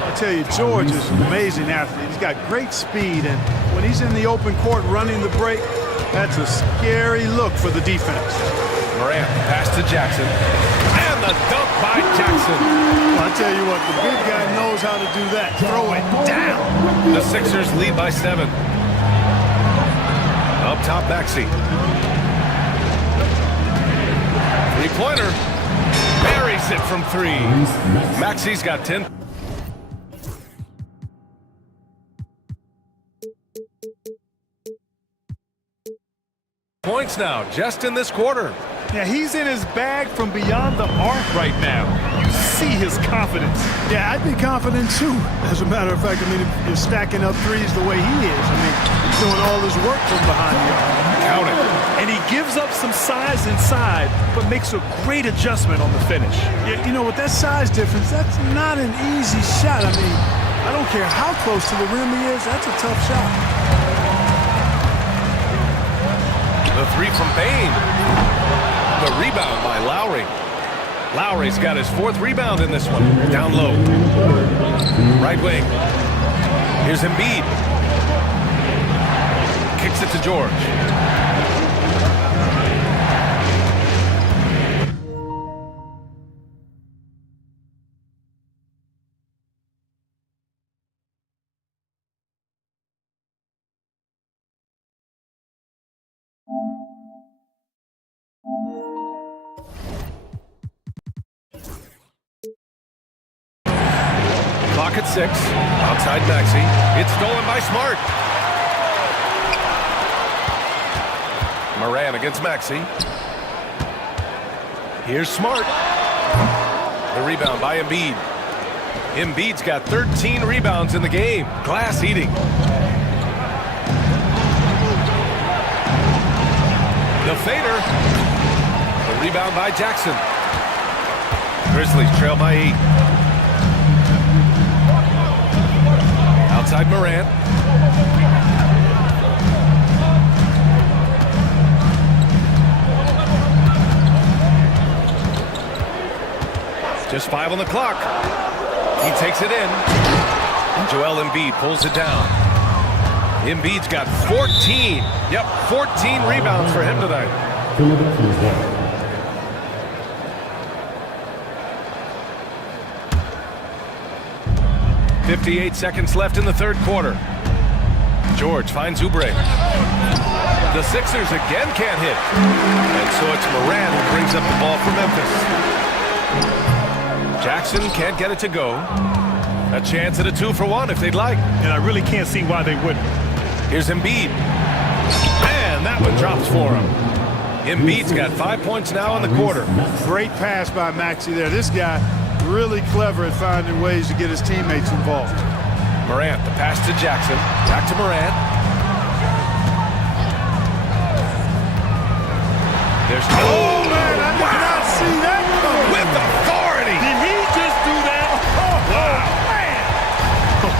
I tell you, George is an amazing athlete. He's got great speed, and when he's in the open court running the break, that's a scary look for the defense. Morant, pass to Jackson. And the dunk by Jackson. Well, I tell you what, the big guy knows how to do that. Throw it down. The Sixers lead by 7. Up top, Maxey. Three-pointer. Buries it from 3. Maxey's got 10. Points now, just in this quarter. Yeah, he's in his bag from beyond the arc right now. You see his confidence. Yeah, I'd be confident too. As a matter of fact, I mean, if you're stacking up threes the way he is, I mean, he's doing all his work from behind the arc. Count it. And he gives up some size inside, but makes a great adjustment on the finish. Yeah, you know, with that size difference, that's not an easy shot. I mean, I don't care how close to the rim he is, that's a tough shot. The 3 from Bain. The rebound by Lowry. Lowry's got his 4th rebound in this one. Down low. Right wing. Here's Embiid. Kicks it to George. Clock at 6. Outside Maxey. It's stolen by Smart. Moran against Maxey. Here's Smart. The rebound by Embiid. Embiid's got 13 rebounds in the game. Glass eating. The fader. The rebound by Jackson. Grizzlies trail by 8. Outside Morant. Just 5 on the clock. He takes it in. And Joel Embiid pulls it down. Embiid's got 14. Yep, 14 rebounds for him tonight. 58 seconds left in the 3rd quarter. George finds Oubre. The Sixers again can't hit. And so it's Moran who brings up the ball for Memphis. Jackson can't get it to go. A chance at a 2-for-1 if they'd like. And I really can't see why they wouldn't. Here's Embiid. And that one drops for him. Embiid's got 5 points now in the quarter. Great pass by Maxey there. This guy really clever at finding ways to get his teammates involved. Morant, the pass to Jackson. Back to Morant. There's oh man, I did not see that coming. With authority. Did he just do that? Oh, wow. Man.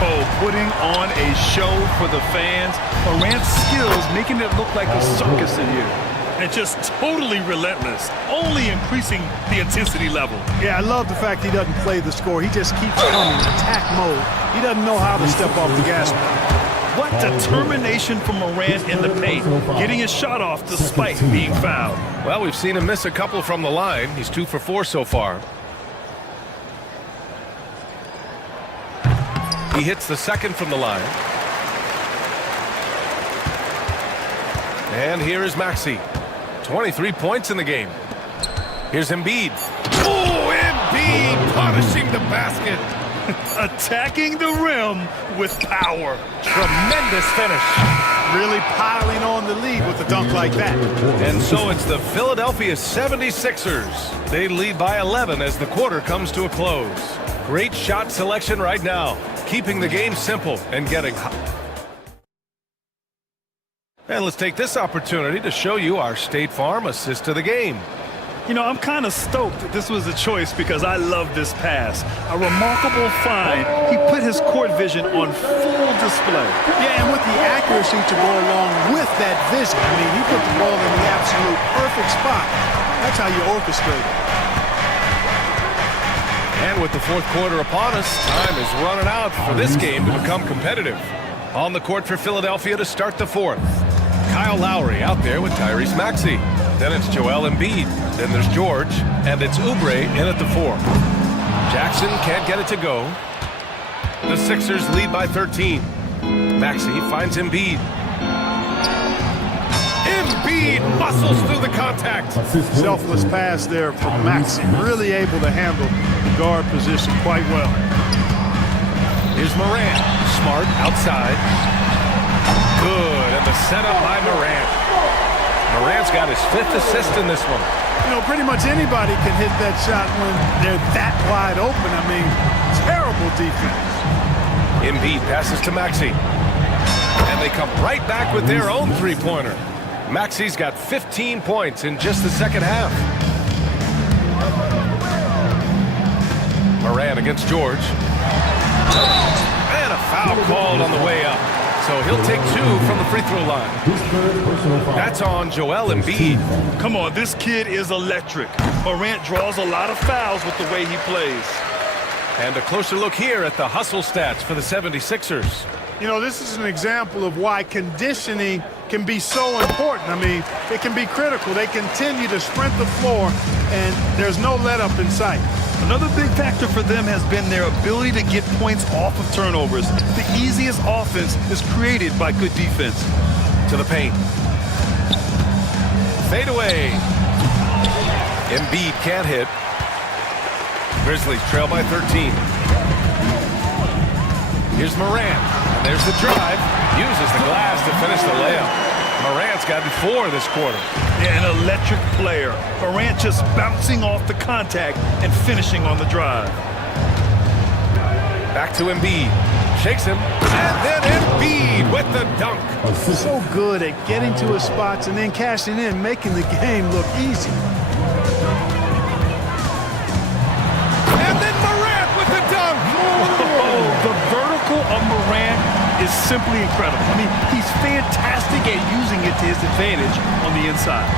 Oh, putting on a show for the fans. Morant's skills making it look like a circus in here. And just totally relentless, only increasing the intensity level. Yeah, I love the fact he doesn't play the score. He just keeps coming, attack mode. He doesn't know how to step off the gas pedal. What determination from Morant in the paint, getting his shot off despite being fouled. Well, we've seen him miss a couple from the line. He's 2 for 4 so far. He hits the 2nd from the line. And here is Maxey. 23 points in the game. Here's Embiid. Oh, Embiid punishing the basket. Attacking the rim with power. Tremendous finish. Really piling on the lead with a dunk like that. And so it's the Philadelphia 76ers. They lead by 11 as the quarter comes to a close. Great shot selection right now, keeping the game simple and getting hot. And let's take this opportunity to show you our State Farm assist to the game. You know, I'm kind of stoked that this was a choice because I love this pass. A remarkable find. He put his court vision on full display. Yeah, and with the accuracy to go along with that vision. I mean, he put the ball in the absolute perfect spot. That's how you orchestrate it. And with the fourth quarter upon us, time is running out for this game to become competitive. On the court for Philadelphia to start the fourth. Kyle Lowry out there with Tyrese Maxey. Then it's Joel Embiid. Then there's George. And it's Oubre in at the 4. Jackson can't get it to go. The Sixers lead by 13. Maxey finds Embiid. Embiid muscles through the contact. Selfless pass there from Maxey. Really able to handle the guard position quite well. Here's Morant. Smart outside. Good. And the setup by Morant. Morant's got his 5th assist in this one. You know, pretty much anybody can hit that shot when they're that wide open. I mean, terrible defense. Embiid passes to Maxey. And they come right back with their own three-pointer. Maxey's got 15 points in just the second half. Morant against George. And a foul called on the way up. So he'll take 2 from the free throw line. That's on Joel Embiid. Come on, this kid is electric. Morant draws a lot of fouls with the way he plays. And a closer look here at the hustle stats for the 76ers. You know, this is an example of why conditioning can be so important. I mean, it can be critical. They continue to sprint the floor, and there's no let-up in sight. Another big factor for them has been their ability to get points off of turnovers. The easiest offense is created by good defense. To the paint. Fade away. Embiid can't hit. Grizzlies trail by 13. Here's Morant. And there's the drive. Uses the glass to finish the layup. Morant's gotten 4 this quarter. Yeah, an electric player. Morant just bouncing off the contact and finishing on the drive. Back to Embiid. Shakes him. And then Embiid with the dunk. So good at getting to his spots and then cashing in, making the game look easy. And then Morant with the dunk. Oh, the vertical of Morant is simply incredible. I mean, he's fantastic at using it to his advantage on the inside.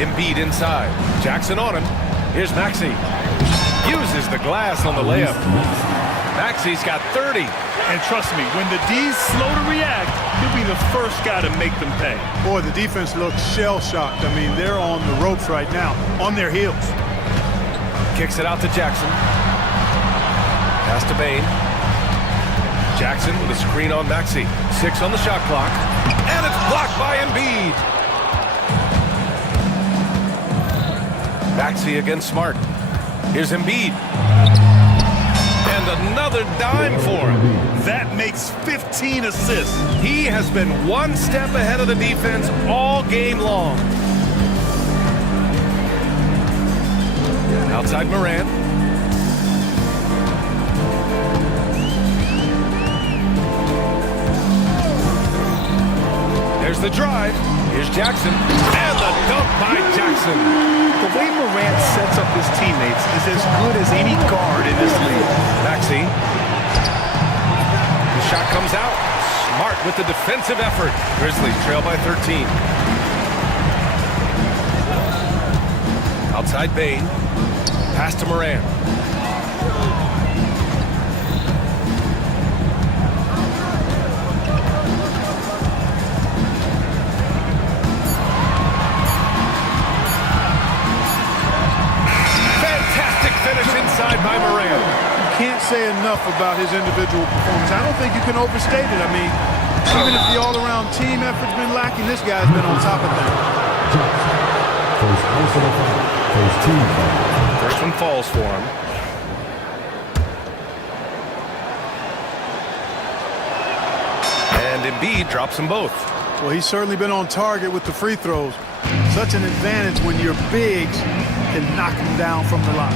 Embiid inside. Jackson on him. Here's Maxey. Uses the glass on the layup. Maxey's got 30. And trust me, when the D's slow to react, he'll be the first guy to make them pay. Boy, the defense looks shell-shocked. I mean, they're on the ropes right now, on their heels. Kicks it out to Jackson. Pass to Bane. Jackson with a screen on Maxey. 6 on the shot clock. And it's blocked by Embiid. Maxey against Smart. Here's Embiid. And another dime for him. That makes 15 assists. He has been one step ahead of the defense all game long. Outside Morant. There's the drive. Here's Jackson. And the dunk by Jackson. The way Morant sets up his teammates is as good as any guard in this league. Maxey. The shot comes out. Smart with the defensive effort. Grizzlies trail by 13. Outside Bane. Pass to Morant. Inside by Morant. You can't say enough about his individual performance. I don't think you can overstate it. I mean, even if the all-around team effort's been lacking, this guy's been on top of things. First one falls for him. And Embiid drops them both. Well, he's certainly been on target with the free throws. Such an advantage when your bigs can knock him down from the line.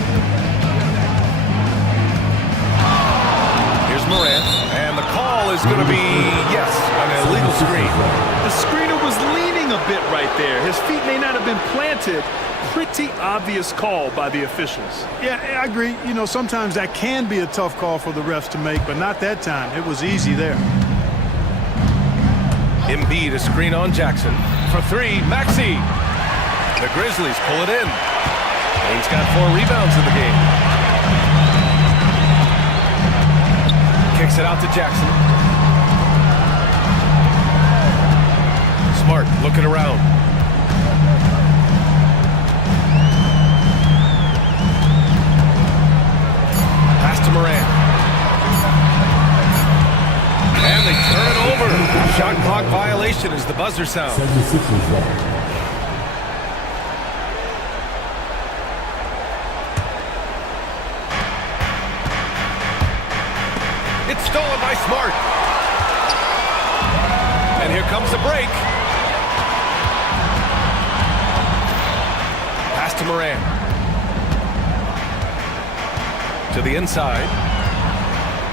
Here's Morant, and the call is going to be, yes, an illegal screen. The screener was leaning a bit right there. His feet may not have been planted. Pretty obvious call by the officials. Yeah, I agree. You know, sometimes that can be a tough call for the refs to make, but not that time. It was easy there. Embiid, a screen on Jackson. For three, Maxey. The Grizzlies pull it in. He's got 4 rebounds in the game. Kicks it out to Jackson. Smart looking around. Pass to Morant. And they turn it over. Shot clock violation as the buzzer sounds. It's stolen by Smart. And here comes the break. Pass to Morant. To the inside.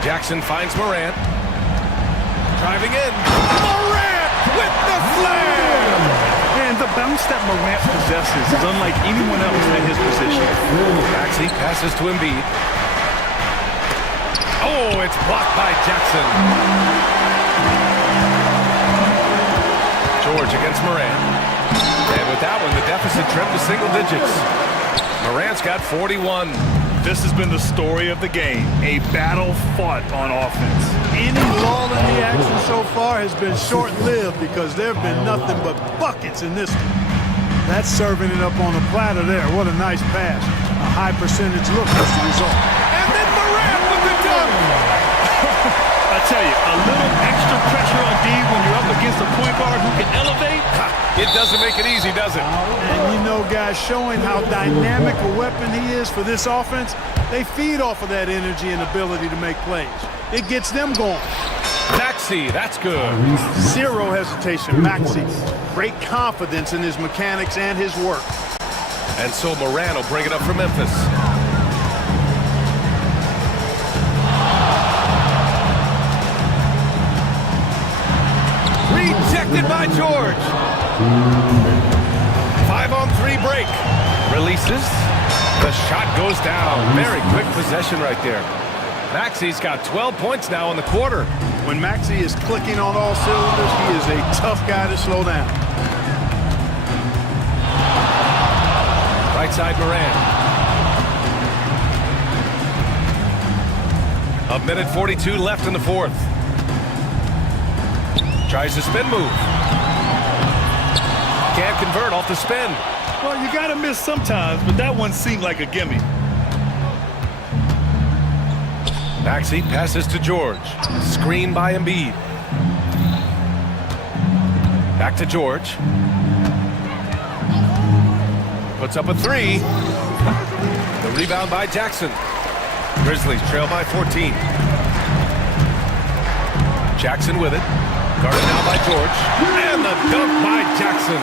Jackson finds Morant. Driving in. Morant with the slam! And the bounce that Morant possesses is unlike anyone else at his position. Maxey passes to Embiid. Oh, it's blocked by Jackson. George against Morant. And with that one, the deficit tripped to single digits. Morant's got 41. This has been the story of the game. A battle fought on offense. Any lull in the action so far has been short-lived because there have been nothing but buckets in this one. That's serving it up on a platter there. What a nice pass. A high percentage look as the result. And then Morant with the dunk. I tell you, a little extra pressure on D when you're up against a point guard who can elevate. It doesn't make it easy, does it? And you know, guys, showing how dynamic a weapon he is for this offense, they feed off of that energy and ability to make plays. It gets them going. Maxey, that's good. Zero hesitation, Maxey. Great confidence in his mechanics and his work. And so Morant will bring it up for Memphis. Rejected by George. 5-on-3 break. Releases. The shot goes down. Very quick possession right there. Maxey's got 12 points now in the quarter. When Maxey is clicking on all cylinders, he is a tough guy to slow down. Right side Morant. 1:42 left in the fourth. Tries the spin move. Can't convert off the spin. Well, you got to miss sometimes, but that one seemed like a gimme. Maxey passes to George. Screen by Embiid. Back to George. Puts up a three. The rebound by Jackson. Grizzlies trail by 14. Jackson with it. Guarded now by George. And the dunk by Jackson.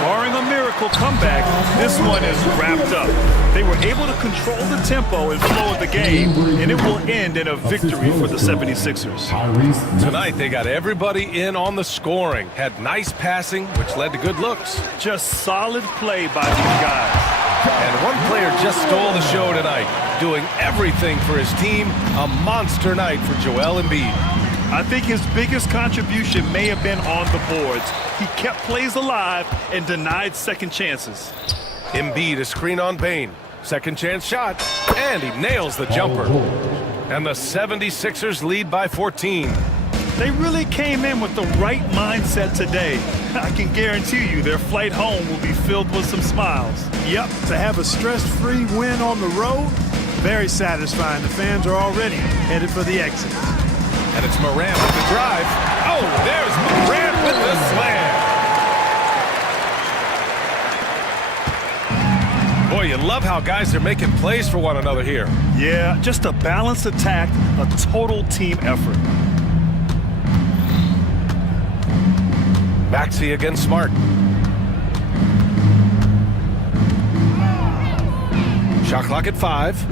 Barring a miracle comeback, this one is wrapped up. They were able to control the tempo and flow of the game, and it will end in a victory for the 76ers. Tonight, they got everybody in on the scoring. Had nice passing, which led to good looks. Just solid play by these guys. And one player just stole the show tonight, doing everything for his team. A monster night for Joel Embiid. I think his biggest contribution may have been on the boards. He kept plays alive and denied second chances. Embiid, a screen on Bane. Second chance shot, and he nails the jumper. And the 76ers lead by 14. They really came in with the right mindset today. I can guarantee you their flight home will be filled with some smiles. Yep, to have a stress-free win on the road, very satisfying. The fans are already headed for the exit. And it's Morant with the drive. Oh, there's Morant with the slam. Boy, you love how guys are making plays for one another here. Yeah, just a balanced attack, a total team effort. Maxey against Smart. Shot clock at 5.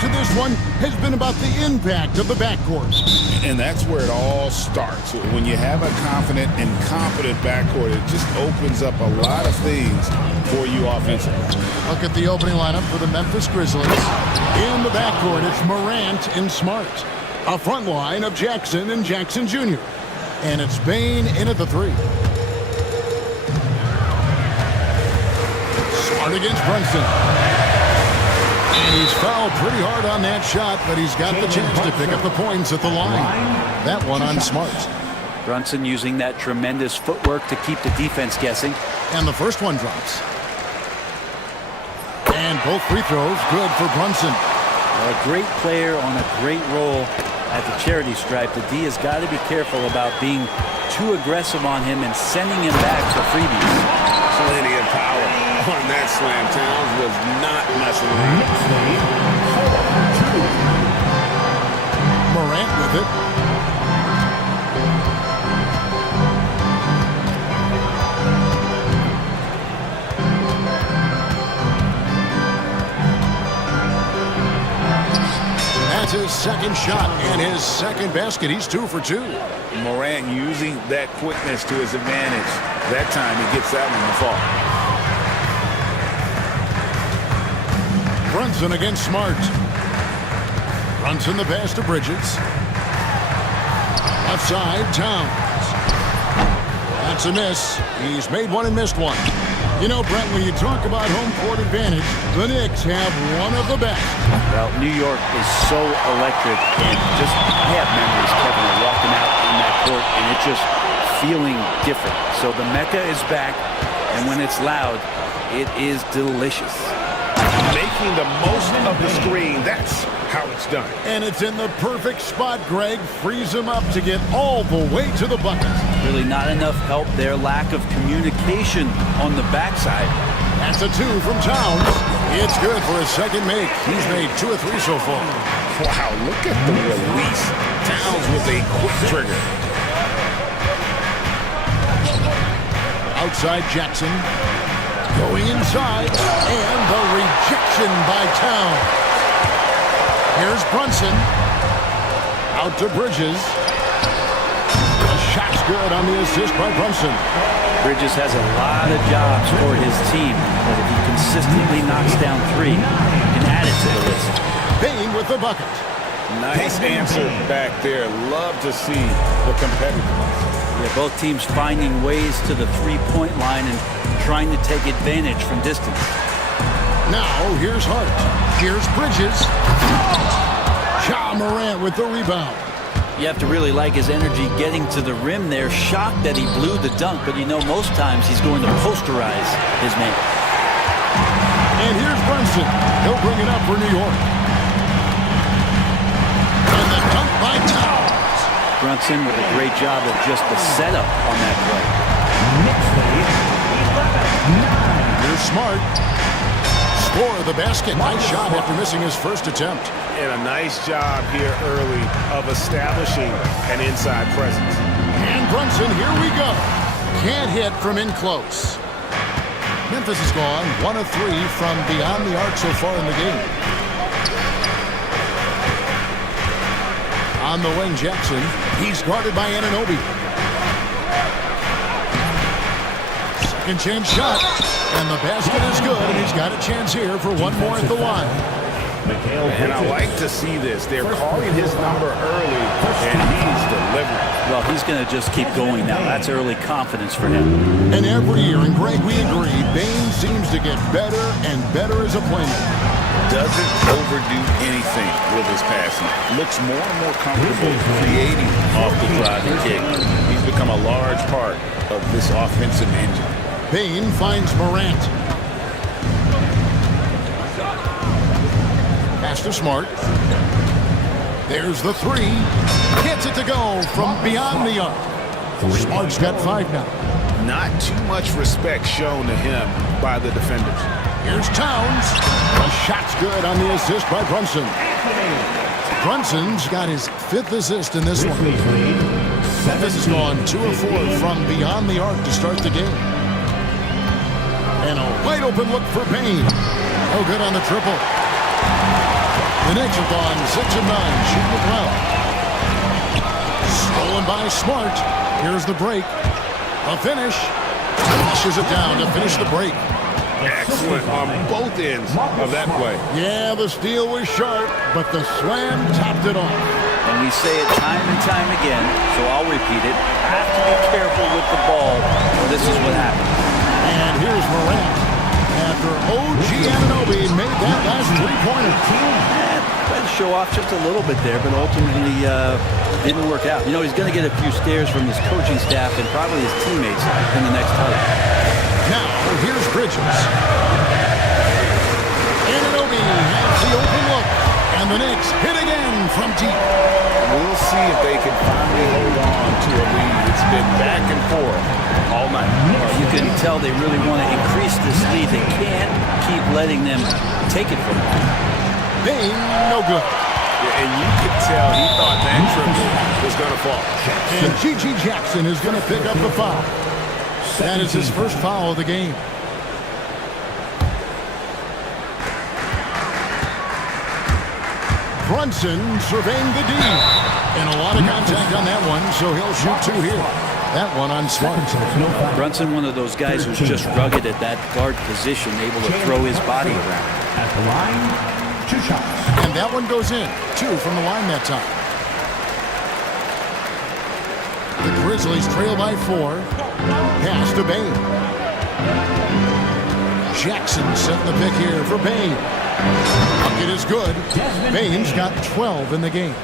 to this one has been about the impact of the backcourt. And that's where it all starts. When you have a confident and competent backcourt, it just opens up a lot of things for you offensively. Look at the opening lineup for the Memphis Grizzlies. In the backcourt, it's Morant and Smart. A front line of Jackson and Jackson Jr. And it's Bane in at the 3. Smart against Brunson. And he's fouled pretty hard on that shot, but he's got the chance to pick up the points at the line. That one on Smart. Brunson using that tremendous footwork to keep the defense guessing. And the first one drops. And both free throws good for Brunson. A great player on a great role at the charity stripe. The D has got to be careful about being too aggressive on him and sending him back for freebies. Plenty of power on that slam. Towns was not messing around. Morant with it. That's his second shot and his second basket. He's 2 for 2. Morant using that quickness to his advantage. That time he gets that one to fall. Brunson against Smart. Brunson the pass to Bridges. Left side, Towns. That's a miss. He's made one and missed one. You know, Brent, when you talk about home court advantage, the Knicks have one of the best. Well, New York is so electric, and just I have memories, Kevin, of walking out on that court and it just feeling different. So the Mecca is back, and when it's loud, it is delicious. Making the most of the screen, that's how it's done. And it's in the perfect spot, Greg. Frees him up to get all the way to the bucket. Really not enough help there. Lack of communication on the backside. That's a 2 from Towns. It's good for his second make. He's made 2 or 3 so far. Wow, look at the release. Towns with a quick trigger. Outside Jackson. Going inside. And the rejection by Towns. Here's Brunson. Out to Bridges. The shot's good on the assist by Brunson. Bridges has a lot of jobs for his team, but if he consistently knocks down 3, he can add it to the list. Bane with the bucket. Nice answer back there. Love to see the competitiveness. Yeah, both teams finding ways to the three-point line and trying to take advantage from distance. Now, here's Hart. Here's Bridges. Ja Morant with the rebound. You have to really like his energy getting to the rim there. Shocked that he blew the dunk, but you know most times he's going to posterize his man. And here's Brunson. He'll bring it up for New York. And the dunk by Towns. Brunson with a great job of just the setup on that play. Here's Smart. Score the basket. Nice shot after missing his first attempt. And a nice job here early of establishing an inside presence. And Brunson, here we go. Can't hit from in close. Memphis has gone 1 of 3 from beyond the arc so far in the game. On the wing, Jackson. He's guarded by Anunoby. Second chance shot. And the basket is good. And he's got a chance here for one more at the line. And I like to see this. They're calling his number early, and he's delivering. Well, he's going to just keep going now. That's early confidence for him. And every year, and Greg, we agree, Bane seems to get better and better as a playmaker. Doesn't overdo anything with his passing. Looks more and more comfortable creating off the driving kick. He's become a large part of this offensive engine. Bane finds Morant. Pass to Smart. There's the 3. Gets it to go from beyond the arc. Smart's got 5 now. Not too much respect shown to him by the defenders. Here's Towns. The shot's good on the assist by Brunson. Brunson's got his 5th assist in this one. Memphis has gone 2 of 4 from beyond the arc to start the game. And a wide open look for Bane. No good on the triple. The Knicks have gone 6 of 9, shooting it well. Stolen by Smart. Here's the break. A finish. Flushes it down to finish the break. Excellent on both ends of that play. Yeah, the steal was sharp, but the slam topped it off. And we say it time and time again, so I'll repeat it. Have to be careful with the ball, or this is what happens. And here's Morant. After OG Anunoby made that last three-pointer. Tried to show off just a little bit there, but ultimately didn't work out. You know, he's going to get a few stares from his coaching staff and probably his teammates in the next huddle. Now, here's Bridges. Anunoby has the open look, and the Knicks hit again from deep. We'll see if they can finally hold on to a lead. It's been back and forth all night. You can tell they really want to increase this lead. They can't keep letting them take it from them. Bane, no good. Yeah, and you could tell he thought that triple was going to fall. And G.G. Jackson is going to pick up the foul. That is his first foul of the game. Brunson surveying the D. And a lot of contact on that one, so he'll shoot two here. That one on Smart. Brunson, one of those guys who's just rugged at that guard position, able to throw his body around. At the line, 2 shots. And that one goes in. 2 from the line that time. The Grizzlies trail by 4. Pass to Bane. Jackson setting the pick here for Bane. Bucket is good. Bane's got 12 in the game.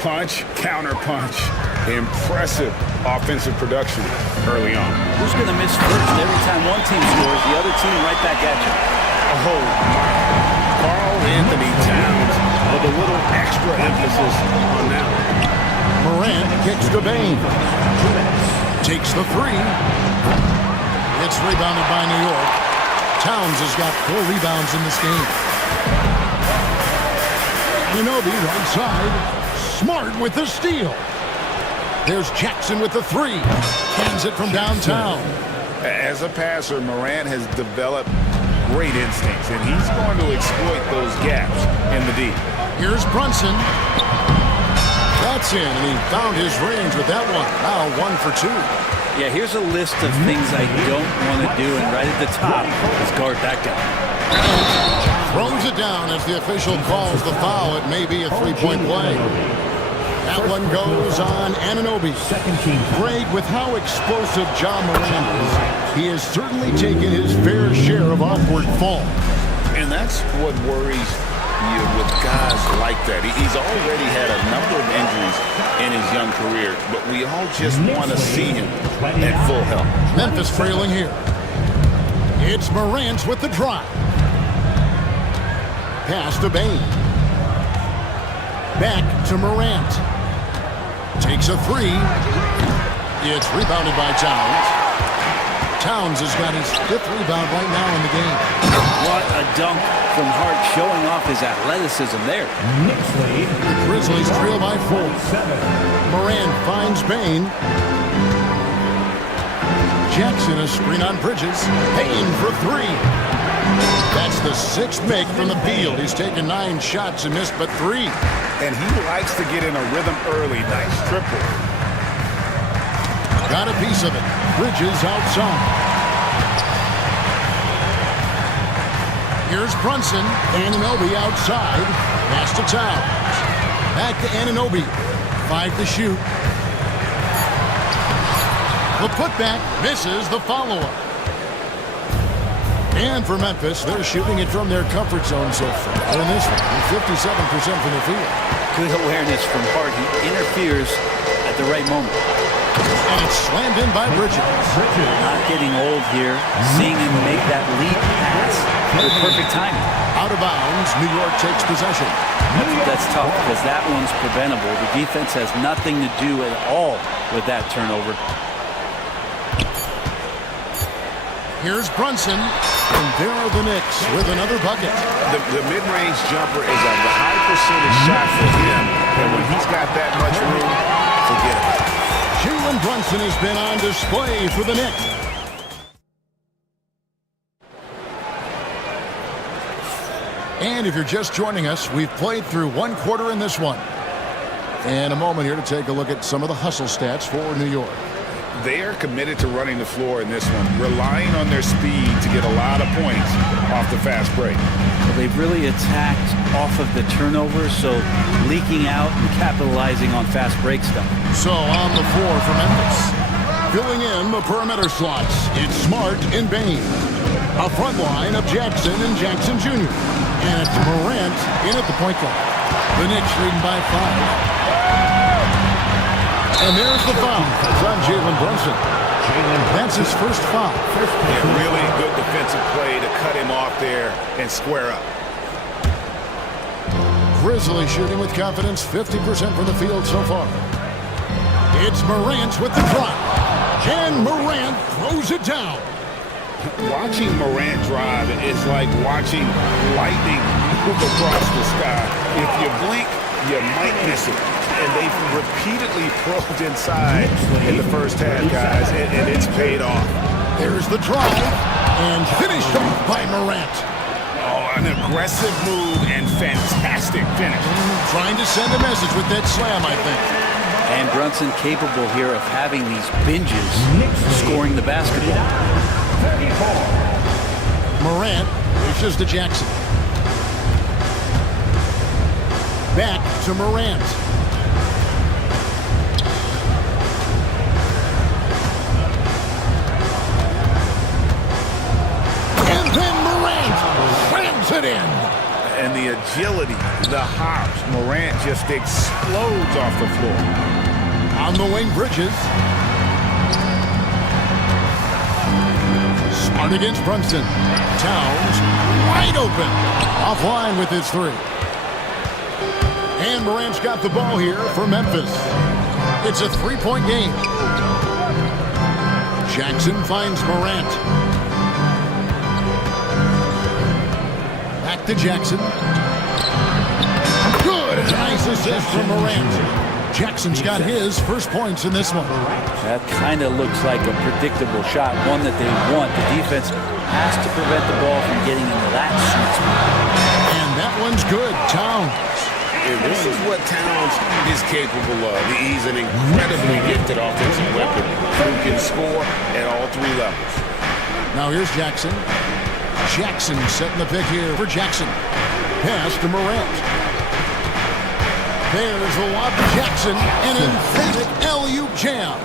Punch, counter punch. Impressive offensive production early on. Who's going to miss first? Every time one team scores, the other team right back at you. Oh, my. Carl Anthony Towns with a little extra emphasis on that one. Morant kicks to Bane. Takes the 3. It's rebounded by New York. Towns has got 4 rebounds in this game. Anunoby right side. Smart with the steal. There's Jackson with the 3. Hands it from downtown. As a passer, Morant has developed great instincts, and he's going to exploit those gaps in the D. Here's Brunson. That's in, and he found his range with that one. Now 1 for 2. Yeah, here's a list of things I don't want to do, and right at the top is guard that guy. Throws it down as the official calls the foul. It may be a 3-point play. That one goes on Anunoby. Greg, with how explosive Ja Morant is, he has certainly taken his fair share of awkward falls. And that's what worries you with guys like that. He's already had a number of injuries in his young career, but we all just want to see him at full health. Memphis trailing here. It's Morant with the drive. Pass to Bane. Back to Morant. Takes a 3. It's rebounded by Towns. Towns has got his 5th rebound right now in the game. What a dunk from Hart, showing off his athleticism there. The Grizzlies trail by 4. Morant finds Bane. Jackson a screen on Bridges. Bane for 3. That's the 6th make from the field. He's taken 9 shots and missed but 3. And he likes to get in a rhythm early. Nice triple. Got a piece of it. Bridges outside. Here's Brunson. Anunoby outside. Pass to Towns. Back to Anunoby. 5 to shoot. The putback misses the follow-up. And for Memphis, they're shooting it from their comfort zone so far in this one, 57% from the field. Good awareness from Hart. He interferes at the right moment. And it's slammed in by Bridges. Not getting old here. Seeing him make that lead pass with perfect timing. Out of bounds, New York takes possession. That's tough because that one's preventable. The defense has nothing to do at all with that turnover. Here's Brunson, and there are the Knicks with another bucket. The mid-range jumper is a high percentage shot for him, and when he's got that much room, forget it. Jalen Brunson has been on display for the Knicks. And if you're just joining us, we've played through one quarter in this one. And a moment here to take a look at some of the hustle stats for New York. They are committed to running the floor in this one, relying on their speed to get a lot of points off the fast break. Well, they've really attacked off of the turnovers, so leaking out and capitalizing on fast break stuff. So on the floor for Memphis. Filling in the perimeter slots, it's Smart and Bain. A front line of Jackson and Jackson Jr. And it's Morant in at the point guard. The Knicks leading by 5. And there's the foul. It's on Jalen Brunson. That's his first foul. Yeah, really good defensive play to cut him off there and square up. Grizzlies shooting with confidence, 50% from the field so far. It's Morant with the drop. And Morant throws it down. Watching Morant drive is like watching lightning look across the sky. If you blink, you might miss it. And they've repeatedly probed inside in the first half, guys, and it's paid off. There's the drive, and finished off by Morant. Oh, an aggressive move and fantastic finish. Trying to send a message with that slam, I think. And Brunson capable here of having these binges, scoring the basketball. Morant reaches to Jackson. Back to Morant. And then Morant slams it in. And the agility, the hops, Morant just explodes off the floor. On the wing, Bridges. Smart against Brunson. Towns wide open. Offline with his three. And Morant's got the ball here for Memphis. It's a three-point game. Jackson finds Morant. Back to Jackson. Good. Nice assist from Morant. Jackson's got his first points in this one. That kind of looks like a predictable shot, one that they want. The defense has to prevent the ball from getting into that sweet spot. And that one's good. Towns. Yeah, this is what Towns is capable of. He's an incredibly gifted offensive weapon who can score at all three levels. Now here's Jackson. Jackson setting the pick here for Jackson. Pass to Morant. There's the lob to Jackson, an emphatic alley-oop jam.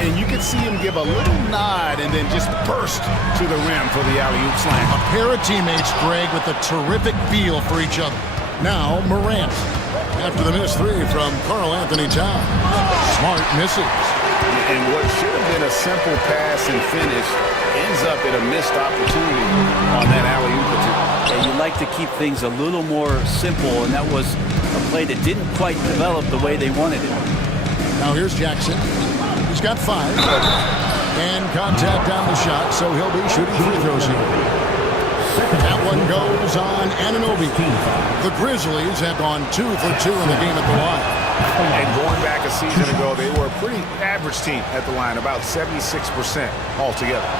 And you can see him give a little nod and then just burst to the rim for the alley-oop slam. A pair of teammates, Greg, with a terrific feel for each other. Now Morant, after the missed three from Karl Anthony Towns. Smart misses. And what should have been a simple pass and finish ends up in a missed opportunity on that alley-oop attempt. Yeah, you like to keep things a little more simple, and that was a play that didn't quite develop the way they wanted it. Now here's Jackson. He's got 5. And contact on the shot, so he'll be shooting free throws here. That one goes on Anunoby. The Grizzlies have gone 2 for 2 in the game at the line. And going back a season ago, they were a pretty average team at the line, about 76% altogether.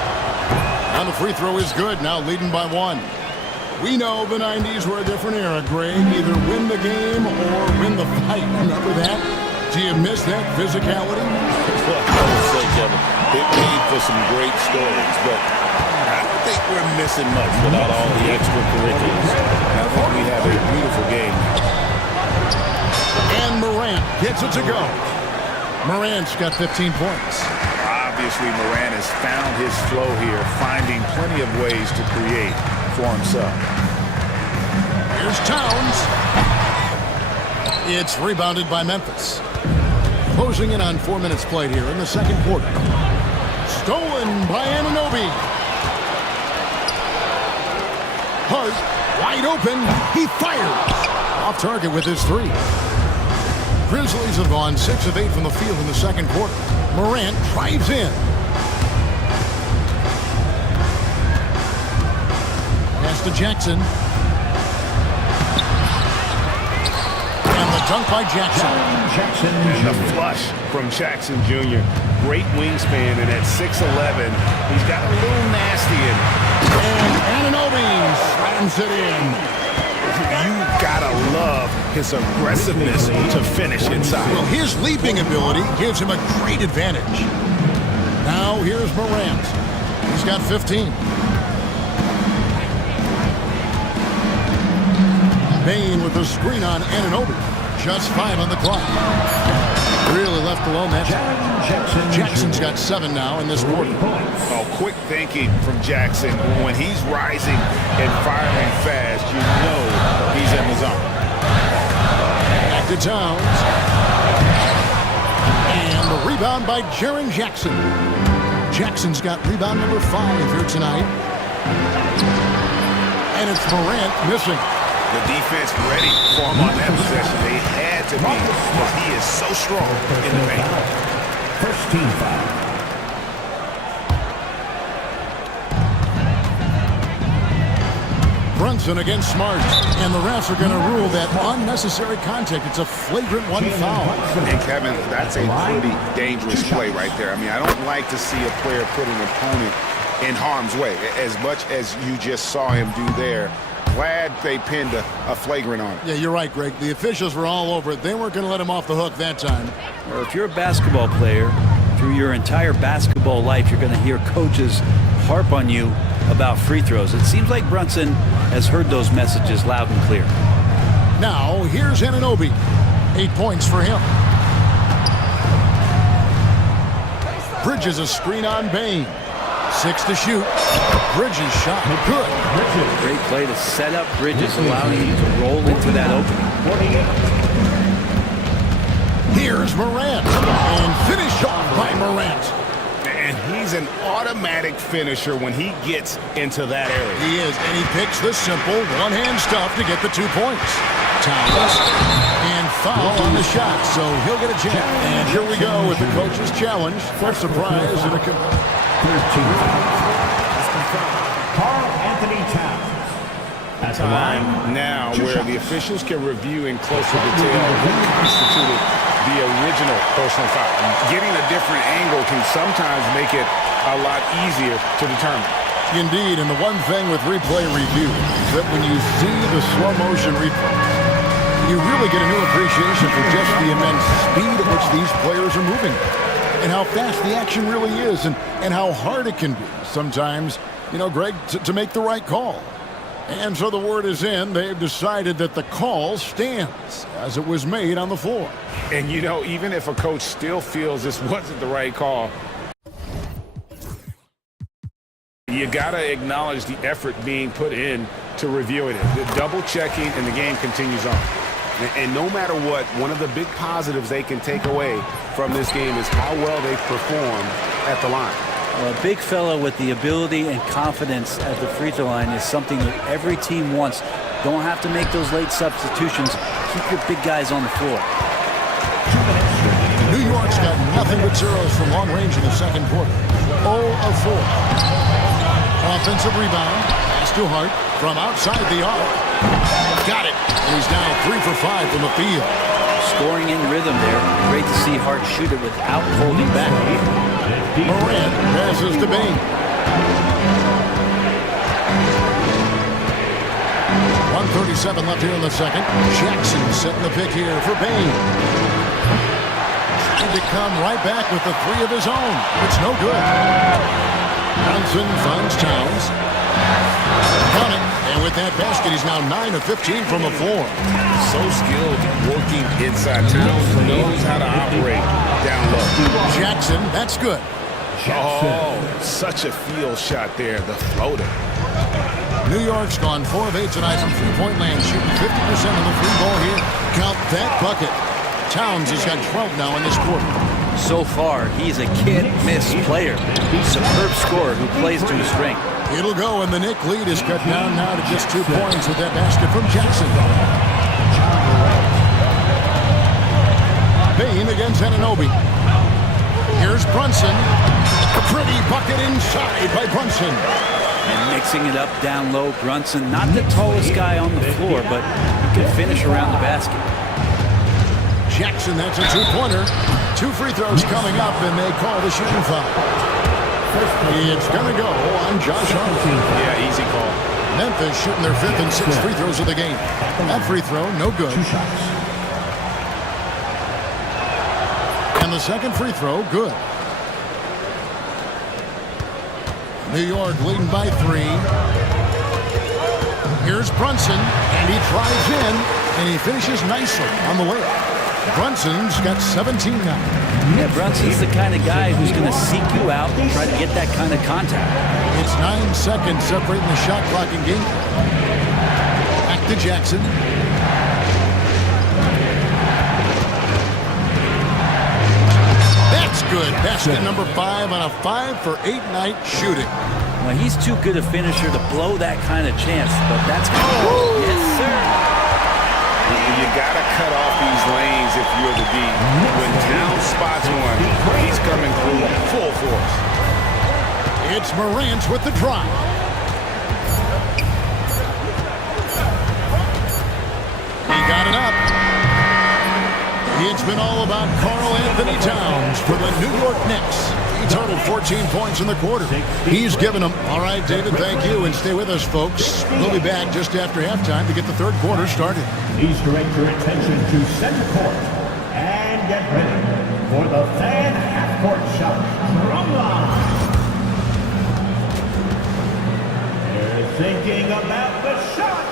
And the free throw is good, now leading by 1. We know the 90s were a different era, Greg. Either win the game or win the fight. Remember that? Do you miss that physicality? Well, I would say, Kevin, it made for some great stories, but I don't think we're missing much without all the extracurriculars. I think we have a beautiful game. And Morant gets it to go. Morant's got 15 points. Obviously, Morant has found his flow here, finding plenty of ways to create for himself. Here's Towns. It's rebounded by Memphis. Closing in on 4 minutes played here in the second quarter. Stolen by Anunoby. Hart, wide open. He fires. Off target with his 3. Grizzlies have gone 6 of 8 from the field in the second quarter. Morant drives in. Pass to Jackson. And the dunk by Jackson. And the flush from Jackson Jr. Great wingspan, and at 6'11", he's got a little nasty in it. And Anunoby slams it in. You gotta love his aggressiveness to finish inside. Well, his leaping ability gives him a great advantage. Now here's Morant. He's got 15. Bain with the screen on Anunoby. Just 5 on the clock. Really left alone that time. Jackson's got 7 now in this quarter. Oh, quick thinking from Jackson. When he's rising and firing fast, you know he's in the zone. Back to Towns. And the rebound by Jaren Jackson. Jackson's got rebound number 5 here tonight. And it's Morant missing. The defense ready for him on that possession. They had to be because he is so strong in the paint. First team foul. Brunson against Smart. And the refs are going to rule that unnecessary contact. It's a flagrant 1 foul. And Kevin, that's a pretty dangerous play right there. I mean, I don't like to see a player put an opponent in harm's way. As much as you just saw him do there, glad they pinned a flagrant on him. Yeah, you're right, Greg. The officials were all over it. They weren't going to let him off the hook that time. Well, if you're a basketball player, through your entire basketball life, you're going to hear coaches harp on you about free throws. It seems like Brunson has heard those messages loud and clear. Now, here's Anunoby. 8 points for him. Bridges a screen on Bain. 6 to shoot. Bridges shot. Good. Great play to set up Bridges, allowing him to roll into that opening. Here's Morant. And finish off by Morant. And he's an automatic finisher when he gets into that area. He is, and he picks the simple one-hand stuff to get the 2 points. Towns. And foul on the shot, so he'll get a chance. And here we go with the coach's challenge. For surprise and a... Carl Anthony Towns. At the line. Now, where the officials can review in closer detail what constituted the original personal foul. Getting a different angle can sometimes make it a lot easier to determine. Indeed, and the one thing with replay review is that when you see the slow motion replay, you really get a new appreciation for just the immense speed at which these players are moving and how fast the action really is and how hard it can be sometimes, you know, Greg, to make the right call. And so the word is in. They've decided that the call stands as it was made on the floor. And, you know, even if a coach still feels this wasn't the right call, you got to acknowledge the effort being put in to reviewing it. The double checking and the game continues on. And no matter what, one of the big positives they can take away from this game is how well they perform at the line. A big fella with the ability and confidence at the free throw line is something that every team wants. Don't have to make those late substitutions. Keep your big guys on the floor. New York's got nothing but zeros from long range in the second quarter. 0 of 4. Offensive rebound. Pass to Hart from outside the arc. Got it. And he's now 3 for 5 from the field. Scoring in rhythm there. Great to see Hart shoot it without holding back. Morant passes to Bain. 1:37 left here in the second. Jackson setting the pick here for Bain. Trying to come right back with the 3 of his own. It's no good. Johnson finds Towns. Got it. And with that basket, he's now 9 of 15 from the floor. So skilled working inside. Towns knows how to operate down low. Jackson, that's good. Oh, such a field shot there, the floater. New York's gone 4 of 8 tonight from three-point land, shooting 50% of the free ball here. Count that bucket. Towns has got 12 now in this quarter. So far, he's a can't-miss player. Superb scorer who plays to his strength. It'll go, and the Knick lead is cut down now to just 2 points with that basket from Jackson. Bain against Anunoby. Here's Brunson. A pretty bucket inside by Brunson. And mixing it up down low, Brunson, not the tallest guy on the floor, but he can finish around the basket. Jackson, that's a 2-pointer. 2 free throws coming up, and they call the shooting foul. It's going to go on Josh Hart. Yeah, easy call. Memphis shooting their 5th and 6th free throws of the game. That free throw, no good. And the second free throw, good. New York leading by 3. Here's Brunson, and he drives in, and he finishes nicely on the layup. Brunson's got 17 now. Yeah, Brunson's the kind of guy who's going to seek you out and try to get that kind of contact. It's 9 seconds separating the shot clock and game. Back to Jackson. That's good. Basket number 5 on a 5-for-8 night shooting. Well, he's too good a finisher to blow that kind of chance, but that's good. Yes, sir. You got to cut off these lanes if you're the D. When Towns spots one, he's coming through full force. It's Morant with the drive. He got it up. It's been all about Karl Anthony Towns for the New York Knicks. He totaled 14 points in the quarter. He's given them. All right, David, thank you. And stay with us, folks. We'll be back just after halftime to get the third quarter started. Please direct your attention to center court and get ready for the fan half-court shot from line. They're thinking about the shot.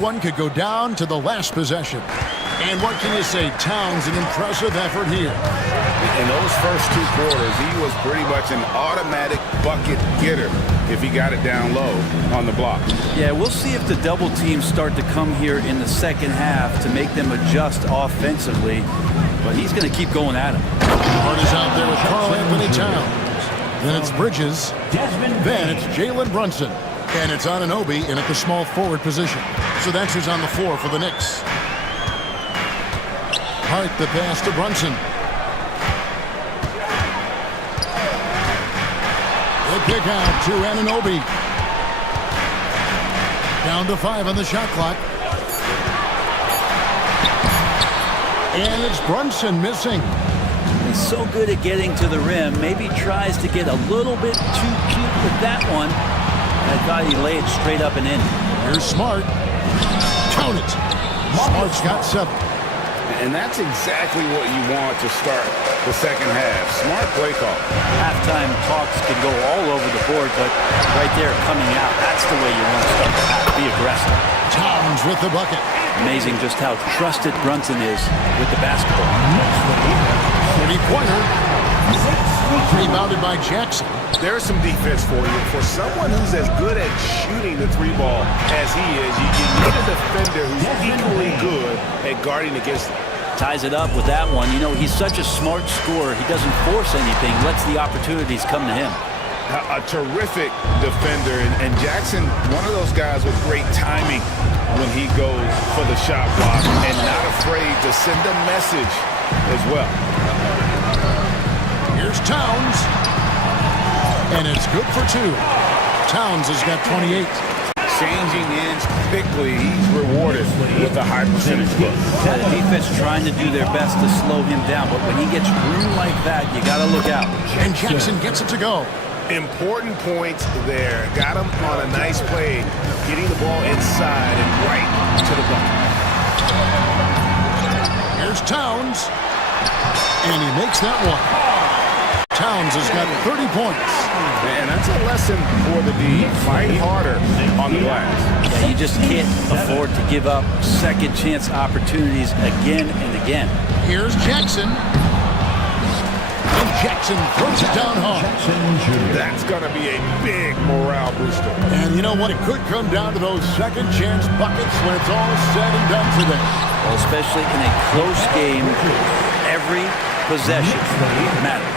One could go down to the last possession. And what can you say? Towns, an impressive effort here. In those first 2 quarters, he was pretty much an automatic bucket getter. if he got it down low on the block. Yeah, we'll see if the double teams start to come here in the second half to make them adjust offensively, but he's going to keep going at him. Hart is out there with Karl Anthony Towns. Then it's Bridges. Then it's Jalen Brunson. And it's Anunoby in at the small forward position. So that's who's on the floor for the Knicks. Hart the pass to Brunson. The kick out to Anunoby. Down to 5 on the shot clock. And it's Brunson missing. He's so good at getting to the rim. Maybe tries to get a little bit too cute with that one. I thought he laid it straight up and in. Here's Smart. Count it. Smart's got 7. And that's exactly what you want to start the second half. Smart play call. Halftime talks can go all over the board, but right there coming out, that's the way you want to start the half. Be aggressive. Towns with the bucket. Amazing just how trusted Brunson is with the basketball. 3-pointer. Rebounded by Jackson. There's some defense for you. For someone who's as good at shooting the 3-ball as he is, you need a defender who's equally good at guarding against him. Ties it up with that one. You know, he's such a smart scorer. He doesn't force anything, lets the opportunities come to him. A terrific defender, and Jackson, one of those guys with great timing when he goes for the shot block and not afraid to send a message as well. Here's Towns. And it's good for 2. Towns has got 28. Changing ends quickly, he's rewarded with a high percentage look. Yeah, the defense trying to do their best to slow him down, but when he gets room like that, you got to look out. And Jackson gets it to go. Important points there. Got him on a nice play, getting the ball inside and right to the bucket. Here's Towns. And he makes that one. Towns has got 30 points. And that's a lesson for the D. Fight harder on the glass. Yeah, you just can't afford to give up second chance opportunities again and again. Here's Jackson. And Jackson throws it down hard. That's going to be a big morale booster. And you know what? It could come down to those second chance buckets when it's all said and done today. Well, especially in a close game, every possession matters.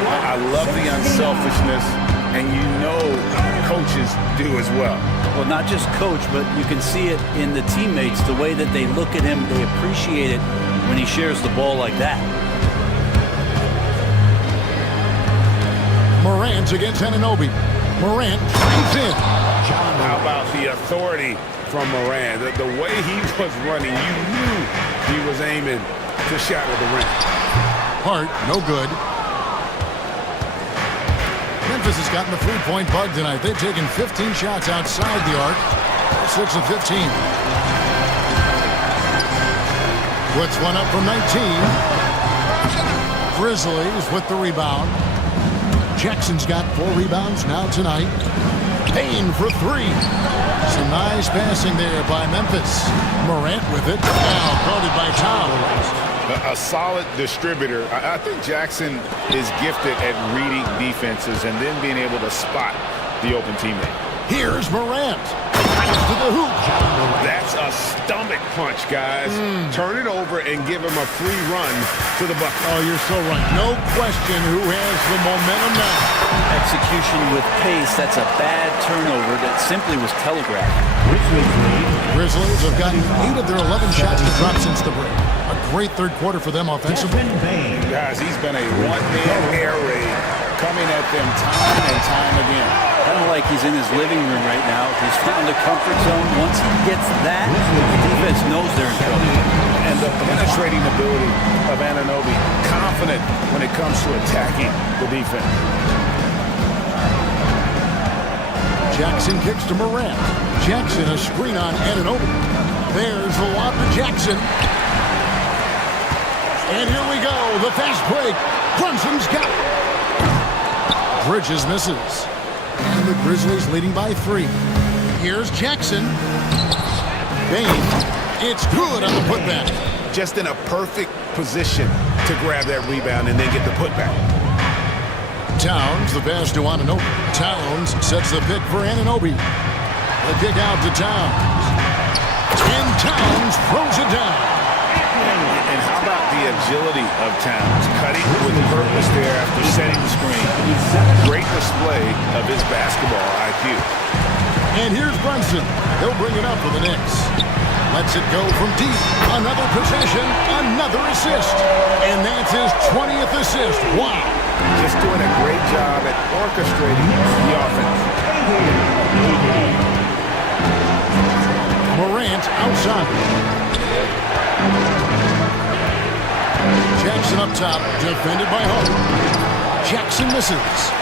I love the unselfishness, and you know coaches do as well. Well, not just coach, but you can see it in the teammates, the way that they look at him, they appreciate it when he shares the ball like that. Morant against Anunoby. Morant drives in. How about the authority from Morant? The way he was running, you knew he was aiming to shatter the rim. Hart, no good. Memphis has gotten the 3-point bug tonight. They've taken 15 shots outside the arc. 6 of 15. Puts one up from 19. Grizzlies with the rebound. Jackson's got 4 rebounds now tonight. Payne for 3. Some nice passing there by Memphis. Morant with it. Now guarded by Towns. A solid distributor. I think Jackson is gifted at reading defenses and then being able to spot the open teammate. Here's Morant. To the hoop. That's a stomach punch, guys. Turn it over and give him a free run to the bucket. Oh, you're so right. No question who has the momentum now. Execution with pace, that's a bad turnover that simply was telegraphed. Grizzlies have gotten 8 of their 11 shots to drop since the break. A great third quarter for them offensively. Guys, he's been a one-man air raid coming at them time and time again. Kind of like he's in his living room right now. He's found a comfort zone. Once he gets that, the defense knows they're in trouble. And the penetrating ability of Anunoby, confident when it comes to attacking the defense. Jackson kicks to Morant. Jackson a screen on Anunoby. There's the lob to Jackson. And here we go, the fast break. Brunson's got it. Bridges misses. And the Grizzlies leading by 3. Here's Jackson. Bane. It's good on the putback. Just in a perfect position to grab that rebound and then get the putback. Towns, the pass to Anunoby. Towns sets the pick for Anunoby. The kick out to Towns. And Towns throws it down. And how about the agility of Towns? Cutting with purpose there after setting the screen. Great display of his basketball IQ. And here's Brunson. He'll bring it up for the Knicks. Lets it go from deep. Another possession, another assist. And that's his 20th assist. Wow. Just doing a great job at orchestrating the offense. Morant outside. Jackson up top, defended by Hope. Jackson misses.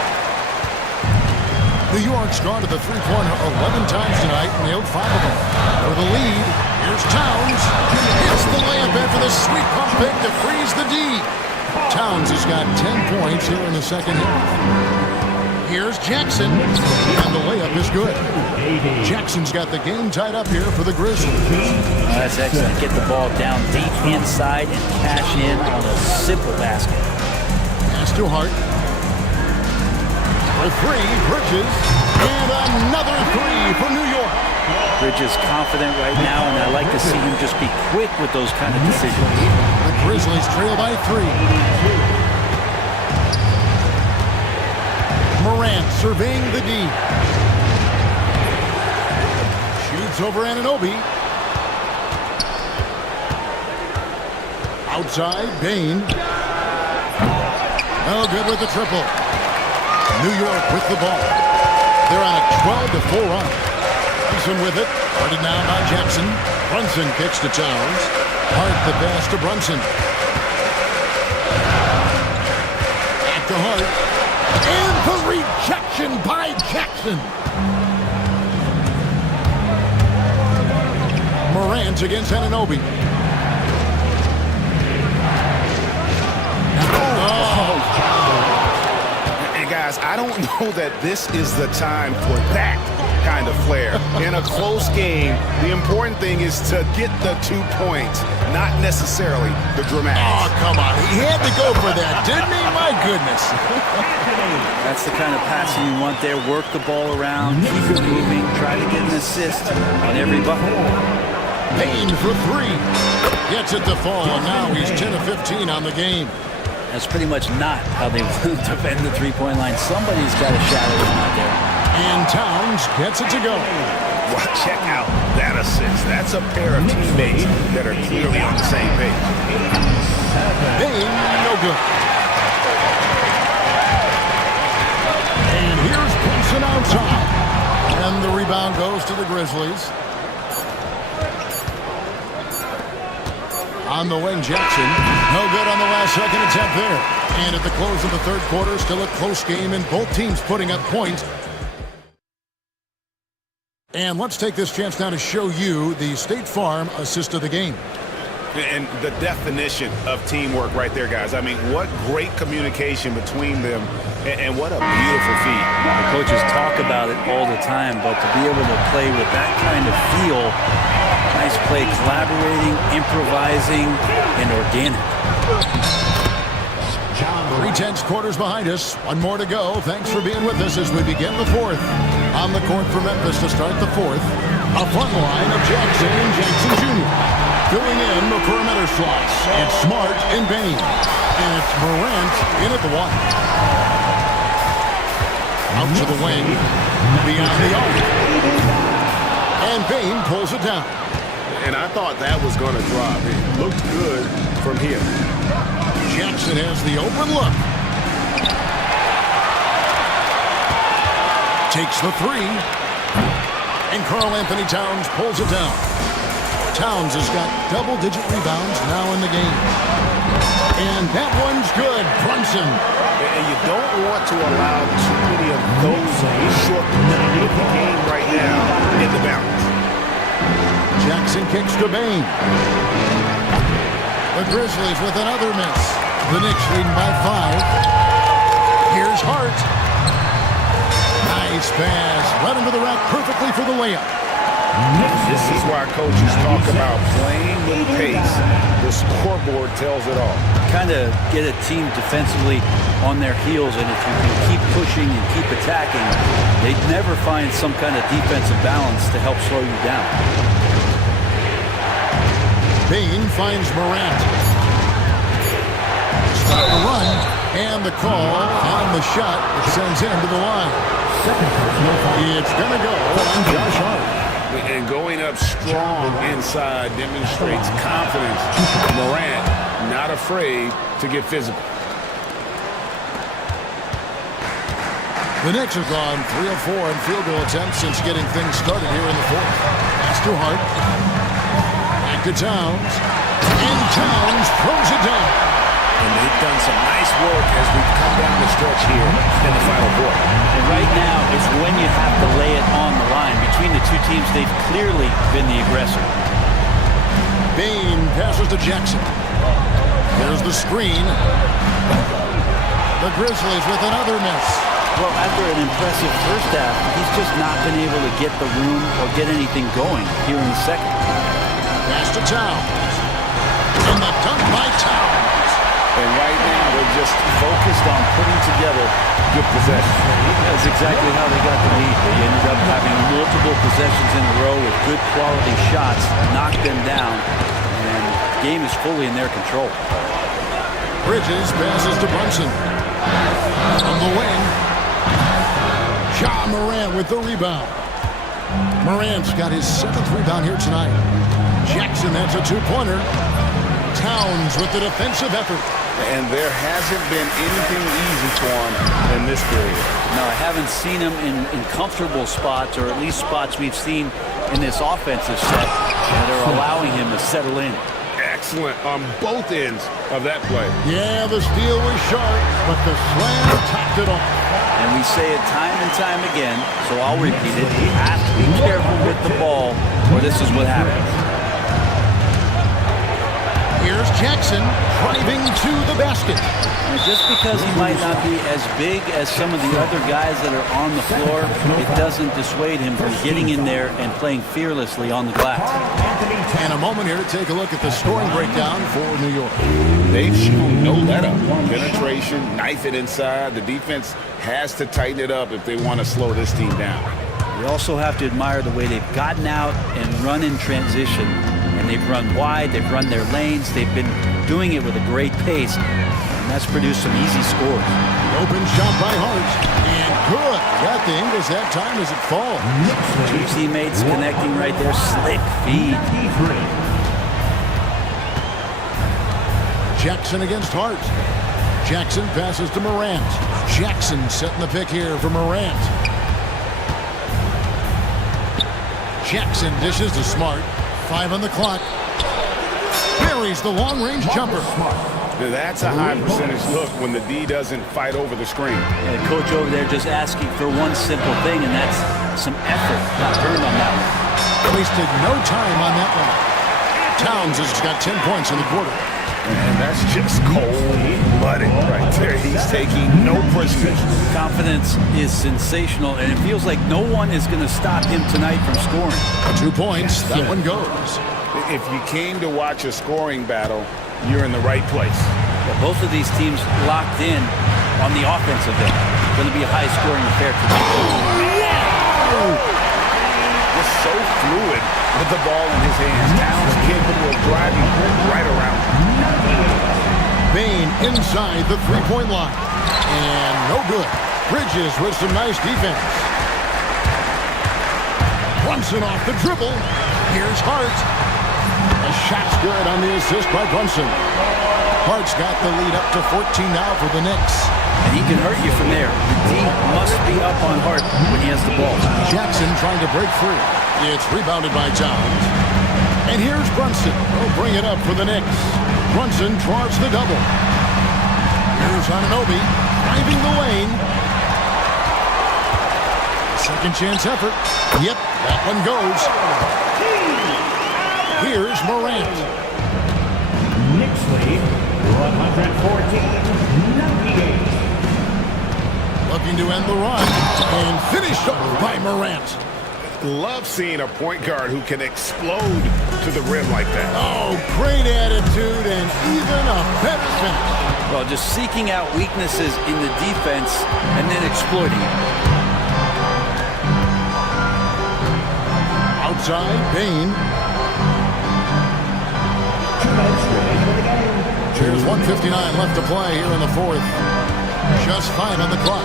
New York's gone to the three-pointer 11 times tonight, nailed 5 of them. For the lead, here's Towns. Hits the layup after the sweet pump fake to freeze the D. Towns has got 10 points here in the second half. Here's Jackson, and the layup is good. Jackson's got the game tied up here for the Grizzlies. That's excellent. Get the ball down deep inside and cash in on a simple basket. Pass to Hart. For three, Bridges, and another three for New York. Bridges confident right now, and I like to see him just be quick with those kind of decisions. The Grizzlies trail by 3. Morant surveying the D. Shoots over Anunoby. Outside, Bain. Oh, good with the triple. New York with the ball. They're on a 12-4 run. Brunson with it. Guarded now by Jackson. Brunson kicks to Towns. Hart the pass to Brunson. Back to Hart. And the rejection by Jackson. Morant against Anunoby. Guys, I don't know that this is the time for that kind of flair. In a close game, the important thing is to get the 2 points, not necessarily the dramatics. Oh, come on. He had to go for that, didn't he? My goodness. That's the kind of passing you want there. Work the ball around, keep it moving, try to get an assist on every bucket. Bain for 3. Gets it to fall, and now he's 10 of 15 on the game. That's pretty much not how they defend the three-point line. Somebody's got to shadow him out there. And Towns gets it to go. Well, check out that assist. That's a pair of teammates that are clearly on the same page. Bain, no good. And here's Brunson out top. And the rebound goes to the Grizzlies. On the wing, Jackson. No good on the last second attempt there. And at the close of the third quarter, still a close game, and both teams putting up points. And let's take this chance now to show you the State Farm assist of the game. And the definition of teamwork right there, guys. I mean, what great communication between them, and what a beautiful feat. The coaches talk about it all the time, but to be able to play with that kind of feel, nice play, collaborating, improvising, and organic. 3/10 quarters behind us. One more to go. Thanks for being with us as we begin the fourth. On the court for Memphis to start the fourth. A front line of Jackson and Jackson Jr. Filling in the perimeter slots. It's Smart and Bain. And it's Morant in at the one. Out to the wing. Beyond the arc. And Bain pulls it down. And I thought that was going to drop. It looked good from here. Jackson has the open look. Takes the 3. And Karl Anthony Towns pulls it down. Towns has got double-digit rebounds now in the game. And that one's good. Brunson. And you don't want to allow too many of those short with the game right now in the balance. Jackson kicks to Bain. The Grizzlies with another miss. The Knicks leading by 5. Here's Hart. Nice pass. Right into the rack perfectly for the layup. This is why coaches talk about playing with pace. The scoreboard tells it all. Kind of get a team defensively on their heels, and if you can keep pushing and keep attacking, they'd never find some kind of defensive balance to help slow you down. Bain finds Morant. Stop the run, and the call, and the shot sends him to the line. It's going to go on Josh Hart. And going up strong inside demonstrates confidence. Morant not afraid to get physical. The Knicks have gone 3 of 4 in field goal attempts since getting things started here in the fourth. Pass to Hart. Back to Towns. And Towns throws it down. And they've done some nice work as we've come down the stretch here in the final quarter. And right now, it's when you have to lay it on the line. Between the two teams, they've clearly been the aggressor. Bain passes to Jackson. There's the screen. The Grizzlies with another miss. Well, after an impressive first half, he's just not been able to get the room or get anything going here in the second. Pass to Towns. And the dunk by Towns. And right now, they're just focused on putting together good possessions. That's exactly how they got the lead. They ended up having multiple possessions in a row with good quality shots, knocked them down, and the game is fully in their control. Bridges passes to Brunson. From the wing, Ja Morant with the rebound. Morant's got his 7th rebound here tonight. Jackson, that's a 2-pointer. Towns with the defensive effort. And there hasn't been anything easy for him in this period. No, I haven't seen him in comfortable spots, or at least spots we've seen in this offensive set that are allowing him to settle in. Excellent on both ends of that play. Yeah, the steal was sharp, but the slam topped it off. And we say it time and time again, so I'll repeat it. You have to be careful with the ball, or this is what happens. Here's Jackson driving to the basket. And just because he might not be as big as some of the other guys that are on the floor, it doesn't dissuade him from getting in there and playing fearlessly on the glass. And a moment here to take a look at the scoring breakdown for New York. They've shown no let-up. Penetration, knife it inside. The defense has to tighten it up if they want to slow this team down. We also have to admire the way they've gotten out and run in transition. And they've run wide, they've run their lanes, they've been doing it with a great pace, and that's produced some easy scores. Open shot by Hart, and good. Got the Ingles that time as it falls. Two teammates connecting right there, slick feed. Jackson against Hart. Jackson passes to Morant. Jackson setting the pick here for Morant. Jackson dishes to Smart. 5 on the clock. Buries the long-range jumper. That's a high percentage look when the D doesn't fight over the screen. Yeah, the coach over there just asking for one simple thing, and that's some effort. Not earned on that one. Wasted no time on that one. Towns has got 10 points in the quarter. And that's just cold-blooded right there. He's taking no prisoners. Confidence is sensational, and it feels like no one is going to stop him tonight from scoring. 2 points, that one goes. If you came to watch a scoring battle, you're in the right place. Well, both of these teams locked in on the offensive end. It's going to be a high-scoring affair tonight. Just so fluid with the ball in his hands. Towns capable of driving right around him. Bain inside the 3-point line. And no good. Bridges with some nice defense. Brunson off the dribble. Here's Hart. The shot's good on the assist by Brunson. Hart's got the lead up to 14 now for the Knicks. And he can hurt you from there. The team must be up on Hart when he has the ball. Jackson trying to break free. It's rebounded by Towns. And here's Brunson. He'll bring it up for the Knicks. Brunson draws the double. Here's Anunoby driving the lane. Second chance effort. Yep, that one goes. Here's Morant. Knicks lead, 114-98. Looking to end the run. And finished off by Morant. love seeing a point guard who can explode to the rim like that. Oh, great attitude and even a better finish. Well, just seeking out weaknesses in the defense and then exploiting it. Outside, Bain. There's 1:59 left to play here in the fourth. Just 5 on the clock.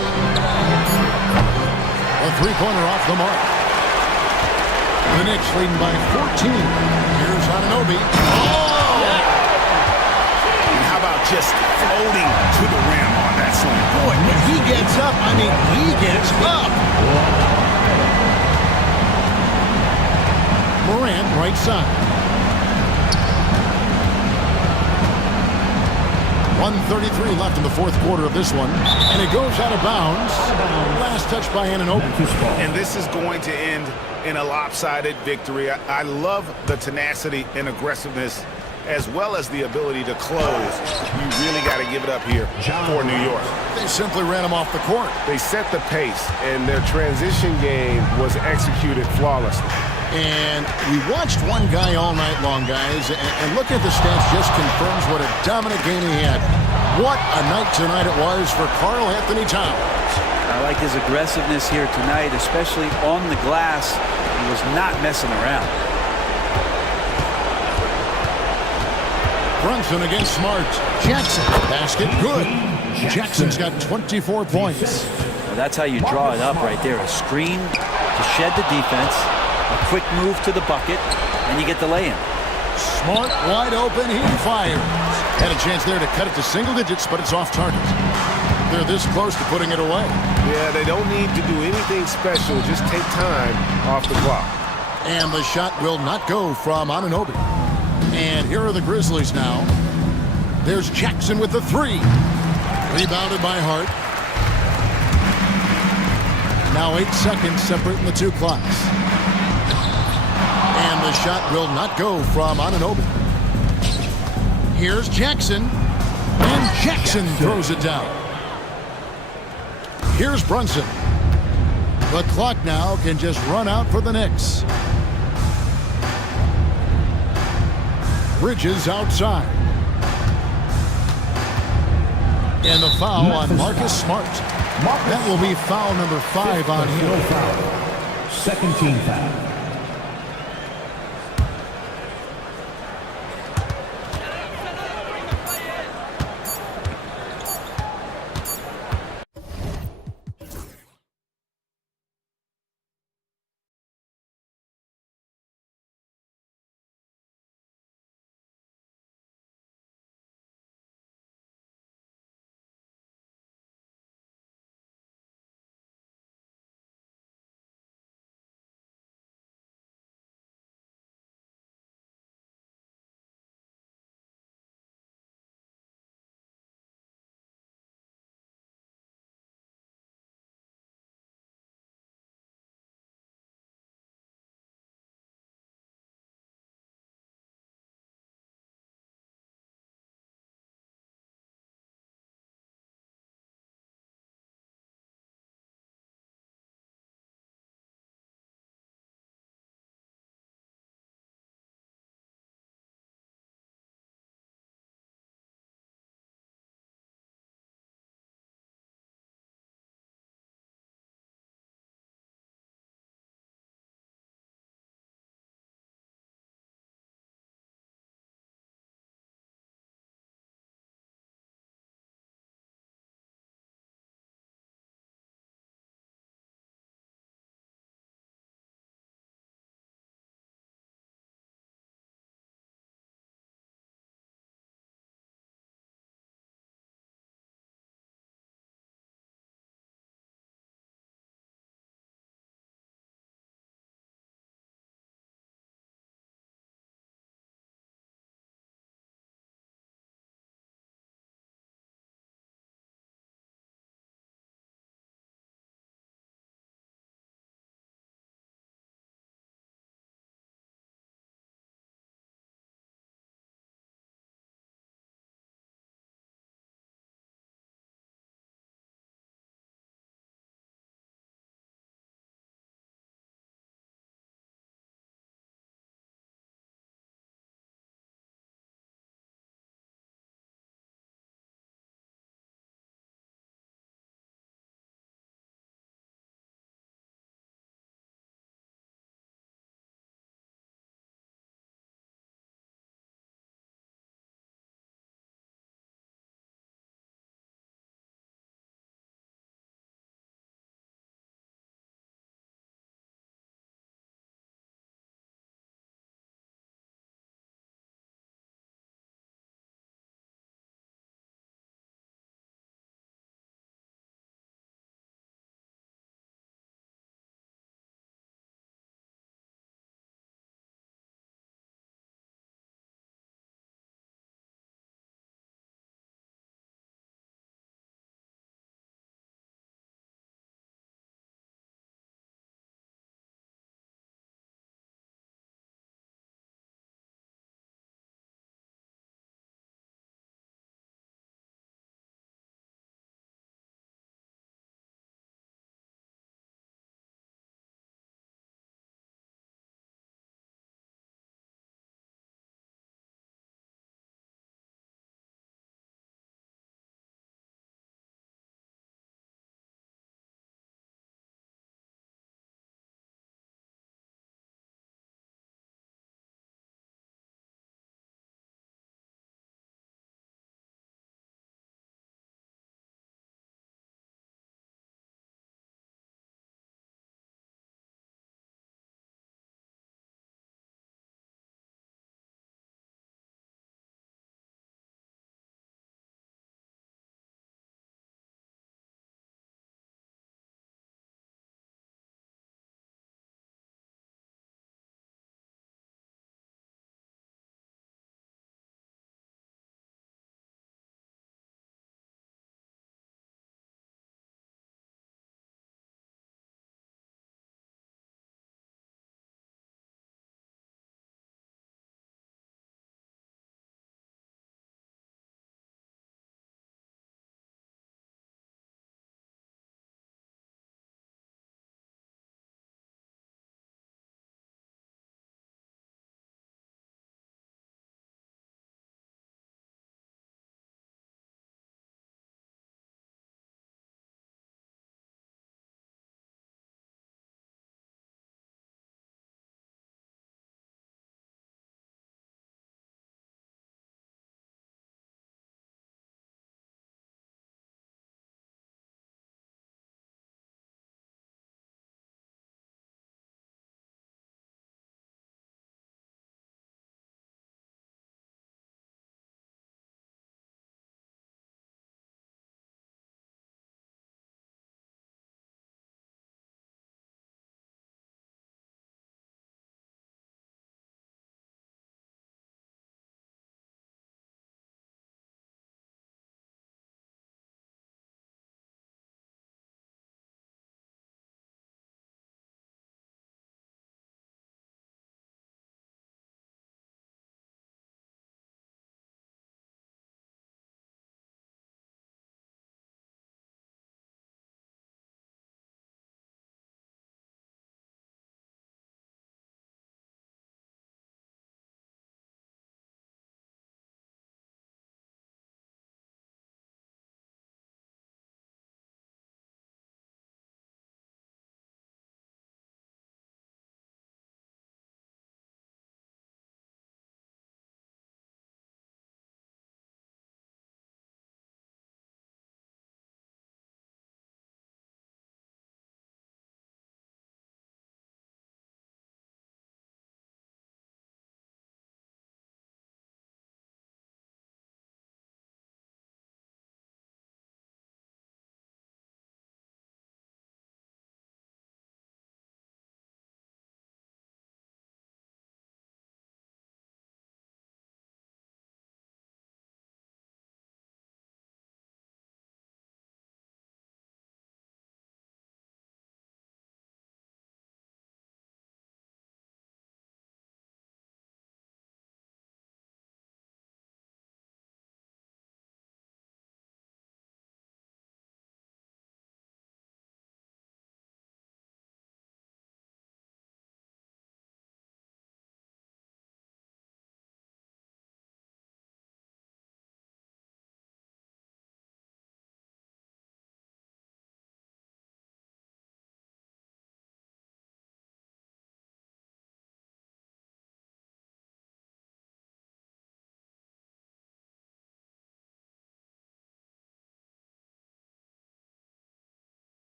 A three-pointer off the mark. The Knicks leading by 14. Here's Anunoby. Oh! And how about just floating to the rim on that slam? Boy, when he gets up, I mean, he gets up. Morant, right side. 1:33 left in the fourth quarter of this one, and it goes out of bounds. Last touch by Anunoby. And this is going to end in a lopsided victory. I love the tenacity and aggressiveness as well as the ability to close. You really got to give it up here for New York. They simply ran him off the court. They set the pace, and their transition game was executed flawlessly. And we watched one guy all night long, guys, and look at the stats just confirms what a dominant game he had. What a night tonight it was for Karl Anthony Towns. I like his aggressiveness here tonight, especially on the glass. He was not messing around. Brunson against Smart. Jackson, basket, good. Jackson's got 24 points. Well, that's how you draw it up right there. A screen to shed the defense. A quick move to the bucket, and you get the lay-in. Smart, wide open, he fires. Had a chance there to cut it to single digits, but it's off target. They're this close to putting it away. Yeah, they don't need to do anything special. Just take time off the clock. And the shot will not go from Anunoby. And here are the Grizzlies now. There's Jackson with the three. Rebounded by Hart. Now 8 seconds separating the two clocks. And the shot will not go from Anunoby. Here's Jackson. And Jackson throws it down. Here's Brunson. The clock now can just run out for the Knicks. Bridges outside. And the foul on Marcus Smart. That will be foul number 5 on him. Second team foul.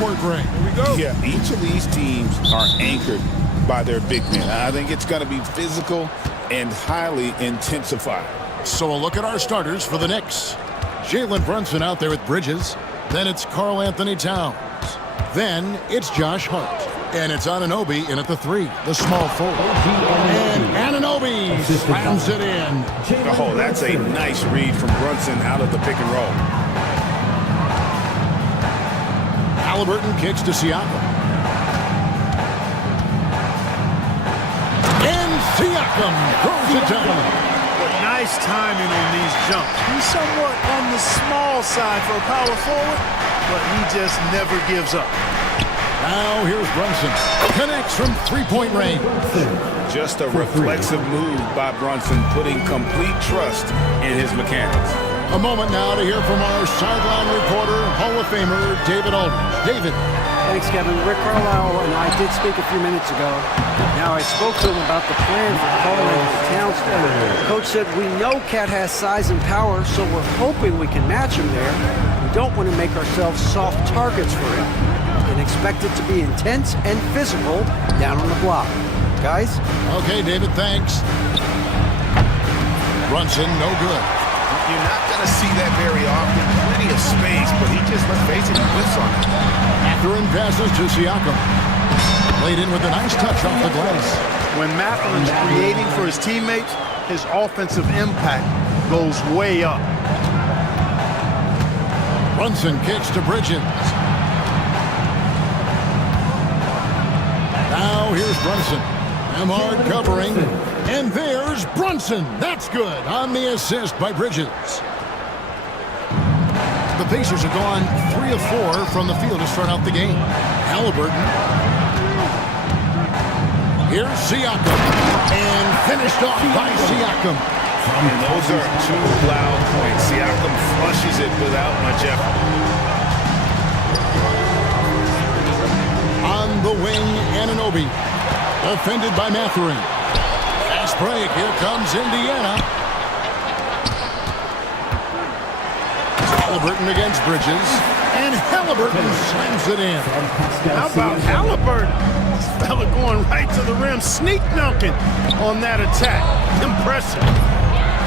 half-court break. Here we go. Yeah, each of these teams are anchored by their big men. I think it's going to be physical and highly intensified. So a look at our starters for the Knicks. Jalen Brunson out there with Bridges. Then it's Karl Anthony Towns. Then it's Josh Hart. And it's Anunoby in at the 3, the small forward. And Anunoby slams it in. Oh, that's a nice read from Brunson out of the pick and roll. Halliburton kicks to Siakam. And Siakam throws it down. Nice timing on these jumps. He's somewhat on the small side for a power forward, but he just never gives up. Now here's Brunson. Connects from three-point range. Just a reflexive move by Brunson, putting complete trust in his mechanics. A moment now to hear from our sideline reporter, Hall of Famer David Aldridge. David. Thanks, Kevin. Rick Carlisle and I did speak a few minutes ago. Now, I spoke to him about the plan for Karl Anthony Towns. Coach said, we know Cat has size and power, so we're hoping we can match him there. We don't want to make ourselves soft targets for him. And expect it to be intense and physical down on the block. Guys? Okay, David, thanks. Brunson, no good. You're not going to see that very often. Plenty of space, but he just, let's face it, he whiffs on it. Mathurin passes to Siakam. Played in with a nice touch off the glass. When Mathurin's creating for his teammates, his offensive impact goes way up. Brunson kicks to Bridges. Now here's Brunson. Amard covering. And there's Brunson. That's good on the assist by Bridges. The Pacers have gone 3 of 4 from the field to start out the game. Halliburton. Here's Siakam. And finished off by Siakam. And those are 2 loud points. Siakam flushes it without much effort. On the wing, Anunoby. Defended by Mathurin. Fast break. Here comes Indiana. Halliburton against Bridges. And Halliburton slams it in. How about Halliburton? This fella going right to the rim, sneak dunking on that attack. Impressive.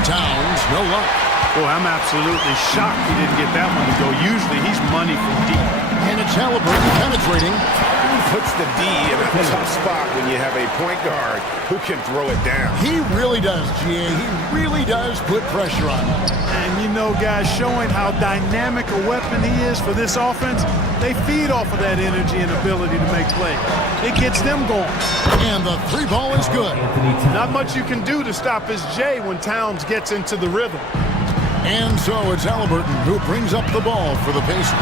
Towns, no luck. Boy, I'm absolutely shocked he didn't get that one to go. Usually he's money from deep. And it's Halliburton penetrating. Puts the D in a tough spot when you have a point guard who can throw it down. He really does, GA. He really does put pressure on him. And you know, guys, showing how dynamic a weapon he is for this offense, they feed off of that energy and ability to make plays. It gets them going. And the 3 ball is good. Not much you can do to stop his J when Towns gets into the rhythm. And so it's Halliburton who brings up the ball for the Pacers.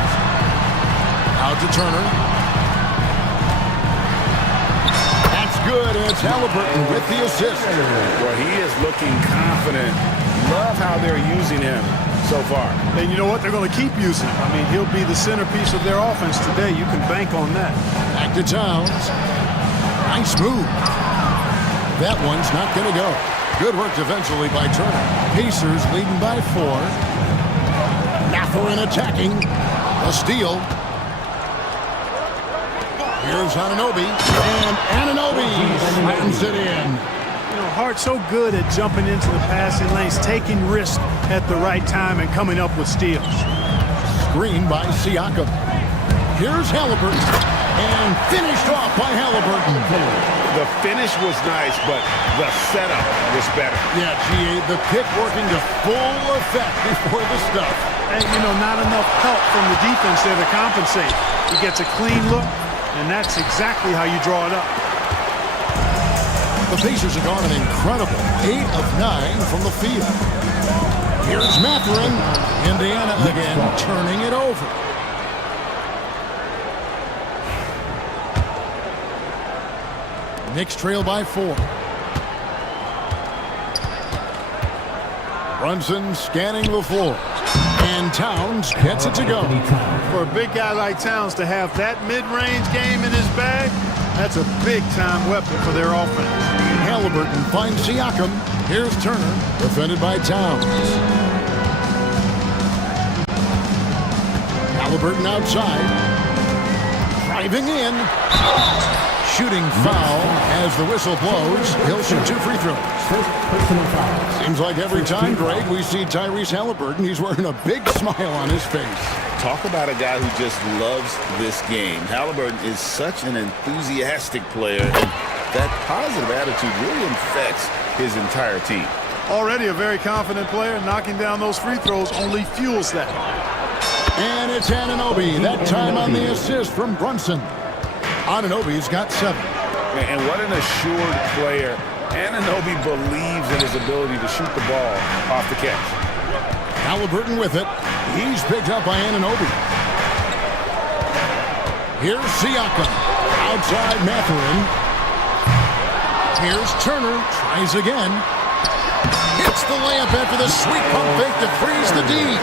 Out to Turner. Good, and it's Halliburton with the assist. Well, he is looking confident. Love how they're using him so far. And you know what? They're going to keep using him. I mean, he'll be the centerpiece of their offense today. You can bank on that. Back to Towns. Nice move. That one's not going to go. Good work defensively by Turner. Pacers leading by 4. Mathurin attacking. A steal. Here's Anunoby, and Anunoby slams it in. You know, Hart's so good at jumping into the passing lanes, taking risks at the right time, and coming up with steals. Screen by Siakam. Here's Halliburton, and finished off by Halliburton. The finish was nice, but the setup was better. Yeah, GA, the pick working to full effect before the stuff. And, you know, not enough help from the defense there to compensate. He gets a clean look. And that's exactly how you draw it up. The Pacers have gone an incredible 8 of 9 from the field. Here's Mathurin. Indiana again turning it over. Knicks trail by 4. Brunson scanning the floor. And Towns gets it to go. For a big guy like Towns to have that mid-range game in his bag, that's a big-time weapon for their offense. Halliburton finds Siakam. Here's Turner, defended by Towns. Halliburton outside. Driving in. Shooting foul as the whistle blows. He'll shoot 2 free throws. First personal foul. Seems like every time, Greg, we see Tyrese Halliburton, he's wearing a big smile on his face. Talk about a guy who just loves this game. Halliburton is such an enthusiastic player, and that positive attitude really infects his entire team. Already a very confident player. Knocking down those free throws only fuels that. And it's Anunoby, that time on the assist from Brunson. Anunoby's got 7. And what an assured player. Anunoby believes in his ability to shoot the ball off the catch. Halliburton with it. He's picked up by Anunoby. Here's Siakam. Outside Mathurin. Here's Turner. Tries again. Hits the layup after the sweet pump fake to freeze the D.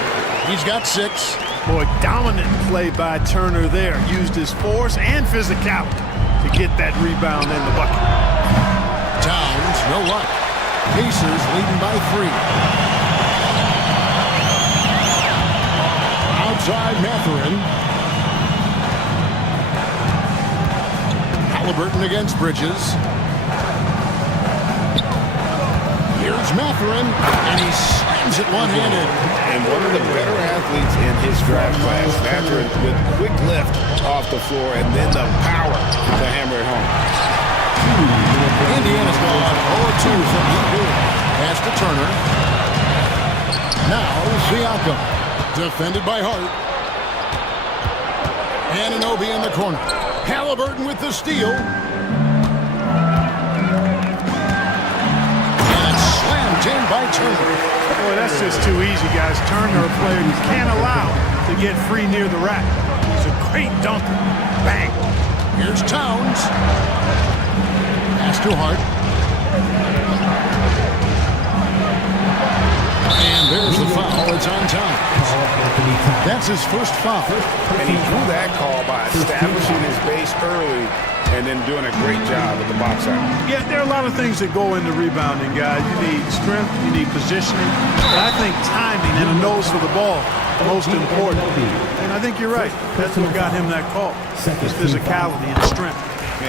He's got 6. Boy, dominant play by Turner there. Used his force and physicality to get that rebound in the bucket. Towns, no luck. Pacers leading by 3. Outside Mathurin. Halliburton against Bridges. Here's Mathurin, and he slams it one-handed. And one of the better athletes in his draft class, Mathurin, with quick lift off the floor and then the power to hammer it home. Indiana's gone 0-2 from deep mid. Pass to Turner. Now Siakam, defended by Hart. Anunoby in the corner. Halliburton with the steal. In by Turner. Boy, that's just too easy, guys. Turner, a player you can't allow to get free near the rack. He's a great dunker. Bang. Here's Towns. Pass to Hart. And there's the foul. It's on time. That's his first foul. And he drew that call by establishing his base early and then doing a great job at the box out. Yeah, there are a lot of things that go into rebounding, guys. You need strength, you need positioning, but I think timing and a nose for the ball most important. And I think you're right. That's what got him that call. His physicality and strength.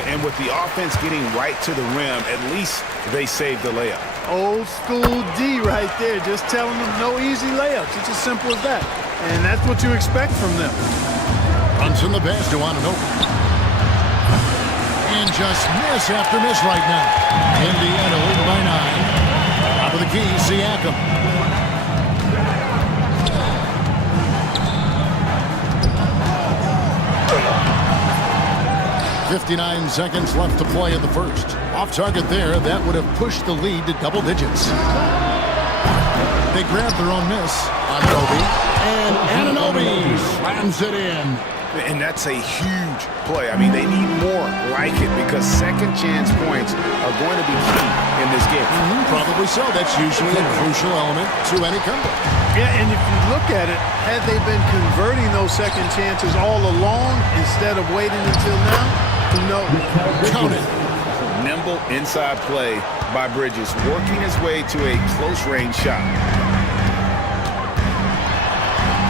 And with the offense getting right to the rim, at least they saved the layup. Old school D right there, just telling them no easy layups. It's as simple as that. And that's what you expect from them. Brunson the pass to Anunoby. And just miss after miss right now. Indiana leading by 9. Top of the key, Siakam. .59 seconds left to play in the first. Off target there, that would have pushed the lead to double digits. They grabbed their own miss. Anunoby. And Anunoby slams it in. And that's a huge play. I mean, they need more like it because second chance points are going to be key in this game. Probably so. That's usually a crucial element to any comeback. Yeah, and if you look at it, had they been converting those second chances all along instead of waiting until now, who knows? Count it. Nimble inside play by Bridges, working his way to a close-range shot.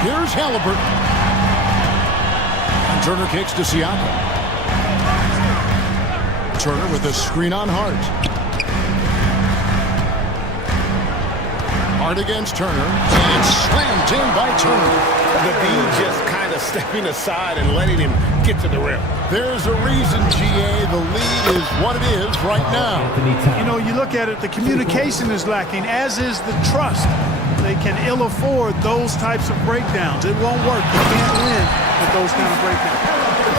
Here's Halliburton. Turner kicks to Siakam. Turner with a screen on Hart. Hart against Turner. And slammed in by Turner. The B just kind of stepping aside and letting him get to the rim. There's a reason, GA, the lead is what it is right now. You know, you look at it, the communication is lacking, as is the trust. They can ill afford those types of breakdowns. It won't work. You can't win with those kind of breakdowns.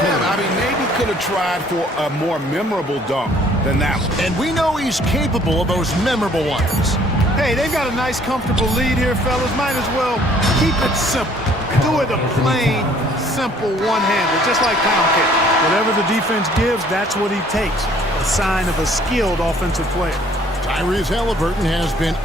Yeah, I mean, maybe could have tried for a more memorable dunk than that one. And we know he's capable of those memorable ones. Hey, they've got a nice, comfortable lead here, fellas. Might as well keep it simple. Do it a plain, simple one-hander, just like pound cake. Whatever the defense gives, that's what he takes. A sign of a skilled offensive player. Tyrese Halliburton has been...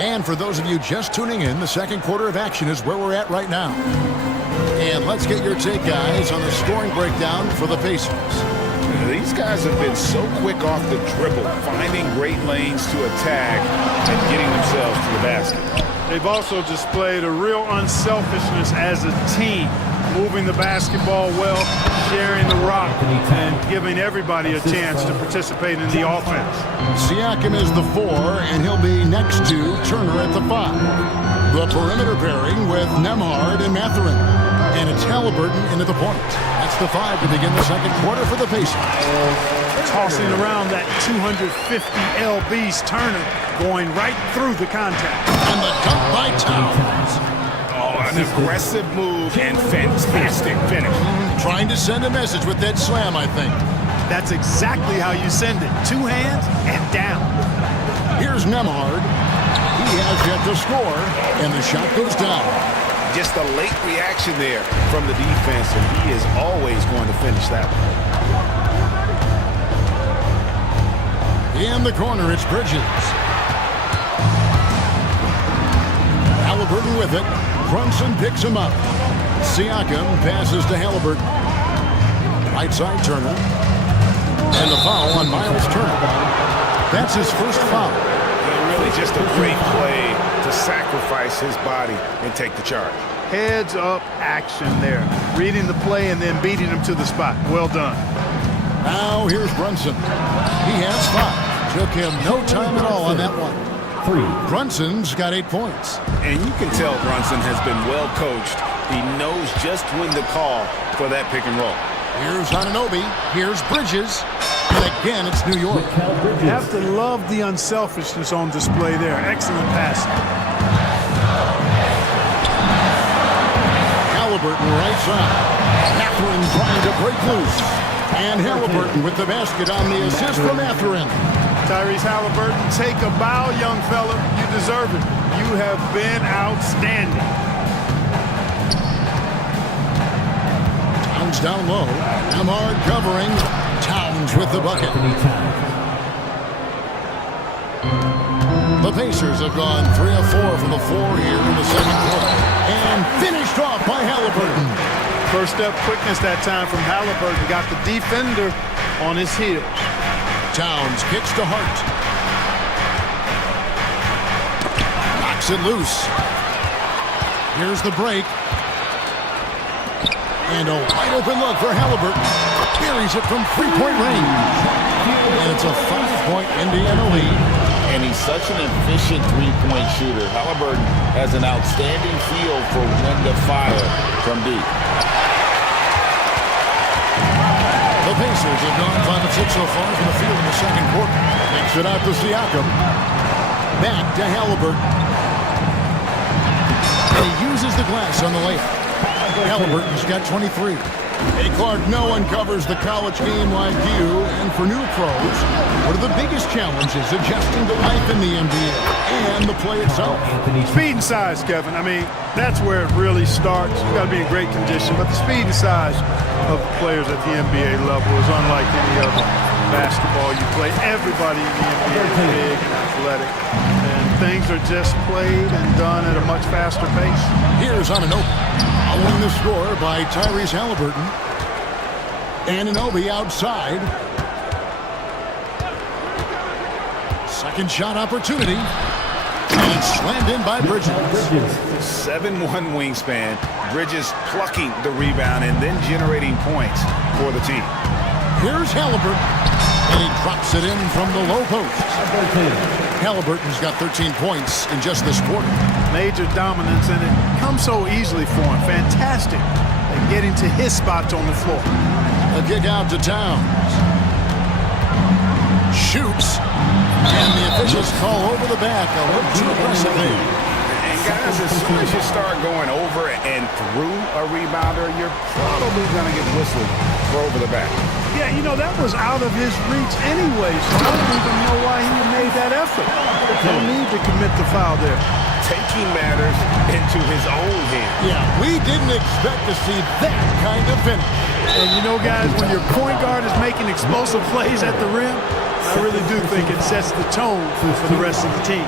And for those of you just tuning in, the second quarter of action is where we're at right now. And let's get your take, guys, on the scoring breakdown for the Pacers. These guys have been so quick off the dribble, finding great lanes to attack and getting themselves to the basket. They've also displayed a real unselfishness as a team, moving the basketball well, sharing the rock, and giving everybody a chance to participate in the offense. Siakam is the 4, and he'll be next to Turner at the 5. The perimeter pairing with Nembhard and Mathurin. And it's Halliburton into the point. That's the 5 to begin the second quarter for the Pacers. Tossing around that 250 lbs, Turner going right through the contact. And the dunk by Towns. Oh, an aggressive move and fantastic finish. Trying to send a message with that slam, I think. That's exactly how you send it. 2 hands and down. Here's Nembhard. He has yet to score, and the shot goes down. Just a late reaction there from the defense, and he is always going to finish that one. In the corner, it's Bridges. Halliburton with it. Brunson picks him up. Siakam passes to Halliburton. Right side, Turner. And the foul on Miles Turner. That's his first foul. Really just a great play to sacrifice his body and take the charge. Heads up action there. Reading the play and then beating him to the spot. Well done. Now here's Brunson. He has 5. Took him no time at all on that one. 3. Brunson's got 8 points. And you can tell Brunson has been well coached. He knows just when to call for that pick and roll. Here's Anunoby. Here's Bridges. And again, it's New York. You have to love the unselfishness on display there. Excellent passing. Halliburton right side. Mathurin trying to break loose. And Halliburton with the basket on the assist from Mathurin. Tyrese Halliburton, take a bow, young fella. You deserve it. You have been outstanding. Towns down low. Nembhard covering. Towns with the bucket. The Pacers have gone 3 of 4 from the floor here in the second quarter. And finished off by Halliburton. First step quickness that time from Halliburton. Got the defender on his heels. Towns kicks to Hart. Knocks it loose. Here's the break. And a wide open look for Halliburton. Carries it from 3-point range. And it's a 5-point Indiana lead. And he's such an efficient 3-point shooter. Halliburton has an outstanding feel for when to fire from deep. The Pacers have gone 5 of 6 so far from the field in the second quarter. Takes it out to Siakam. Back to Halliburton. And he uses the glass on the layup. Halliburton's got 23. Hey, Clark, no one covers the college game like you. And for new pros, what are the biggest challenges adjusting to life in the NBA and the play itself? Speed and size, Kevin. I mean, that's where it really starts. You got to be in great condition. But the speed and size of the players at the NBA level is unlike any other basketball you play. Everybody in the NBA is big and athletic. And things are just played and done at a much faster pace. Here's Anunoby. Following the score by Tyrese Halliburton. Anunoby outside. Second shot opportunity. And slammed in by Bridges. 7'1" wingspan. Bridges plucking the rebound and then generating points for the team. Here's Halliburton. And he drops it in from the low post. Halliburton's got 13 points in just this quarter. Major dominance, and it comes so easily for him. Fantastic at getting to his spots on the floor. A kick out to Towns. Shoots. And the officials call over the back. A little too aggressive there. And guys, as soon as you start going over and through a rebounder, you're probably going to get whistled for over the back. Yeah, you know, that was out of his reach anyway, so I don't even know why he made that effort. No need to commit the foul there. Taking matters into his own hands. Yeah, we didn't expect to see that kind of finish. And you know, guys, when your point guard is making explosive plays at the rim, I really do think it sets the tone for the rest of the team.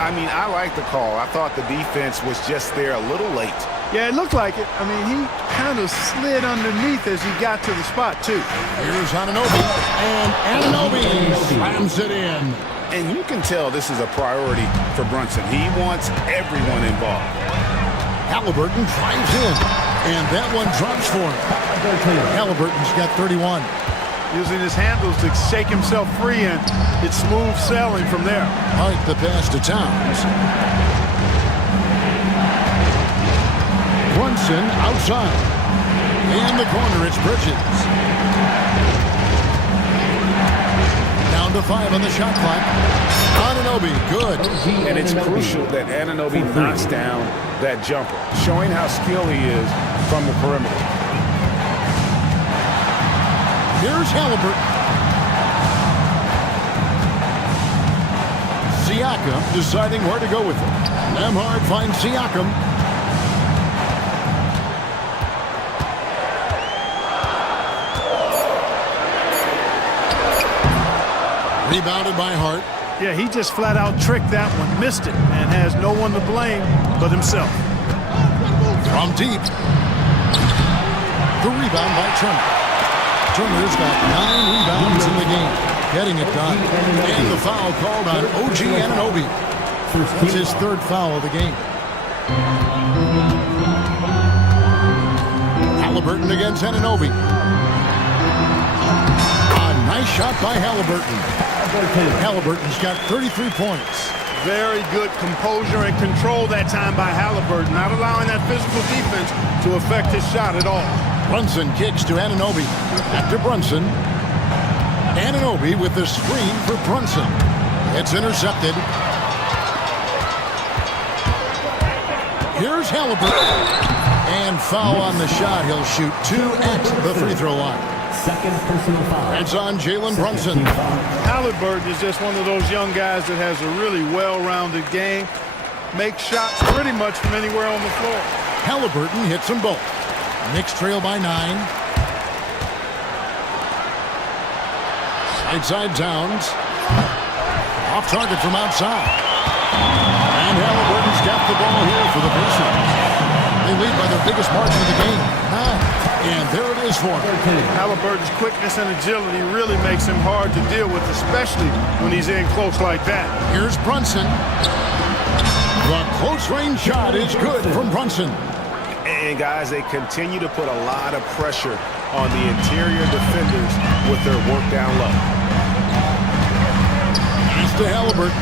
I mean, I like the call. I thought the defense was just there a little late. Yeah, it looked like it. I mean, he kind of slid underneath as he got to the spot, too. Here's Anunoby, and Anunoby slams it in. And you can tell this is a priority for Brunson. He wants everyone involved. Halliburton drives in, and that one drops for him. Halliburton's got 31. Using his handles to shake himself free, and it's smooth sailing from there. Hart the pass to Towns. Brunson outside. In the corner, it's Bridges. Down to 5 on the shot clock. Anunoby, good. And it's crucial that Anunoby knocks down that jumper, showing how skilled he is from the perimeter. Here's Halliburton. Siakam deciding where to go with it. Nembhard finds Siakam. Rebounded by Hart. Yeah, he just flat out tricked that one, missed it, and has no one to blame but himself. From deep. The rebound by Turner. Turner's got 9 rebounds in the game. Getting it done. And the foul called on OG Anunoby. That's his 3rd foul of the game. Halliburton against Anunoby. A nice shot by Halliburton. Halliburton's got 33 points. Very good composure and control that time by Halliburton, not allowing that physical defense to affect his shot at all. Brunson kicks to Anunoby. After Brunson, Anunoby with the screen for Brunson. It's intercepted. Here's Halliburton. And foul on the shot. He'll shoot 2 at the free throw line. Second personal foul. That's on Jalen Brunson. Halliburton is just one of those young guys that has a really well-rounded game. Makes shots pretty much from anywhere on the floor. Halliburton hits them both. Knicks trail by 9. Side Towns. Off target from outside. And Halliburton's got the ball here for the Pacers. They lead by their biggest margin of the game. 9. And there it is for him. Halliburton's quickness and agility really makes him hard to deal with, especially when he's in close like that. Here's Brunson. The close-range shot is good from Brunson. And guys, they continue to put a lot of pressure on the interior defenders with their work down low. Pass to Halliburton.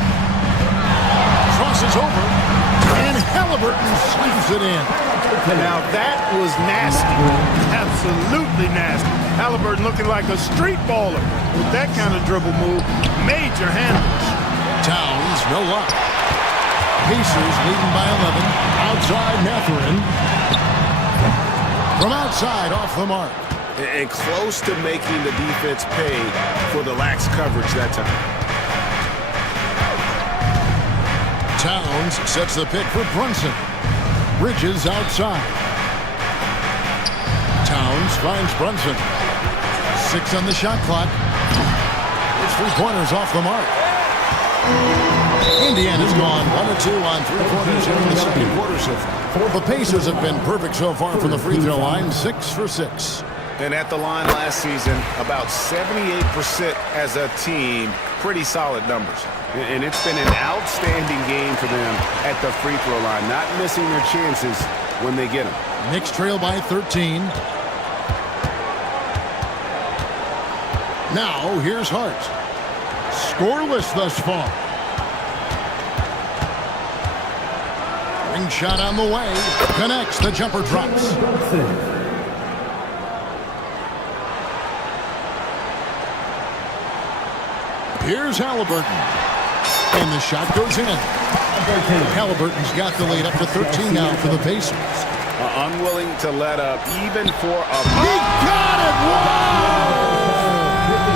Crosses over. And Halliburton slams it in. Now that was nasty. Absolutely nasty. Halliburton looking like a street baller with that kind of dribble move. Major handles. Towns, no luck. Pacers leading by 11. Outside Mathurin. From outside, off the mark. And close to making the defense pay for the lax coverage that time. Towns sets the pick for Brunson. Bridges outside. Towns finds Brunson. 6 on the shot clock. It's 3-pointers off the mark. Indiana's gone 1 of 2 on 3-pointers here in the second quarter so far. The Pacers have been perfect so far from the free throw line, 6 for 6. And at the line last season, about 78% as a team. Pretty solid numbers. And it's been an outstanding game for them at the free throw line, not missing their chances when they get them. Knicks trail by 13. Now, here's Hart. Scoreless thus far. Ring shot on the way. Connects. The jumper drops. Here's Halliburton. And the shot goes in. Halliburton's got the lead up to 13 now for the Pacers. Unwilling to let up even for a... He got it! Whoa!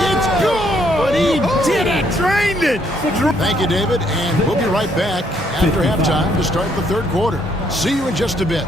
It's good! He did it! Drained it! Thank you, David. And we'll be right back after halftime to start the third quarter. See you in just a bit.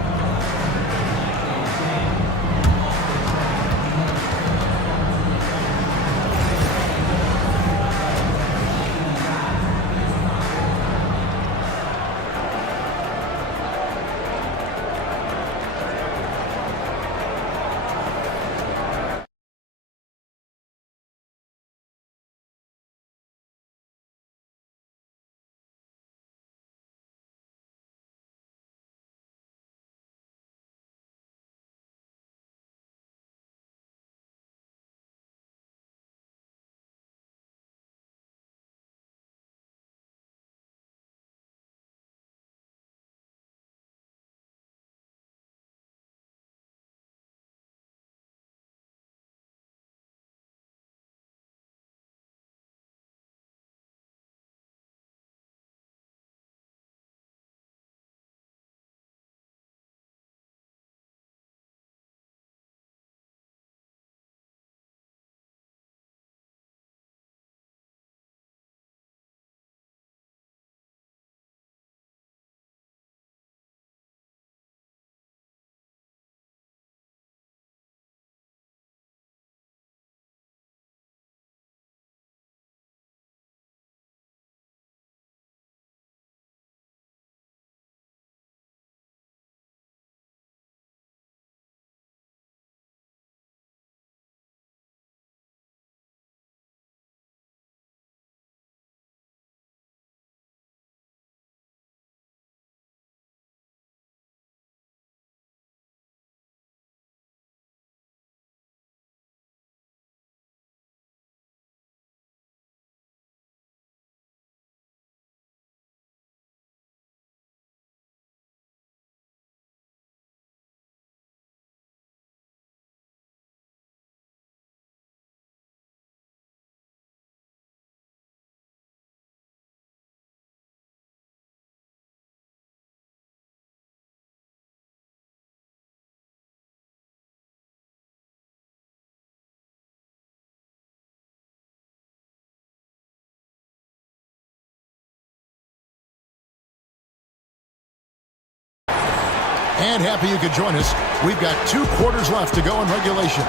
And happy you could join us. We've got 2 quarters left to go in regulation.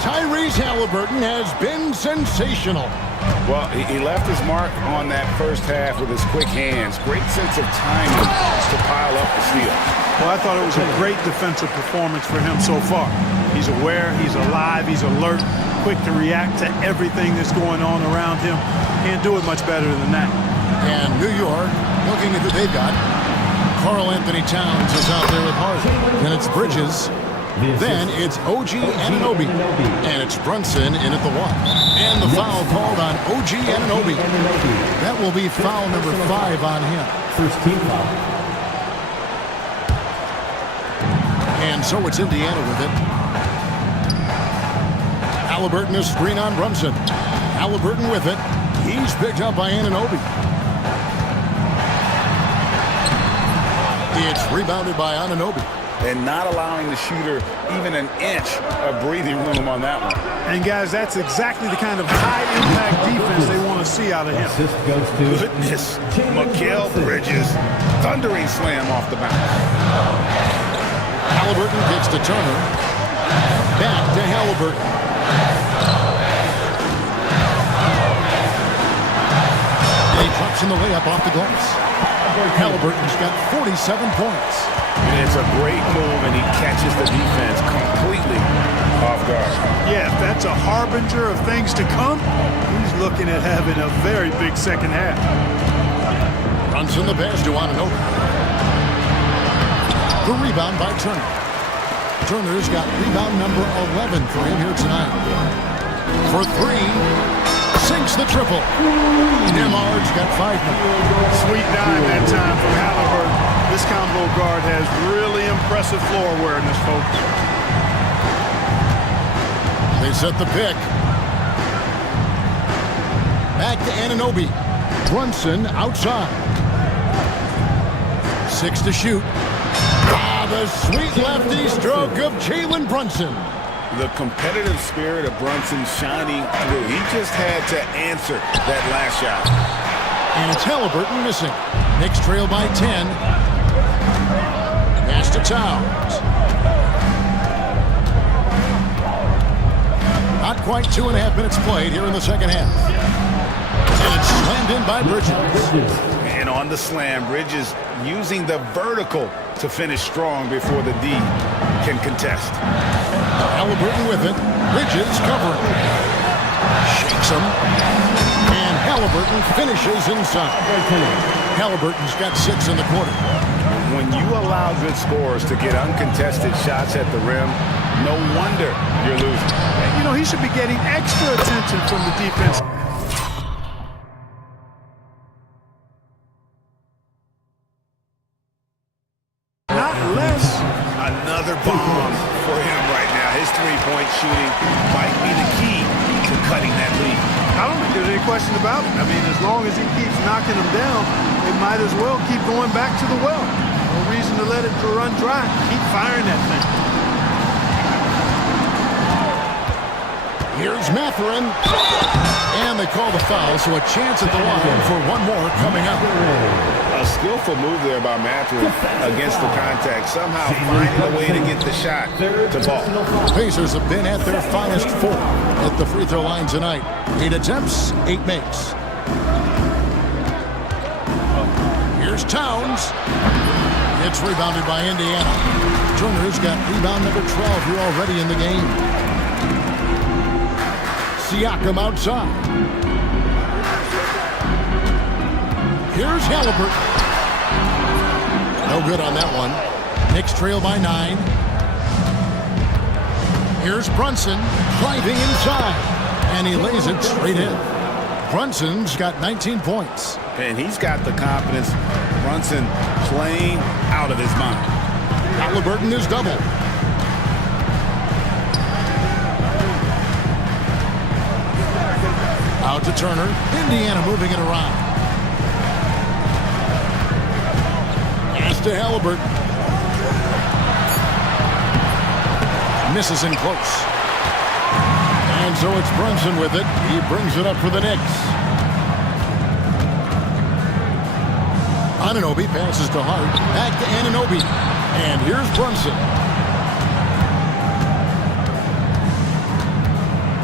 Tyrese Halliburton has been sensational. Well, he left his mark on that first half with his quick hands. Great sense of timing to pile up the steal. Well, I thought it was a great defensive performance for him so far. He's aware, he's alive, he's alert, quick to react to everything that's going on around him. Can't do it much better than that. And New York, looking at who they've got. Karl Anthony Towns is out there with Hart. Then it's Bridges. Then it's OG Anunoby. And it's Brunson in at the 1. And the foul called on OG Anunoby. That will be foul number 5 on him. First team foul. And so it's Indiana with it. Halliburton is screen on Brunson. Halliburton with it. He's picked up by Anunoby. It's rebounded by Anunoby. And not allowing the shooter even an inch of breathing room on that one. And guys, that's exactly the kind of high-impact defense they want to see out of him. Assist goes to Goodness, Mikal Bridges, thundering slam off the bounce. Halliburton kicks to Turner. Back to Halliburton. And he drops in the layup off the glass. Halliburton's got 47 points. And it's a great move, and he catches the defense completely off guard. Yeah, if that's a harbinger of things to come, he's looking at having a very big second half. Runs in the pass to Anunoby. The rebound by Turner. Turner's got rebound number 11 for him here tonight. For 3, sinks the triple. Nemard's got 5 now. Sweet dive that time from Halliburton. This combo guard has really impressive floor awareness, folks. They set the pick. Back to Anunoby. Brunson outside. 6 to shoot. The sweet lefty stroke of Jalen Brunson. The competitive spirit of Brunson shining through. He just had to answer that last shot. And it's Halliburton missing. Knicks trail by 10. Pass to Towns. Not quite 2.5 minutes played here in the second half. And it's slammed in by Bridges. And on the slam, Bridges using the vertical to finish strong before the D can contest. Halliburton with it. Bridges covering. Shakes him. And Halliburton finishes inside. Halliburton's got 6 in the quarter. When you allow good scorers to get uncontested shots at the rim, no wonder you're losing. You know, he should be getting extra attention from the defense. Not less. Another bomb for him right now. His three-point shooting might be the key to cutting that lead. I don't think there's any question about it. I mean, as long as he keeps knocking them down, they might as well keep going back to the well. No reason to let it run dry. Keep firing that thing. Here's Mathurin. And they call the foul, so a chance at the line for one more coming up. A skillful move there by Mathurin against the contact. Somehow finding a way to get the shot to ball. The Pacers have been at their finest 4 at the free throw line tonight. 8 attempts, 8 makes. Here's Towns. It's rebounded by Indiana. Turner's got rebound number 12 here already in the game. Siakam outside. Here's Halliburton. No good on that one. Knicks trail by 9. Here's Brunson driving inside. And he lays it straight in. Brunson's got 19 points. And he's got the confidence. Brunson playing out of his mind. Halliburton is double. Out to Turner. Indiana moving it around. Pass to Halliburton. Misses in close. And so it's Brunson with it. He brings it up for the Knicks. Anunoby passes to Hart. Back to Anunoby. And here's Brunson.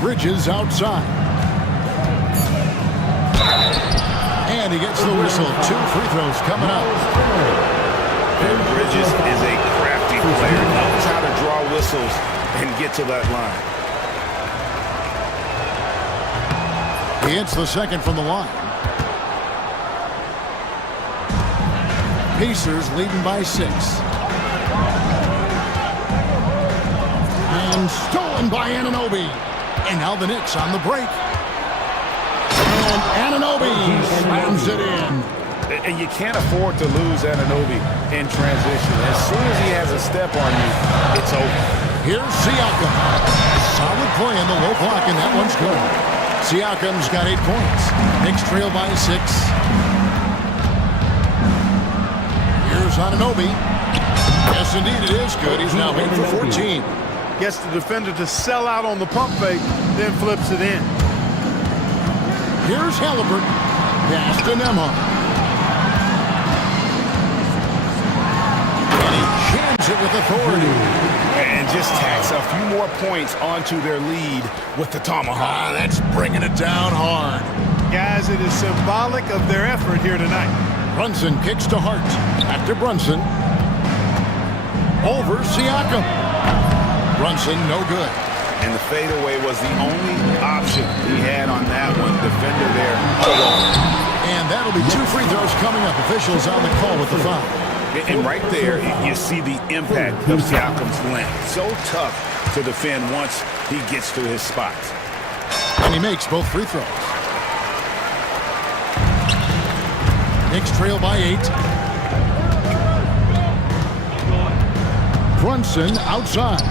Bridges outside. And he gets the whistle. 2 free throws coming up. And Bridges is a crafty player. Knows how to draw whistles and get to that line. He hits the second from the line. Pacers leading by 6. And stolen by Anunoby. And now the Knicks on the break. And Anunoby slams it in. And you can't afford to lose Anunoby in transition. As soon as he has a step on you, it's over. Here's Siakam. Solid play in the low block, and that one's good. Siakam's got 8 points. Knicks trail by 6. Here's Anunoby. Yes, indeed, it is good. He's now 8 for 14. Gets the defender to sell out on the pump fake, then flips it in. Here's Halliburton. Pass to Nembhard. And he jams it with authority. And just tacks a few more points onto their lead with the tomahawk. That's bringing it down hard. Guys, it is symbolic of their effort here tonight. Brunson kicks to Hart. Back to Brunson. Over Siakam. Brunson, no good. And the fadeaway was the only option he had on that one. Defender there. And that'll be 2 free throws coming up. Officials on the call with the foul. And right there, you see the impact of Siakam's length. So tough to defend once he gets to his spot. And he makes both free throws. Knicks trail by 8. Brunson outside.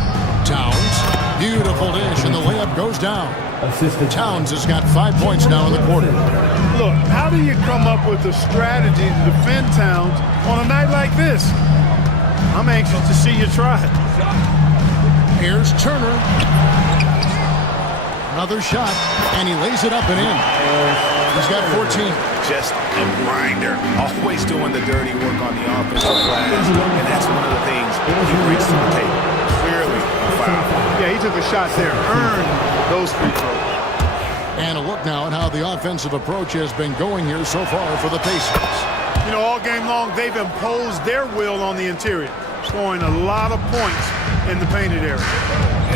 Towns. Beautiful dish, and the layup goes down. Towns has got 5 points now in the quarter. Look, how do you come up with a strategy to defend Towns on a night like this? I'm anxious to see you try it. Here's Turner. Another shot, and he lays it up and in. He's got 14. Just a grinder. Always doing the dirty work on the offensive glass, and that's one of the things he brings to the table. Clearly a foul. Yeah, he took a shot there. Earned those free throws. And a look now at how the offensive approach has been going here so far for the Pacers. You know, all game long, they've imposed their will on the interior, scoring a lot of points in the painted area.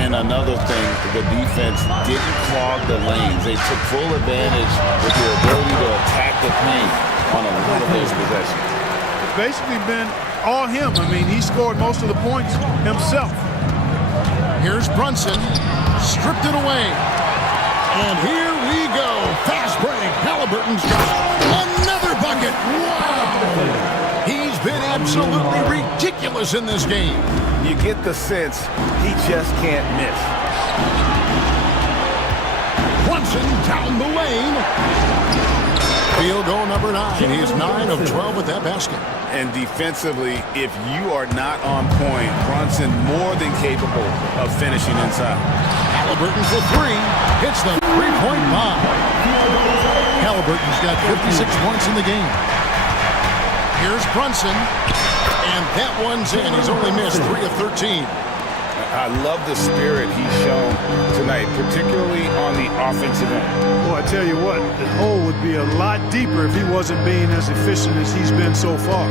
And another thing, the defense didn't clog the lanes. They took full advantage with their ability to attack the paint on a lot of those possessions. It's basically been all him. I mean, he scored most of the points himself. Here's Brunson. Stripped it away. And here we go. Fast break. Halliburton's got another bucket. Wow! He's been absolutely ridiculous in this game. You get the sense he just can't miss. Brunson down the lane. Field goal number 9. He's 9 of 12 with that basket. And defensively, if you are not on point, Brunson more than capable of finishing inside. Halliburton for 3. Hits the three-point bomb. Halliburton's got 56 points in the game. Here's Brunson. And that one's in. He's only missed 3 of 13. I love the spirit he's shown tonight, particularly on the offensive end. Well, I tell you what, the hole would be a lot deeper if he wasn't being as efficient as he's been so far.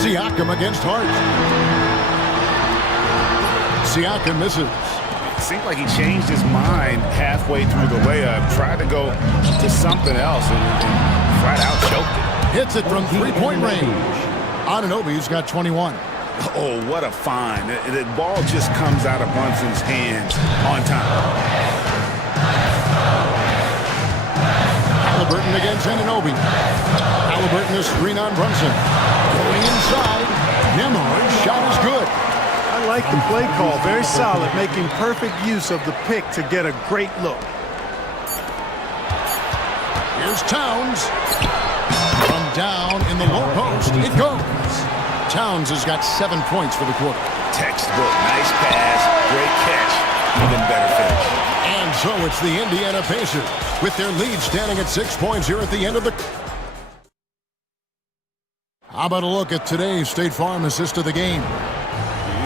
Siakam against Hart. Siakam misses. It seemed like he changed his mind halfway through the layup, tried to go to something else, and flat out choked it. Hits it from three-point range. Anunoby's got 21. Oh, what a find. The ball just comes out of Brunson's hands on time. Halliburton against Anunoby. Halliburton is screen on Brunson. Going inside. Nembhard's shot is good. I like the play call. Very solid, making perfect use of the pick to get a great look. Here's Towns. From down in the low post, it goes. Towns has got 7 points for the quarter. Textbook, nice pass, great catch, even better finish. And so it's the Indiana Pacers with their lead standing at 6 points here at the end of the How about a look at today's State Farm assist of the game?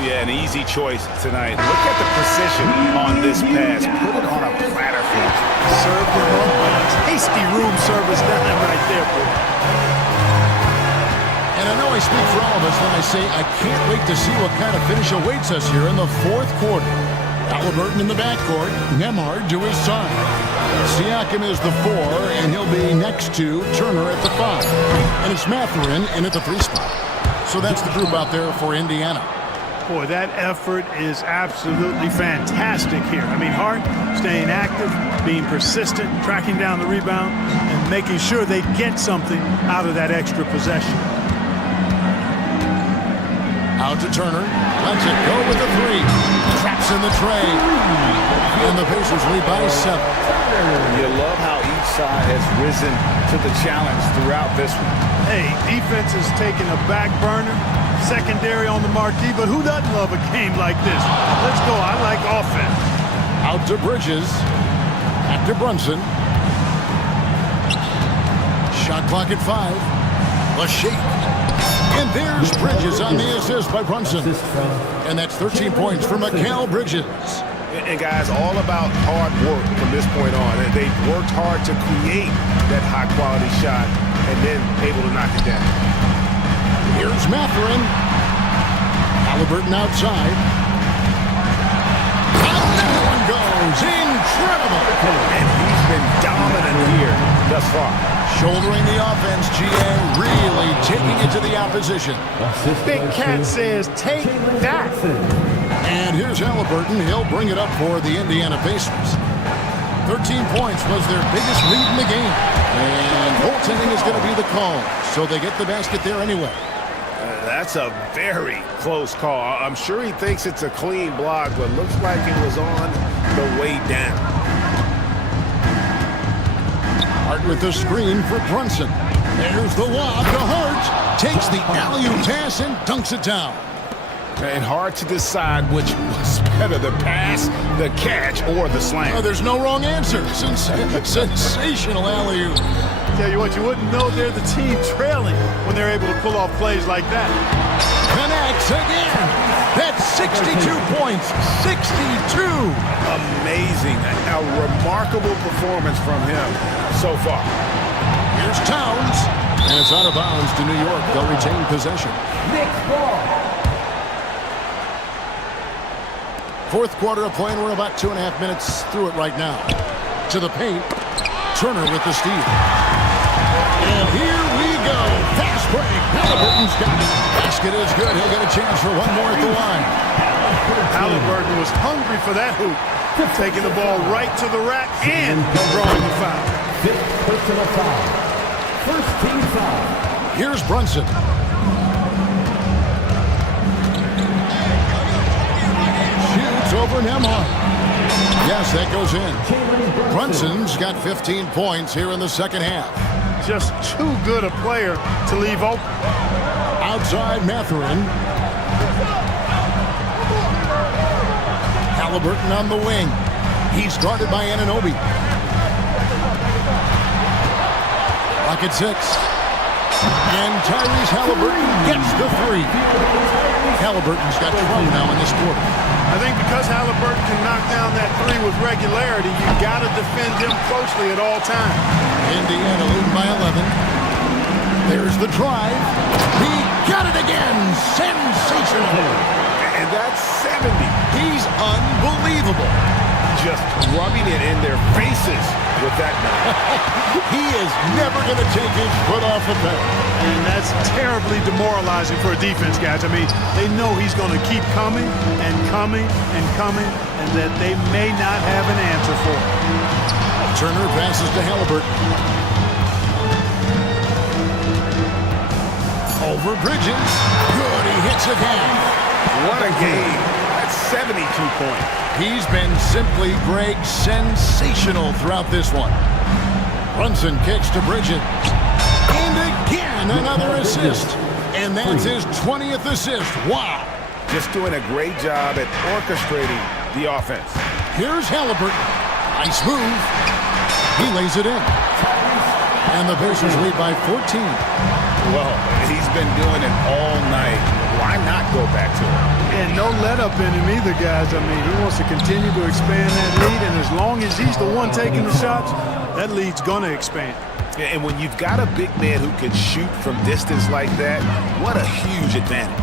Yeah, an easy choice tonight. Look at the precision on this pass. Put it on a platter for him. Served him up with a tasty room service dime right there, boy. And I know I speak for all of us when I say I can't wait to see what kind of finish awaits us here in the fourth quarter. Halliburton in the backcourt, Nembhard to his side. Siakam is the 4, and he'll be next to Turner at the 5. And it's Mathurin in at the 3 spot. So that's the group out there for Indiana. Boy, that effort is absolutely fantastic here. I mean, Hart staying active, being persistent, tracking down the rebound, and making sure they get something out of that extra possession. Out to Turner. Lets it go with the 3. Traps in the tray. And the Pacers lead by 7. You love how each side has risen to the challenge throughout this one. Hey, defense is taking a back burner, secondary on the marquee, but who doesn't love a game like this? Let's go. I like offense. Out to Bridges. Back to Brunson. Shot clock at 5. A shake. And there's Bridges on the assist by Brunson. And that's 13 points for Mikal Bridges. And guys, all about hard work from this point on. And they've worked hard to create that high-quality shot and then able to knock it down. Here's Mathurin. Halliburton outside. And that one goes. Incredible. And he's been dominant here thus far. Shouldering the offense, GA really taking it to the opposition. Big Cat says, take that. And here's Halliburton. He'll bring it up for the Indiana Pacers. 13 points was their biggest lead in the game. And goaltending is going to be the call. So they get the basket there anyway. That's a very close call. I'm sure he thinks it's a clean block, but looks like it was on the way down. Hart with the screen for Brunson. There's the lob to Hart. Takes the alley-oop pass and dunks it down. And hard to decide which was better, the pass, the catch, or the slam. Oh, there's no wrong answer. Sensational alley-oop. Tell you what, you wouldn't know they're the team trailing when they're able to pull off plays like that. Connects again. That's 62 points. 62. Amazing. A remarkable performance from him so far. Here's Towns. And it's out of bounds to New York. They'll retain possession. Knicks ball. Fourth quarter of play, and we're about 2.5 minutes through it right now. To the paint. Turner with the steal. And here we go. Fast break. Halliburton's got it. Basket is good. He'll get a chance for one more at the line. Halliburton was hungry for that hoop. Taking the ball right to the rack and drawing the foul. Fifth personal foul. First team foul. Here's Brunson. Shoots over Nembhard. Yes, that goes in. Brunson's got 15 points here in the second half. Just too good a player to leave open. Outside Mathurin. Halliburton on the wing. He's guarded by Anunoby. Lock at 6. And Tyrese Halliburton gets the 3. Halliburton's got 12 now in this quarter. I think because Halliburton can knock down that 3 with regularity, you got to defend him closely at all times. Indiana leading by 11. There's the drive. He got it again. Sensational. And that's 70. He's unbelievable. Just rubbing it in their faces with that knife. He is never going to take his foot off the pedal. And that's terribly demoralizing for a defense, guys. I mean, they know he's going to keep coming and coming and coming, and that they may not have an answer for it. Turner passes to Halliburton. Over Bridges. Good, he hits again. What a game. That's 72 points. He's been simply, Greg, sensational throughout this one. Brunson kicks to Bridges. And again, another assist. And that's his 20th assist. Wow. Just doing a great job at orchestrating the offense. Here's Halliburton. Nice move. He lays it in. And the Pacers lead by 14. Well, he's been doing it all night. Why not go back to it? And no let up in him either, guys. I mean, he wants to continue to expand that lead, and as long as he's the one taking the shots, that lead's going to expand. And when you've got a big man who can shoot from distance like that, what a huge advantage.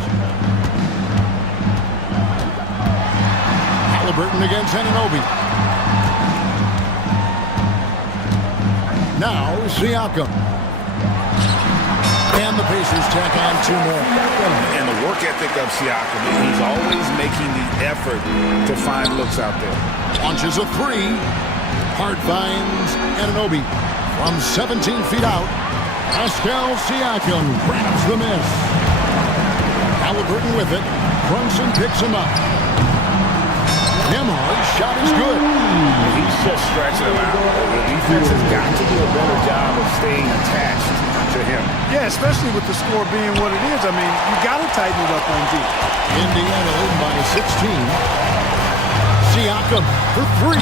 Halliburton against Anunoby. Now Siakam. And the Pacers tack on 2 more. And the work ethic of Siakam, he's always making the effort to find looks out there. Launches a 3. Hart finds Anunoby from 17 feet out. Pascal Siakam grabs the miss. Halliburton with it. Brunson picks him up. Nembhard's shot is good. He's just stretching him out. The defense has got to do a better job of staying attached to him. Yeah, especially with the score being what it is. I mean, you got to tighten it up on D. Indiana leading by 16. Siakam for 3.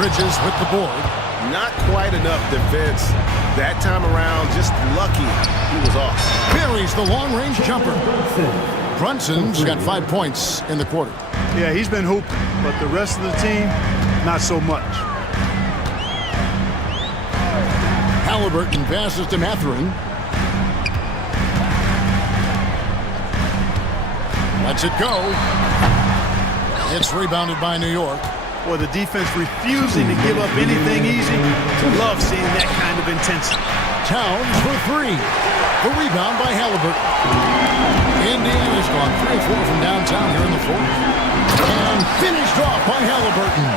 Bridges with the board. Not quite enough defense that time around. Just lucky he was off. Buries the long-range jumper. Brunson's got 5 points in the quarter. Yeah, he's been hooping, but the rest of the team, not so much. Halliburton passes to Mathurin. Lets it go. It's rebounded by New York. Well, the defense refusing to give up anything easy. Love seeing that kind of intensity. Towns for 3. The rebound by Halliburton. Indiana's gone 3 of 4 from downtown here in the fourth. And finished off by Halliburton.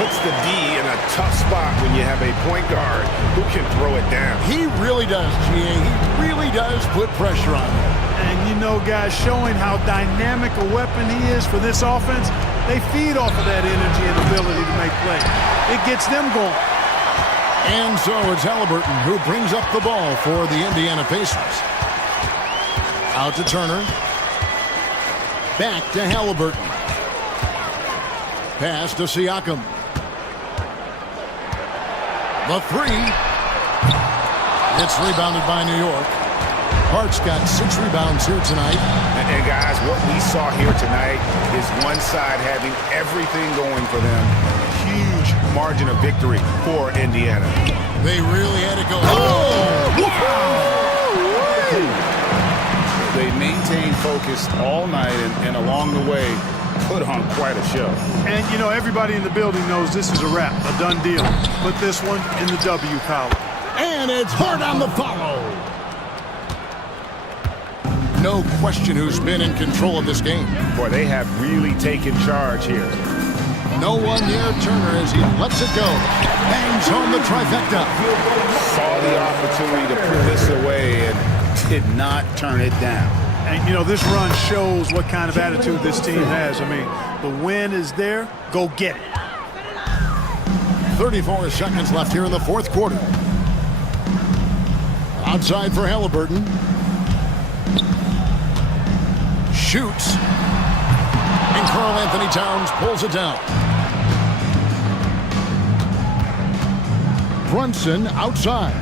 Puts the D in a tough spot when you have a point guard who can throw it down. He really does, GA. He really does put pressure on him. And you know, guys, showing how dynamic a weapon he is for this offense, they feed off of that energy and ability to make plays. It gets them going. And so it's Halliburton who brings up the ball for the Indiana Pacers. Out to Turner. Back to Halliburton. Pass to Siakam. The 3. It's rebounded by New York. Hart's got 6 rebounds here tonight. And guys, what we saw here tonight is one side having everything going for them. Huge margin of victory for Indiana. They really had to go. Oh! Wow! They maintained focus all night and along the way put on quite a show. And, you know, everybody in the building knows this is a wrap, a done deal. Put this one in the W column. And it's Hart on the follow. No question who's been in control of this game. Boy, they have really taken charge here. No one near Turner as he lets it go. Bangs home the trifecta. Saw the opportunity to put this away and did not turn it down. And, you know, this run shows what kind of attitude this team has. I mean, the win is there. Go get it. 34 seconds left here in the fourth quarter. Outside for Halliburton. Shoots. And Karl Anthony Towns pulls it down. Brunson outside.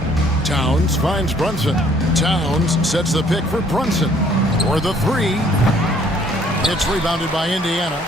Towns finds Brunson. Towns sets the pick for Brunson. For the 3. It's rebounded by Indiana.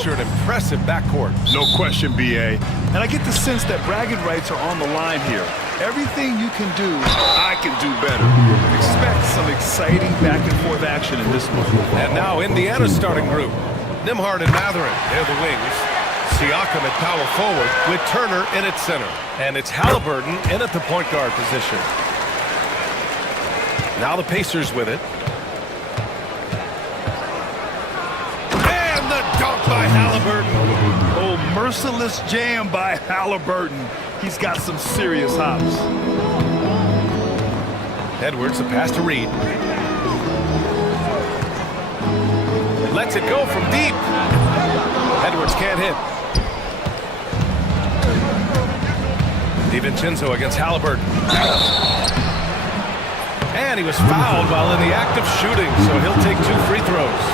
An impressive backcourt. No question, BA. And I get the sense that bragging rights are on the line here. Everything you can do, I can do better. Expect some exciting back-and-forth action in this one. And now Indiana's starting group. Nimhard and Matherin, they're the wings. Siakam at power forward with Turner in at center. And it's Halliburton in at the point guard position. Now the Pacers with it. And the dunk by Halliburton. Oh, merciless jam by Halliburton. He's got some serious hops. Edwards, the pass to Reed. Lets it go from deep. Edwards can't hit. DiVincenzo against Halliburton. And he was fouled while in the act of shooting, so he'll take 2 free throws.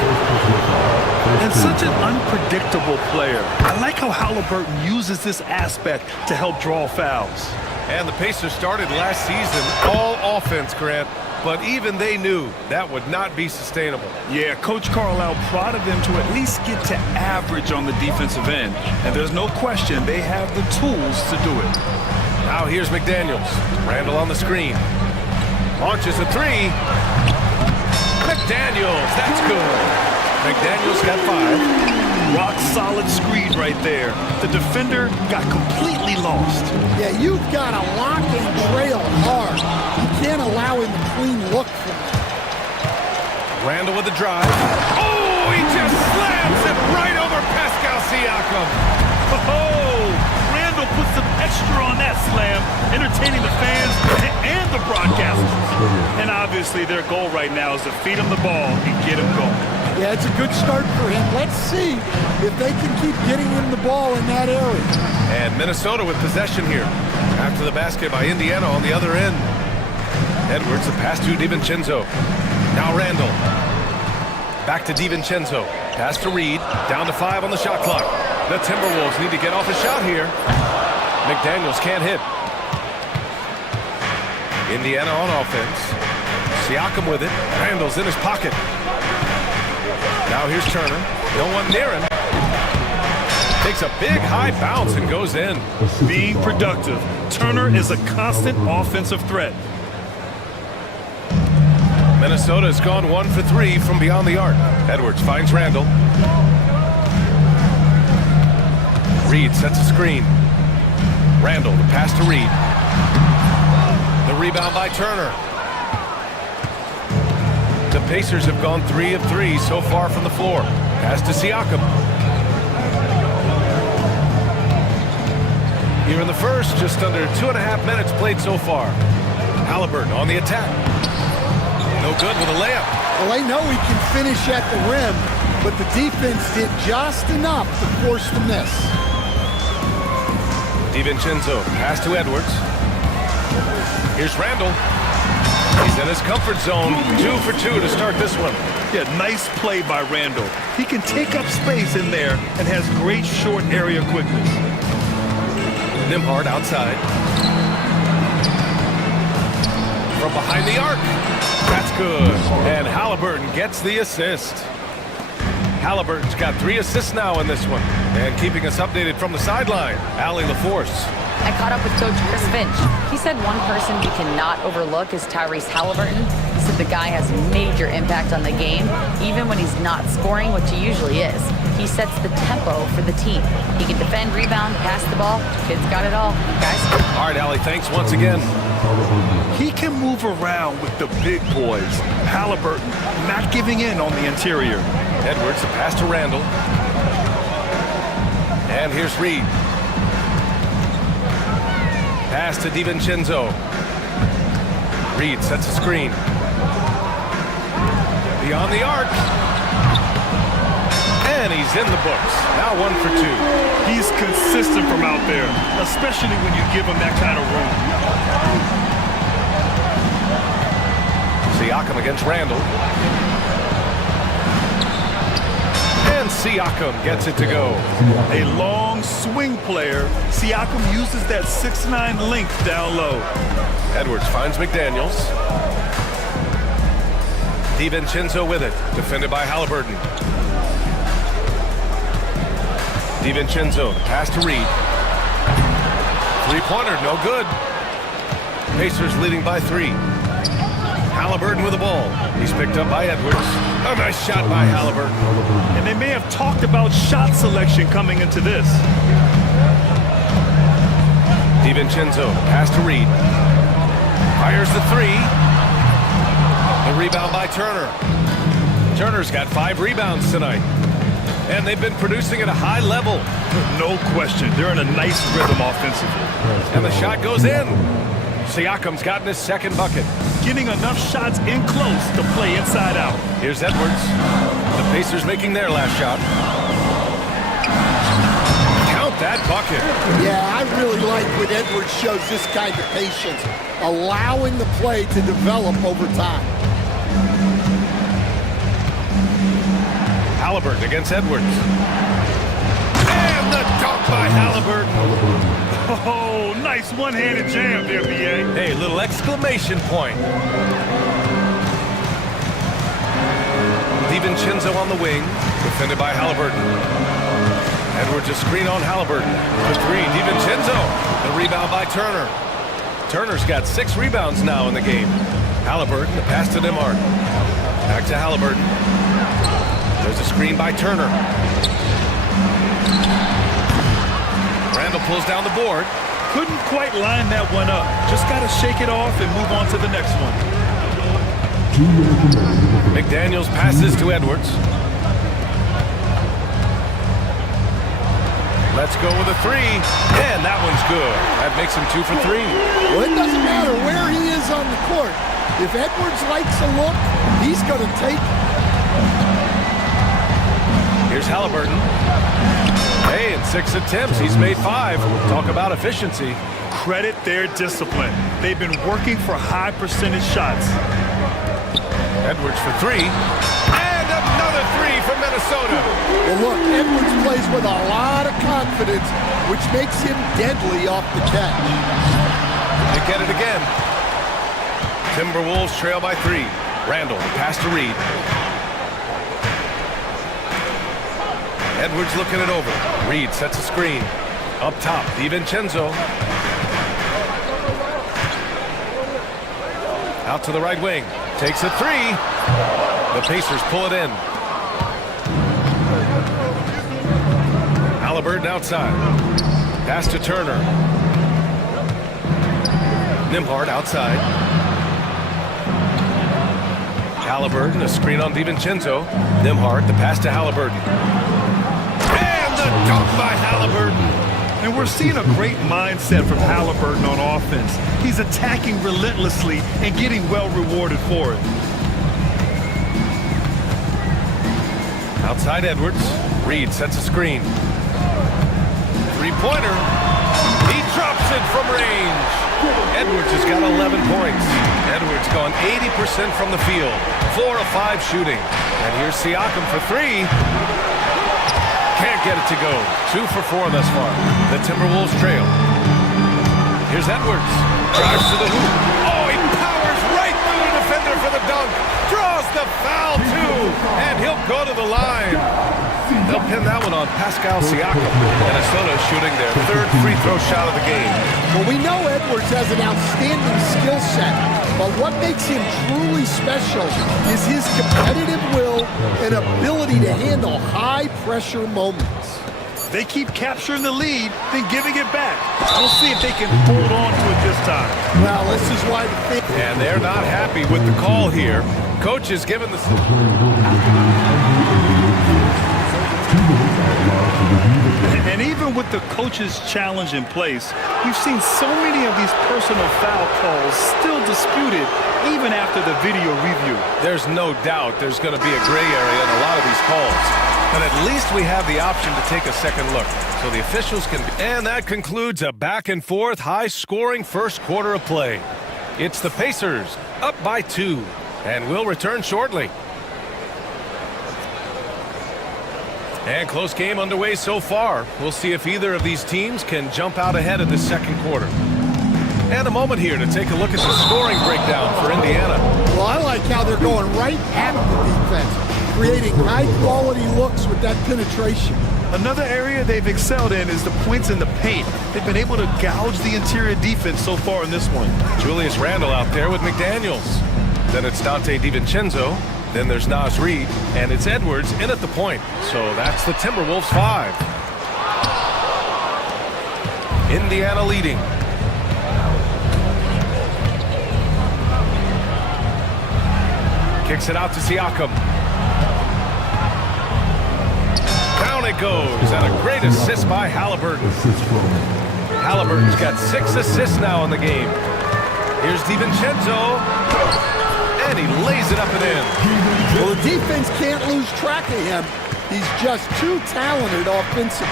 And such an unpredictable player. I like how Halliburton uses this aspect to help draw fouls. And the Pacers started last season all offense, Grant, but even they knew that would not be sustainable. Yeah, Coach Carlisle prodded them to at least get to average on the defensive end. And there's no question they have the tools to do it. Now here's McDaniels. Randall on the screen. Launches a 3. McDaniels, that's good. McDaniels got 5. Rock solid screen right there. The defender got completely lost. Yeah, you've got to lock and trail hard. You can't allow him a clean look from it. Randall with the drive. Oh, he just slams it right over Pascal Siakam. Oh, Randall put some extra on that slam, entertaining the fans and the broadcasters. And obviously their goal right now is to feed him the ball and get him going. Yeah, it's a good start for him. Let's see if they can keep getting him the ball in that area. And Minnesota with possession here. After the basket by Indiana on the other end. Edwards, the pass to DiVincenzo. Now Randall. Back to DiVincenzo. Pass to Reed. Down to 5 on the shot clock. The Timberwolves need to get off a shot here. McDaniels can't hit. Indiana on offense. Siakam with it. Randall's in his pocket. Now here's Turner. No one near him. Takes a big high bounce and goes in. Being productive. Turner is a constant offensive threat. Minnesota has gone 1 for 3 from beyond the arc. Edwards finds Randall. Reed sets a screen. Randall, the pass to Reed. The rebound by Turner. The Pacers have gone 3 of 3 so far from the floor. Pass to Siakam. Here in the first, just under 2.5 minutes played so far. Halliburton on the attack. No good with a layup. Well, they know he can finish at the rim, but the defense did just enough to force the miss. DiVincenzo, pass to Edwards. Here's Randall. He's in his comfort zone. 2 for 2 to start this one. Yeah, nice play by Randall. He can take up space in there and has great short area quickness. Nimhard outside. From behind the arc. That's good. And Halliburton gets the assist. Halliburton's got 3 assists now in this one. And keeping us updated from the sideline, Allie LaForce. I caught up with Coach Chris Finch. He said one person you cannot overlook is Tyrese Halliburton. He said the guy has major impact on the game, even when he's not scoring, which he usually is. He sets the tempo for the team. He can defend, rebound, pass the ball. Kid's got it all, guys. All right, Allie, thanks once again. He can move around with the big boys. Halliburton not giving in on the interior. Edwards, the pass to Randall. And here's Reed. Pass to DiVincenzo. Reed sets a screen. Beyond the arc. And he's in the books. Now 1 for 2. He's consistent from out there, especially when you give him that kind of room. Siakam against Randall. And Siakam gets it to go. A long swing player. Siakam uses that 6'9" length down low. Edwards finds McDaniels. DiVincenzo with it. Defended by Halliburton. DiVincenzo, pass to Reed. Three-pointer, no good. Pacers leading by 3. Halliburton with the ball. He's picked up by Edwards. A nice shot by Halliburton. And they may have talked about shot selection coming into this. DiVincenzo, pass to Reed. Fires the 3. The rebound by Turner. Turner's got 5 rebounds tonight. And they've been producing at a high level. No question. They're in a nice rhythm offensively. And the shot goes in. Siakam's gotten his second bucket. Getting enough shots in close to play inside out. Here's Edwards. The Pacers making their last shot. Count that bucket. Yeah, I really like when Edwards shows this kind of patience, allowing the play to develop over time. Halliburton against Edwards. And the dunk by Halliburton. Oh, nice one-handed jam there, B.A. Hey, little exclamation point. DiVincenzo on the wing, defended by Halliburton. Edwards a screen on Halliburton. The 3, DiVincenzo. The rebound by Turner. Turner's got 6 rebounds now in the game. Halliburton, the pass to Nembhard. Back to Halliburton. There's a screen by Turner. Randall pulls down the board. Couldn't quite line that one up. Just got to shake it off and move on to the next one. McDaniels passes to Edwards. Let's go with a 3. And that one's good. That makes him 2 for 3. Well, it doesn't matter where he is on the court. If Edwards likes a look, he's going to take it. Here's Halliburton. Hey, in 6 attempts, he's made 5. Talk about efficiency. Credit their discipline. They've been working for high percentage shots. Edwards for 3. And another 3 from Minnesota. Well, look, Edwards plays with a lot of confidence, which makes him deadly off the catch. They get it again. Timberwolves trail by 3. Randall, pass to Reed. Edwards looking it over. Reed sets a screen. Up top, DiVincenzo. Out to the right wing. Takes a 3. The Pacers pull it in. Halliburton outside. Pass to Turner. Nembhard outside. Halliburton, a screen on DiVincenzo. Nembhard, the pass to Halliburton. Dunk by Halliburton. And we're seeing a great mindset from Halliburton on offense. He's attacking relentlessly and getting well rewarded for it. Outside Edwards. Reed sets a screen. Three-pointer. He drops it from range. Edwards has got 11 points. Edwards gone 80% from the field. 4 of 5 shooting. And here's Siakam for 3. Can't get it to go. 2 for 4 thus far. The Timberwolves trail. Here's Edwards. Drives to the hoop. Oh, he powers right through the defender for the dunk. Draws the foul, too. And he'll go to the line. They'll pin that one on Pascal Siakam. Minnesota shooting their 3rd free throw shot of the game. Well, we know Edwards has an outstanding skill set, but what makes him truly special is his competitive will and ability to handle high-pressure moments. They keep capturing the lead, then giving it back. We'll see if they can hold on to it this time. Well, this is why and they're not happy with the call here. Coach is giving the... And even with the coach's challenge in place, we've seen so many of these personal foul calls still disputed even after the video review. There's no doubt there's going to be a gray area in a lot of these calls. But at least we have the option to take a second look. So the officials can... And that concludes a back-and-forth, high-scoring first quarter of play. It's the Pacers up by 2. And we'll return shortly. And close game underway so far. We'll see if either of these teams can jump out ahead in the second quarter. And a moment here to take a look at the scoring breakdown for Indiana. Well, I like how they're going right at the defense, creating high-quality looks with that penetration. Another area they've excelled in is the points in the paint. They've been able to gouge the interior defense so far in this one. Julius Randle out there with McDaniels. Then it's Dante DiVincenzo. Then there's Naz Reid. And it's Edwards in at the point. So that's the Timberwolves 5. Indiana leading. Kicks it out to Siakam. Down it goes, and a great assist by Halliburton. Halliburton's got 6 assists now in the game. Here's DiVincenzo, and he lays it up and in. Well, the defense can't lose track of him. He's just too talented offensively.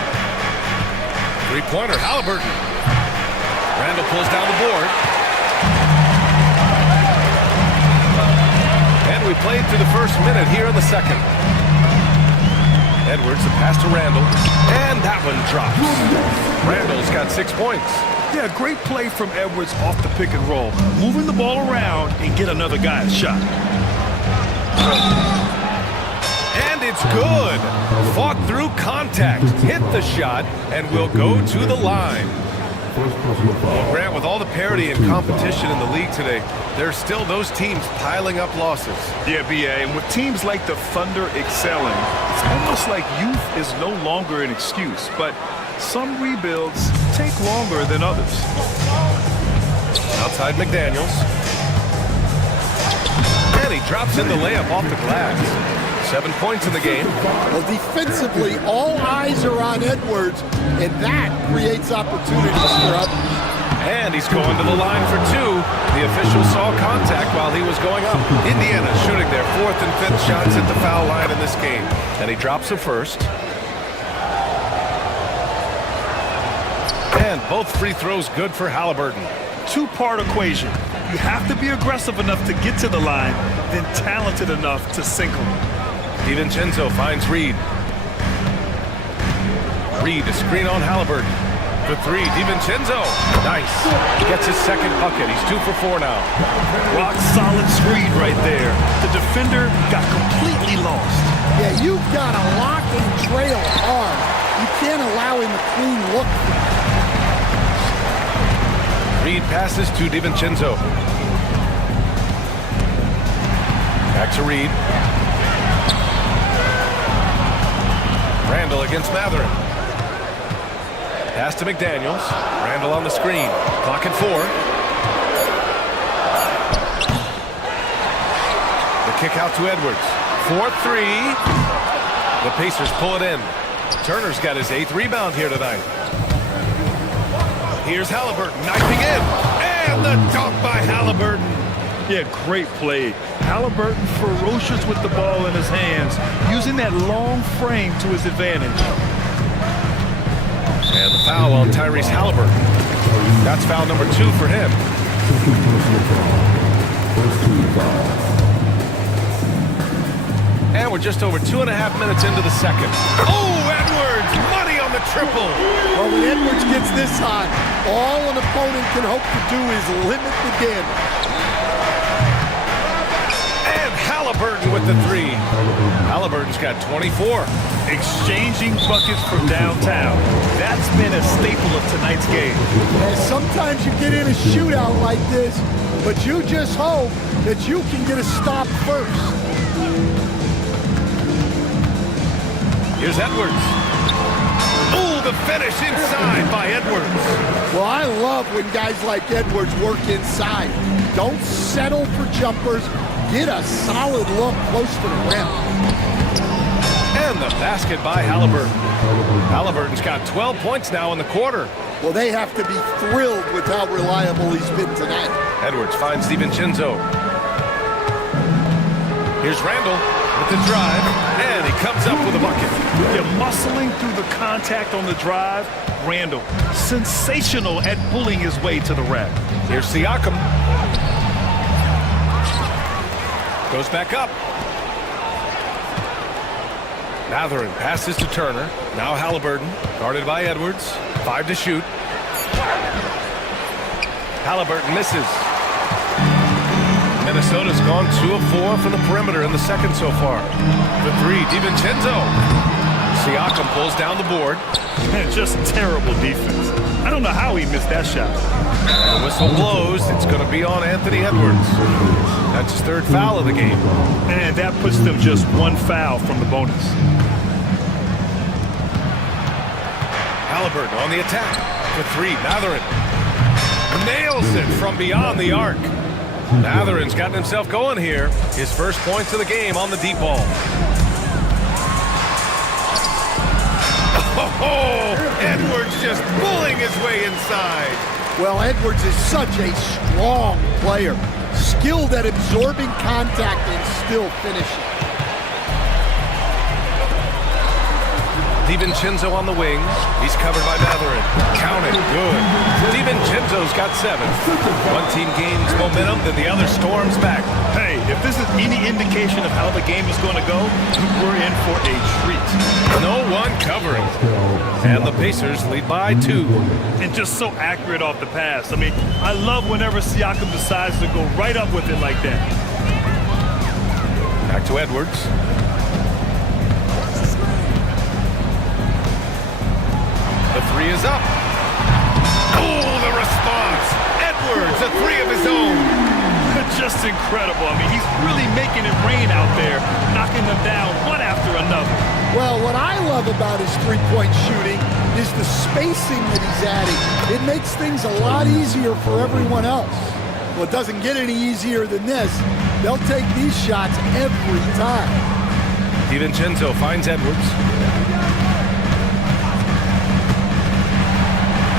Three-pointer, Halliburton. Randle pulls down the board. And we played through the first minute here in the second. Edwards, the pass to Randle, and that one drops. Randle's got 6 points. Yeah, great play from Edwards off the pick and roll. Moving the ball around and get another guy a shot. And it's good. Fought through contact, hit the shot, and will go to the line. Well, Grant, with all the parity and competition in the league today, there's still those teams piling up losses. Yeah, BA, and with teams like the Thunder excelling, it's almost like youth is no longer an excuse, but some rebuilds take longer than others. Outside McDaniels. And he drops in the layup off the glass. 7 points in the game. Well, defensively, all eyes are on Edwards, and that creates opportunities for others. And he's going to the line for 2. The official saw contact while he was going up. Indiana shooting their 4th and 5th shots at the foul line in this game. And he drops the first. And both free throws good for Halliburton. Two-part equation. You have to be aggressive enough to get to the line, then talented enough to sink them. DiVincenzo finds Reid. Reid, a screen on Halliburton. For 3, DiVincenzo. Nice. Gets his second bucket. He's 2 for 4 now. Rock solid screen right there. The defender got completely lost. Yeah, you've got to lock and trail hard. You can't allow him a clean look. Reid passes to DiVincenzo. Back to Reid. Randle against Mathurin. Pass to McDaniels. Randle on the screen. Clock at 4. The kick out to Edwards. 4-3. The Pacers pull it in. Turner's got his 8th rebound here tonight. Here's Halliburton knifing in. And the dunk by Halliburton. Yeah, great play. Halliburton ferocious with the ball in his hands, using that long frame to his advantage. And the foul on Tyrese Halliburton. That's foul number 2 for him. And we're just over 2.5 minutes into the second. Oh, Edwards! Money on the triple! Well, when Edwards gets this hot, all an opponent can hope to do is limit the damage. Halliburton with the 3. Halliburton's got 24. Exchanging buckets from downtown. That's been a staple of tonight's game. And sometimes you get in a shootout like this, but you just hope that you can get a stop first. Here's Edwards. Oh, the finish inside by Edwards. Well, I love when guys like Edwards work inside. Don't settle for jumpers. Get a solid look close to the rim. And the basket by Halliburton. Halliburton's got 12 points now in the quarter. Well, they have to be thrilled with how reliable he's been tonight. Edwards finds DiVincenzo. Here's Randle with the drive, and he comes up with a bucket. Yeah, muscling through the contact on the drive. Randle, sensational at pulling his way to the rack. Here's Siakam. Goes back up. Mathurin passes to Turner. Now Halliburton, guarded by Edwards. 5 to shoot. Halliburton misses. Minnesota's gone 2 of 4 from the perimeter in the second so far. The 3, DiVincenzo. Siakam pulls down the board. Just terrible defense. I don't know how he missed that shot. And the whistle blows. It's going to be on Anthony Edwards. That's his third foul of the game. And that puts them just one foul from the bonus. Halliburton on the attack for three. Matherin nails it from beyond the arc. Matherin's gotten himself going here. His first points of the game on the deep ball. Oh, Edwards just pulling his way inside. Well, Edwards is such a strong player, skilled at absorbing contact and still finishing. DiVincenzo on the wing. He's covered by Matherin. Count it. Good. DiVincenzo's got 7. One team gains momentum, then the other storms back. Hey, if this is any indication of how the game is going to go, we're in for a treat. No one covering. And the Pacers lead by 2. And just so accurate off the pass. I mean, I love whenever Siakam decides to go right up with it like that. Back to Edwards. The three is up. Oh, the response. Edwards, a three of his own. Just incredible. I mean, he's really making it rain out there, knocking them down one after another. Well, what I love about his three-point shooting is the spacing that he's adding. It makes things a lot easier for everyone else. Well, it doesn't get any easier than this. They'll take these shots every time. DiVincenzo finds Edwards.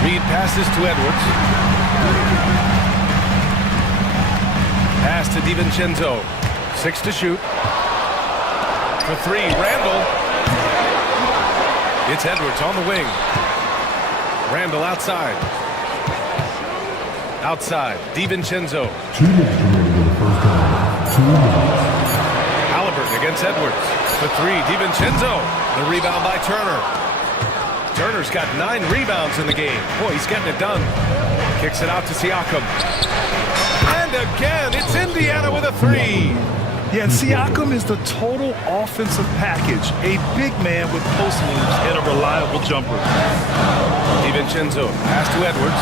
Reed passes to Edwards. Pass to DiVincenzo. 6 to shoot. For 3, Randall. It's Edwards on the wing. Randall outside. Outside, DiVincenzo. Halliburton against Edwards. For 3, DiVincenzo. The rebound by Turner. Turner's got 9 rebounds in the game. Boy, he's getting it done. Kicks it out to Siakam. And again, it's Indiana with a 3. Yeah, and Siakam is the total offensive package. A big man with post moves and a reliable jumper. DiVincenzo, pass to Edwards.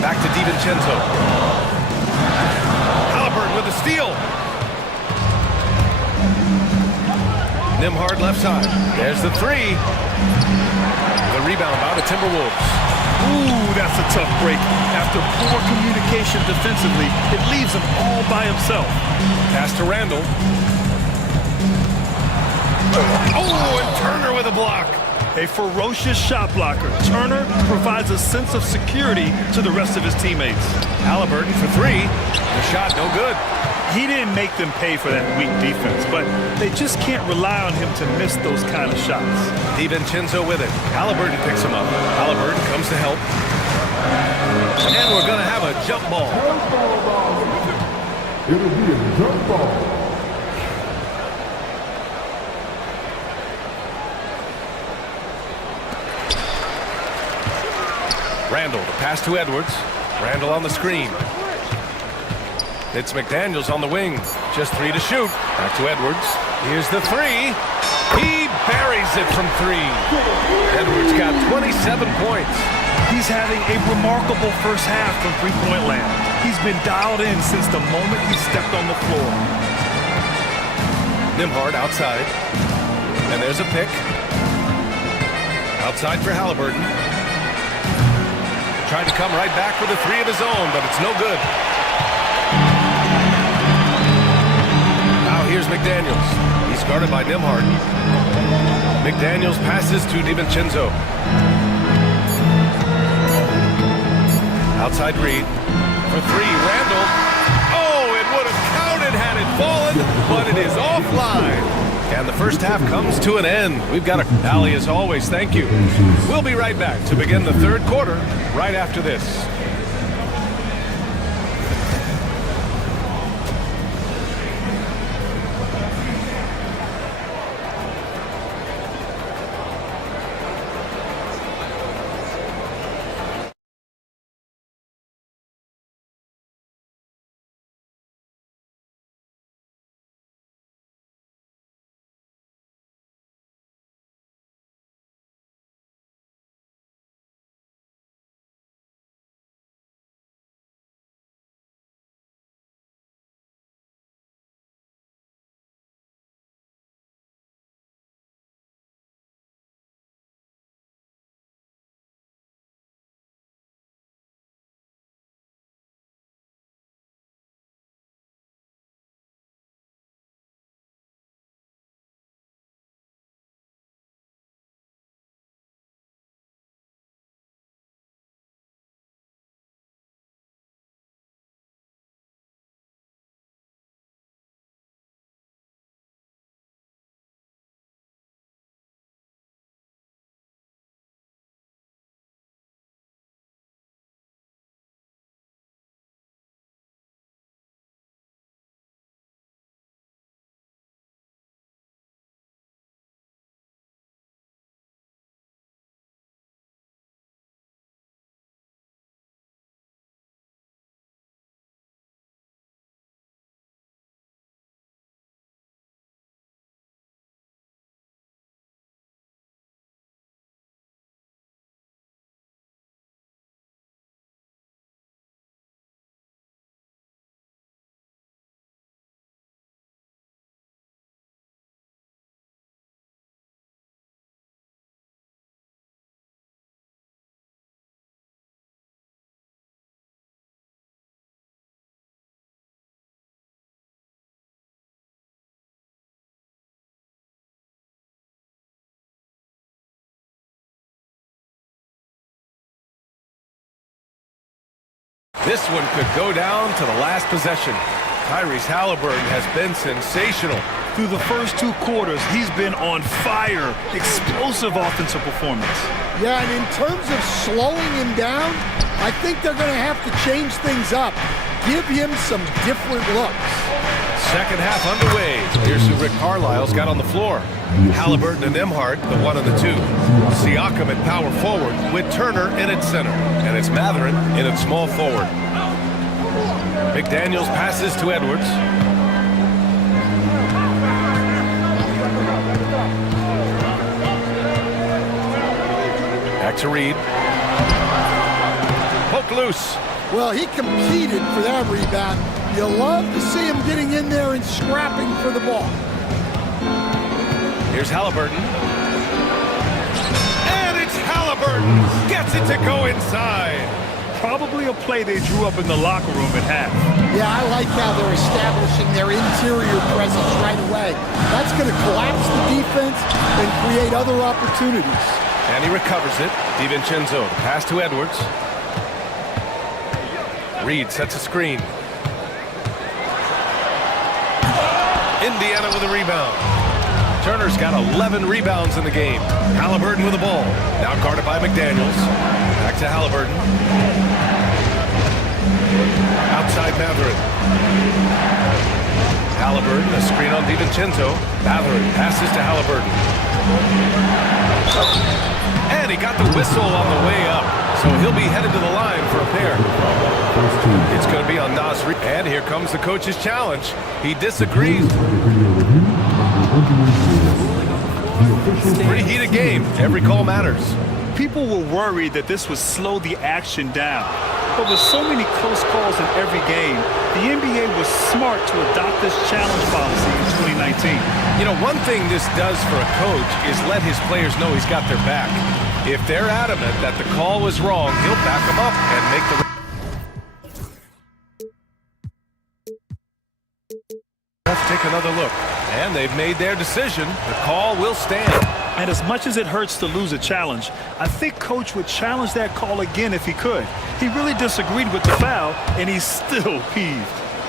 Back to DiVincenzo. Halliburton with a steal. Nembhard left side. There's the 3. The rebound by the Timberwolves. Ooh, that's a tough break. After poor communication defensively, it leaves him all by himself. Pass to Randall. Oh, and Turner with a block. A ferocious shot blocker. Turner provides a sense of security to the rest of his teammates. Halliburton for 3. The shot no good. He didn't make them pay for that weak defense, but they just can't rely on him to miss those kind of shots. DiVincenzo with it. Halliburton picks him up. Halliburton comes to help. And we're going to have a jump ball. It'll be a jump ball. Randall, the pass to Edwards. Randall on the screen. It's McDaniels on the wing. Just 3 to shoot. Back to Edwards. Here's the 3. He buries it from 3. Edwards got 27 points. He's having a remarkable first half from three-point land. He's been dialed in since the moment he stepped on the floor. Nembhard outside. And there's a pick. Outside for Halliburton. Tried to come right back with a 3 of his own, but it's no good. Now here's McDaniels. He's guarded by Nembhard. McDaniels passes to DiVincenzo. Outside Reed. For 3, Randall. Oh, it would have counted had it fallen, but it is offline. And the first half comes to an end. We've got a rally as always. Thank you. We'll be right back to begin the third quarter right after this. This one could go down to the last possession. Tyrese Halliburton has been sensational. Through the first 2 quarters, he's been on fire. Explosive offensive performance. Yeah, and in terms of slowing him down, I think they're going to have to change things up. Give him some different looks. Second half underway. Here's who Rick Carlisle's got on the floor. Halliburton and Emhart, the 1 and the 2. Siakam at power forward with Turner in at center. And it's Matherin in at small forward. McDaniels passes to Edwards. Back to Reed. Poke loose. Well, he competed for that rebound. You love to see him getting in there and scrapping for the ball. Here's Halliburton. And it's Halliburton. Gets it to go inside. Probably a play they drew up in the locker room at half. Yeah, I like how they're establishing their interior presence right away. That's going to collapse the defense and create other opportunities. And he recovers it. DiVincenzo, the pass to Edwards. Reed sets a screen. Indiana with a rebound. Turner's got 11 rebounds in the game. Halliburton with the ball. Now guarded by McDaniels. Back to Halliburton. Outside Matherin. Halliburton, a screen on DiVincenzo. Matherin passes to Halliburton. And he got the whistle on the way up. So he'll be headed to the line for a pair. It's going to be on Nas Reed. And here comes the coach's challenge. He disagrees. Pretty heated game. Every call matters. People were worried that this would slow the action down. But with so many close calls in every game, the NBA was smart to adopt this challenge policy in 2019. You know, one thing this does for a coach is let his players know he's got their back. If they're adamant that the call was wrong, he'll back them up and make the... Let's take another look. And they've made their decision. The call will stand. And as much as it hurts to lose a challenge, I think Coach would challenge that call again if he could. He really disagreed with the foul, and he's still peeved.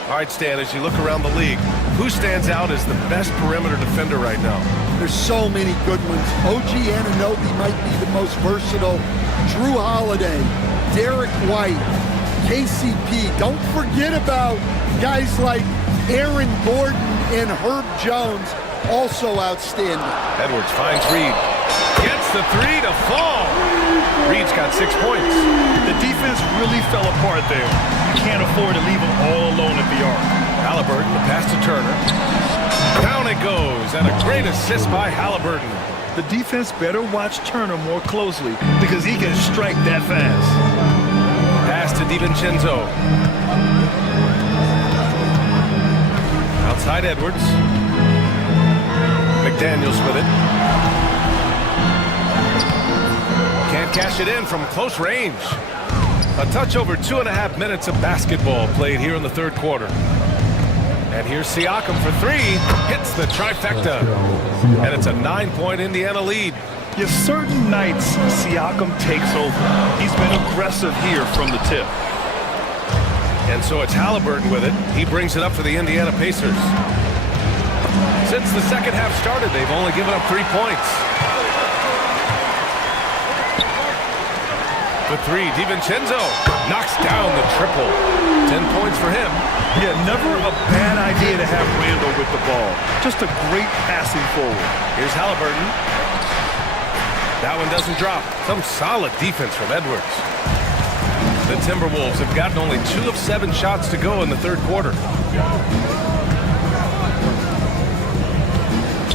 All right, Stan, as you look around the league, who stands out as the best perimeter defender right now? There's so many good ones. OG Anunoby might be the most versatile. Drew Holiday, Derek White, KCP. Don't forget about guys like Aaron Gordon and Herb Jones, also outstanding. Edwards finds Reed. Gets the 3 to fall. Reed's got 6 points. The defense really fell apart there. You can't afford to leave them all alone at the arc. Halliburton, the pass to Turner. Down it goes, and a great assist by Halliburton. The defense better watch Turner more closely because he can strike that fast. Pass to DiVincenzo. Outside Edwards. McDaniels with it. Can't cash it in from close range. A touch over 2.5 minutes of basketball played here in the third quarter. And here's Siakam for 3. Hits the trifecta. And it's a 9-point Indiana lead. Yes, certain nights Siakam takes over. He's been aggressive here from the tip. And so it's Halliburton with it. He brings it up for the Indiana Pacers. Since the second half started, they've only given up 3 points. The 3, DiVincenzo knocks down the triple. 10 points for him. Yeah, never a bad idea to have Randall with the ball. Just a great passing forward. Here's Halliburton. That one doesn't drop. Some solid defense from Edwards. The Timberwolves have gotten only 2 of 7 shots to go in the third quarter.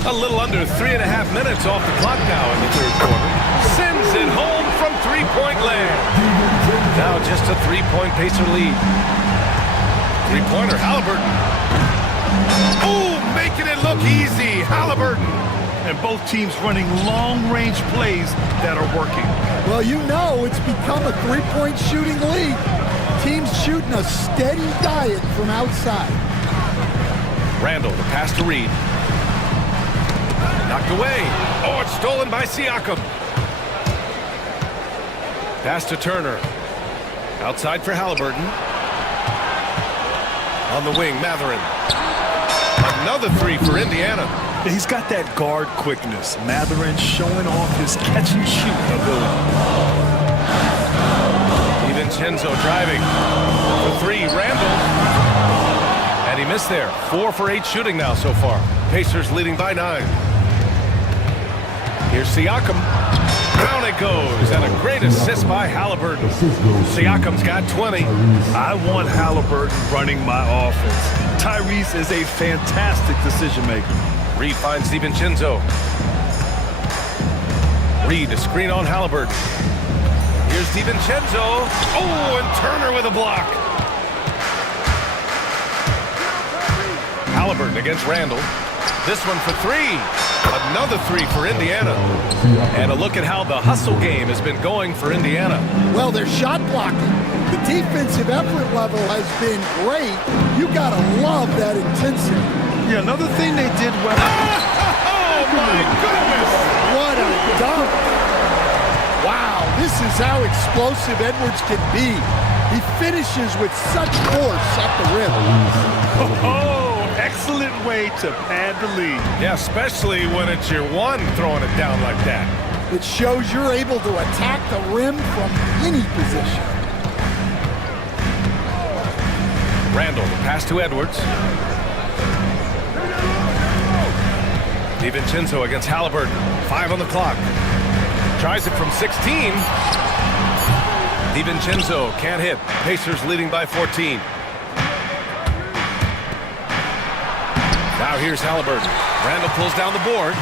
A little under 3.5 minutes off the clock now in the third quarter. Sends it home from three-point land. Now just a 3-point Pacer lead. Three-pointer, Halliburton. Ooh, making it look easy, Halliburton. And both teams running long-range plays that are working. Well, you know it's become a three-point shooting league. Teams shooting a steady diet from outside. Randall, the pass to Reed. Knocked away. Oh, it's stolen by Siakam. Pass to Turner. Outside for Halliburton. On the wing, Matherin. Another three for Indiana. He's got that guard quickness. Matherin showing off his catch-and-shoot ability. DiVincenzo driving. For three, Randall. And he missed there. 4 for 8 shooting now so far. Pacers leading by 9. Here's Siakam. Down it goes. And a great assist by Halliburton. Siakam's got 20. I want Halliburton running my offense. Tyrese is a fantastic decision maker. Reed finds DiVincenzo. Reed, a screen on Halliburton. Here's DiVincenzo. Oh, and Turner with a block. Halliburton against Randall. This one for three. Another three for Indiana. And a look at how the hustle game has been going for Indiana. Well, they're shot blocking. The defensive effort level has been great. You got to love that intensity. Yeah, another thing they did well. Oh, my goodness. What a dunk. Wow, this is how explosive Edwards can be. He finishes with such force at the rim. Oh, excellent way to pad the lead. Yeah, especially when it's your one throwing it down like that. It shows you're able to attack the rim from any position. Randall, the pass to Edwards. DiVincenzo against Halliburton. 5 on the clock. Tries it from 16. DiVincenzo can't hit. Pacers leading by 14. Now here's Halliburton. Randall pulls down the board.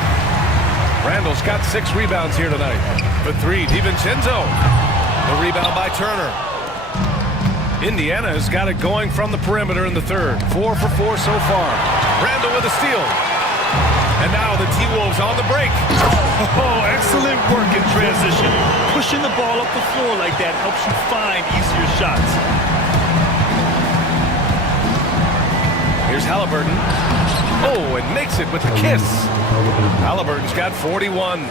Randall's got 6 rebounds here tonight. For 3, DiVincenzo. The rebound by Turner. Indiana has got it going from the perimeter in the third. 4 for 4 so far. Randall with a steal. And now the T-Wolves on the break. Oh, excellent work in transition. Pushing the ball up the floor like that helps you find easier shots. Here's Halliburton. Oh, and makes it with the kiss. Halliburton's got 41.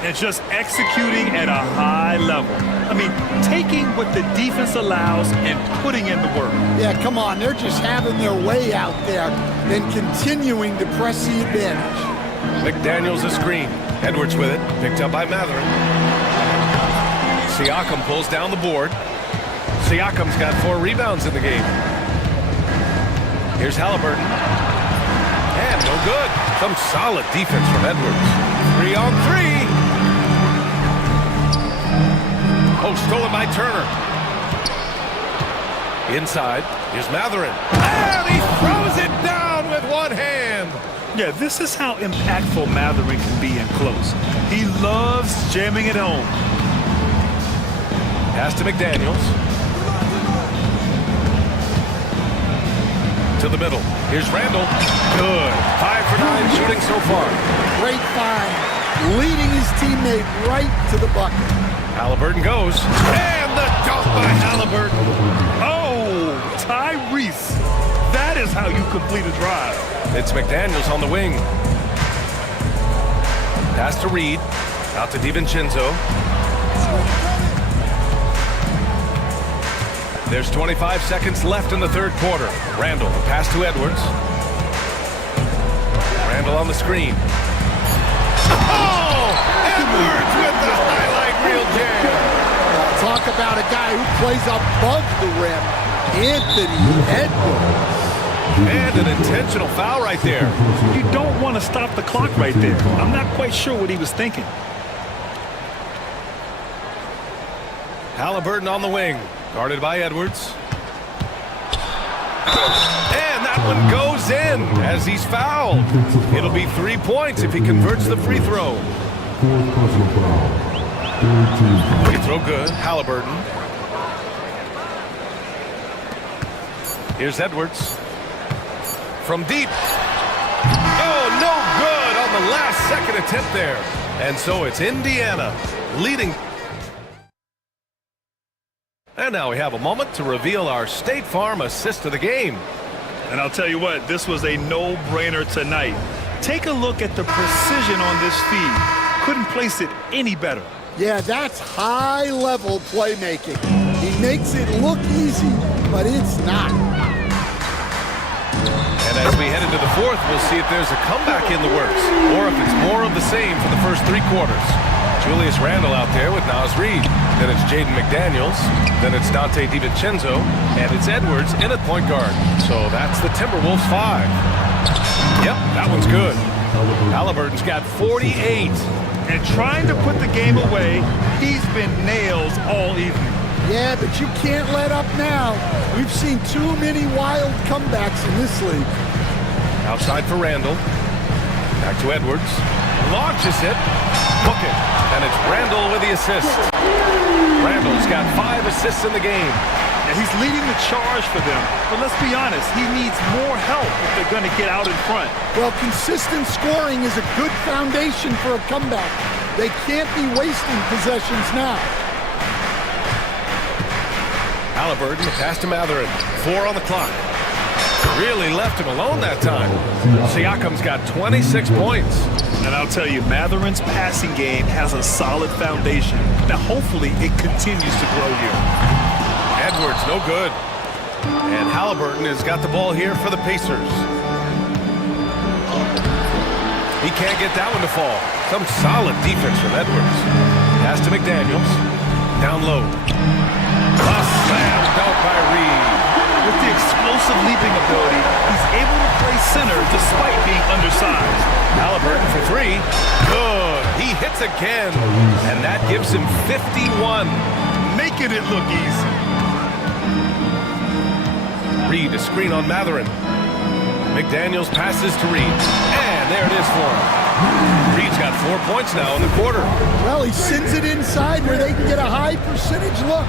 And just executing at a high level. I mean, taking what the defense allows and putting in the work. Yeah, come on. They're just having their way out there and continuing to press the advantage. McDaniels a screen. Edwards with it. Picked up by Matherin. Siakam pulls down the board. Siakam's got 4 rebounds in the game. Here's Halliburton. And no good. Some solid defense from Edwards. 3 on 3. Oh, stolen by Turner. Inside. Here's Matherin. And he throws it down with one hand. Yeah, this is how impactful Matherin can be in close. He loves jamming it home. Pass to McDaniels. To the middle. Here's Randall. Good. 5 for 9 shooting so far. Great find. Leading his teammate right to the bucket. Halliburton goes. And the dunk by Halliburton. Oh, Tyrese. That is how you complete a drive. It's McDaniels on the wing. Pass to Reed. Out to DiVincenzo. There's 25 seconds left in the third quarter. Randall, the pass to Edwards. Randall on the screen. Oh! Edwards with the highlight reel jam. Talk about a guy who plays above the rim. Anthony Edwards. And an intentional foul right there. You don't want to stop the clock right there. I'm not quite sure what he was thinking. Halliburton on the wing. Guarded by Edwards. And that one goes in as he's fouled. It'll be 3 points if he converts the free throw. Free throw good. Halliburton. Here's Edwards. From deep. Oh, no good on the last second attempt there. And so it's Indiana leading. And now we have a moment to reveal our State Farm assist of the game. And I'll tell you what, this was a no-brainer tonight. Take a look at the precision on this feed. Couldn't place it any better. Yeah, that's high-level playmaking. He makes it look easy, but it's not. And as we head into the fourth, we'll see if there's a comeback in the works or if it's more of the same for the first three quarters. Julius Randle out there with Naz Reid. Then it's Jaden McDaniels. Then it's Dante DiVincenzo. And it's Edwards in at point guard. So that's the Timberwolves 5. Yep, that one's good. Halliburton's got 48. And trying to put the game away, he's been nails all evening. Yeah, but you can't let up now. We've seen too many wild comebacks in this league. Outside for Randle. Back to Edwards. Launches it. Book it. And it's Randle with the assist. Randle's got 5 assists in the game. And he's leading the charge for them. But let's be honest, he needs more help if they're going to get out in front. Well, consistent scoring is a good foundation for a comeback. They can't be wasting possessions now. Halliburton, the pass to Matherin. 4 on the clock. Really left him alone that time. Siakam's got 26 points. And I'll tell you, Matherin's passing game has a solid foundation. Now, hopefully, it continues to grow here. Edwards, no good. And Halliburton has got the ball here for the Pacers. He can't get that one to fall. Some solid defense from Edwards. Pass to McDaniels. Down low. A slam dunk by Reid. With the explosive leaping ability, he's able to play center despite being undersized. Halliburton for 3. Good. He hits again. And that gives him 51. Making it look easy. Reid, a screen on Matherin. McDaniels passes to Reid. And there it is for him. Reid's got 4 points now in the quarter. Well, he sends it inside where they can get a high percentage look.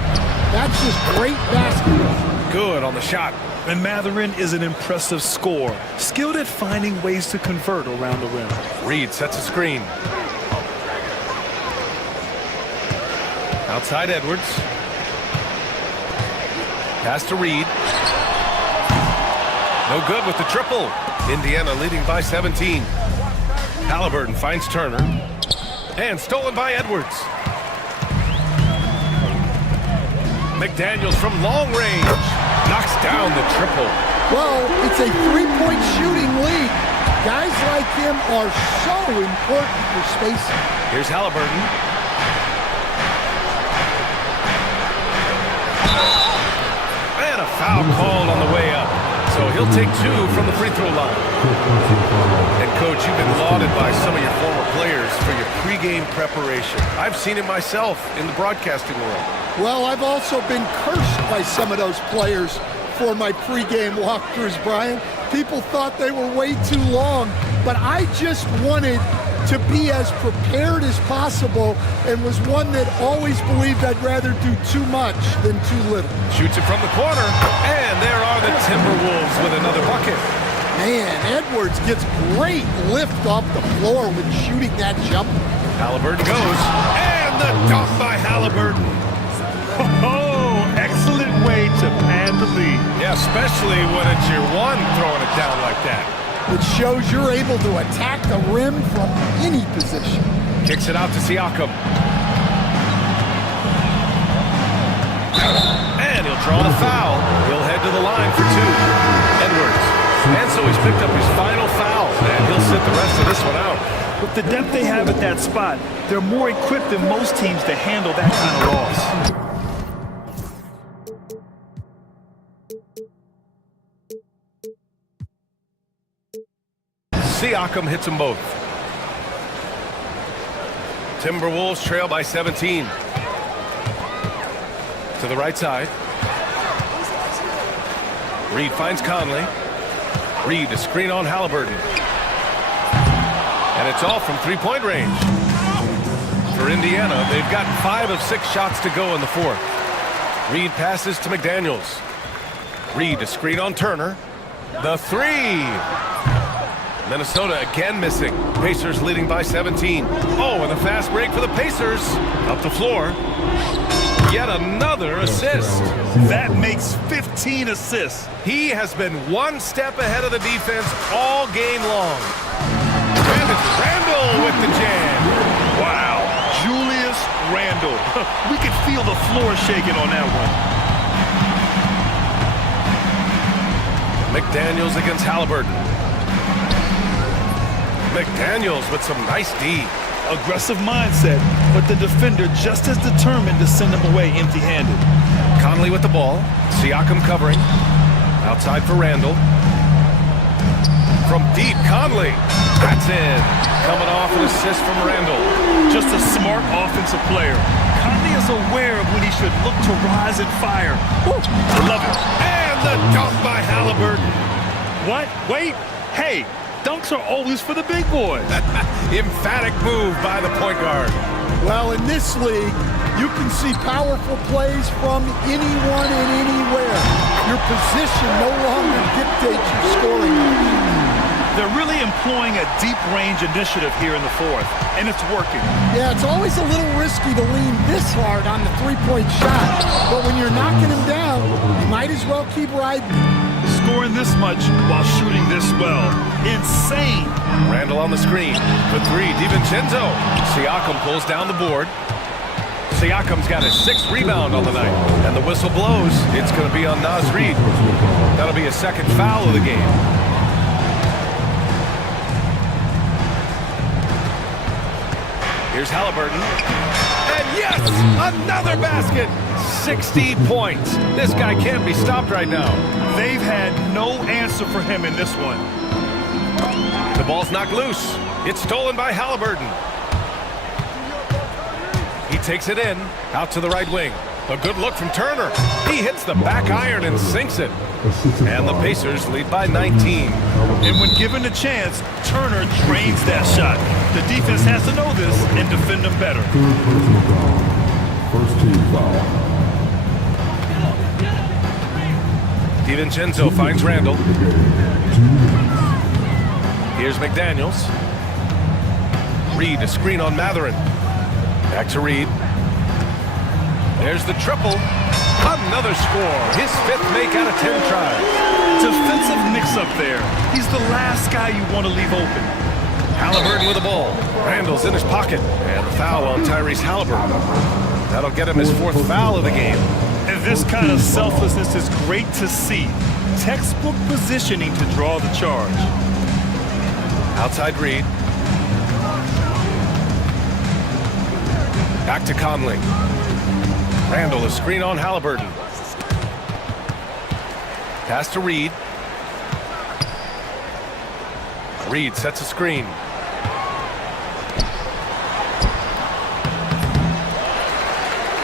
That's just great basketball. Good on the shot. And Matherin is an impressive scorer, skilled at finding ways to convert around the rim. Reid sets a screen. Outside Edwards. Pass to Reid. No good with the triple. Indiana leading by 17. Halliburton finds Turner. And stolen by Edwards. McDaniels from long range. Knocks down the triple. Well, it's a three-point shooting lead. Guys like him are so important for spacing. Here's Halliburton. And a foul called on the way up. So he'll take 2 from the free throw line. And Coach, you've been lauded by some of your former players for your pregame preparation. I've seen it myself in the broadcasting world. Well, I've also been cursed by some of those players for my pregame walkthroughs, Brian. People thought they were way too long, but I just wanted to be as prepared as possible and was one that always believed I'd rather do too much than too little. Shoots it from the corner, and there are the Timberwolves with another bucket. Man, Edwards gets great lift off the floor when shooting that jumper. Halliburton goes, and the dunk by Halliburton. Oh, excellent way to pad the lead. Yeah, especially when it's your one throwing it down like that. It shows you're able to attack the rim from any position. Kicks it out to Siakam. And he'll draw the foul. He'll head to the line for 2. Edwards. And so he's picked up his final foul. And he'll sit the rest of this one out. With the depth they have at that spot, they're more equipped than most teams to handle that kind of loss. Siakam hits them both. Timberwolves trail by 17. To the right side. Reid finds Conley. Reid, a screen on Halliburton. And it's all from three-point range. For Indiana, they've gotten 5 of 6 shots to go in the fourth. Reid passes to McDaniels. Reid, a screen on Turner. The 3! Minnesota again missing. Pacers leading by 17. Oh, and a fast break for the Pacers. Up the floor. Yet another assist. That makes 15 assists. He has been one step ahead of the defense all game long. And it's Randle with the jam. Wow, Julius Randle. We could feel the floor shaking on that one. McDaniels against Halliburton. McDaniels with some nice D. Aggressive mindset, but the defender just as determined to send him away empty-handed. Conley with the ball. Siakam covering. Outside for Randall. From deep, Conley. That's in. Coming off an assist from Randall. Just a smart offensive player. Conley is aware of when he should look to rise and fire. Woo! I love it. And the dunk by Halliburton. What? Wait. Hey, dunks are always for the big boys. Emphatic move by the point guard. Well, in this league, you can see powerful plays from anyone and anywhere. Your position no longer dictates your scoring. They're really employing a deep range initiative here in the fourth, and it's working. Yeah, it's always a little risky to lean this hard on the three-point shot, but when you're knocking him down, you might as well keep riding. Scoring this much while shooting this well. Insane. Randall on the screen. For three, DiVincenzo. Siakam pulls down the board. Siakam's got his 6th rebound on the night. And the whistle blows. It's going to be on Naz Reid. That'll be a second foul of the game. Here's Halliburton. And yes, another basket. 60 points. This guy can't be stopped right now. They've had no answer for him in this one. The ball's knocked loose. It's stolen by Halliburton. He takes it in, out to the right wing. A good look from Turner. He hits the back iron and sinks it. And the Pacers lead by 19. And when given the chance, Turner drains that shot. The defense has to know this and defend them better. First team foul. DiVincenzo finds Randall. Here's McDaniels. Reid, a screen on Matherin. Back to Reid. There's the triple. Another score. His 5th make out of 10 tries. Defensive mix-up there. He's the last guy you want to leave open. Halliburton with the ball. Randall's in his pocket. And a foul on Tyrese Halliburton. That'll get him his 4th foul of the game. And this kind of selflessness is great to see. Textbook positioning to draw the charge. Outside Reid. Back to Conley. Randall, a screen on Halliburton. Pass to Reid. Reid sets a screen.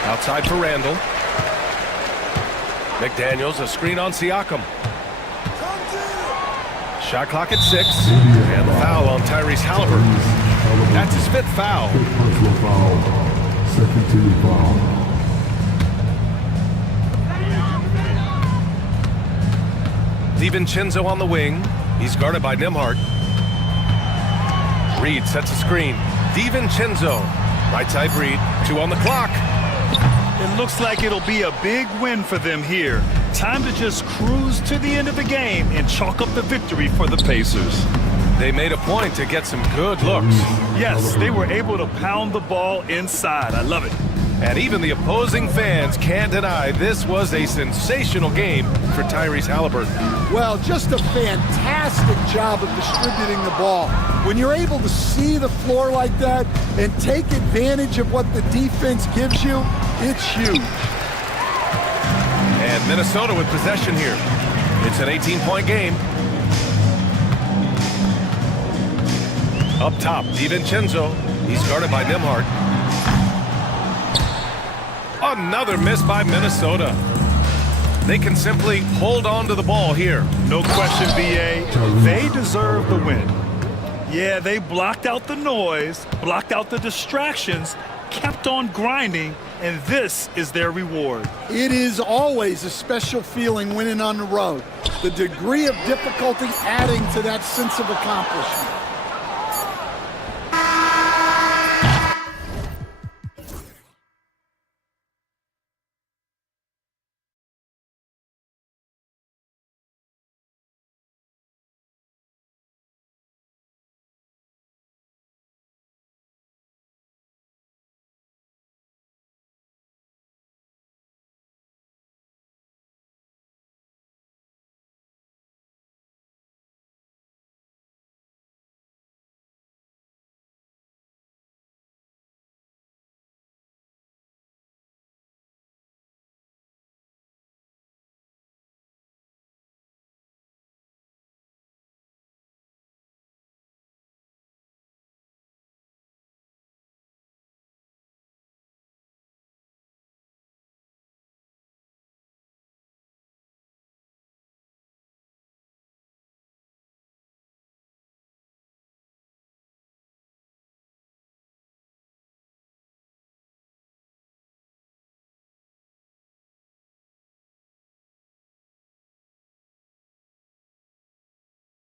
Outside for Randall. McDaniels, a screen on Siakam. Shot clock at 6. And the foul on Tyrese Halliburton. That's his 5th foul. Personal foul. Second team foul. DiVincenzo on the wing. He's guarded by Nembhard. Reid sets a screen. DiVincenzo. Right side Reid. 2 on the clock. It looks like it'll be a big win for them here. Time to just cruise to the end of the game and chalk up the victory for the Pacers. They made a point to get some good looks. Yes, they were able to pound the ball inside. I love it. And even the opposing fans can't deny this was a sensational game for Tyrese Halliburton. Well, just a fantastic job of distributing the ball. When you're able to see the floor like that and take advantage of what the defense gives you, it's huge. And Minnesota with possession here. It's an 18-point game. Up top, DiVincenzo. He's guarded by Nembhard. Another miss by Minnesota. They can simply hold on to the ball here. No question, BA. They deserve the win. Yeah, they blocked out the noise, blocked out the distractions, kept on grinding, and this is their reward. It is always a special feeling winning on the road. The degree of difficulty adding to that sense of accomplishment.